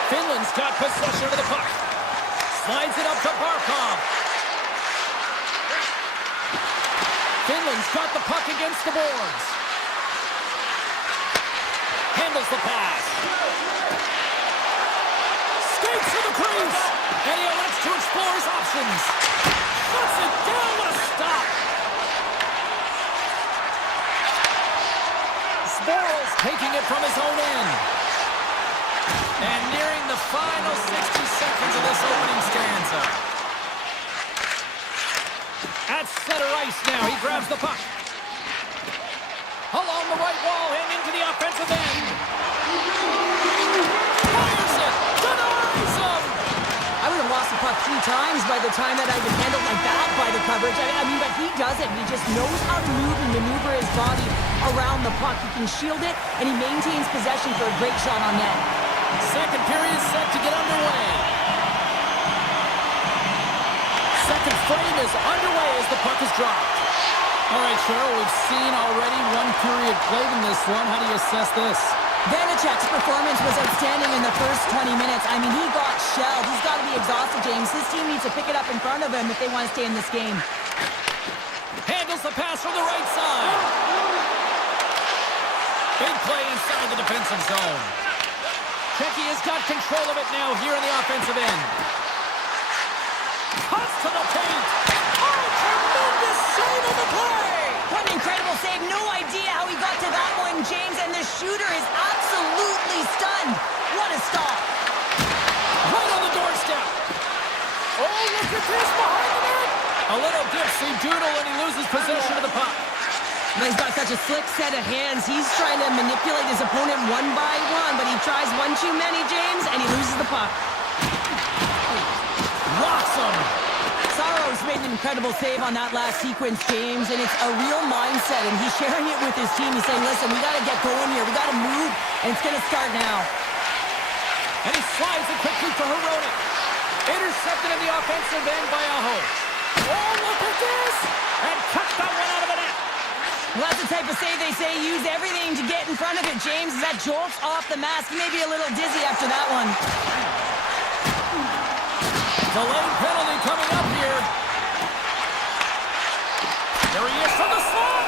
Finland's got possession of the puck. Slides it up to Barkov. Finland's got the puck against the boards. Handles the pass. Skates to the crease. And he elects to explore his options. Shuts it down. What a stop. Sporal's taking it from his own end. And nearing the final 60 seconds of this opening stanza. At center ice now, he grabs the puck. Along the right wall and into the offensive end. Fires it! Denies him! I would have lost the puck 3 times by the time that I even handled my back by the coverage. I mean, but he doesn't. He just knows how to move and maneuver his body around the puck. He can shield it, and he maintains possession for a great shot on net. Second period set to get underway. Second frame is underway as the puck is dropped. All right, Cheryl, we've seen already 1 period played in this one. How do you assess this? Vanacek's performance was outstanding in the first 20 minutes. I mean, he got shelled. He's got to be exhausted, James. His team needs to pick it up in front of him if they want to stay in this game. Handles the pass from the right side. Big play inside the defensive zone. Checky has got control of it now here in the offensive end. Cuts to the paint. Oh, tremendous save of the play! What an incredible save. No idea how he got to that one, James, and the shooter is absolutely stunned. What a stop. Right on the doorstep. Oh, look at this behind the net. A little dipsy doodle and he loses possession of the puck. But he's got such a slick set of hands. He's trying to manipulate his opponent one by one, but he tries one too many, James, and he loses the puck. Rocks him. Saros made an incredible save on that last sequence, James, and it's a real mindset, and he's sharing it with his team. He's saying, listen, we got to get going here. We got to move, and it's going to start now. And he slides it quickly to Heronic. Intercepted in the offensive end by Aho. Oh, look at this! And cuts that one out of the net. Well, that's the type of save they say use everything to get in front of it, James. That jolts off the mask. He may be a little dizzy after that one. Delayed penalty coming up here. There he is from the slot.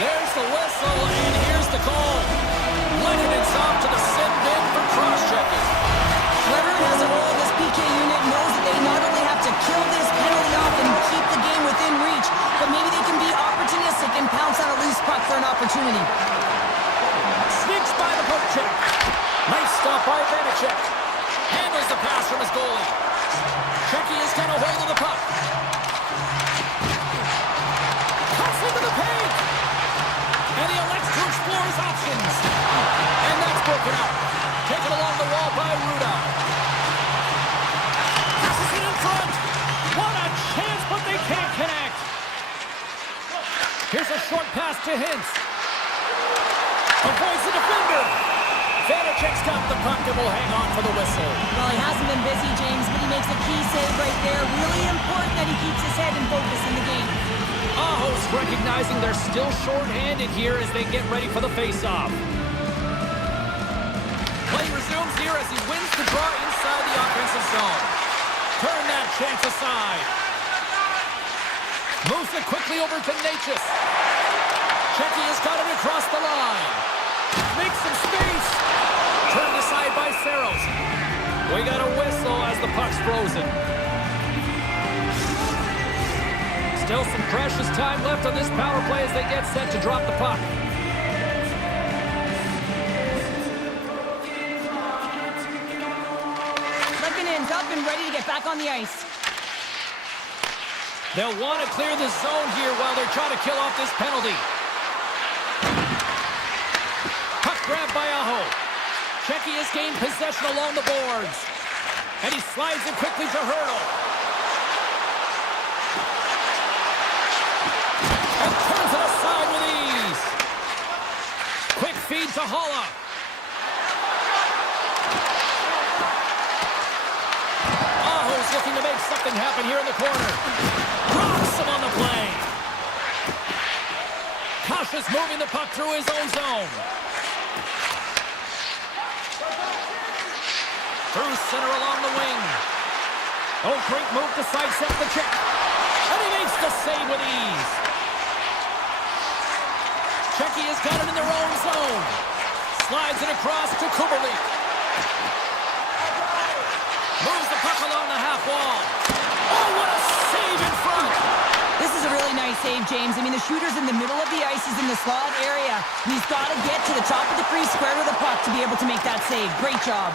There's the whistle, and here's the call. Lennon off to the sin bin for cross-checking. Whoever has a role in this PK unit knows that they not only have to kill this penalty off and keep the game within reach, but maybe they can be opportunistic and pounce on a loose puck for an opportunity. Sneaks by the poke check. Nice stop by Vanacek. Handles the pass from his goalie. Checky has got a hold of the puck. Cuts into the paint. And he elects to explore his options. And that's broken up. Taken along the wall by Ruda. Passes it in front. What a chance, but they can't connect. Here's a short pass to Hintz. Avoids the defender. Vanacek's got the puck and will hang on for the whistle. Well, he hasn't been busy, James, but he makes a key save right there. Really important that he keeps his head and focus in the game. Aho's recognizing they're still short-handed here as they get ready for the face-off. Play resumes here as he wins the draw inside the offensive zone. Turn that chance aside. Moves it quickly over to Natchez. Checky has got it across the line. Makes some space. Turned aside by Saros. We got a whistle as the puck's frozen. Still some precious time left on this power play as they get set to drop the puck. Lekkonen's up and ready to get back on the ice. They'll want to clear the zone here while they're trying to kill off this penalty. Puck grabbed by Aho. Checky has gained possession along the boards. And he slides it quickly to Hurdle. And turns it aside with ease. Quick feed to Holla. can happen here in the corner. Rocks him on the play. Kasha's moving the puck through his own zone. Through center along the wing. Oh, great move to sidestep the check. And he makes the save with ease. Checky has got it in their own zone. Slides it across to Kuberlik. Moves the puck along the half wall. Oh, what a save in front! This is a really nice save, James. I mean, the shooter's in the middle of the ice. He's in the slot area. He's got to get to the top of the crease, square to the puck to be able to make that save. Great job.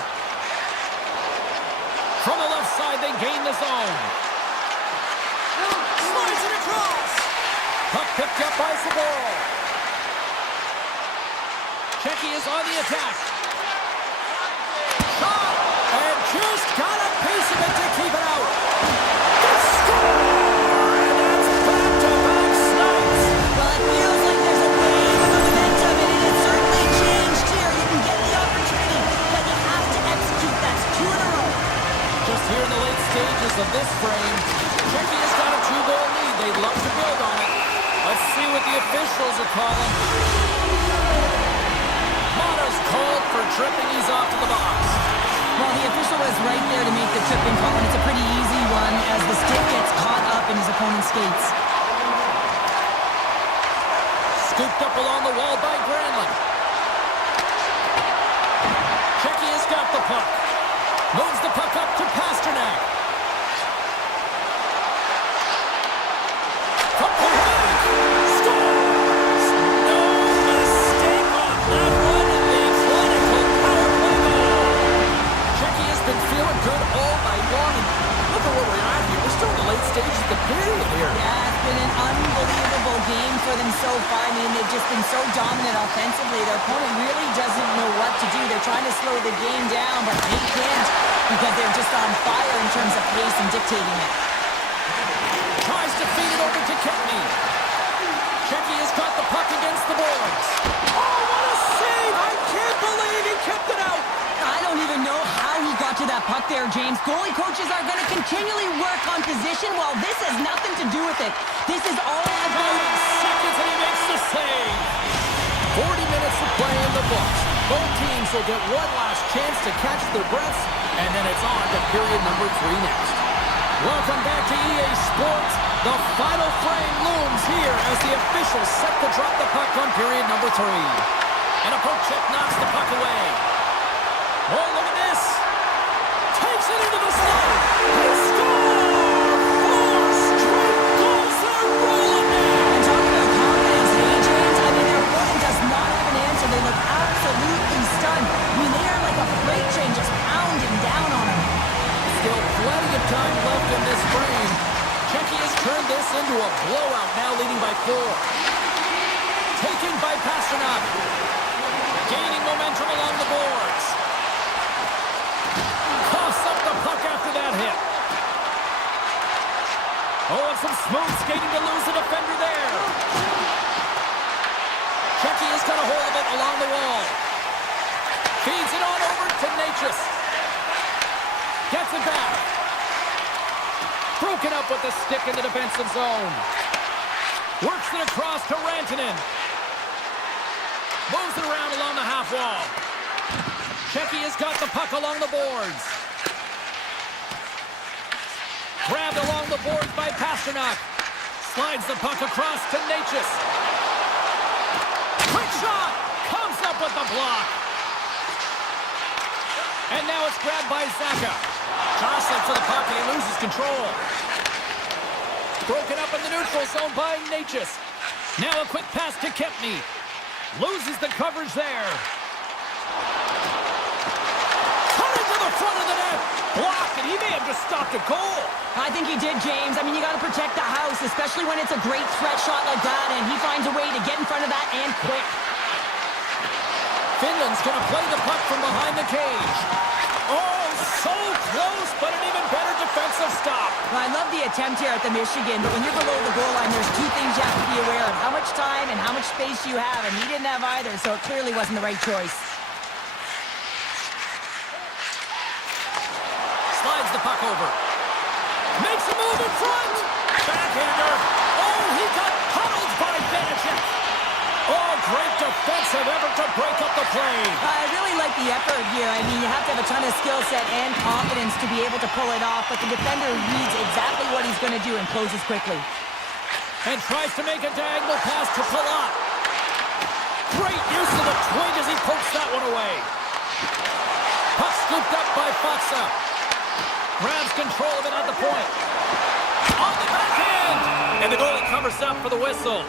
From the left side, they gain the zone. Slides it across. Puck picked up by Saboro. Checky is on the attack. Shot! And just got a piece of it to keep it out. Score! And that's back-to-back snaps. Well, it feels like there's a wave of momentum, and it has certainly changed here. You can get the opportunity, but you have to execute. That's 2 in a row. Just here in the late stages of this frame, Checky has got a 2-goal lead. They'd love to build on it. Let's see what the officials are calling. Mata's called for tripping. He's off to the box. Well, the official was right there to make the tripping call, and it's a pretty easy one as the stick gets caught up in his opponent's skates. Scooped up along the wall by Granlund. Checky has got the puck. Moves the puck up to Pasternak. From behind. Scores! No mistake on that one in the clinical power play goal. Checky has been feeling good all night long, and look at where we're at here. We're still in the late stages of the period here. Yeah, it's been an unbelievable game for them so far. I mean, they've just been so dominant offensively. Their opponent really doesn't know what to do. They're trying to slow the game down, but they can't because they're just on fire in terms of pace and dictating it. Tries to feed it over to Kempney. Checky has got the puck against the boards. Oh, what a save! I can't believe he kept it out! I don't even know how he got to that puck there, James. Goalie coaches are going to continually work on position while this has nothing to do with it. This is all about... 5 seconds and he makes the save! 40 minutes of play in the books. Both teams will get one last chance to catch their breaths, and then it's on to period number 3 next. Welcome back to EA Sports. The final frame looms here as the officials set to drop the puck on period number 3. And a poke check knocks the puck away. Oh, look at this. Takes it into the slot. He scores! 4 straight goals are rolling now. And talking about confidence, hey, James, I mean, their opponent does not have an answer. They look absolutely stunned. I mean, they are like a freight train just pounding down on them. Still plenty of time left in this frame. Checky has turned this into a blowout, now leading by 4. Taken by Pasternak. Gaining momentum along the boards. Coughs up the puck after that hit. Oh, and some smooth skating to lose the defender there. Checky has got a hold of it along the wall. Feeds it on over to Natchez. Gets it back. Broken up with the stick in the defensive zone. Works it across to Rantanen. Moves it around along the half wall. Checky has got the puck along the boards. Grabbed along the boards by Pasternak. Slides the puck across to Natchez. Quick shot! Comes up with the block. And now it's grabbed by Zaka. Jostling for the puck and he loses control. Broken up in the neutral zone by Natchez. Now a quick pass to Kempney. Loses the coverage there. Coming to the front of the net. Blocked, and he may have just stopped a goal. I think he did, James. I mean, you got to protect the house, especially when it's a great threat shot like that, and he finds a way to get in front of that and quick. Finland's going to play the puck from behind the cage. Oh, so close, but an even better defensive stop. Well, I love the attempt here at the Michigan, but when you're below the goal line, there's 2 things you have to be aware of. How much time and how much space you have, and he didn't have either, so it clearly wasn't the right choice. Slides the puck over. Makes a move in front. Backhander. Oh, he got huddled by Benedict. Oh, great defensive effort to break up the play. I really like the effort here. I mean, you have to have a ton of skill set and confidence to be able to pull it off, but the defender reads exactly what he's going to do and closes quickly. And tries to make a diagonal pass to Palat. Great use of the twig as he pokes that one away. Puck scooped up by Foxa. Grabs control of it at the point. On the backhand! And the goalie covers up for the whistle.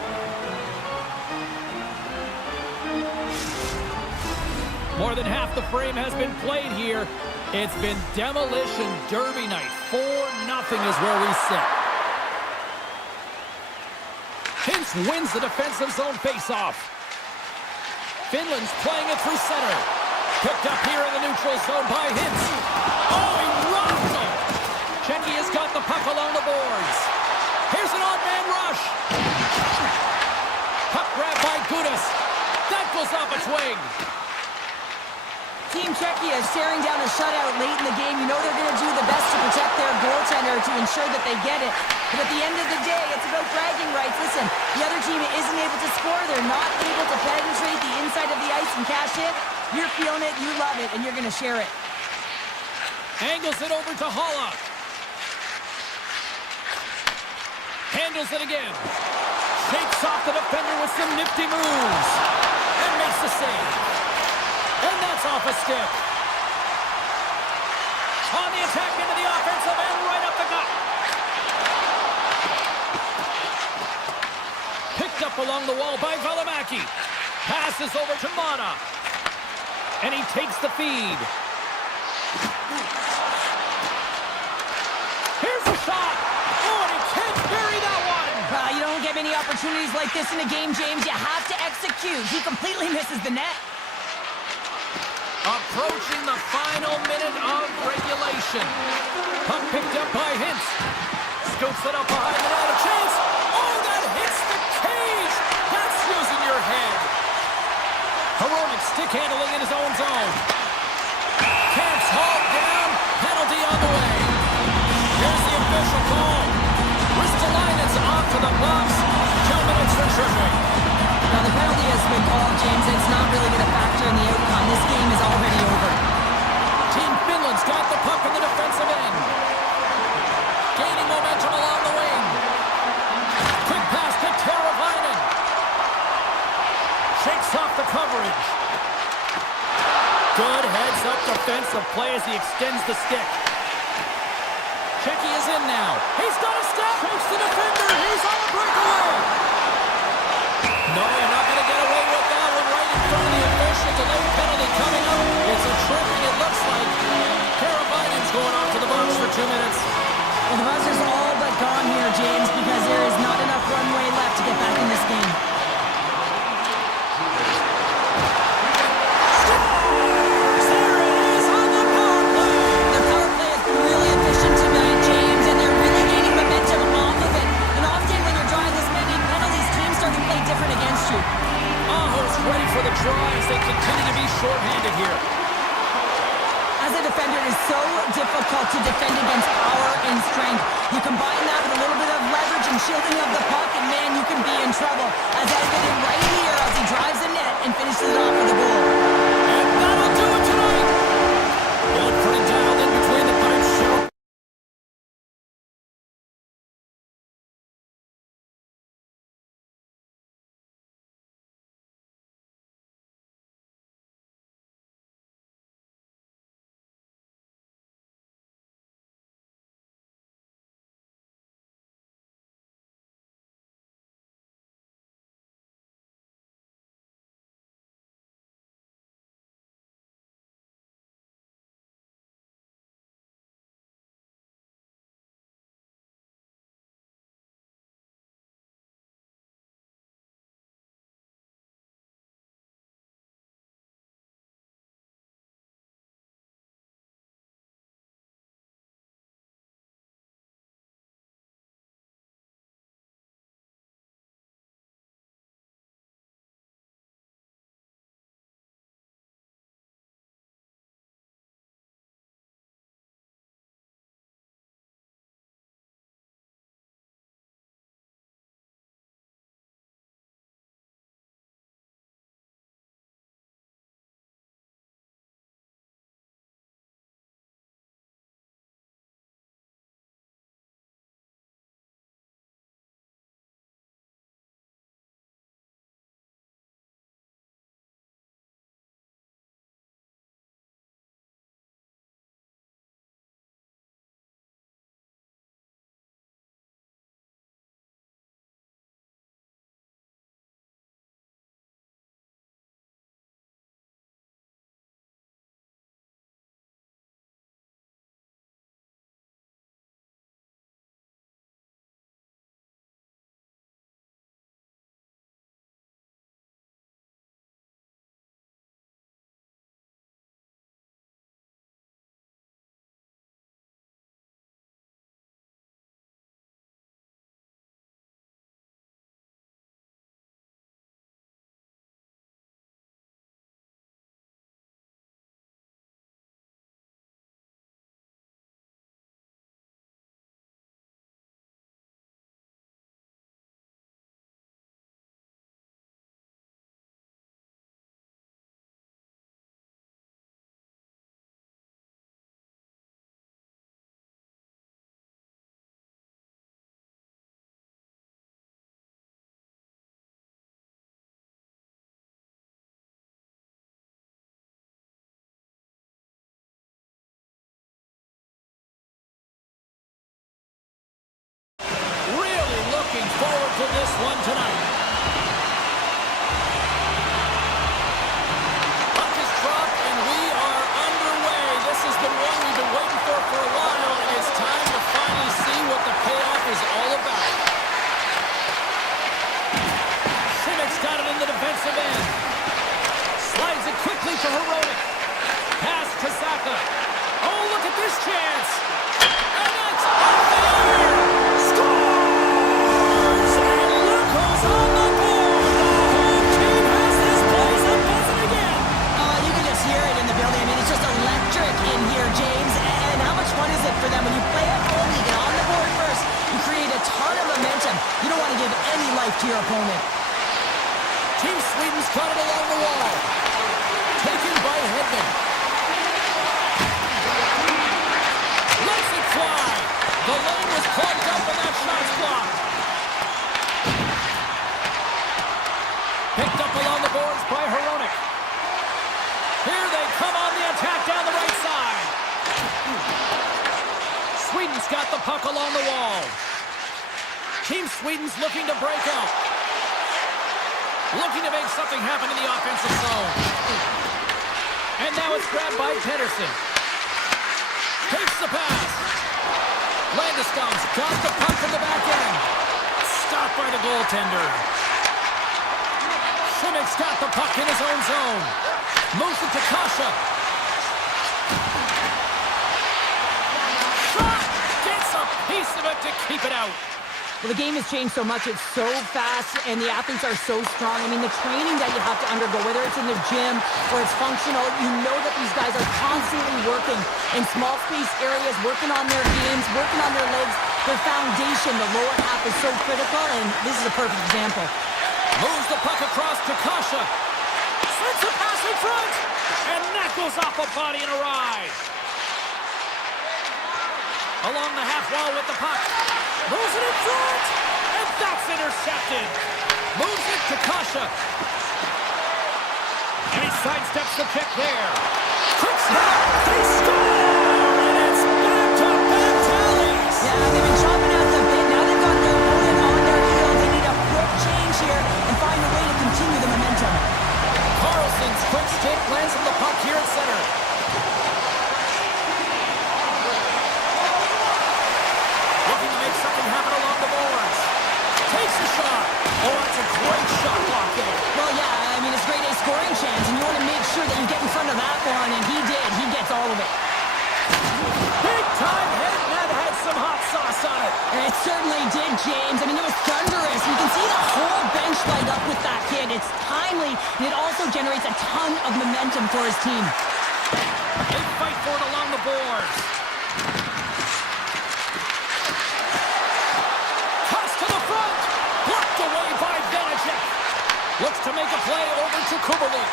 More than half the frame has been played here. It's been demolition derby night. 4-0 is where we sit. Hintz wins the defensive zone faceoff. Finland's playing it through center. Picked up here in the neutral zone by Hintz. Oh, he rocked him! Chenky has got the puck along the boards. Here's an odd-man rush. Puck grab by Gudas. That goes off a twig. Team Czechia is staring down a shutout late in the game. You know they're going to do the best to protect their goaltender to ensure that they get it. But at the end of the day, it's about bragging rights. Listen, the other team isn't able to score. They're not able to penetrate the inside of the ice and cash it. You're feeling it, you love it, and you're going to share it. Angles it over to Holla. Handles it again. Shakes off the defender with some nifty moves. And makes the save. And that's off a stick. On the attack into the offensive end, right up the gut. Picked up along the wall by Valimaki. Passes over to Mana. And he takes the feed. Here's the shot. Oh, and he can't bury that one. You don't get many opportunities like this in a game, James. You have to execute. He completely misses the net. Approaching the final minute of regulation. Puck picked up by Hintz. Scoops it up behind the net. A chance. Oh, that hits the cage. That's using your head. Heroic stick handling in his own zone. Camp's hauled down. Penalty on the way. Here's the official call. Ristolainen's off to the box. 2 minutes for tripping. Now, the penalty has been called, James, and it's not really going to factor in the outcome. This game is already over. Team Finland's got the puck in the defensive end. Gaining momentum along the wing. Quick pass to Teravainen. Shakes off the coverage. Good heads-up defensive play as he extends the stick. Checky is in now. He's got a step. Chokes the defender. He's on a breakaway. No, you're not going to get away with that one right in front of the official. Delayed penalty coming up. It's a tripping, it looks like. Teravainen's going off to the box for 2 minutes. Well, the buzzer's all but gone here, James, because there is not enough runway left to get back in this game. Ready for the try as they continue to be shorthanded here. As a defender, it is so difficult to defend against power and strength. You combine that with a little bit of leverage and shielding of the puck, and man, you can be in trouble. As evident right here as he drives the net and finishes it off with a goal. And that'll do it tonight. They look pretty dialed in between the pipes, Cheryl. one tonight. Puck is dropped, and we are underway. This is the one we've been waiting for a while, and it's time to finally see what the payoff is all about. Simic's got it in the defensive end. Slides it quickly to Herodic. Pass to Saka. Oh, look at this chance. And that's off the iron. Scores! And look who's on the board. The home team has this place a buzzing again. You can just hear it in the building. I mean, it's just electric in here, James. And how much fun is it for them when you play at home, you get on the board first, you create a ton of momentum. You don't want to give any life to your opponent. Team Sweden's got it along the wall. Taken by Hedman. Lets it fly. The lane was clogged up and that shot's blocked. Picked up along the boards by Herodic. Here they come on the attack down the right side. Sweden's got the puck along the wall. Team Sweden's looking to break out. Looking to make something happen in the offensive zone. And now it's grabbed by Pedersen. Takes the pass. Landeskog's got the puck from the back end. Stopped by the goaltender. Simic's got the puck in his own zone. Moves it to Kasha. Shot! Gets a piece of it to keep it out. Well, the game has changed so much. It's so fast, and the athletes are so strong. I mean, the training that you have to undergo, whether it's in the gym or it's functional, you know that these guys are constantly working in small space areas, working on their games, working on their legs. Their foundation, the lower half, is so critical, and this is a perfect example. Moves the puck across to Kasha. Sends a pass in front, and that goes off a body and a ride. Along the half wall with the puck. Moves it in front, and that's intercepted. Moves it to Kasha. And he sidesteps the pick there. Quick snap, they score! And it's back-to-back tallies. Yeah, they've been chopping at the bit. Now they've got their opponent on their heels. They need a quick change here and find a way to continue the momentum. Carlson's quick stick lands on the puck here at center. Looking to make something happen along the boards. Takes a shot. Oh, that's a great shot block there. Well, yeah, I mean, it's great a scoring chance, and you want to make sure that you get in front of that one, and he did. He gets all of it. Big time hit, and that had some hot sauce on it. And it certainly did, James. I mean, it was thunderous. You can see the whole bench light up with that hit. It's timely, and it also generates a ton of momentum for his team. They fight for it along the boards. Toss to the front. Blocked away by Vanacek. Looks to make a play over to Kubelik.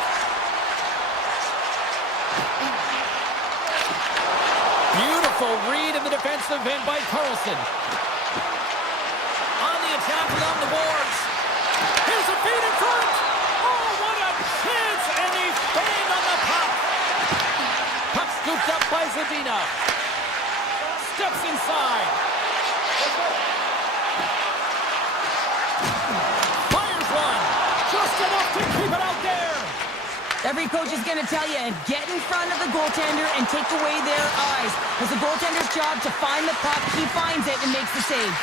Beautiful read in the defensive end by Carlson. On the attack along the boards. Here's a feed in front. Oh, what a chance! And he's banged on the puck. Puck scooped up by Zadina. Steps inside. Fires one. Just enough to keep it out there. Every coach is going to tell you, get in front of the goaltender and take away their eyes. It's the goaltender's job to find the puck. He finds it and makes the save.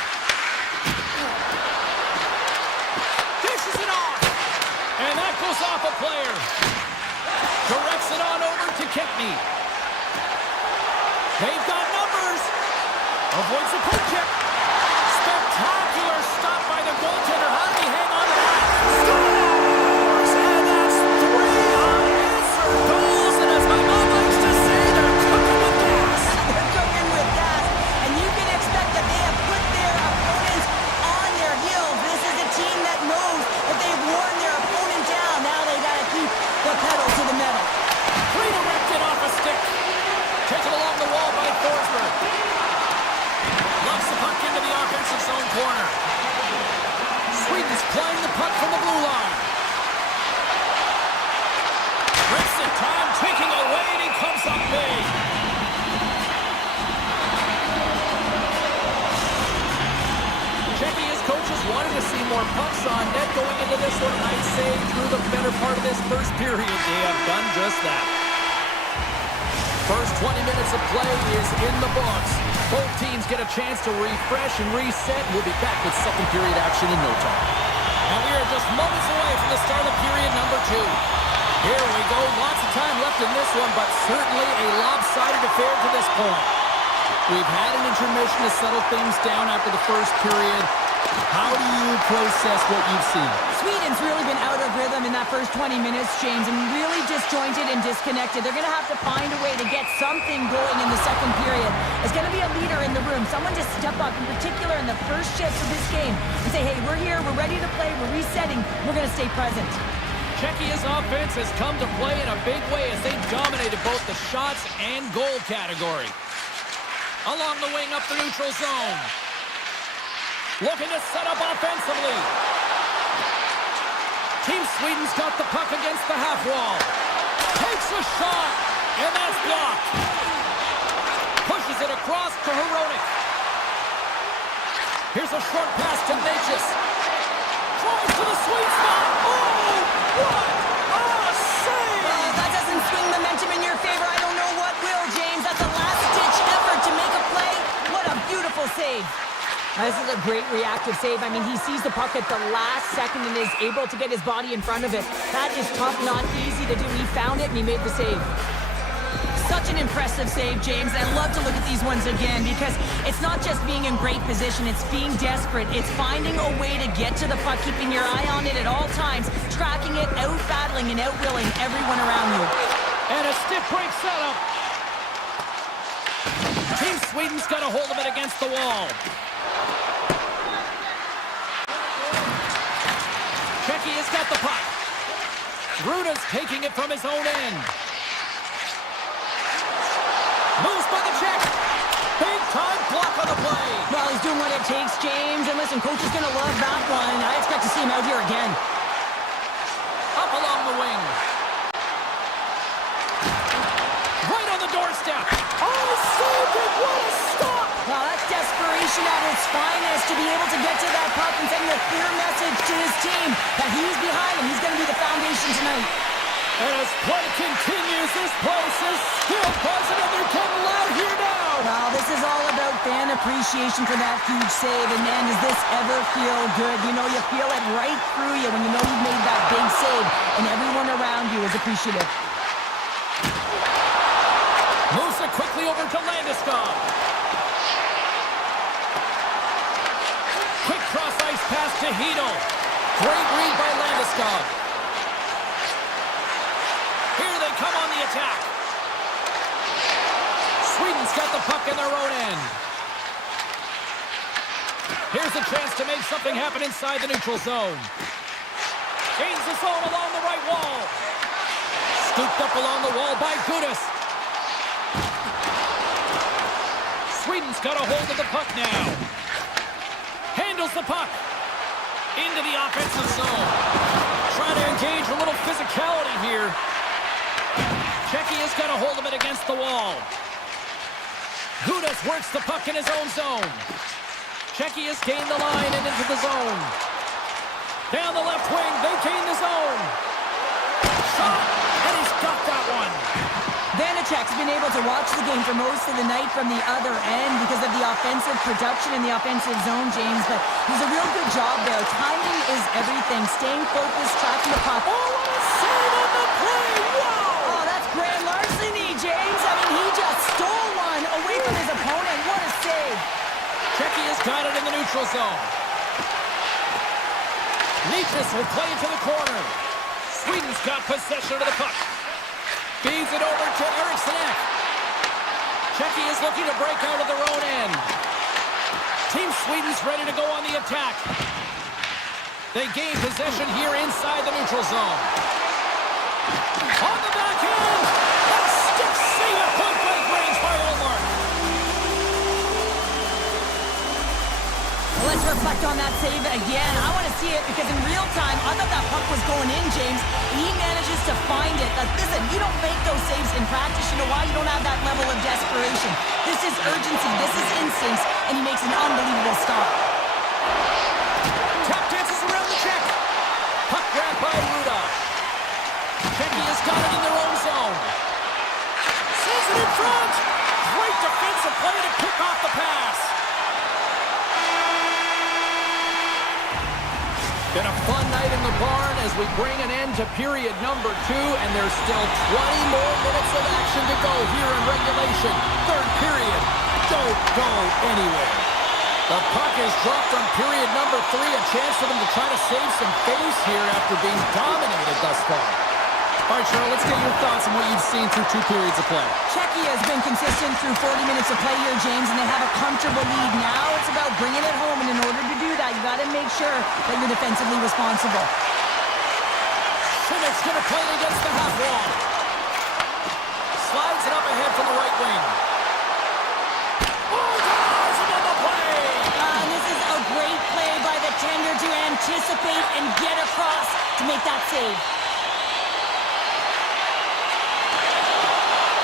Dishes it off. And that goes off a player. Directs it on over to Kempney. They've got numbers. Avoids a poke check. Spectacular stop by the goaltender. How did he hang on to that? Scores! And that's 3 unanswered goals. And as my mom likes to say, they're cooking with gas. They're cooking with gas, and you can expect that they have put their opponents on their heels. This is a team that knows that they've worn their opponent down. Now they got to keep the pedal to the metal. Redirected off a stick. Taken along the wall by Forsberg. sort of nice save through the better part of this first period. They have done just that. First 20 minutes of play is in the books. Both teams get a chance to refresh and reset. We'll be back with second period action in no time. And we are just moments away from the start of period number 2. Here we go. Lots of time left in this one, but certainly a lopsided affair to this point. We've had an intermission to settle things down after the first period. How do you process what you've seen? Sweden's really been out of rhythm in that first 20 minutes, James, and really disjointed and disconnected. They're going to have to find a way to get something going in the second period. There's going to be a leader in the room, someone to step up, in particular in the first shifts of this game, and say, hey, we're here, we're ready to play, we're resetting, we're going to stay present. Czechia's offense has come to play in a big way as they dominated both the shots and goal category. Along the wing up the neutral zone. Looking to set up offensively. Team Sweden's got the puck against the half wall. Takes a shot, and that's blocked. Pushes it across to Hronek. Here's a short pass to Natchez. Tries to the sweet spot. Oh, what a save! That doesn't swing momentum in your favor. I don't know what will, James. That's a last-ditch effort to make a play. What a beautiful save. This is a great reactive save. I mean, he sees the puck at the last second and is able to get his body in front of it. That is tough, not easy to do. He found it and he made the save. Such an impressive save, James. I love to look at these ones again because it's not just being in great position, it's being desperate. It's finding a way to get to the puck, keeping your eye on it at all times, tracking it, out-battling and out-willing everyone around you. And a stiff break setup. Team Sweden's got a hold of it against the wall. Czechia's got the puck. Ruda's taking it from his own end. Moves by the Czech. Big time block on the play. Well, he's doing what it takes, James. And listen, coach is going to love that one. I expect to see him out here again. Up along the wing. Right on the doorstep. Oh, saved it. What a stop. Well, that's desperation at its finest to be able to get to that puck and send a clear message to his team that he's behind him. He's going to be the foundation tonight. And as play continues, this place is still buzzing and they're getting loud here now. Well, this is all about fan appreciation for that huge save. And man, does this ever feel good. You know, you feel it right through you when you know you've made that big save and everyone around you is appreciative. Moves it quickly over to Landeskog. Quick cross-ice pass to Hedel. Great read by Landeskog. Here they come on the attack. Sweden's got the puck in their own end. Here's a chance to make something happen inside the neutral zone. Gains the zone along the right wall. Scooped up along the wall by Gudis. Sweden's got a hold of the puck now. Handles the puck. Into the offensive zone. Trying to engage a little physicality here. Czechia's got a hold of it against the wall. Gudis works the puck in his own zone. Czechia's gained the line and into the zone. Down the left wing, they gain the zone. Shot, and he's got that one. Vanacek's been able to watch the game for most of the night from the other end because of the offensive production in the offensive zone, James, but he's a real good job there. Timing is everything. Staying focused, tracking the puck. Oh, what a save on the play! Wow! Oh, that's grand larceny, James. I mean, he just stole one away from his opponent. What a save. Czechia's got it in the neutral zone. Natchez will play it to the corner. Sweden's got possession of the puck. Feeds it over to Eriksson. Czechia's looking to break out of their own end. Team Sweden's ready to go on the attack. They gain possession here inside the neutral zone. On the back end! A stick save at point-blank range by Ullmark. Let's reflect on that save again. I want to see it because in real time, I thought that puck was going in, James. He manages to find it. Listen, you don't make those saves in practice. You know why? You don't have that level of desperation. This is urgency. This is instincts. And he makes an unbelievable stop. Tap dances around the check. Puck grab by Ruda. Czechia has got it in their own zone. Sends it in front. Great defensive play to kick off the pass. Been a fun night in the barn as we bring an end to period number 2, and there's still 20 more minutes of action to go here in regulation. Third period. Don't go anywhere. The puck is dropped on period number 3, a chance for them to try to save some face here after being dominated thus far. All right, Cheryl, let's get your thoughts on what you've seen through 2 periods of play. Czechia has been consistent through 40 minutes of play here, James, and they have a comfortable lead. Now it's about bringing it home, and in order to do that, you got to make sure that you're defensively responsible. Schimmick's going to play it against the half wall. Slides it up ahead from the right wing. Oh, drives him on the play! And this is a great play by the tender to anticipate and get across to make that save.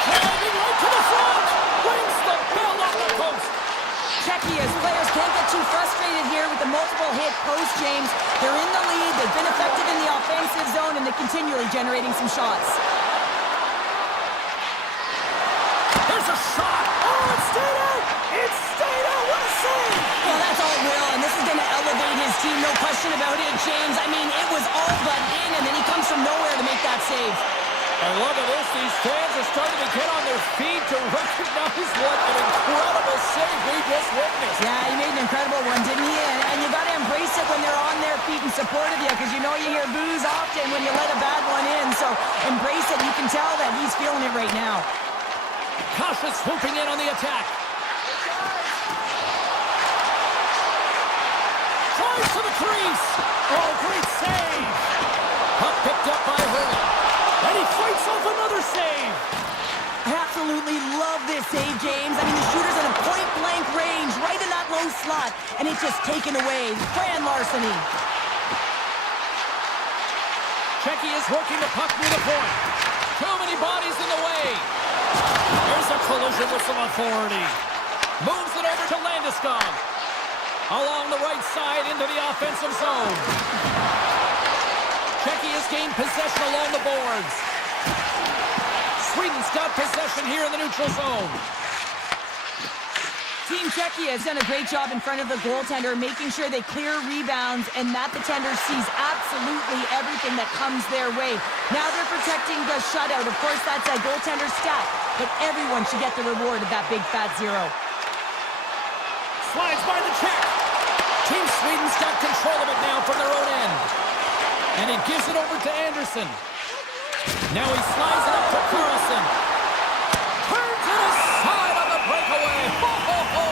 Driving right to the front! Rings the bell on the post! Czechia's players can't get too frustrated here with the multiple hit post, James. They're in the lead, they've been effective in the offensive zone, and they're continually generating some shots. There's a shot! Oh, it stayed out! It stayed out! What a save! Well, that's all Will, and this is going to elevate his team, no question about it, James. I mean, it was all but in, and then he comes from nowhere to make that save. I love it. These fans are starting to get on their feet to recognize what an incredible save we just witnessed. Yeah, he made an incredible one, didn't he? And you got to embrace it when they're on their feet in support of you, because you know you hear boos often when you let a bad one in. So embrace it. You can tell that he's feeling it right now. Kasha swooping in on the attack. Tries to the crease. Oh, great save. Puck picked up by Hurley. And he fights off another save. I absolutely love this save, James. I mean, the shooter's in a point-blank range, right in that low slot, and it's just taken away. Grand larceny. Czechia is working the puck near the point. Too many bodies in the way. Here's a collision with some authority. Moves it over to Landeskog. Along the right side into the offensive zone. Czechia's gained possession along the boards. Sweden's got possession here in the neutral zone. Team Czechia has done a great job in front of the goaltender, making sure they clear rebounds and that the tender sees absolutely everything that comes their way. Now they're protecting the shutout. Of course, that's a goaltender stat, but everyone should get the reward of that big fat 0. Slides by the Czech. Team Sweden's got control of it now from their own end. And he gives it over to Anderson. Now he slides it up to Carlson. Turns it aside on the breakaway. Ho, ho, ho.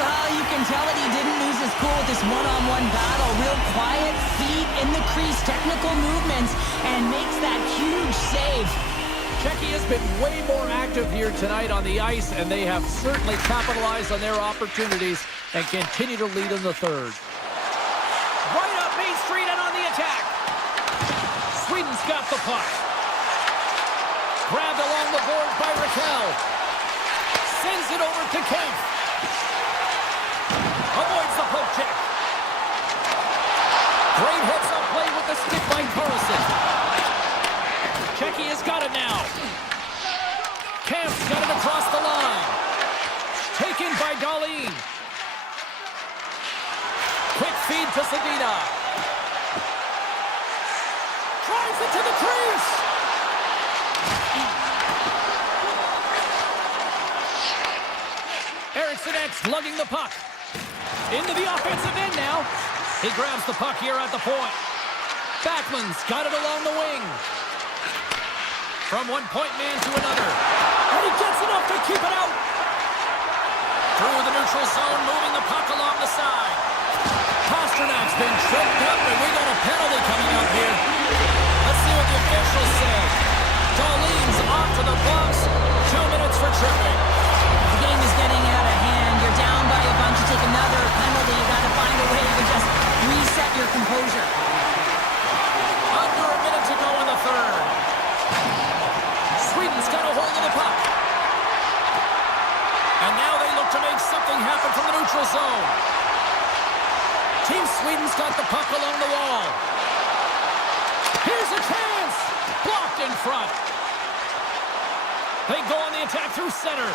Well, you can tell that he didn't lose his cool with this one-on-one battle. Real quiet, feet in the crease, technical movements, and makes that huge save. Czechia's been way more active here tonight on the ice, and they have certainly capitalized on their opportunities and continue to lead in the third. Right up Main Street and on the attack. Sweden's got the puck. Grabbed along the boards by Raquel. Sends it over to Kemp. Avoids the poke check. Great heads-up play with the stick by Carlson. Czechia's got it now. Kemp's got it across the line. Taken by Dahlin. Quick feed to Sedina. Drives it to the crease. Eriksson X lugging the puck. Into the offensive end now. He grabs the puck here at the point. Backman's got it along the wing. From one point man to another. And he gets enough to keep it out. Through the neutral zone, moving the puck along the side. Pasternak's been tripped up, and we got a penalty coming up here. Let's see what the officials say. Dahlin's off to the box. 2 minutes for tripping. The game is getting out of hand. You're down by a bunch. You take another penalty. You got to find a way to just reset your composure. Under a minute to go in the third. Sweden's got a hold of the puck. And now they look to make something happen from the neutral zone. Team Sweden's got the puck along the wall. in front. They go on the attack through center.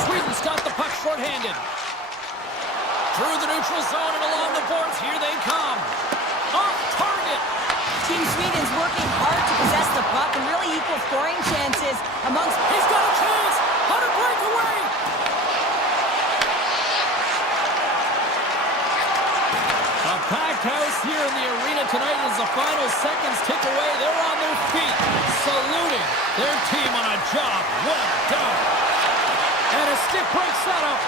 Sweden's got the puck shorthanded. Through the neutral zone and along the boards, here they come. Off target. Team Sweden's working hard to possess the puck and really equal scoring chances amongst... He's got a chance. On a breakaway. A packed house here in the arena tonight as the final seconds tick away. They're on their feet, saluting their team on a job well done. And a stick break setup.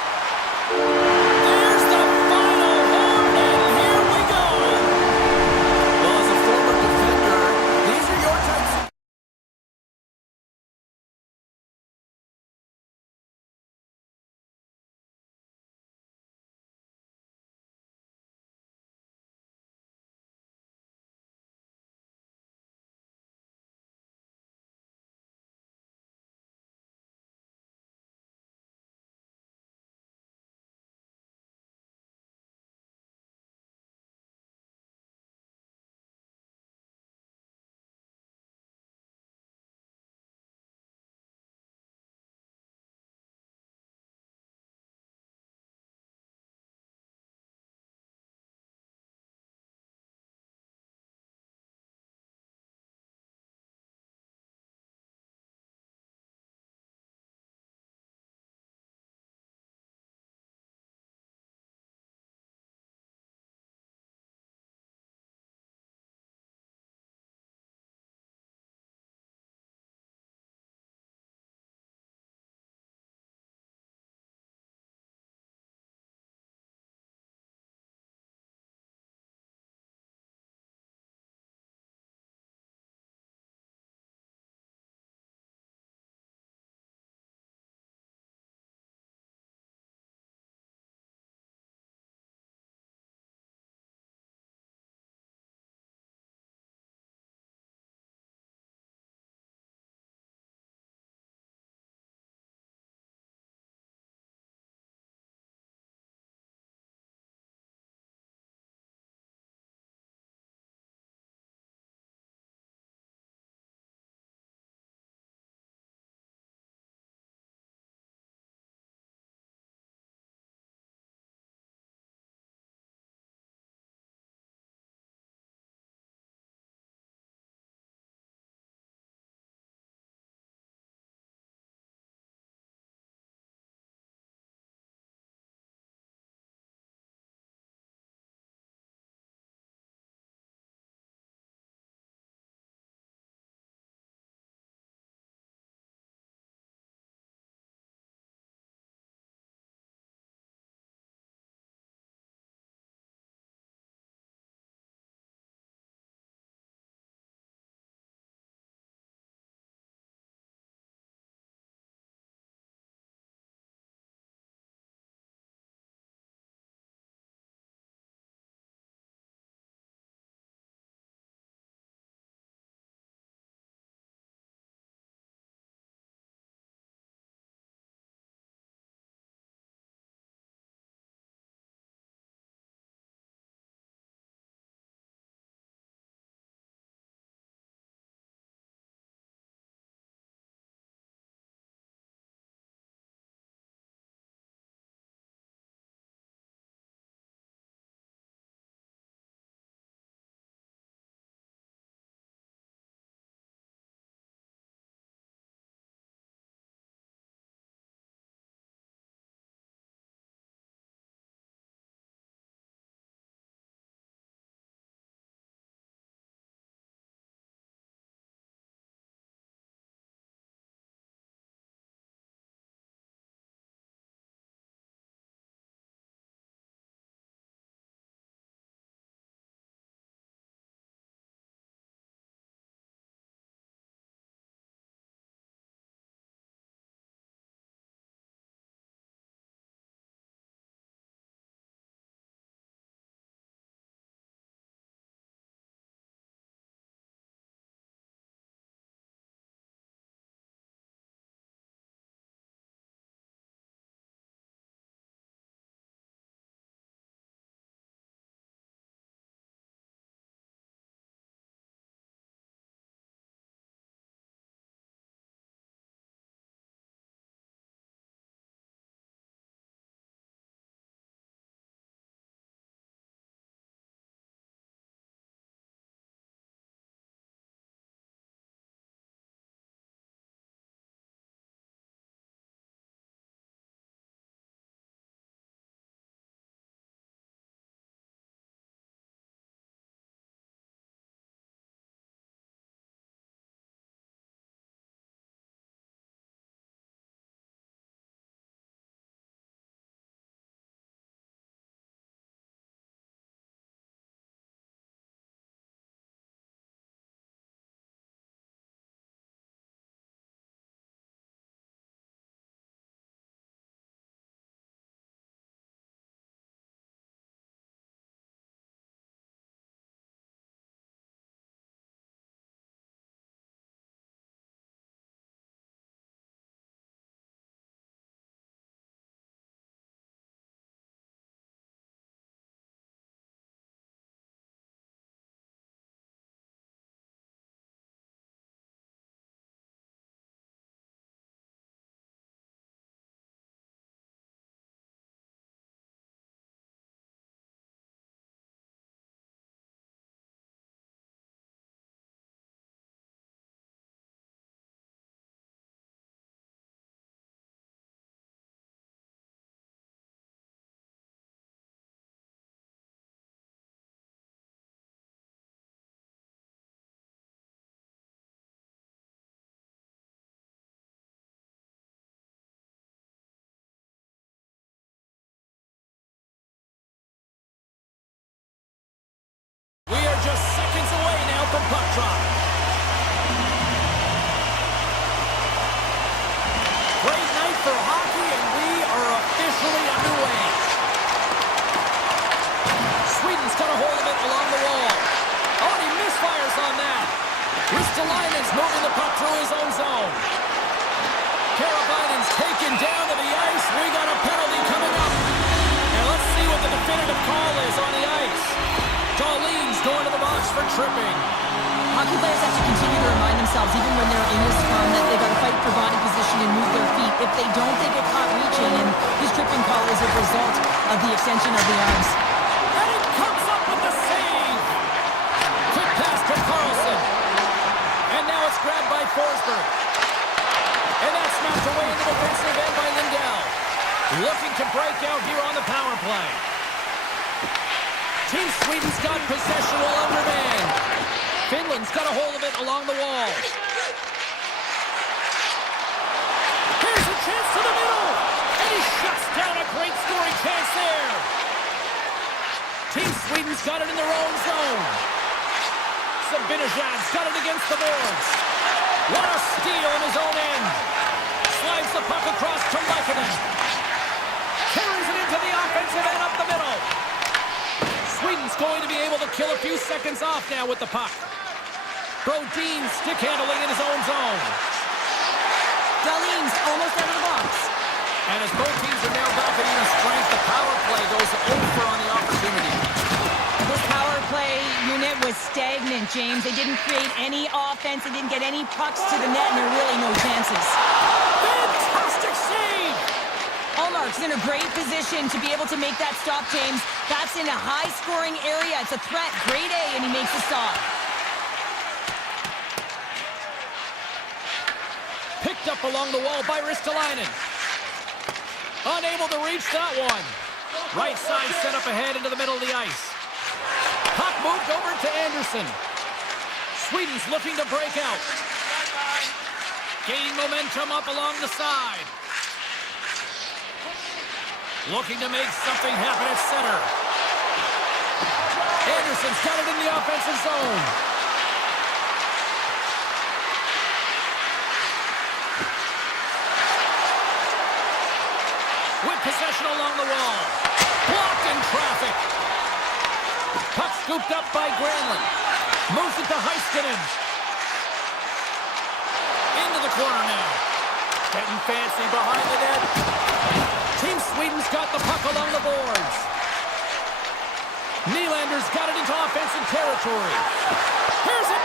drop. Great night for hockey, and we are officially underway. Sweden's got a hold of it along the wall. Oh, and he misfires on that. Ristolainen's moving the puck through his own zone. Karabainen's taken down to the ice. We got a penalty coming up. And let's see what the definitive call is on the ice. Darlene's going to the box for tripping. Hockey players have to continue to remind themselves, even when they're in this scrum, that they got to fight for body position and move their feet. If they don't, they get caught reaching, and his tripping call is a result of the extension of the arms. And it comes up with the save. Quick pass to Carlson. And now it's grabbed by Forsberg. And that's knocked away in the defensive end by Lindell. Looking to break out here on the power play. Team Sweden's got possession while undermanned. Finland's got a hold of it along the wall. Here's a chance to the middle. And he shuts down a great scoring chance there. Team Sweden's got it in their own zone. Sabinajad's got it against the boards. What a steal in his own end. Slides the puck across to Laikanen. Carries it into the offensive end up the middle. Sweden's going to be able to kill a few seconds off now with the puck. Brodin stick handling in his own zone. Darlene's almost out of the box. And as both teams are now back at even strength, the power play goes over on the opportunity. This power play unit was stagnant, James. They didn't create any offense. They didn't get any pucks to the net, and there are really no chances. Fantastic save! Ullmark's in a great position to be able to make that stop, James. That's in a high-scoring area. It's a threat. Grade A, and he makes the stop. Picked up along the wall by Ristolainen. Unable to reach that one. Right side set up ahead into the middle of the ice. Puck moved over to Anderson. Sweden's looking to break out. Gaining momentum up along the side. Looking to make something happen at center. Anderson's got it in the offensive zone. With possession along the wall. Blocked in traffic. Puck scooped up by Granlund. Moves it to Heiskanen. Into the corner now. Getting fancy behind the net. Team Sweden's got the puck along the boards. Nylander's got it into offensive territory. Here's it.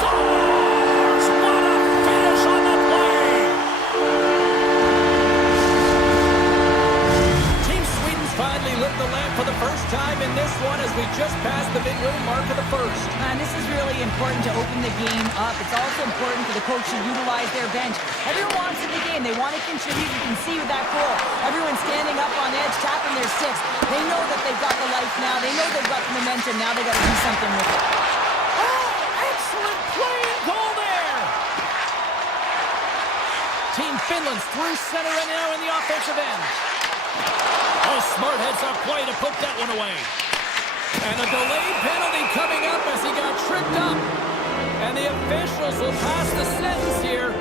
Scores! What a finish on the play! Team Sweden's finally lit the lamp for the first time in this one as we just passed the midway mark of the first. And this is really important to open the game up. It's also important for the coach to utilize their bench. Everyone wants in the game. They want to contribute. You can see with that goal. Everyone's standing up on edge, tapping their sticks. They know that they've got the life now. They know they've got the momentum. Now they've got to do something with it. Oh, excellent playing goal there! Team Finland's through center and now in the offensive end. Oh, smart heads-up play to put that one away. And a delayed penalty coming up as he got tripped up. And the officials will pass the sentence here.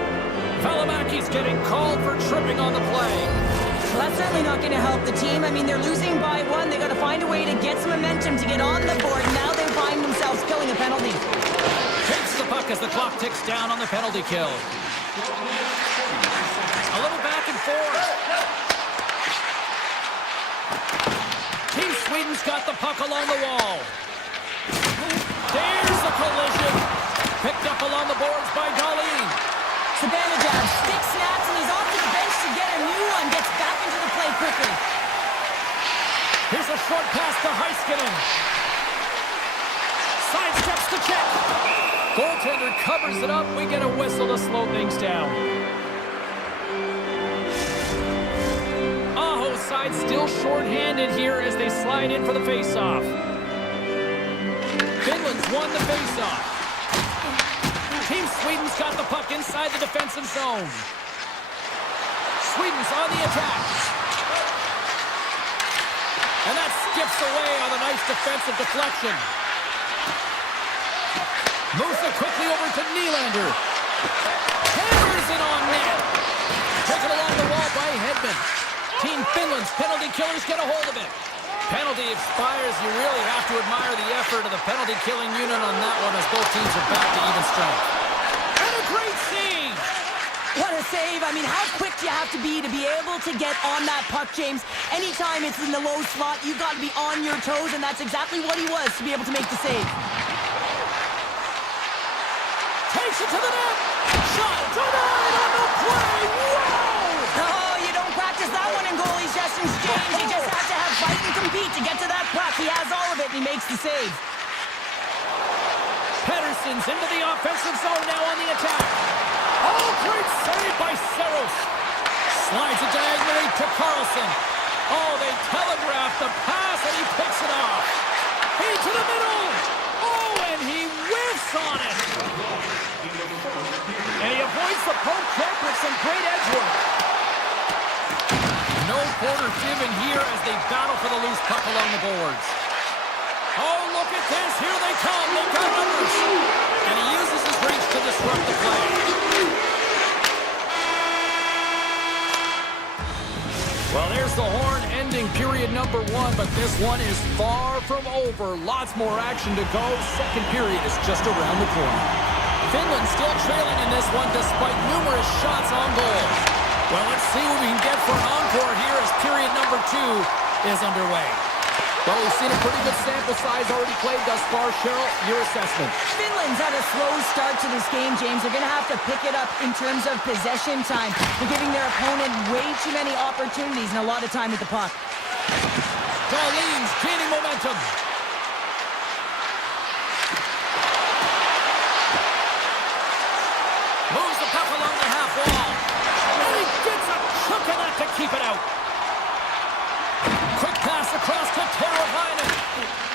Valimaki's getting called for tripping on the play. Well, that's certainly not going to help the team. I mean, they're losing by one. They've got to find a way to get some momentum to get on the board. Now they find themselves killing a penalty. Takes the puck as the clock ticks down on the penalty kill. A little back and forth. Team Sweden's got the puck along the wall. There's the collision. Picked up along the boards by Darlene. Sabinajad stick snaps, and he's off to the bench to get a new one. Gets back into the play quickly. Here's a short pass to Heiskanen. Sidesteps the check. Goaltender covers it up. We get a whistle to slow things down. Aho's side still short-handed here as they slide in for the face-off. Finland's won the face-off. Team Sweden's got the puck inside the defensive zone. Sweden's on the attack. And that skips away on a nice defensive deflection. Moves it quickly over to Nylander. Hammers it on net. Taken along the wall by Hedman. Team Finland's penalty killers get a hold of it. Penalty expires. You really have to admire the effort of the penalty killing unit on that one as both teams are back to even strength. And a great save. What a save. I mean, how quick do you have to be able to get on that puck, James? Anytime it's in the low slot, you've got to be on your toes, and that's exactly what he was to be able to make the save. Takes it to the net. Shot denied on the play. Wow! Oh, you don't practice that one in goalie sessions, James. You just have to have fight and compete to get to that puck. He has all of it, and he makes the save. Pedersen's into the offensive zone now on the attack. Oh, great save by Saros. Slides it diagonally to Carlson. Oh, they telegraph the pass, and he picks it off. Into the middle. Oh, and he whiffs on it. And he avoids the poke check with some great edge work. No quarter given here as they battle for the loose puck along the boards. Oh, look at this. Here they come. They've got numbers. And he uses his reach to disrupt the play. Well, there's the horn ending period number 1, but this one is far from over. Lots more action to go. Second period is just around the corner. Finland still trailing in this one despite numerous shots on goal. Well, let's see what we can get for an encore here as period number 2 is underway. Well, we've seen a pretty good sample size already played thus far. Cheryl, your assessment. Finland's had a slow start to this game, James. They're going to have to pick it up in terms of possession time. They're giving their opponent way too many opportunities and a lot of time with the puck. Darlene's gaining momentum. Moves the puck along the half wall. And he gets a chunk of that to keep it out. Quick pass across to Teravainen.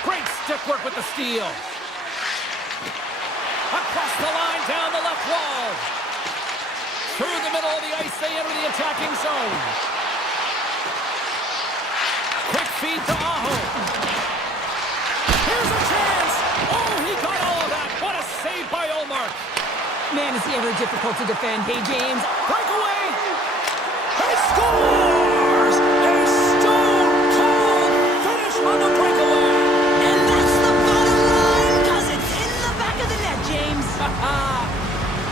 Great stick work with the steal. Across the line, down the left wall. Through the middle of the ice, they enter the attacking zone. Quick feed to Aho. Here's a chance. Oh, he got all of that. What a save by Olmark. Man, is he ever difficult to defend. Hey, James. Breakaway. He scores. A stone-cold finish on the breakaway. And that's the bottom line, because it's in the back of the net, James.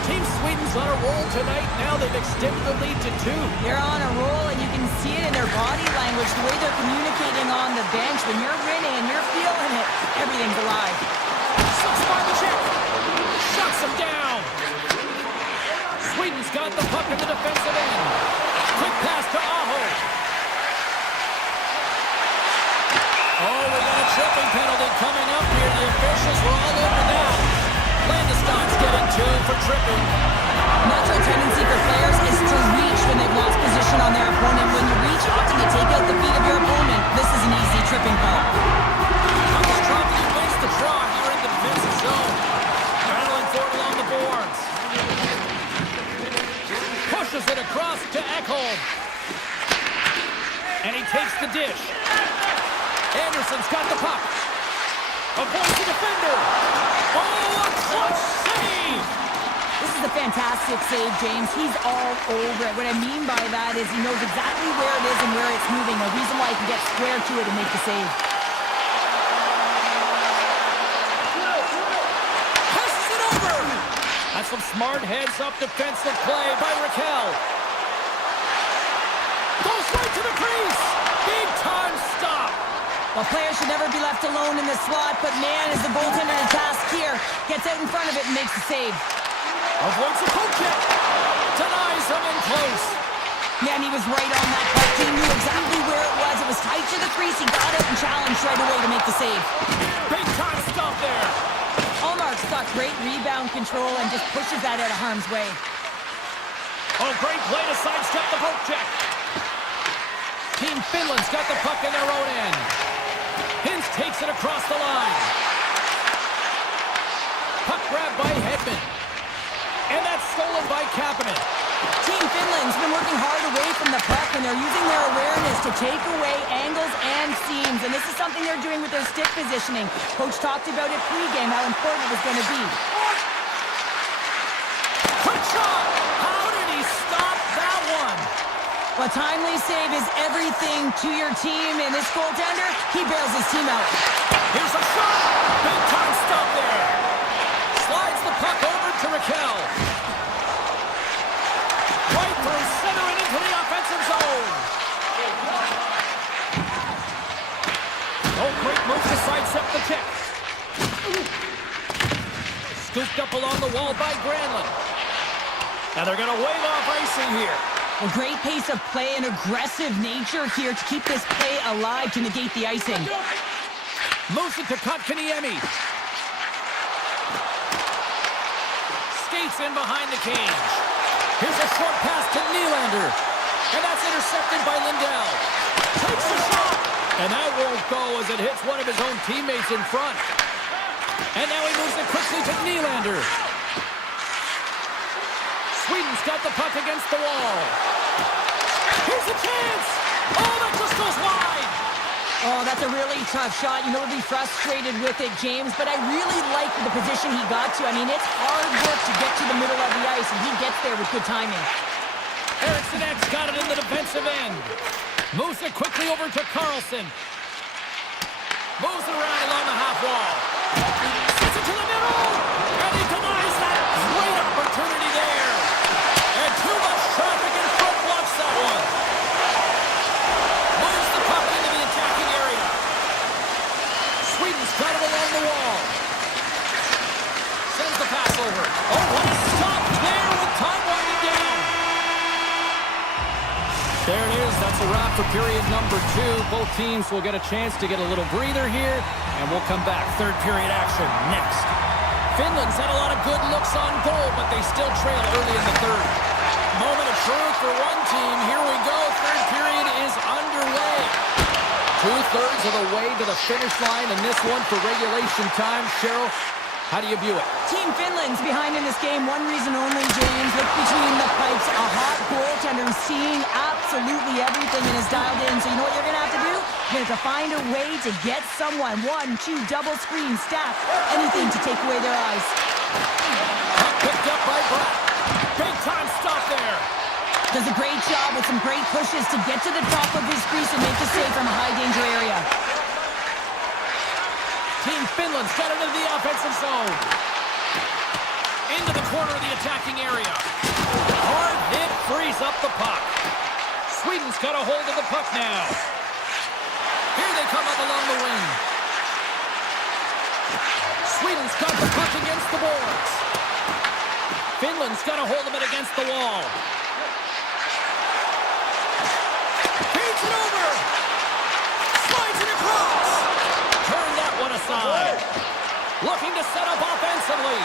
Team Sweden's on a roll tonight. Now they've extended the lead to 2. They're on a roll, and you can see it in their body language, the way they're communicating on the bench. When you're winning and you're feeling it, everything's alive. Slips by the check. Shuts him down. Sweden's got the puck in the defensive end. Quick pass to Aho. Oh, we got a tripping penalty coming up here. The officials were all over that. Landeskog's getting 2 for tripping. Natural tendency for players is to reach when they've lost position on their opponent. When you reach, often you take out the feet of your opponent. This is an easy tripping call. Puck is dropped and he waits the draw here in the defensive zone. Battling for it along the boards. Pushes it across to Ekholm. And he takes the dish. Anderson's got the puck. Avoids the defender. Oh, a clutch save! This is a fantastic save, James. He's all over it. What I mean by that is he knows exactly where it is and where it's moving. A reason why he can get square to it and make the save. Passes it over! That's some smart heads-up defensive play by Raquel. Goes right to the crease! Big-time stop! Well, players should never be left alone in the slot, but man, is the goaltender to task here. Gets out in front of it and makes the save. Avoids the poke check. Denies him in close. Yeah, and he was right on that puck. He knew exactly where it was. It was tight to the crease. He got it and challenged right away to make the save. Big-time stop there. Allmark's got great rebound control and just pushes that out of harm's way. Oh, great play to sidestep the poke check. Team Finland's got the puck in their own end. Hintz takes it across the line. Puck grabbed by Hedman. And that's stolen by Kapanen. Team Finland's been working hard away from the puck, and they're using their awareness to take away angles and seams. And this is something they're doing with their stick positioning. Coach talked about it pregame, how important it was going to be. A timely save is everything to your team, and this goaltender, he bails his team out. Here's a shot! Big time stop there! Slides the puck over to Raquel. Right through center and into the offensive zone. Oh, great move to sidestep the check. Scooped up along the wall by Granlund. Now they're going to wave off icing here. A great pace of play and aggressive nature here to keep this play alive to negate the icing. Moves it to Kotkaniemi. Skates in behind the cage. Here's a short pass to Nylander. And that's intercepted by Lindell. Takes the shot. And that won't go as it hits one of his own teammates in front. And now he moves it quickly to Nylander. Sweden's got the puck against the wall. Here's a chance! Oh, that just goes wide! Oh, that's a really tough shot. You know, he'll be frustrated with it, James, but I really like the position he got to. I mean, it's hard work to get to the middle of the ice, and he gets there with good timing. Eriksson X got it in the defensive end. Moves it quickly over to Carlson. Moves it around along the half wall. Sets it to the middle! And he denies that great opportunity there. And too much traffic in front blocks that one. Moves the puck into the attacking area. Sweden's got it along the wall. Sends the pass over. Oh, what a stop there with time winding down. There it is. That's a wrap for period number 2. Both teams will get a chance to get a little breather here, and we'll come back. Third period action next. Finland's had a lot of good looks on goal, but they still trail early in the third. Moment of truth for one team. Here we go. Third period is underway. 2/3 of the way to the finish line, and this one for regulation time. Cheryl, how do you view it? Team Finland's behind in this game. One reason only, James. Look between the pipes. A hot goaltender who's seeing absolutely everything and is dialed in. So you know what you're going to have to do? You're going to have to find a way to get someone. 1, 2, double screen, stack, anything to take away their eyes. Picked up by Bratt. Big time stop there. Does a great job with some great pushes to get to the top of his crease and make the save from a high danger area. Team Finland's got it into the offensive zone. Into the corner of the attacking area. Hard hit frees up the puck. Sweden's got a hold of the puck now. Here they come up along the wing. Sweden's got the puck against the boards. Finland's got a hold of it against the wall. Feeds it over. Slides it across. Turn that one aside. Looking to set up offensively.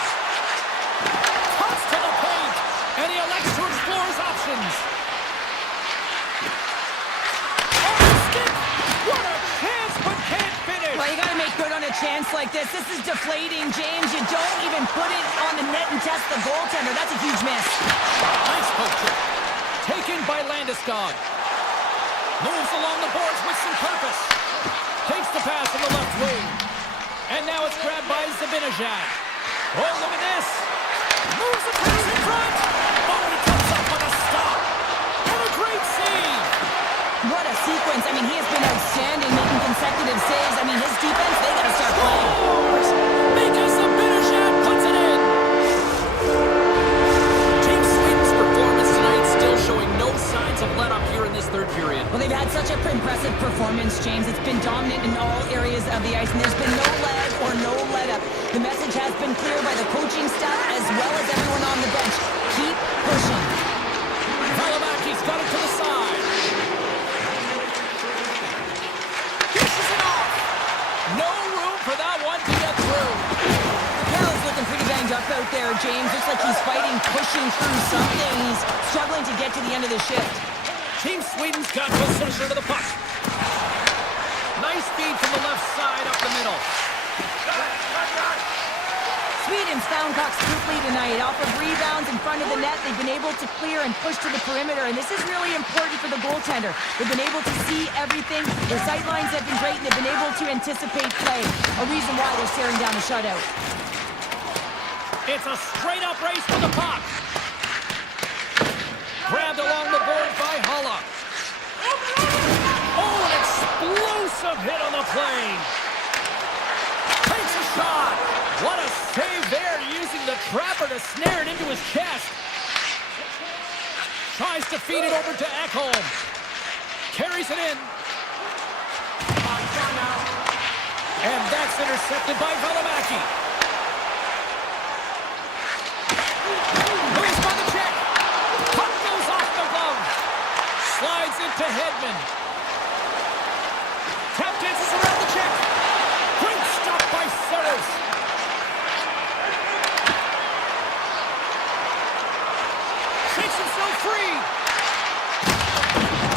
Cuts to the paint. And he elects to explore his options. On the stick. What a chance, but can't finish. Well, you got to make good on a chance like this. This is deflating, James. You don't even put it on the net and test the goaltender. That's a huge miss. Nice poke check. Taken by Landeskog. Moves along the boards with some purpose. Takes the pass on the left wing. And now it's grabbed by Zibanejad. Oh, look at this. Moves the pass in front. Oh, and he comes up with a stop. And a great save. What a sequence. I mean, he has been outstanding, making consecutive saves. I mean, his defense, they got to start playing. Scores. Mika Zibanejad puts it in. Team Sweden's performance tonight still showing no signs of let up here in this third period. Well, they've had such an impressive performance, James. It's been dominant in all areas of the ice, and there's been no lag or no let-up. The message has been clear by the coaching staff as well as everyone on the bench. Keep pushing. Valimaki's got it to the side. Dishes it off. No room for that one to get through. Carroll's looking pretty banged up out there, James. Looks like he's fighting, pushing through something. He's struggling to get to the end of the shift. Team Sweden's got possession of the puck. Nice feed from the left side up the middle. Sweden's found Cox quickly tonight. Off of rebounds in front of the net, they've been able to clear and push to the perimeter, and this is really important for the goaltender. They've been able to see everything. Their sight lines have been great, and they've been able to anticipate play. A reason why they're staring down a shutout. It's a straight-up race for the puck. Grabbed along the board by Holla. play. Takes a shot. What a save there, using the trapper to snare it into his chest. Tries to feed it over to Ekholm. Carries it in. And that's intercepted by Velimaki. Moves by the check. Puck goes off the glove. Slides into Hedman. Tap dances around the check. Great stop by Saros. Shakes himself free.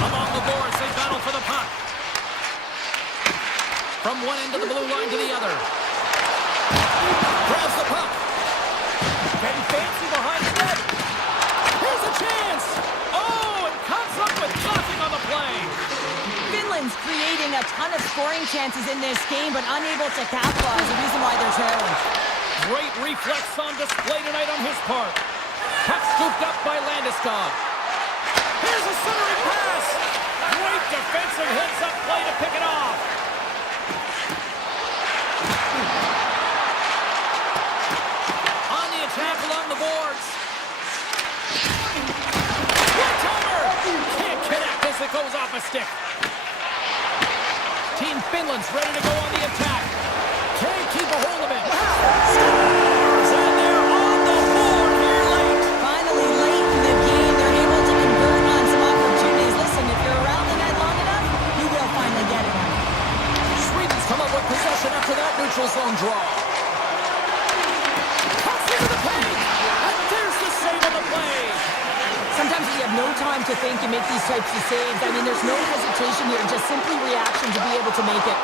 Along the boards, they battle for the puck. From one end of the blue line to the other. Grabs the puck. Getting fancy behind the net. Here's a chance. Oh, and comes up with nothing on the play. Finland's creating a ton of scoring chances in this game, but unable to capitalize, the reason why they're trailing. Great reflex on display tonight on his part. Puck scooped up by Landeskog. Here's a centering pass. Great defensive heads-up play to pick it off. On the attack along the boards. One-timer! Can't connect as it goes off a stick. Team Finland's ready to go on the attack. Can't keep a hold of it. Scores! And they're on the board here late. Finally, late in the game, they're able to convert on some opportunities. Listen, if you're around the net long enough, you will finally get it. Sweden's come up with possession after that neutral zone draw. Cuts into the paint. And there's the save on the play. Sometimes when you have no time to think, you make these types of saves. I mean, there's no hesitation here, just simply reaction to be able to make it.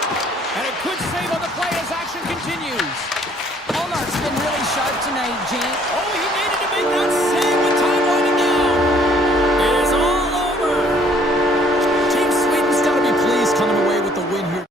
And a good save on the play as action continues. Allmark's been really sharp tonight, Jane. Oh, he needed to make that save with time winding down. It is all over. Team Sweden's got to be pleased coming away with the win here.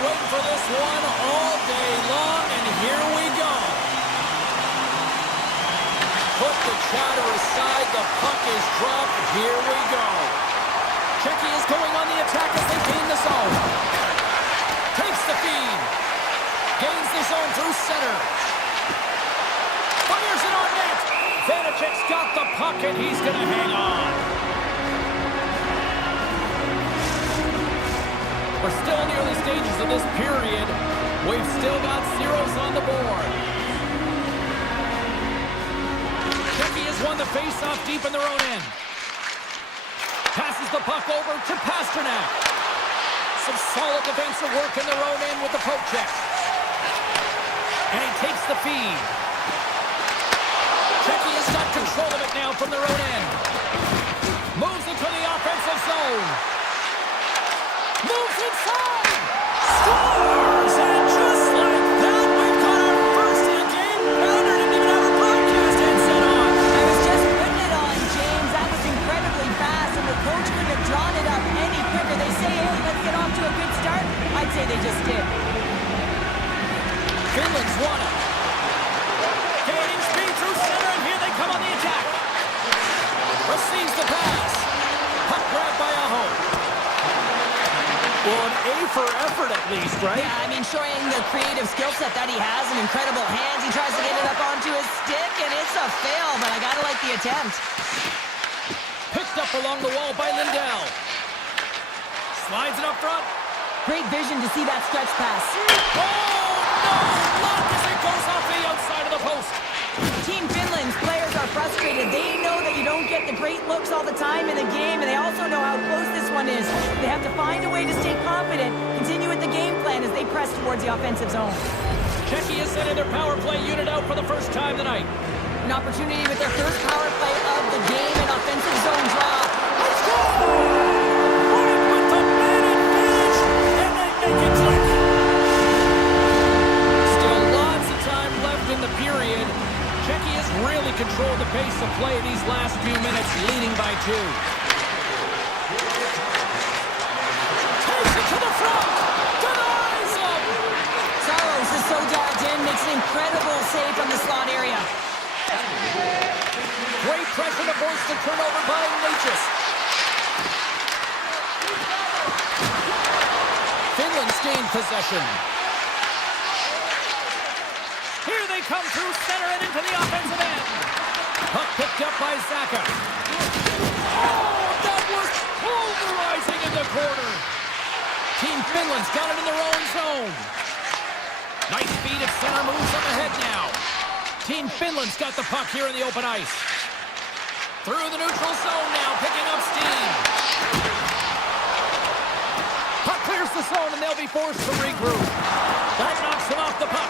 waiting for this one all day long, and here we go. Put the chatter aside, the puck is dropped, here we go. Czechia is going on the attack as they gain the zone. Takes the feed. Gains the zone through center. Fires it on net. Vanacek's got the puck and he's going to hang on. We're still in the early stages of this period. We've still got zeros on the board. Czechia has won the face-off deep in their own end. Passes the puck over to Pasternak. Some solid defensive work in their own end with the poke check. And he takes the feed. Czechia's got control of it now from their own end. Moves into the offensive zone. Moves inside. Scores! And just like that, we've got our first in the game. Pounder didn't even have a broadcast headset on. I was just putting it on, James. That was incredibly fast, and the coach couldn't have drawn it up any quicker. They say, hey, let's get off to a good start. I'd say they just did. Finland's won it. Gaining speed through center, and here they come on the attack. Receives the pass. Puck grabbed by Aho. Well, an A for effort at least, right? Yeah, I mean, showing the creative skill set that he has and incredible hands. He tries to get it up onto his stick, and it's a fail, but I gotta like the attempt. Picked up along the wall by Lindell. Slides it up front. Great vision to see that stretch pass. Oh, no! Blocked as it goes off the outside of the post. Team Finland's players are frustrated. They know that you don't get the great looks all the time in the game, and they also know how close this one is. They have to find a way to stay confident, continue with the game plan as they press towards the offensive zone. Czechia is sending their power play unit out for the first time tonight. An opportunity with their first power play of the game, an offensive zone draw. Let's go! Right with the man advantage, and they make it click. Still lots of time left in the period. Czechia has really controlled the pace of play these last few minutes, leading by 2. Takes it to the front! Denies him! Saros is so dialed in, makes an incredible save from the slot area. Great pressure to force the turnover by Natchez. Finland's gained possession. Here they come through center and into the offensive end. Puck picked up by Zaka. Oh, that was pulverizing in the corner. Team Finland's got it in their own zone. Nice feed at center, moves up ahead now. Team Finland's got the puck here in the open ice. Through the neutral zone now, picking up steam. Puck clears the zone and they'll be forced to regroup. That knocks them off the puck.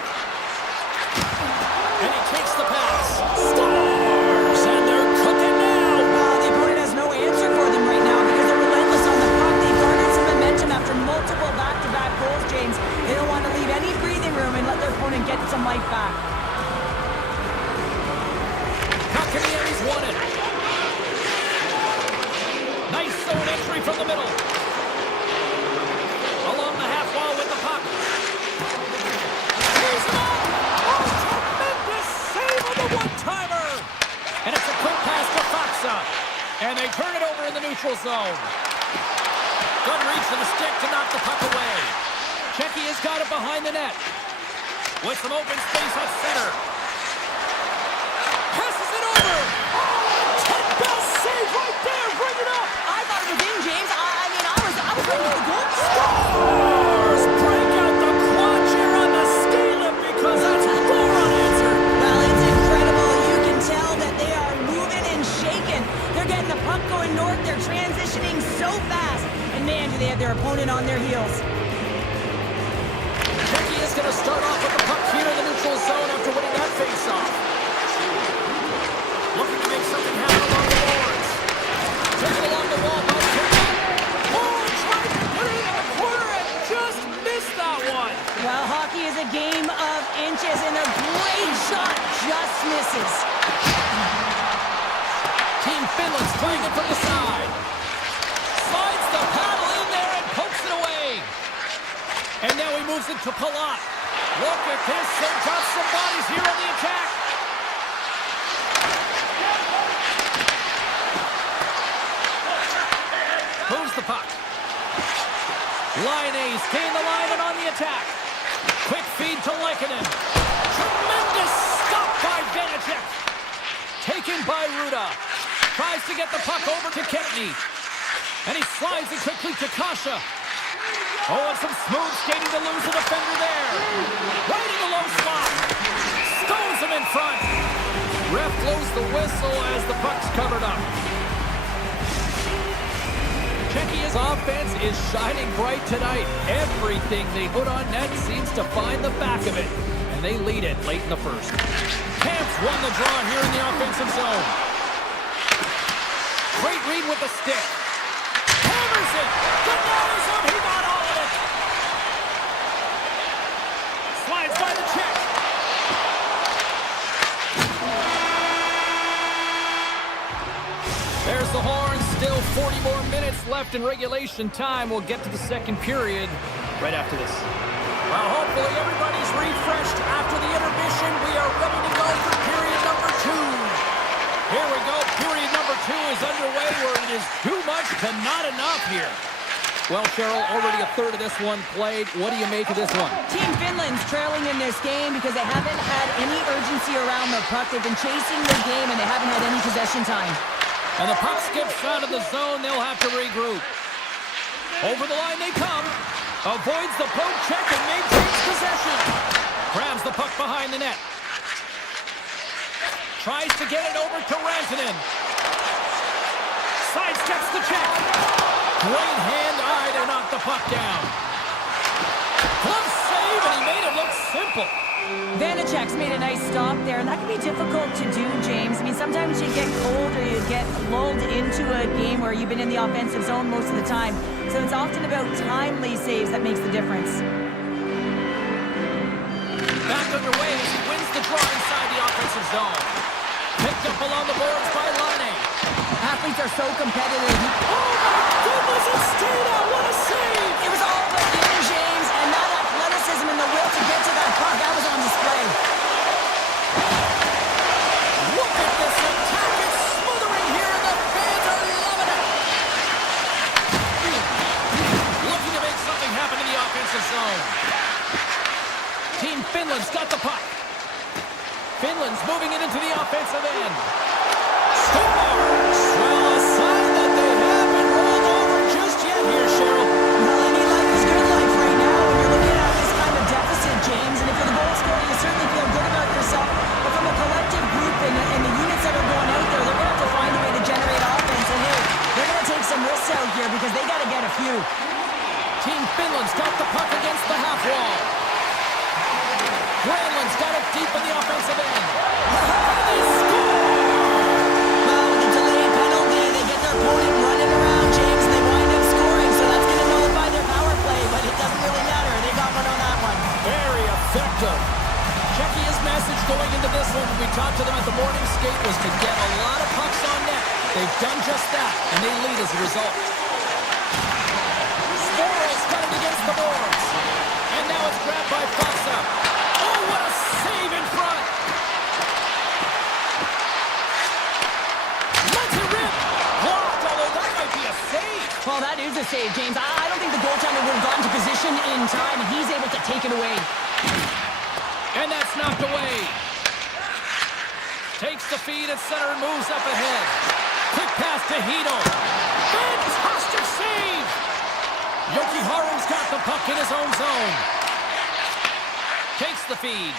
And he takes the pass. Scores! And they're cooking now. The opponent has no answer for them right now because they're relentless on the puck. They've garnered some momentum after multiple back-to-back goals, James. They don't want to leave any breathing room and let their opponent get some life back. He's won it. Nice zone entry from the middle. Along the half wall with the puck. Here's it up. Oh, tremendous save of the one-timer. And it's a quick pass to Faksa. And they turn it over in the neutral zone. Good reach to the stick to knock the puck away. Czechia's got it behind the net. With some open space at center. Passes it over. Save right there, bring it up! I thought it was in, James. I was ready for the goal. Scores! Break out the quad chair on the ski lift because that's 4 unanswered. Well, it's incredible. You can tell that they are moving and shaking. They're getting the puck going north. They're transitioning so fast. And man, do they have their opponent on their heels. Czechia is going to start off with the puck here in the neutral zone after winning that face-off. Looking to make something happen along the boards. Take it along the wall by Czechia. Oh, tried to put it in the corner and just missed that one. Well, hockey is a game of inches, and a great shot just misses. Team Finland's playing it from the side. Slides the paddle in there and pokes it away. And now we it to Palat. Look at this. They've got some bodies here on the attack. Moves the puck. Line A's gain the line and on the attack. Quick feed to Lehkonen. Tremendous stop by Vanacek. Taken by Ruda. Tries to get the puck over to Kempny. And he slides it quickly to Kasha. Oh, and some smooth skating to lose the defender there. Right in the low spot. Stones him in front. Ref blows the whistle as the puck's covered up. Czechia's offense is shining bright tonight. Everything they put on net seems to find the back of it. And they lead it late in the first. Camps won the draw here in the offensive zone. Great read with the stick. Hammers it. Denies him. He got all of it. Slides by the Czech. There's the horn. Still 40 more minutes left in regulation time. We'll get to the second period right after this. Well, hopefully everybody's refreshed after the intermission. We are ready to go for period number 2. Here we go. Period number 2 is underway where it is too much to not enough here. Well, Cheryl, already a third of this one played. What do you make of this one? Team Finland's trailing in this game because they haven't had any urgency around the puck. They've been chasing the game and they haven't had any possession time. And the puck skips out of the zone. They'll have to regroup. Over the line they come. Avoids the poke check and maintains possession. Grabs the puck behind the net. Tries to get it over to Rantanen. Sidesteps the check. Great hand-eye to knock the puck down. Glove save, and he made it look simple. Vanacek's made a nice stop there, and that can be difficult to do, James. I mean, sometimes you get cold or you get lulled into a game where you've been in the offensive zone most of the time. So it's often about timely saves that makes the difference. Back underway as he wins the draw inside the offensive zone. Picked up along the boards by Laine. Athletes are so competitive. Oh my goodness, it stayed out. What a save! It was all about the end, James, and that athleticism and the will to get to that puck, that was on display. Look at this attack. It's smothering here, and the fans are loving it. Looking to make something happen in the offensive zone. Team Finland's got the puck. Finland's moving it into the offensive end. Scores! Well, a sign that they haven't rolled over just yet here, Cheryl. Well, any life is good life right now when you're looking at this kind of deficit, James. And if you're the goal scorer, you certainly feel good about yourself. But from a collective group and the units that are going out there, they're going to have to find a way to generate offense. And hey, they're going to take some risks out here because they got to get a few. Team Finland's got the puck against the half wall. Granlund's got it deep in the offensive end. They score! Well, with the delayed penalty, they get their opponent running around, James, and they wind up scoring. So that's going to nullify their power play, but it doesn't really matter. They got one on that one. Very effective. Czechia's message going into this one when we talked to them at the morning skate was to get a lot of pucks on net. They've done just that, and they lead as a result. Sporal's got it against the boards. And now it's grabbed by Fossa. Oh, what a save in front! Let's it rip! Blocked, although that might be a save. Well, that is a save, James. I don't think the goaltender would have gotten to position in time, and he's able to take it away. And that's knocked away. Takes the feed at center and moves up ahead. Quick pass to Hito. Fantastic save! Yokiharu's got the puck in his own zone. Takes the feed.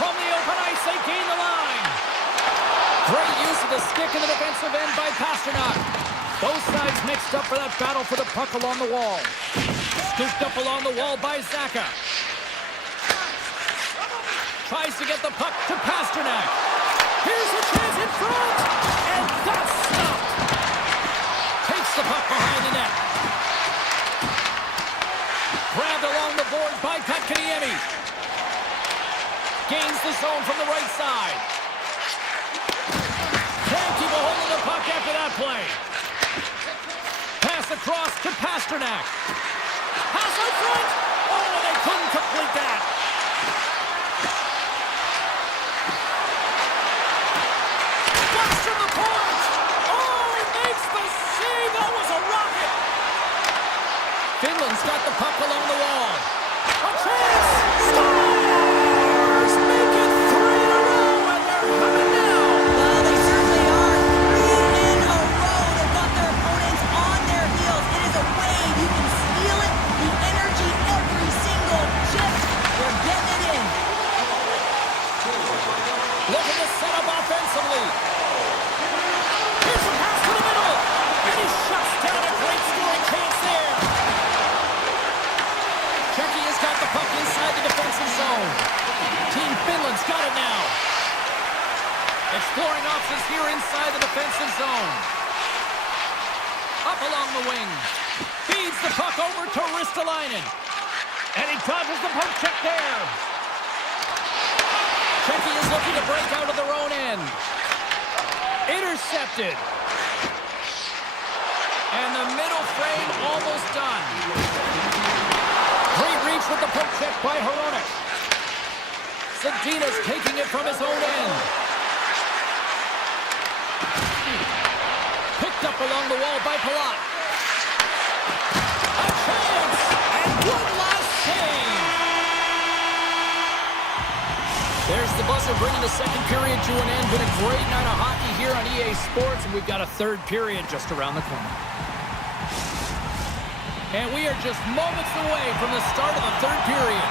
From the open ice, they gain the line. Great use of the stick in the defensive end by Pasternak. Both sides mixed up for that battle for the puck along the wall. Scooped up along the wall by Zaka. Tries to get the puck to Pasternak. Here's a chance in front. And that's stopped. Takes the puck behind the net. Grabbed along the boards by Kotkaniemi. Gains the zone from the right side. Can't keep a hold of the puck after that play. Pass across to Pasternak. Pass in front. Oh, they couldn't complete that. Blast from the point. Oh, he makes the save. That was a rocket. Finland's got the puck along the wall. A chance. Stars make it 3 in a row, and they're coming now. Well, they certainly are. 3 in a row. They've got their opponents on their heels. It is a wave. You can feel it. The energy, every single chip. They're getting it in. Look at the setup offensively. Here's a pass to the middle. And he shuts down a great scoring chance there. Czechia has got the puck inside the defensive zone. Team Finland's got it now. Exploring options here inside the defensive zone. Up along the wing. Feeds the puck over to Ristolainen. And he dodges the poke check there. Czechia is looking to break out of their own end. Intercepted. And the middle frame almost done. Great reach with the poke check by Hronek. Zadina's taking it from his own end. Picked up along the wall by Palat. A chance! And one last save! There's the buzzer bringing the second period to an end. Been a great night of hockey here on EA Sports, and we've got a third period just around the corner. And we are just moments away from the start of the third period.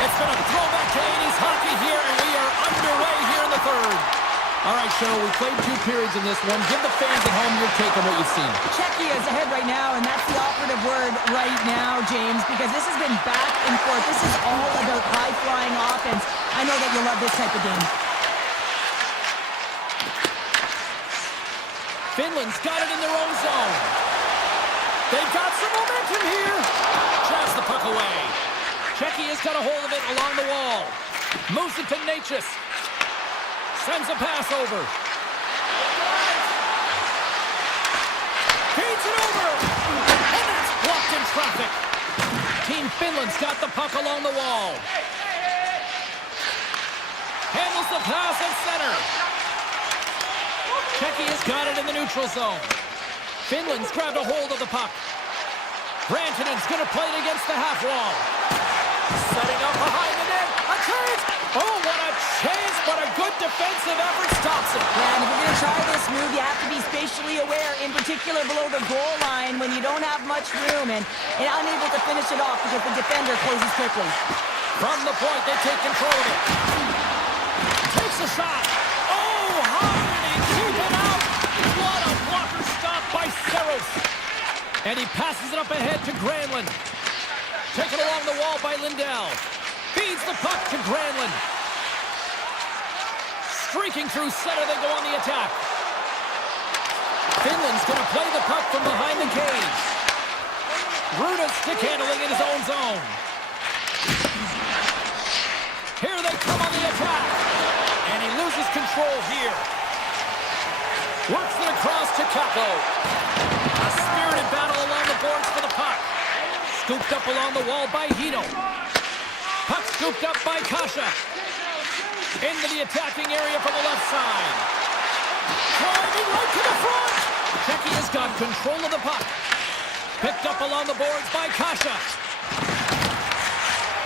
It's been a throwback to 80s hockey here, and we are underway here in the third. All right, Cheryl, we played 2 periods in this one. Give the fans at home your take on what you've seen. Czechia is ahead right now, and that's the operative word right now, James, because this has been back and forth. This is all about high-flying offense. I know that you'll love this type of game. Finland's got it in their own zone. They've got some momentum here. Jabs the puck away. Czechia's got a hold of it along the wall. Moves it to Natchez. Sends a pass over. Feeds it over. And that's blocked in traffic. Team Finland's got the puck along the wall. Handles the pass at center. Czechia's got it in the neutral zone. Finland's grabbed a hold of the puck. Rantanen's going to play it against the half wall. Setting up behind the net. A chance! Oh, what a chance, but a good defensive effort stops it. Yeah, and if you're going to try this move, you have to be spatially aware, in particular below the goal line when you don't have much room and unable to finish it off because the defender closes quickly. From the point, they take control of it. Takes a shot. Oh, high, and he keeps it out. What a blocker stop by Saros. And he passes it up ahead to Granlund. Taken along the wall by Lindell. Feeds the puck to Granlund. Streaking through center, they go on the attack. Finland's going to play the puck from behind the cage. Ruda stick handling in his own zone. Here they come on the attack. And he loses control here. Works it across to Kako. A spirited battle along the boards for the puck. Scooped up along the wall by Hino. Puck scooped up by Kasha. Into the attacking area from the left side. Driving right to the front. Czechia's got control of the puck. Picked up along the boards by Kasha.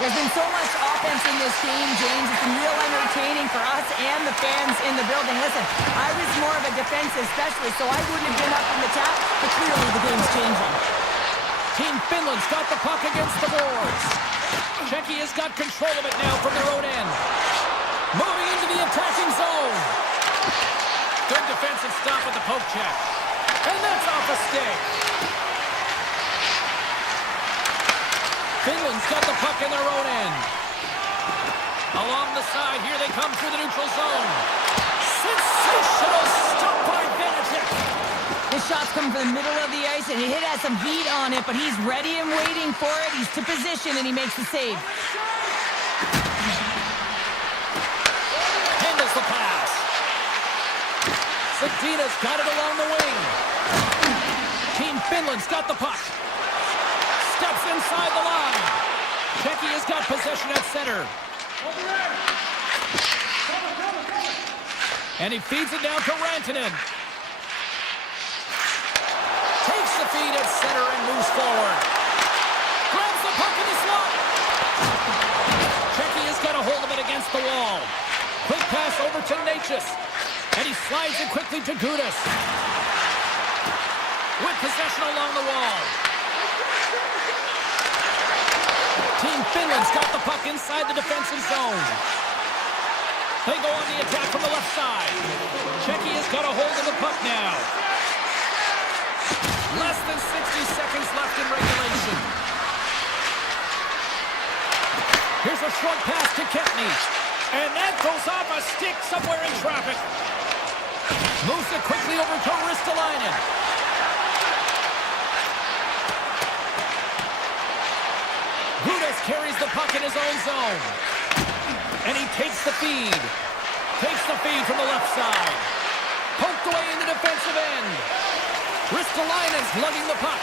There's been so much offense in this game, James. It's been real entertaining for us and the fans in the building. Listen, I was more of a defensive specialist, so I wouldn't have been up in the top, but clearly the game's changing. Team Finland's got the puck against the boards. Czechia's got control of it now from their own end. Moving into the attacking zone. Good defensive stop with the poke check. And that's off a stick. Finland's got the puck in their own end. Along the side, here they come through the neutral zone. Sensational stop by Vanacek. This shot's coming from the middle of the ice, and he has some heat on it, but he's ready and waiting for it. He's to position, and he makes the save. Handles the pass. Zadina's got it along the wing. Team Finland's got the puck. inside the line. Checky has got possession at center. And he feeds it down to Rantanen. Takes the feed at center and moves forward. Grabs the puck in the slot. Checky has got a hold of it against the wall. Quick pass over to Natchez. And he slides it quickly to Gudas. With possession along the wall. Team Finland's got the puck inside the defensive zone. They go on the attack from the left side. Checky has got a hold of the puck now. Less than 60 seconds left in regulation. Here's a short pass to Kempny. And that goes off a stick somewhere in traffic. Moves it quickly over to Ristolainen. Gudas carries the puck in his own zone. And he takes the feed. Takes the feed from the left side. Poked away in the defensive end. Ristolainen's lugging the puck.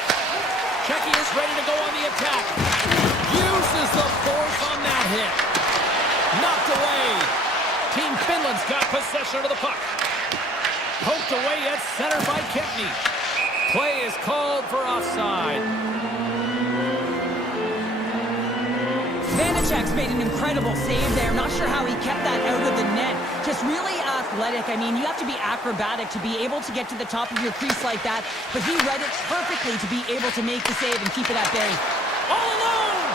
Checky is ready to go on the attack. Uses the force on that hit. Knocked away. Team Finland's got possession of the puck. Poked away at center by Kempny. Play is called for offside. Vanacek's made an incredible save there. Not sure how he kept that out of the net. Just really athletic. I mean, you have to be acrobatic to be able to get to the top of your crease like that. But he read it perfectly to be able to make the save and keep it at bay. All alone!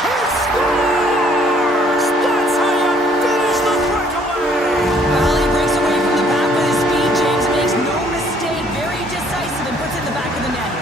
He scores! That's how you finish the breakaway! Well, he breaks away from the back with his speed. James makes no mistake. Very decisive and puts it in the back of the net.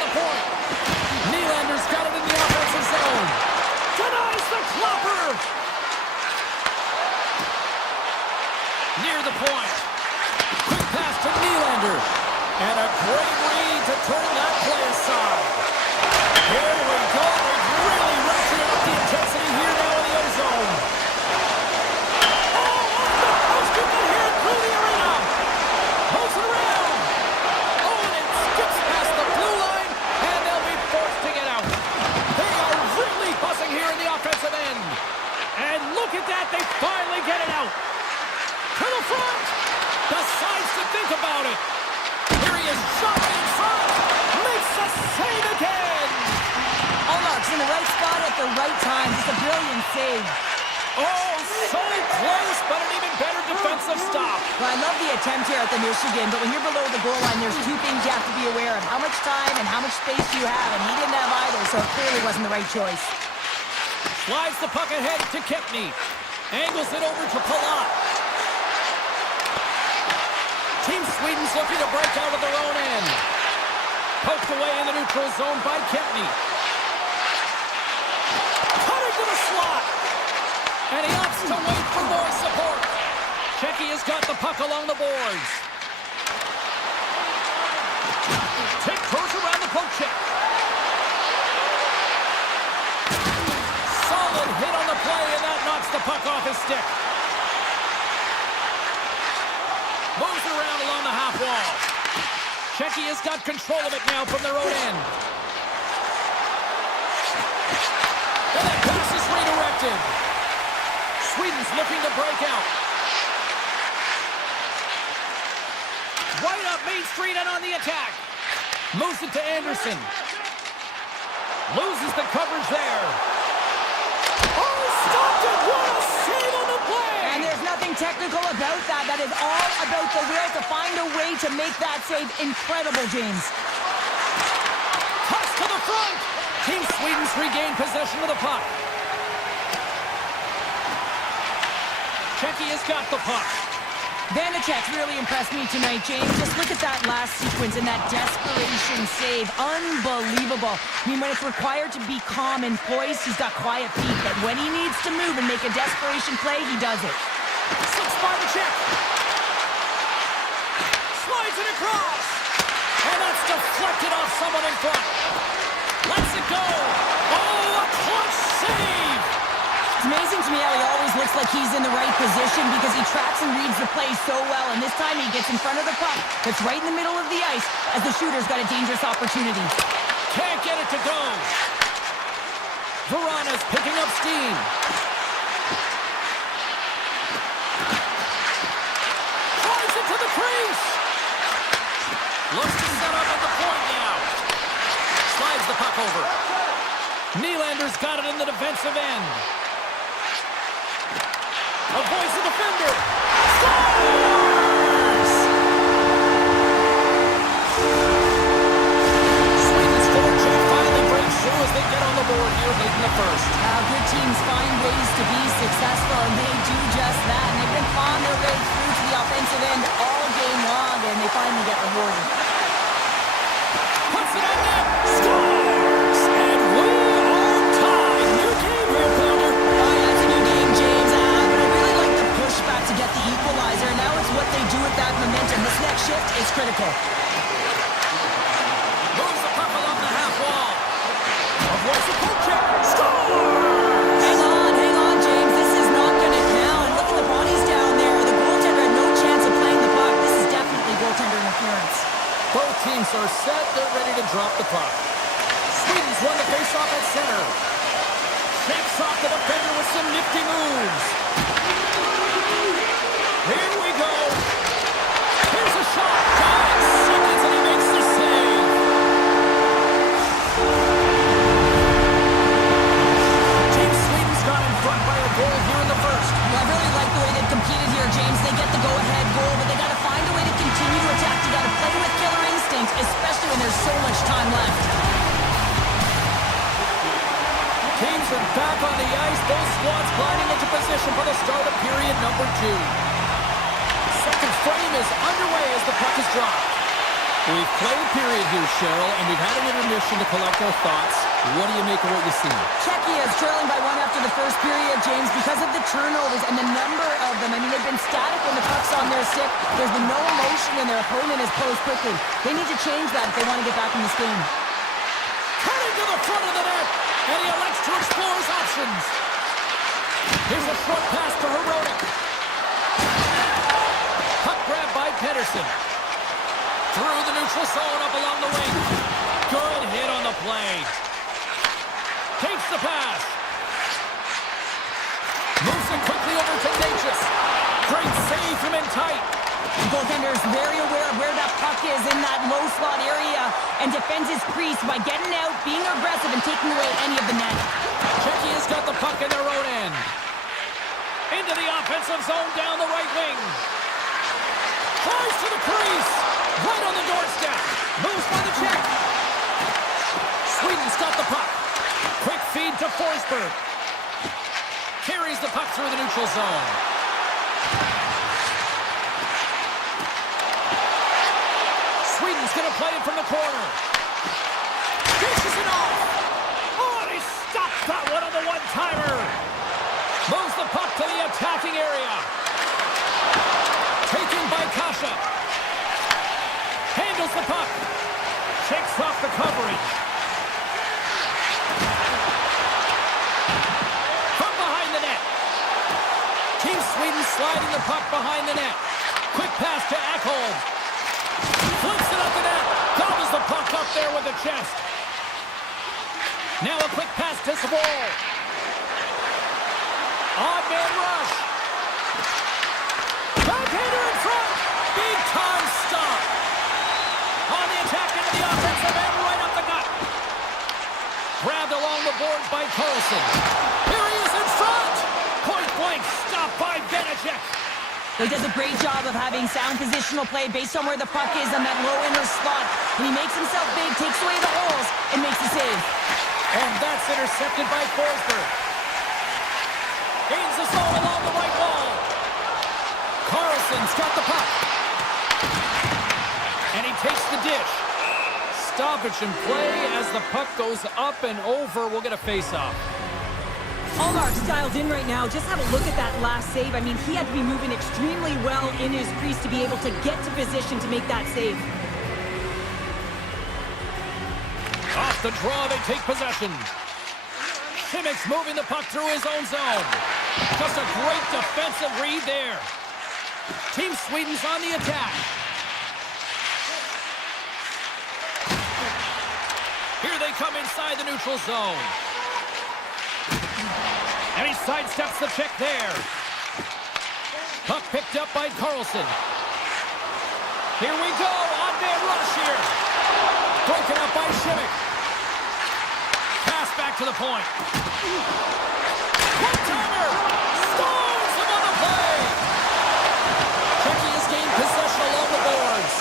the point. Nylander's got it in the offensive zone. Denies the klopper. Near the point. Quick pass to Nylander. And a great read to turn that play aside. Here we go. They've really ratcheted up the intensity here now in the O-zone. Oh, off the post. You can hear it through the arena. Moves it around. Oh, and it skips past the blue line. And they'll be forced to get out. They are really buzzing here in the offensive end. And look at that. They finally get it out. To the front. Decides to think about it. Here he is, shot in front. Makes a save again. Oh, no, it's in the right spot at the right time. Just a brilliant save. Oh, so close, but an even better defensive stop. Well, I love the attempt here at the Michigan, but when you're below the goal line, there's two things you have to be aware of. How much time and how much space you have, and he didn't have either, so it clearly wasn't the right choice. Slides the puck ahead to Kempny. Angles it over to Palat. Team Sweden's looking to break out of their own end. Poked away in the neutral zone by Kempny. Cutting to the slot. And he opts to wait for more support. Checky has got the puck along the boards. Tick goes around the poke check. Solid hit on the play, and that knocks the puck off his stick. Moves it around along the half wall. Checky has got control of it now from their own end. And that pass is redirected. Sweden's looking to break out. Right up Main Street and on the attack. Moves it to Anderson. Loses the coverage there. Oh, stopped it! What a save on the play! And there's nothing technical about that. That is all about the will to find a way to make that save incredible, James. Toss to the front. Team Sweden's regained possession of the puck. Checky has got the puck. Vanacek's really impressed me tonight, James. Just look at that last sequence and that desperation save. Unbelievable. I mean, when it's required to be calm and poised, he's got quiet feet. But when he needs to move and make a desperation play, he does it. Slips by the check. Slides it across. And that's deflected off someone in front. Lets it go. Oh, a clutch save. It's amazing to me how he always looks like he's in the right position because he tracks and reads the play so well. And this time he gets in front of the puck that's right in the middle of the ice as the shooter's got a dangerous opportunity. Can't get it to go. Verana's picking up steam. Drives it to the crease. Looks to set up at the point now. Slides the puck over. Nylander's got it in the defensive end. Avoids the defender. Scores! Sweden's forecheck finally breaks through as they get on the board here late in the first. Good teams find ways to be successful, and they do just that. And they've been clawing their way through to the offensive end all game long, and they finally get rewarded. Puts it on net. Scores! And we are tied. New game here, Pounder. Oh, yeah, it's a new game, James. But I really like the pushback to get the equalizer. Now it's what they do with that momentum. This next shift is critical. Moves the puck along the half wall. Avoids the poke check. Scores! Hang on, James. This is not going to count. Look at the bodies down there. The goaltender had no chance of playing the puck. This is definitely goaltender interference. Both teams are set. They're ready to drop the puck. Sweden's won the faceoff at center. Shakes off the defender with some nifty moves. Here we go. Here's a shot. 5 seconds and he makes the save. Team Sweden's got in front by a goal here in the first. Well, I really like the way they've competed here, James. They get the go-ahead goal, but they got to find a way to continue to attack. You got to play with killer instinct, especially when there's so much time left. Teams are back on the ice. Both squads gliding into position for the start of period number 2. Second frame is underway as the puck is dropped. We've played a period here, Cheryl, and we've had an intermission to collect our thoughts. What do you make of what you see? Czechia is trailing by one after the first period, James, because of the turnovers and the number of them. I mean, they've been static when the puck's on their stick. There's been no emotion, and their opponent has closed quickly. They need to change that if they want to get back in this game. Cutting to the front of the net, and he elects to explore his options. Here's a short pass to Herodic. Puck grabbed by Pedersen. Through the neutral zone, up along the wing. Good hit on the play. Takes the pass. Moves it quickly over to Natchez. Great save from in tight. The goaltender is very aware of where that puck is in that low slot area and defends his crease by getting out, being aggressive, and taking away any of the net. Czechia's got the puck in their own end. Into the offensive zone down the right wing. Flies to the crease. Right on the doorstep. Moves by the Czech. Sweden's got the puck. Quick feed to Forsberg. Carries the puck through the neutral zone. Sweden's going to play it from the corner. Dishes it off. Oh, and he stops that one on the one-timer. Moves the puck to the attacking area. Taken by Kasha. Handles the puck. Shakes off the coverage. From behind the net. Team Sweden sliding the puck behind the net. Quick pass to Ekholm. Flips it up the net. Gobbles the puck up there with the chest. Now a quick pass to Savol. Odd man rush. Backhander in front. Big time stop. On the attack into the offensive end, right up the gut. Grabbed along the boards by Carlson. Here he is in front. Point blank stop by Beneček. He does a great job of having sound positional play based on where the puck is on that low inner slot. And he makes himself big, takes away the holes, and makes the save. And that's intercepted by Forsberg. Gains the zone along the right wall. Carlson's got the puck. And he takes the dish. Stoppage in play as the puck goes up and over. We'll get a face-off. Allmark's dialed in right now. Just have a look at that last save. I mean, he had to be moving extremely well in his crease to be able to get to position to make that save. Off the draw, they take possession. Simic's moving the puck through his own zone. Just a great defensive read there. Team Sweden's on the attack. Here they come inside the neutral zone. And he sidesteps the check there. Puck picked up by Carlson. Here we go. On-man rush here. Broken up by Simic. Pass back to the point. One-timer. Stones him on the play. Czechia's gained possession along the boards.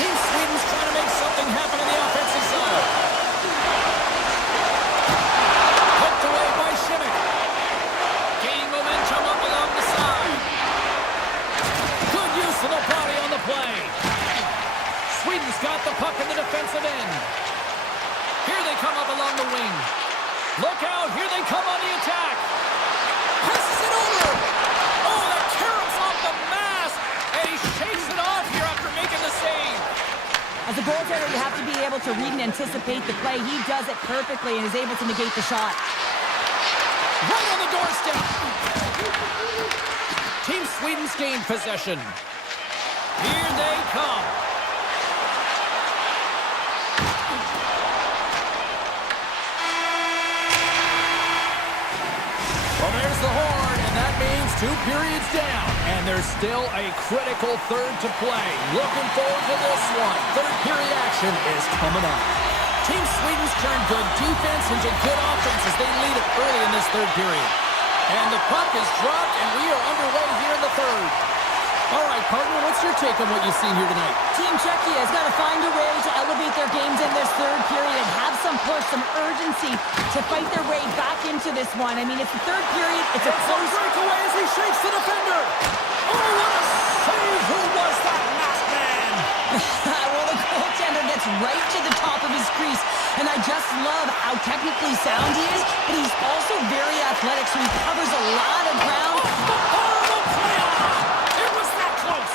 Team Sweden's trying to make something happen in the offensive zone. Hooked away by Simic. Gaining momentum up along the side. Good use of the body on the play. Sweden's got the puck in the defensive end. Here they come up along the wing. Look out, here they come on the attack. Passes it over. Oh, that carrots off the mask. And he shakes it off here after making the save. As a goaltender, you have to be able to read and anticipate the play. He does it perfectly and is able to negate the shot. Right on the doorstep. Team Sweden's gained possession. Here they come. Well, there's the horn, and that means 2 periods down. And there's still a critical third to play. Looking forward to this one. Third period action is coming up. Team Sweden's turned good defense into good offense as they lead it early in this third period. And the puck is dropped, and we are underway here in the third. All right, partner, what's your take on what you've seen here tonight? Team Czechia has got to find a way to elevate their games in this third period and have some push, some urgency to fight their way back into this one. I mean, it's the third period. It's a close breakaway as he shakes the defender. Oh, what a save! Who was that masked man? And I just love how technically sound he is, but he's also very athletic, so he covers a lot of ground. Horrible play on! It was that close!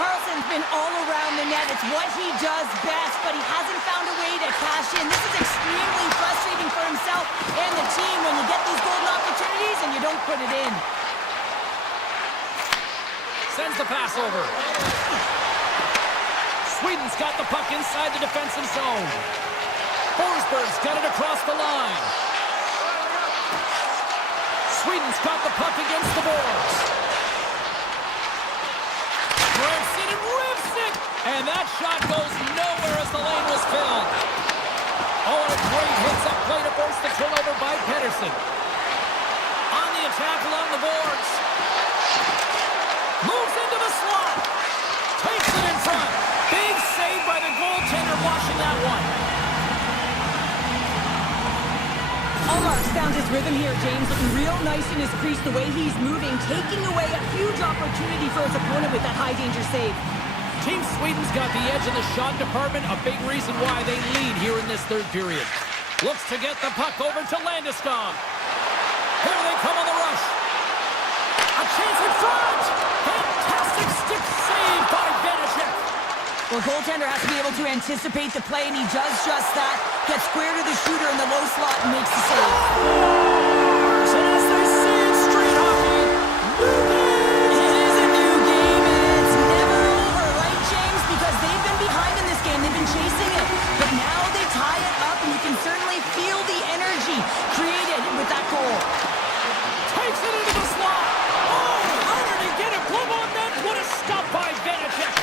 Carlson's been all around the net. It's what he does best, but he hasn't found a way to cash in. This is extremely frustrating for himself and the team when you get these golden opportunities and you don't put it in. Sends the pass over. Sweden's got the puck inside the defensive zone. Forsberg's got it across the line. Sweden's got the puck against the boards. Rips it and rips it! And that shot goes nowhere as the lane was filled. Oh, and a great hits-up play to force the turnover by Pedersen. On the attack along the boards. Moves into the slot. Takes it in front. Big save by the goaltender watching that one. Allmark's found his rhythm here, James, looking real nice in his crease, the way he's moving, taking away a huge opportunity for his opponent with that high-danger save. Team Sweden's got the edge in the shot department, a big reason why they lead here in this third period. Looks to get the puck over to Landeskog. Here they come on the rush. A chance in front! Fantastic stick save by Vanacek. Well, goaltender has to be able to anticipate the play, and he does just that. Gets square to the shooter in the low slot and makes the save. And as they say in street hockey, It is a new game, and it's never over, right, James? Because they've been behind in this game. They've been chasing it. But now they tie it up, and you can certainly feel the energy created with that goal. takes it into the slot. Oh, how did he get it? Glove on net. What a stop by Vanacek.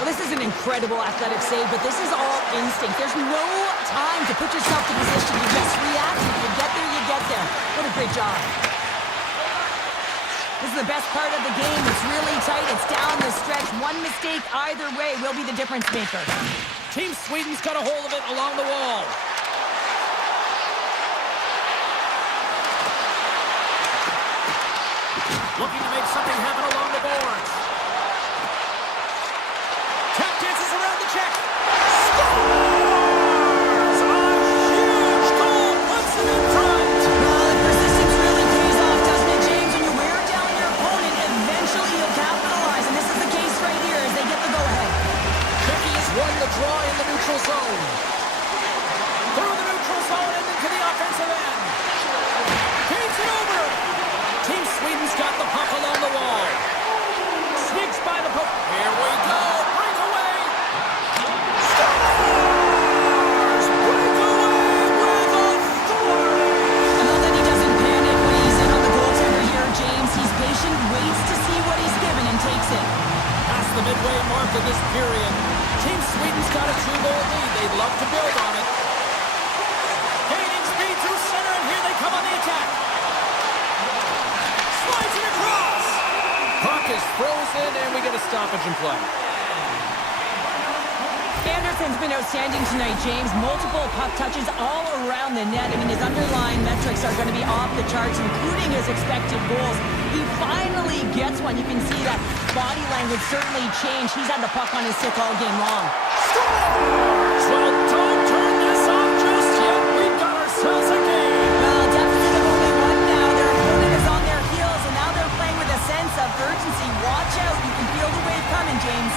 Well, this is an incredible athletic save, but this is all instinct. There's no time to put yourself to position. You just react. If you get there, you get there. What a great job. This is the best part of the game. It's really tight. It's down the stretch. One mistake either way will be the difference maker. Team Sweden's got a hold of it along the wall. Looking to make something happen along the boards. Tap dances around the check. Scores! A huge goal puts them in front. Well, the persistence really pays off, doesn't it, James? When you wear down your opponent, eventually you'll capitalize. And this is the case right here as they get the go-ahead. Becky has won the draw in the neutral zone. Through the neutral zone and into the offensive end. Feeds it over. Team Sweden's got the puck along the wall. Sneaks by the puck. Here we go. Breakaway. Scores! Breakaway with authority. I love that he doesn't panic when he's in on the goaltender here, James. He's patient, waits to see what he's given, and takes it. Past the midway mark of this period. Team Sweden's got a 2-goal lead. They'd love to build on it. Gaining speed through center, and here they come on the attack. Slides it across. Puck is frozen, and we get a stoppage in play. Anderson's been outstanding tonight, James. Multiple puck touches all around the net. I mean, his underlying metrics are going to be off the charts, including his expected goals. He finally gets one. You can see that body language certainly changed. He's had the puck on his stick all game long. Scores! Well, don't turn this off just yet. We've got ourselves a game. Well, deficit of only one now. Their opponent is on their heels, and now they're playing with a sense of urgency. Watch out. You can feel the wave coming, James.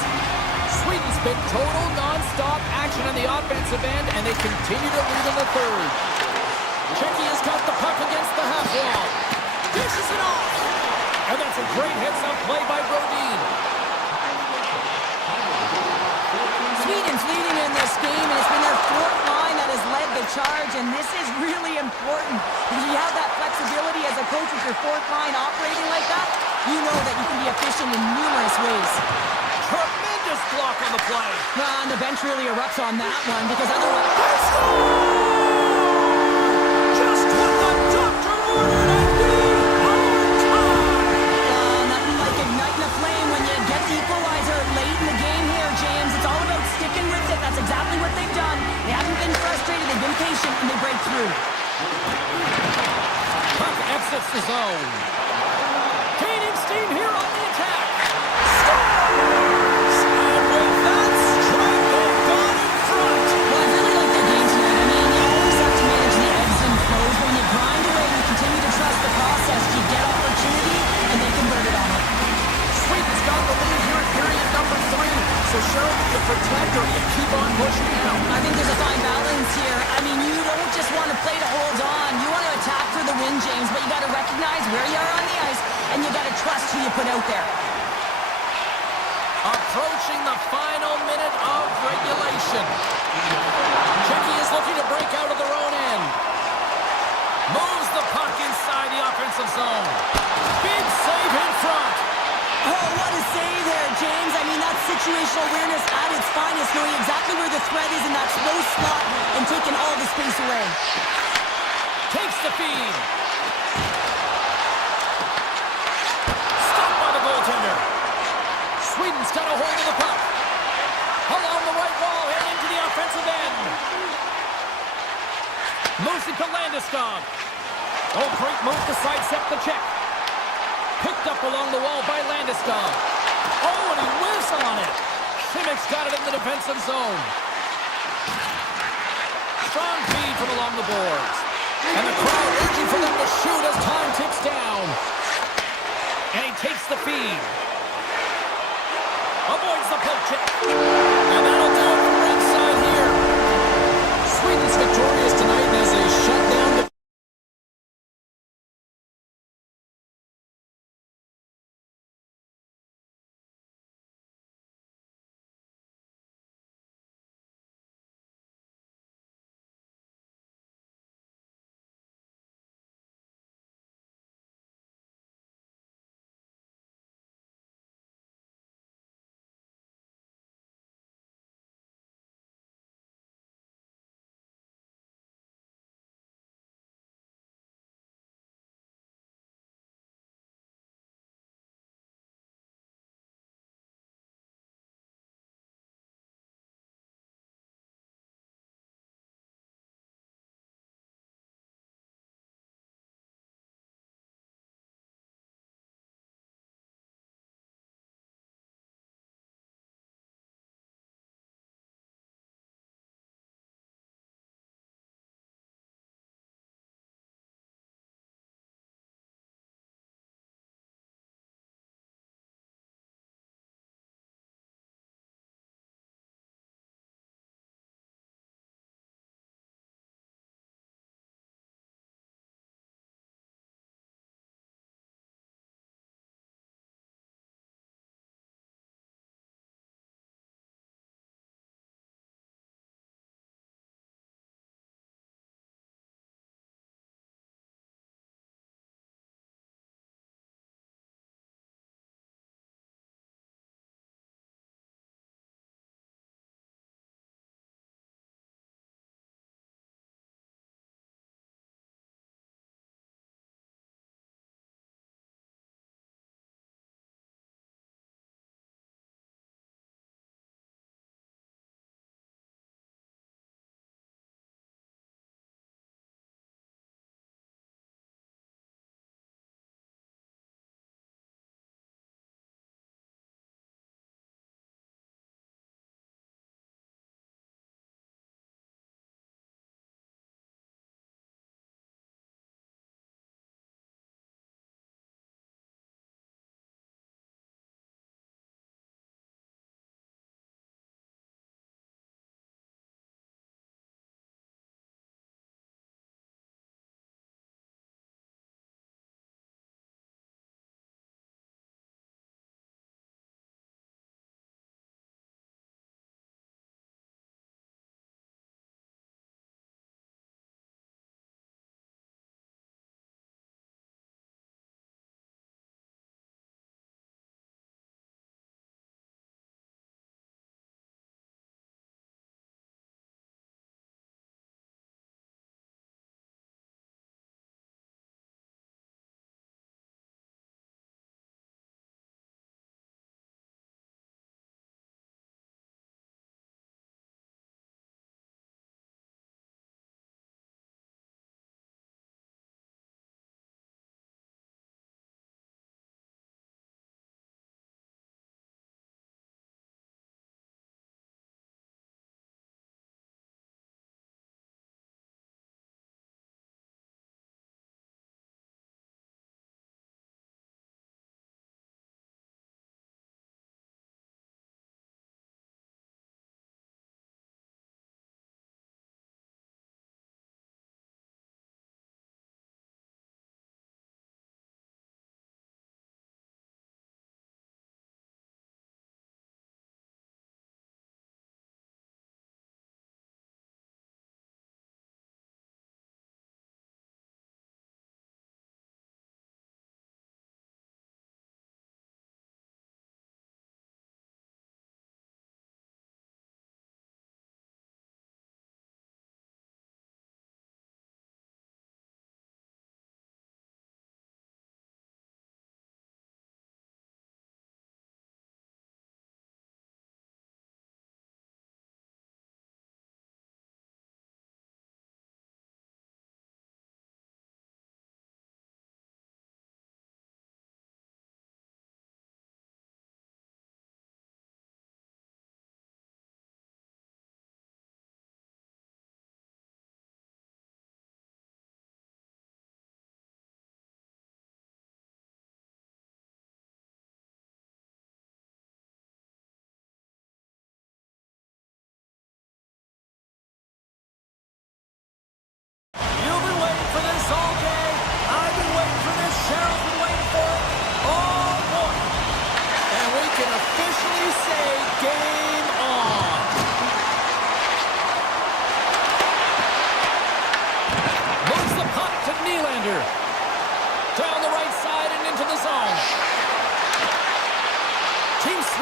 Sweden's been total non-stop action on the offensive end, and they continue to lead in the third. Czechia has got the puck against the half wall. Dishes it off. And that's a great heads-up play by Brodin. Sweden's leading in this game, and it's been their fourth line that has led the charge, and this is really important. Because you have that flexibility as a coach with your fourth line operating like that, you know that you can be efficient in numerous ways. Tremendous block on the play. And the bench really erupts on that one, because otherwise... Just what the doctor ordered, and we are tied. Nothing like igniting a flame when you get the equalizer late in the game here, James. It's all about sticking with it. That's exactly what they've done. They haven't been frustrated. They've been patient, and they break through. Puck exits the zone. Gaining steam here on the attack. Scores! And with that strike, they've gone in front. Well, I really like their game tonight. for three. So, Cheryl, do you protect or do you keep on pushing out? I think there's a fine balance here. I mean, you don't just want to play to hold on. You want to attack for the win, James, but you got to recognize where you are on the ice, and you got to trust who you put out there. Approaching the final minute of regulation. Czechia is looking to break out of their own end. Moves the puck inside the offensive zone. Big save in front. Oh, what a save there, James. I mean, that's situational awareness at its finest, knowing exactly where the threat is in that slow slot and taking all the space away. Takes the feed. Stopped by the goaltender. Sweden's got a hold of the puck. Along the right wall and into the offensive end. Moves it to Landeskog. Oh, great move to sidestep the check. Picked up along the wall by Landeskog. Oh, and he whiffs on it. Simic's got it in the defensive zone. Strong feed from along the boards. And the crowd urging for them to shoot as time ticks down. And he takes the feed. Avoids the poke check. And that'll do it for ringside here. Sweden's victorious tonight as they shut down the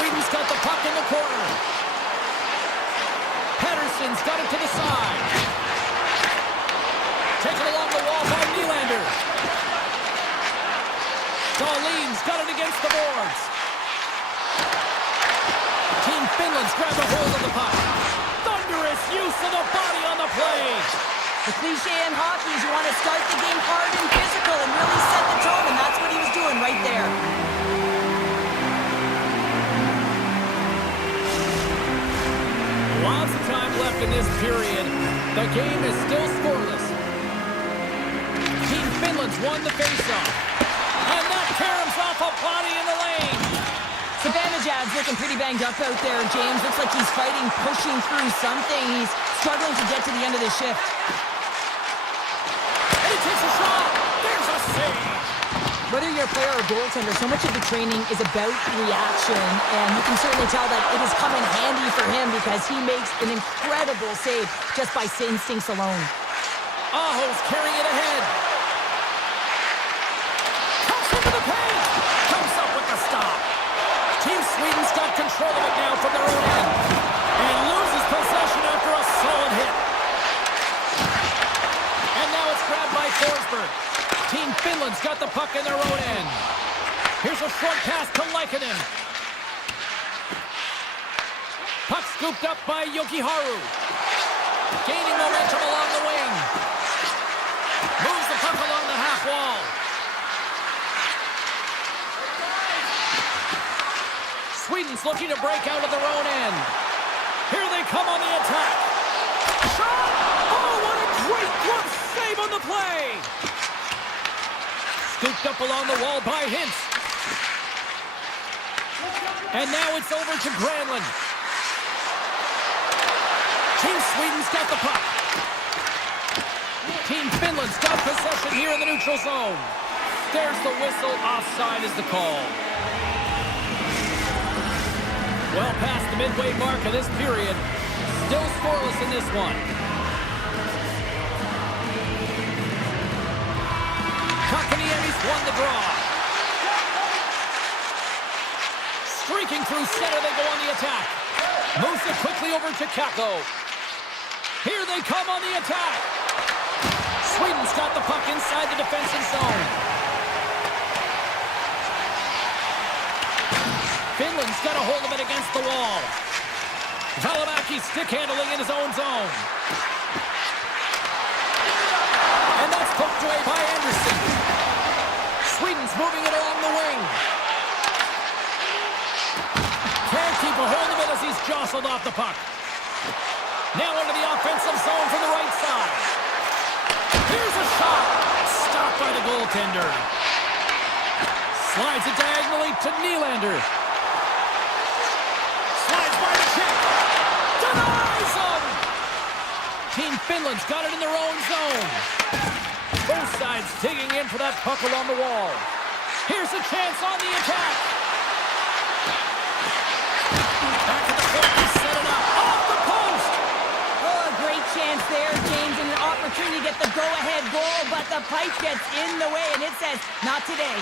Sweden's got the puck in the corner. Pettersson's got it to the side. Taken along the wall by Nylander. Dahlin's got it against the boards. Team Finland's grabbed a hold of the puck. Thunderous use of the body on the play. The cliche in hockey is you want to start the game hard and physical and really set the tone, and that's what he was doing right there. Lots of time left in this period. The game is still scoreless. Team Finland's won the faceoff. And that caroms off a body in the lane. Sabanajad's looking pretty banged up out there, James. Looks like he's fighting, pushing through something. He's struggling to get to the end of the shift. And he takes a shot. There's a save. Whether you're a player or goaltender, so much of the training is about reaction, and you can certainly tell that it has come in handy for him because he makes an incredible save just by instincts alone. Aho's carrying it ahead. Comes into the paint. Comes up with the stop. Team Sweden's got control of it now from their own end. And loses possession after a solid hit. And now it's grabbed by Forsberg. Team Finland's got the puck in their own end. Here's a short pass to Lankinen. Puck scooped up by Jokiharju. Gaining momentum along the wing. Moves the puck along the half wall. Sweden's looking to break out of their own end. Here they come on the attack. Shot! Oh, what a great glove save on the play! Scooped up along the wall by Hintz. And now it's over to Granlund. Team Sweden's got the puck. Team Finland's got possession here in the neutral zone. There's the whistle. Offside is the call. Well past the midway mark of this period. Still scoreless in this one. Kotkaniemi's won the draw. Streaking through center, they go on the attack. Moves it quickly over to Kakko. Here they come on the attack. Sweden's got the puck inside the defensive zone. Finland's got a hold of it against the wall. Valimaki stick handling in his own zone. And that's poked away by Anderson. Sweden's moving it along the wing. Can't keep a hold of it as he's jostled off the puck. Now into the offensive zone from the right side. Here's a shot. Stopped by the goaltender. Slides it diagonally to Nylander. Slides by the check. Denies him. Team Finland's got it in their own zone. Both sides digging in for that puck along the wall. Here's a chance on the attack. Back at the point, he set it up. Off the post. Oh, a great chance there, James, and an opportunity to get the go-ahead goal, but the pipe gets in the way, and it says, not today.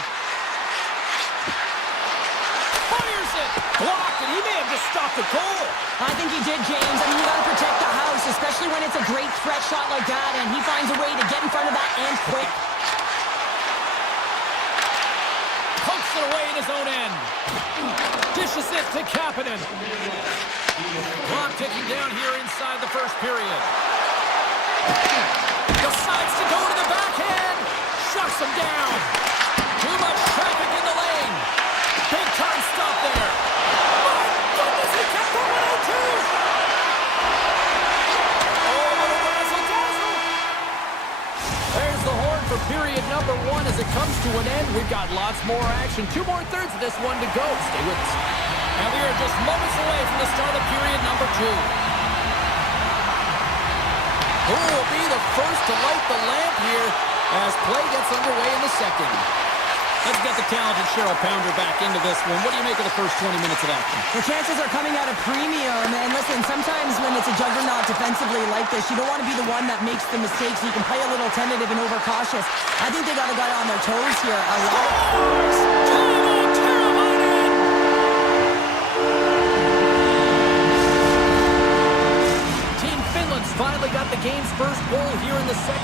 Fires it. Blocked, and he may have just stopped the goal. I think he did, James. I mean, you got to protect the house, especially when it's a great threat shot like that, and he finds a way to get in front of that and quick. Pokes it away in his own end. Dishes it to Kapanen. Clock ticking down here inside the first period. Decides to go to the backhand. Shuts him down. Too much traffic in the lane. Big time stop there. My goodness, he kept the 102. There's the horn for period number one as it comes to an end. We've got lots more action. 2 more thirds of this one to go. Stay with us. And we are just moments away from the start of period number two. Who will be the first to light the lamp here as play gets underway in the second? Let's get the talented Cheryl Pounder back into this one. What do you make of the first 20 minutes of action? The chances are coming at a premium, and listen, sometimes when it's a juggernaut defensively like this, you don't want to be the one that makes the mistakes. You can play a little tentative and overcautious. I think they got a guy on their toes here. A lot. Scores!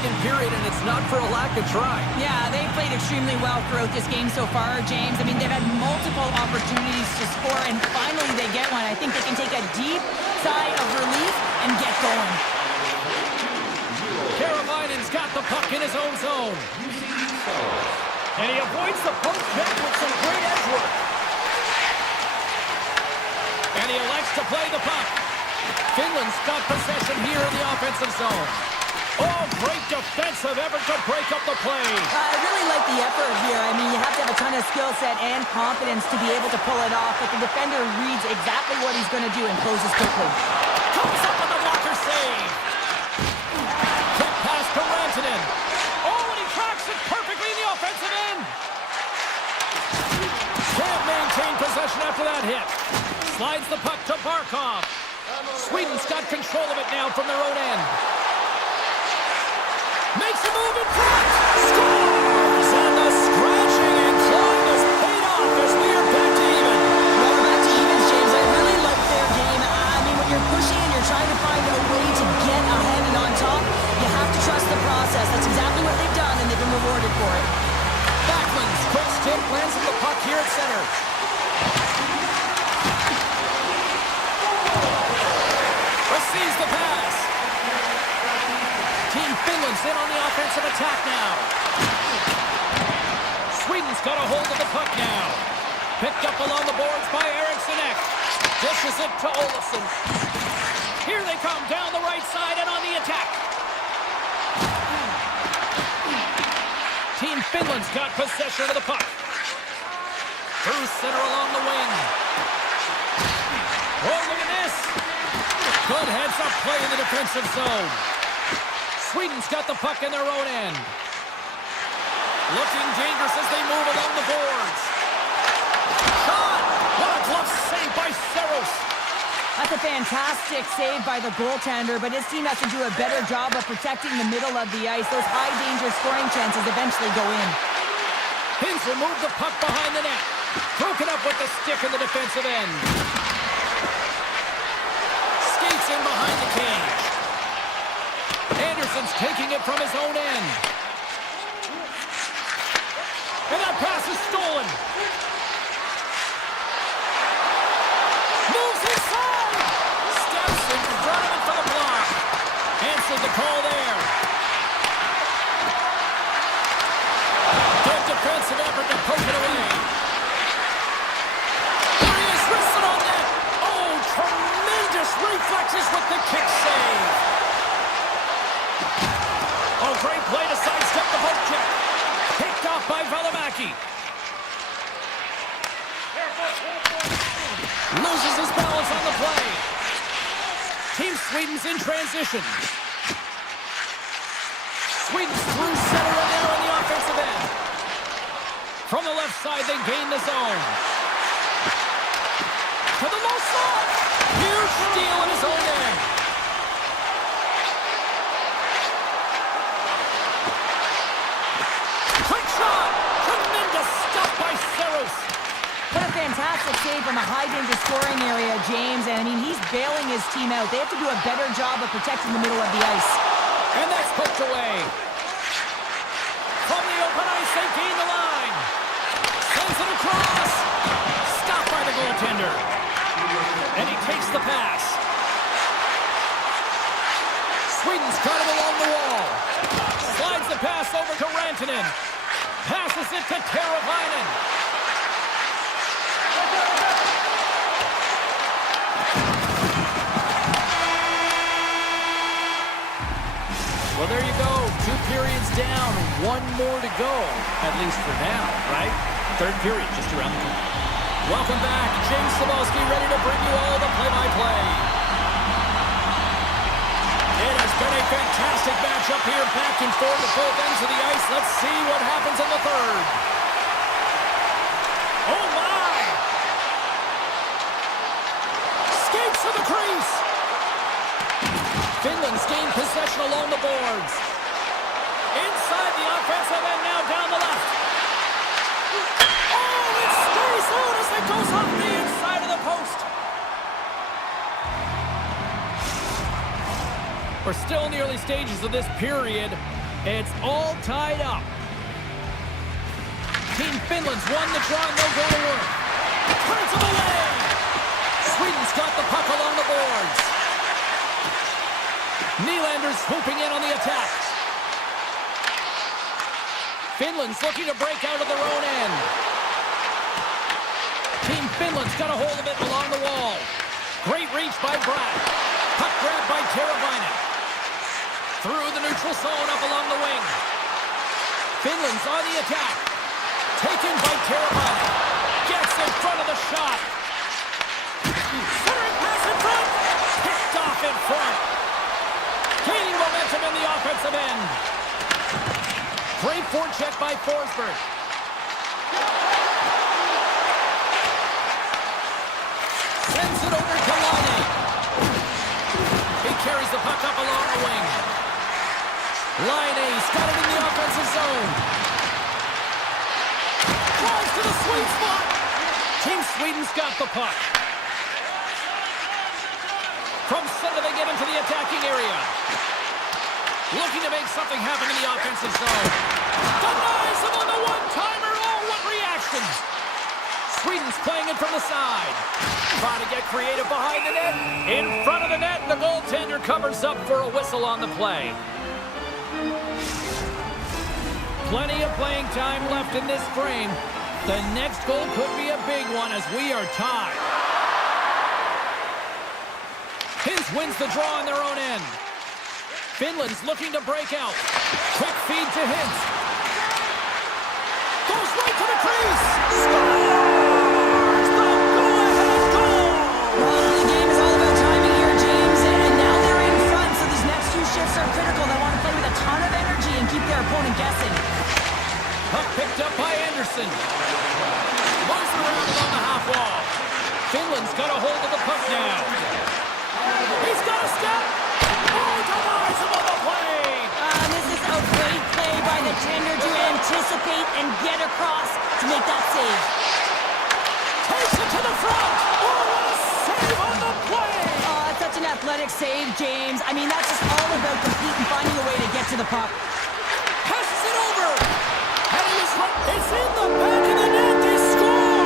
second period, and it's not for a lack of try. Yeah, they played extremely well throughout this game so far, James. I mean, they've had multiple opportunities to score, and finally they get one. I think they can take a deep sigh of relief and get going. Karavainen's got the puck in his own zone. And he avoids the poke check with some great edge work. And he elects to play the puck. Finland's got possession here in the offensive zone. Oh, great defensive effort to break up the play. I really like the effort here. I mean, you have to have a ton of skill set and confidence to be able to pull it off, but the defender reads exactly what he's going to do and closes quickly. Comes up with the blocker save. Quick pass to Rantanen. Oh, and he tracks it perfectly in the offensive end. Can't maintain possession after that hit. Slides the puck to Barkov. Sweden's got control of it now from their own end. Makes a move in front. Scores! And the scratching and clawing is paid off as we are back to even. Well, we're back to evens, James. I really like their game. I mean, when you're pushing and you're trying to find a way to get ahead and on top, you have to trust the process. That's exactly what they've done, and they've been rewarded for it. Backlund's quick stick lands in the puck here at center. Receives the pass. Team Finland's in on the offensive attack now. Sweden's got a hold of the puck now. Picked up along the boards by Eriksson Ek. Dishes it to Olofsson. Here they come down the right side and on the attack. Team Finland's got possession of the puck. Through center along the wing. Oh, look at this. Good heads-up play in the defensive zone. Sweden's got the puck in their own end. Looking dangerous as they move along the boards. Shot! What a glove save by Saros. That's a fantastic save by the goaltender, but his team has to do a better job of protecting the middle of the ice. Those high-danger scoring chances eventually go in. Hinsel moved the puck behind the net. Broken up with the stick in the defensive end. Skates in behind the cage. Anderson's taking it from his own end. And that pass is stolen. Moves inside. Steps in front of it for the block. Answered the call there. Good defensive effort to poke it away. There he is, wristed on net. Oh, tremendous reflexes with the kick save. Oh, great play to sidestep the poke check. Picked off by Valimaki. Loses his balance on the play. Team Sweden's in transition. Sweden's through center and now in the offensive end. From the left side, they gain the zone. To the low slot. Huge steal in his own end. Quick shot. Tremendous stuff by Saros. What a fantastic save from a high-danger scoring area, James. And, I mean, he's bailing his team out. They have to do a better job of protecting the middle of the ice. And that's poked away. From the open ice, they gain the line. Sends it across. Stopped by the goaltender. And he takes the pass. Sweden's got him along the wall. Slides the pass over to Rantanen. Passes it to Karavainen. Well, there you go. 2 periods down, 1 more to go, at least for now, right? Third period just around the corner. Welcome back. James Cybulski ready to bring you all the play-by-play. It has been a fantastic matchup here, back and forth at both ends of the ice. Let's see what happens in the third. Oh, my! Skates to the crease. Finland's gained possession along the boards. Inside the offensive end, now down the left. Oh, it stays out as it goes off the inside of the post. We're still in the early stages of this period. It's all tied up. Team Finland's won the draw and they'll go to work. Turns them away. Sweden's got the puck along the boards. Nylander's swooping in on the attack. Finland's looking to break out of their own end. Team Finland's got a hold of it along the wall. Great reach by Bratt. Puck grab by Teravainen. Through the neutral zone up along the wing. Finland's on the attack. Taken by Teravainen. Gets in front of the shot. Centering pass in front. Picked off in front. Gaining momentum in the offensive end. Great forecheck by Forsberg. Sends it over to Laine. He carries the puck up along the wing. Laine's got it in the offensive zone. Drives to the sweet spot. Team Sweden's got the puck. From center they get into the attacking area. Looking to make something happen in the offensive zone. Denies him on the one-timer. Oh, what reaction! Sweden's playing it from the side. Trying to get creative behind the net. In front of the net, the goaltender covers up for a whistle on the play. Plenty of playing time left in this frame. The next goal could be a big one as we are tied. Hintz wins the draw on their own end. Finland's looking to break out. Quick feed to Hintz. Goes right to the crease. Scores! The go-ahead goal! Well, the game is all about timing here, James, and now they're in front, so these next few shifts are critical. They want to play with a ton of energy and keep their opponent guessing. Puck picked up by Anderson. Moves it around along the half wall. Finland's got a hold of the puck now. He's got a step. Oh, denies him on the play. This is a great play by the tender to anticipate and get across to make that save. Takes it to the front. Oh, what a save on the play. Oh, it's such an athletic save, James. I mean, that's just all about complete and finding a way to get to the puck. Passes it over. And he is right. It's in the back of the net. They score.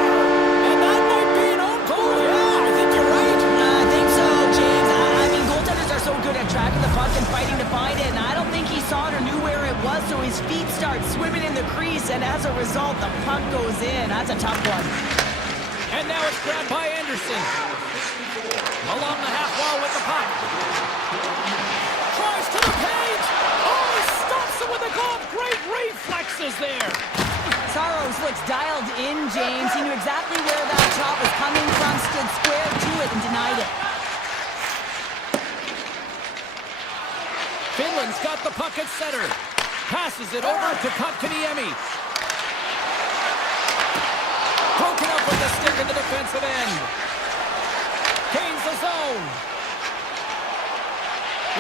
And that might be an own goal. Yeah, I think you're right. I think so, James. I mean, goaltenders are so good at tracking the puck and fighting to find it, and I don't think he saw it or knew where it was, so his feet start swimming in the crease, and as a result, the puck goes in. That's a tough one. And now it's grabbed by Anderson. Along the half wall with the puck. Tries to the page. Oh, he stops it with a glove. Great reflexes there. Saros looks dialed in, James. He knew exactly where that shot was coming from, stood square to it, and denied it. Finland's got the puck at center. Passes it over to Kotkaniemi. Broken up with the stick in the defensive end. Gains the zone.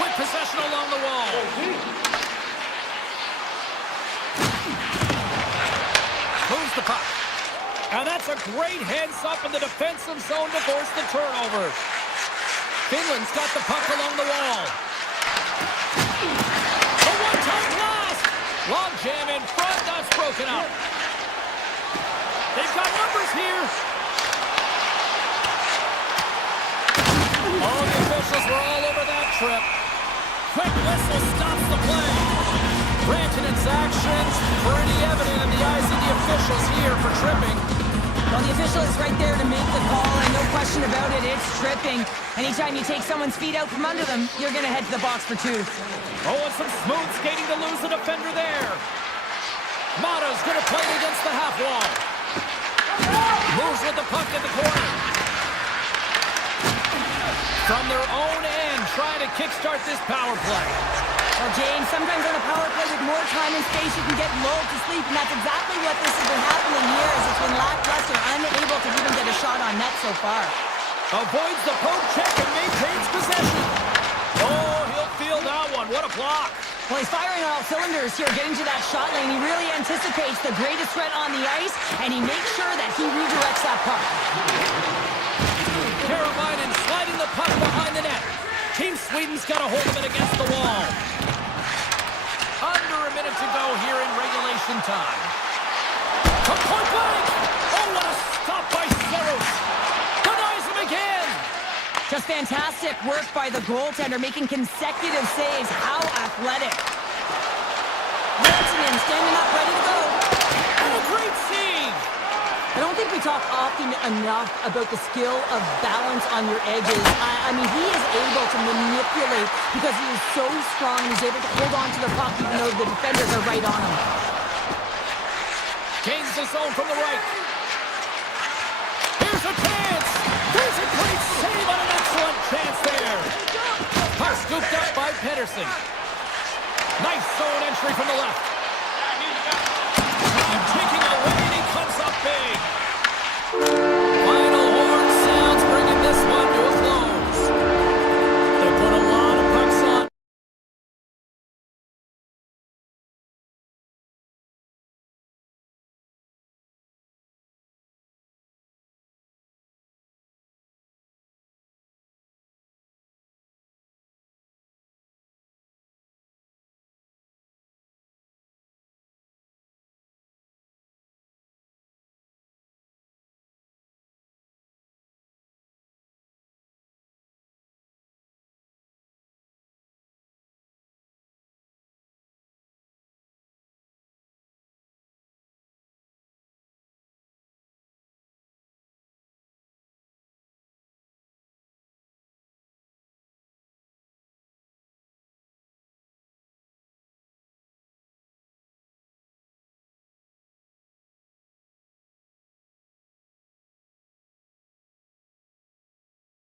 With possession along the wall. Moves the puck. And that's a great heads up in the defensive zone to force the turnover. Finland's got the puck along the wall. A one-time blast. Long jam in front. That's broken up. They've got numbers here. Oh, the officials were all over that trip. Quick whistle stops the play. Rantanen's actions pretty evident in the eyes of the officials here for tripping. Well, the official is right there to make the call, and no question about it, it's tripping. Anytime you take someone's feet out from under them, you're going to head to the box for two. Oh, and some smooth skating to lose the defender there. Mata's going to play it against the half wall. Moves with the puck in the corner. From their own end, trying to kickstart this power play. Well, James, sometimes on a power play with more time and space, you can get lulled to sleep, and that's exactly what this has been happening here, as it's been lackluster, unable to even get a shot on net so far. Avoids the poke check and maintains possession. Oh, he'll feel that one. What a block. Well, he's firing on all cylinders here, getting to that shot lane. He really anticipates the greatest threat on the ice, and he makes sure that he redirects that puck. Teravainen sliding the puck behind the net. Team Sweden's got a hold of it against the wall. Under a minute to go here in regulation time. From point blank! Oh, what a stop by Saros! Denies him again! Just fantastic work by the goaltender, making consecutive saves. How athletic. Jansen standing up, ready to go. And a great save! I don't think we talk often enough about the skill of balance on your edges. I mean, he is able to manipulate because he is so strong. He's able to hold on to the puck even though the defenders are right on him. Gains the zone from the right. Here's a chance! There's a great save on an excellent chance there! Pass scooped up by Pedersen. Nice zone entry from the left.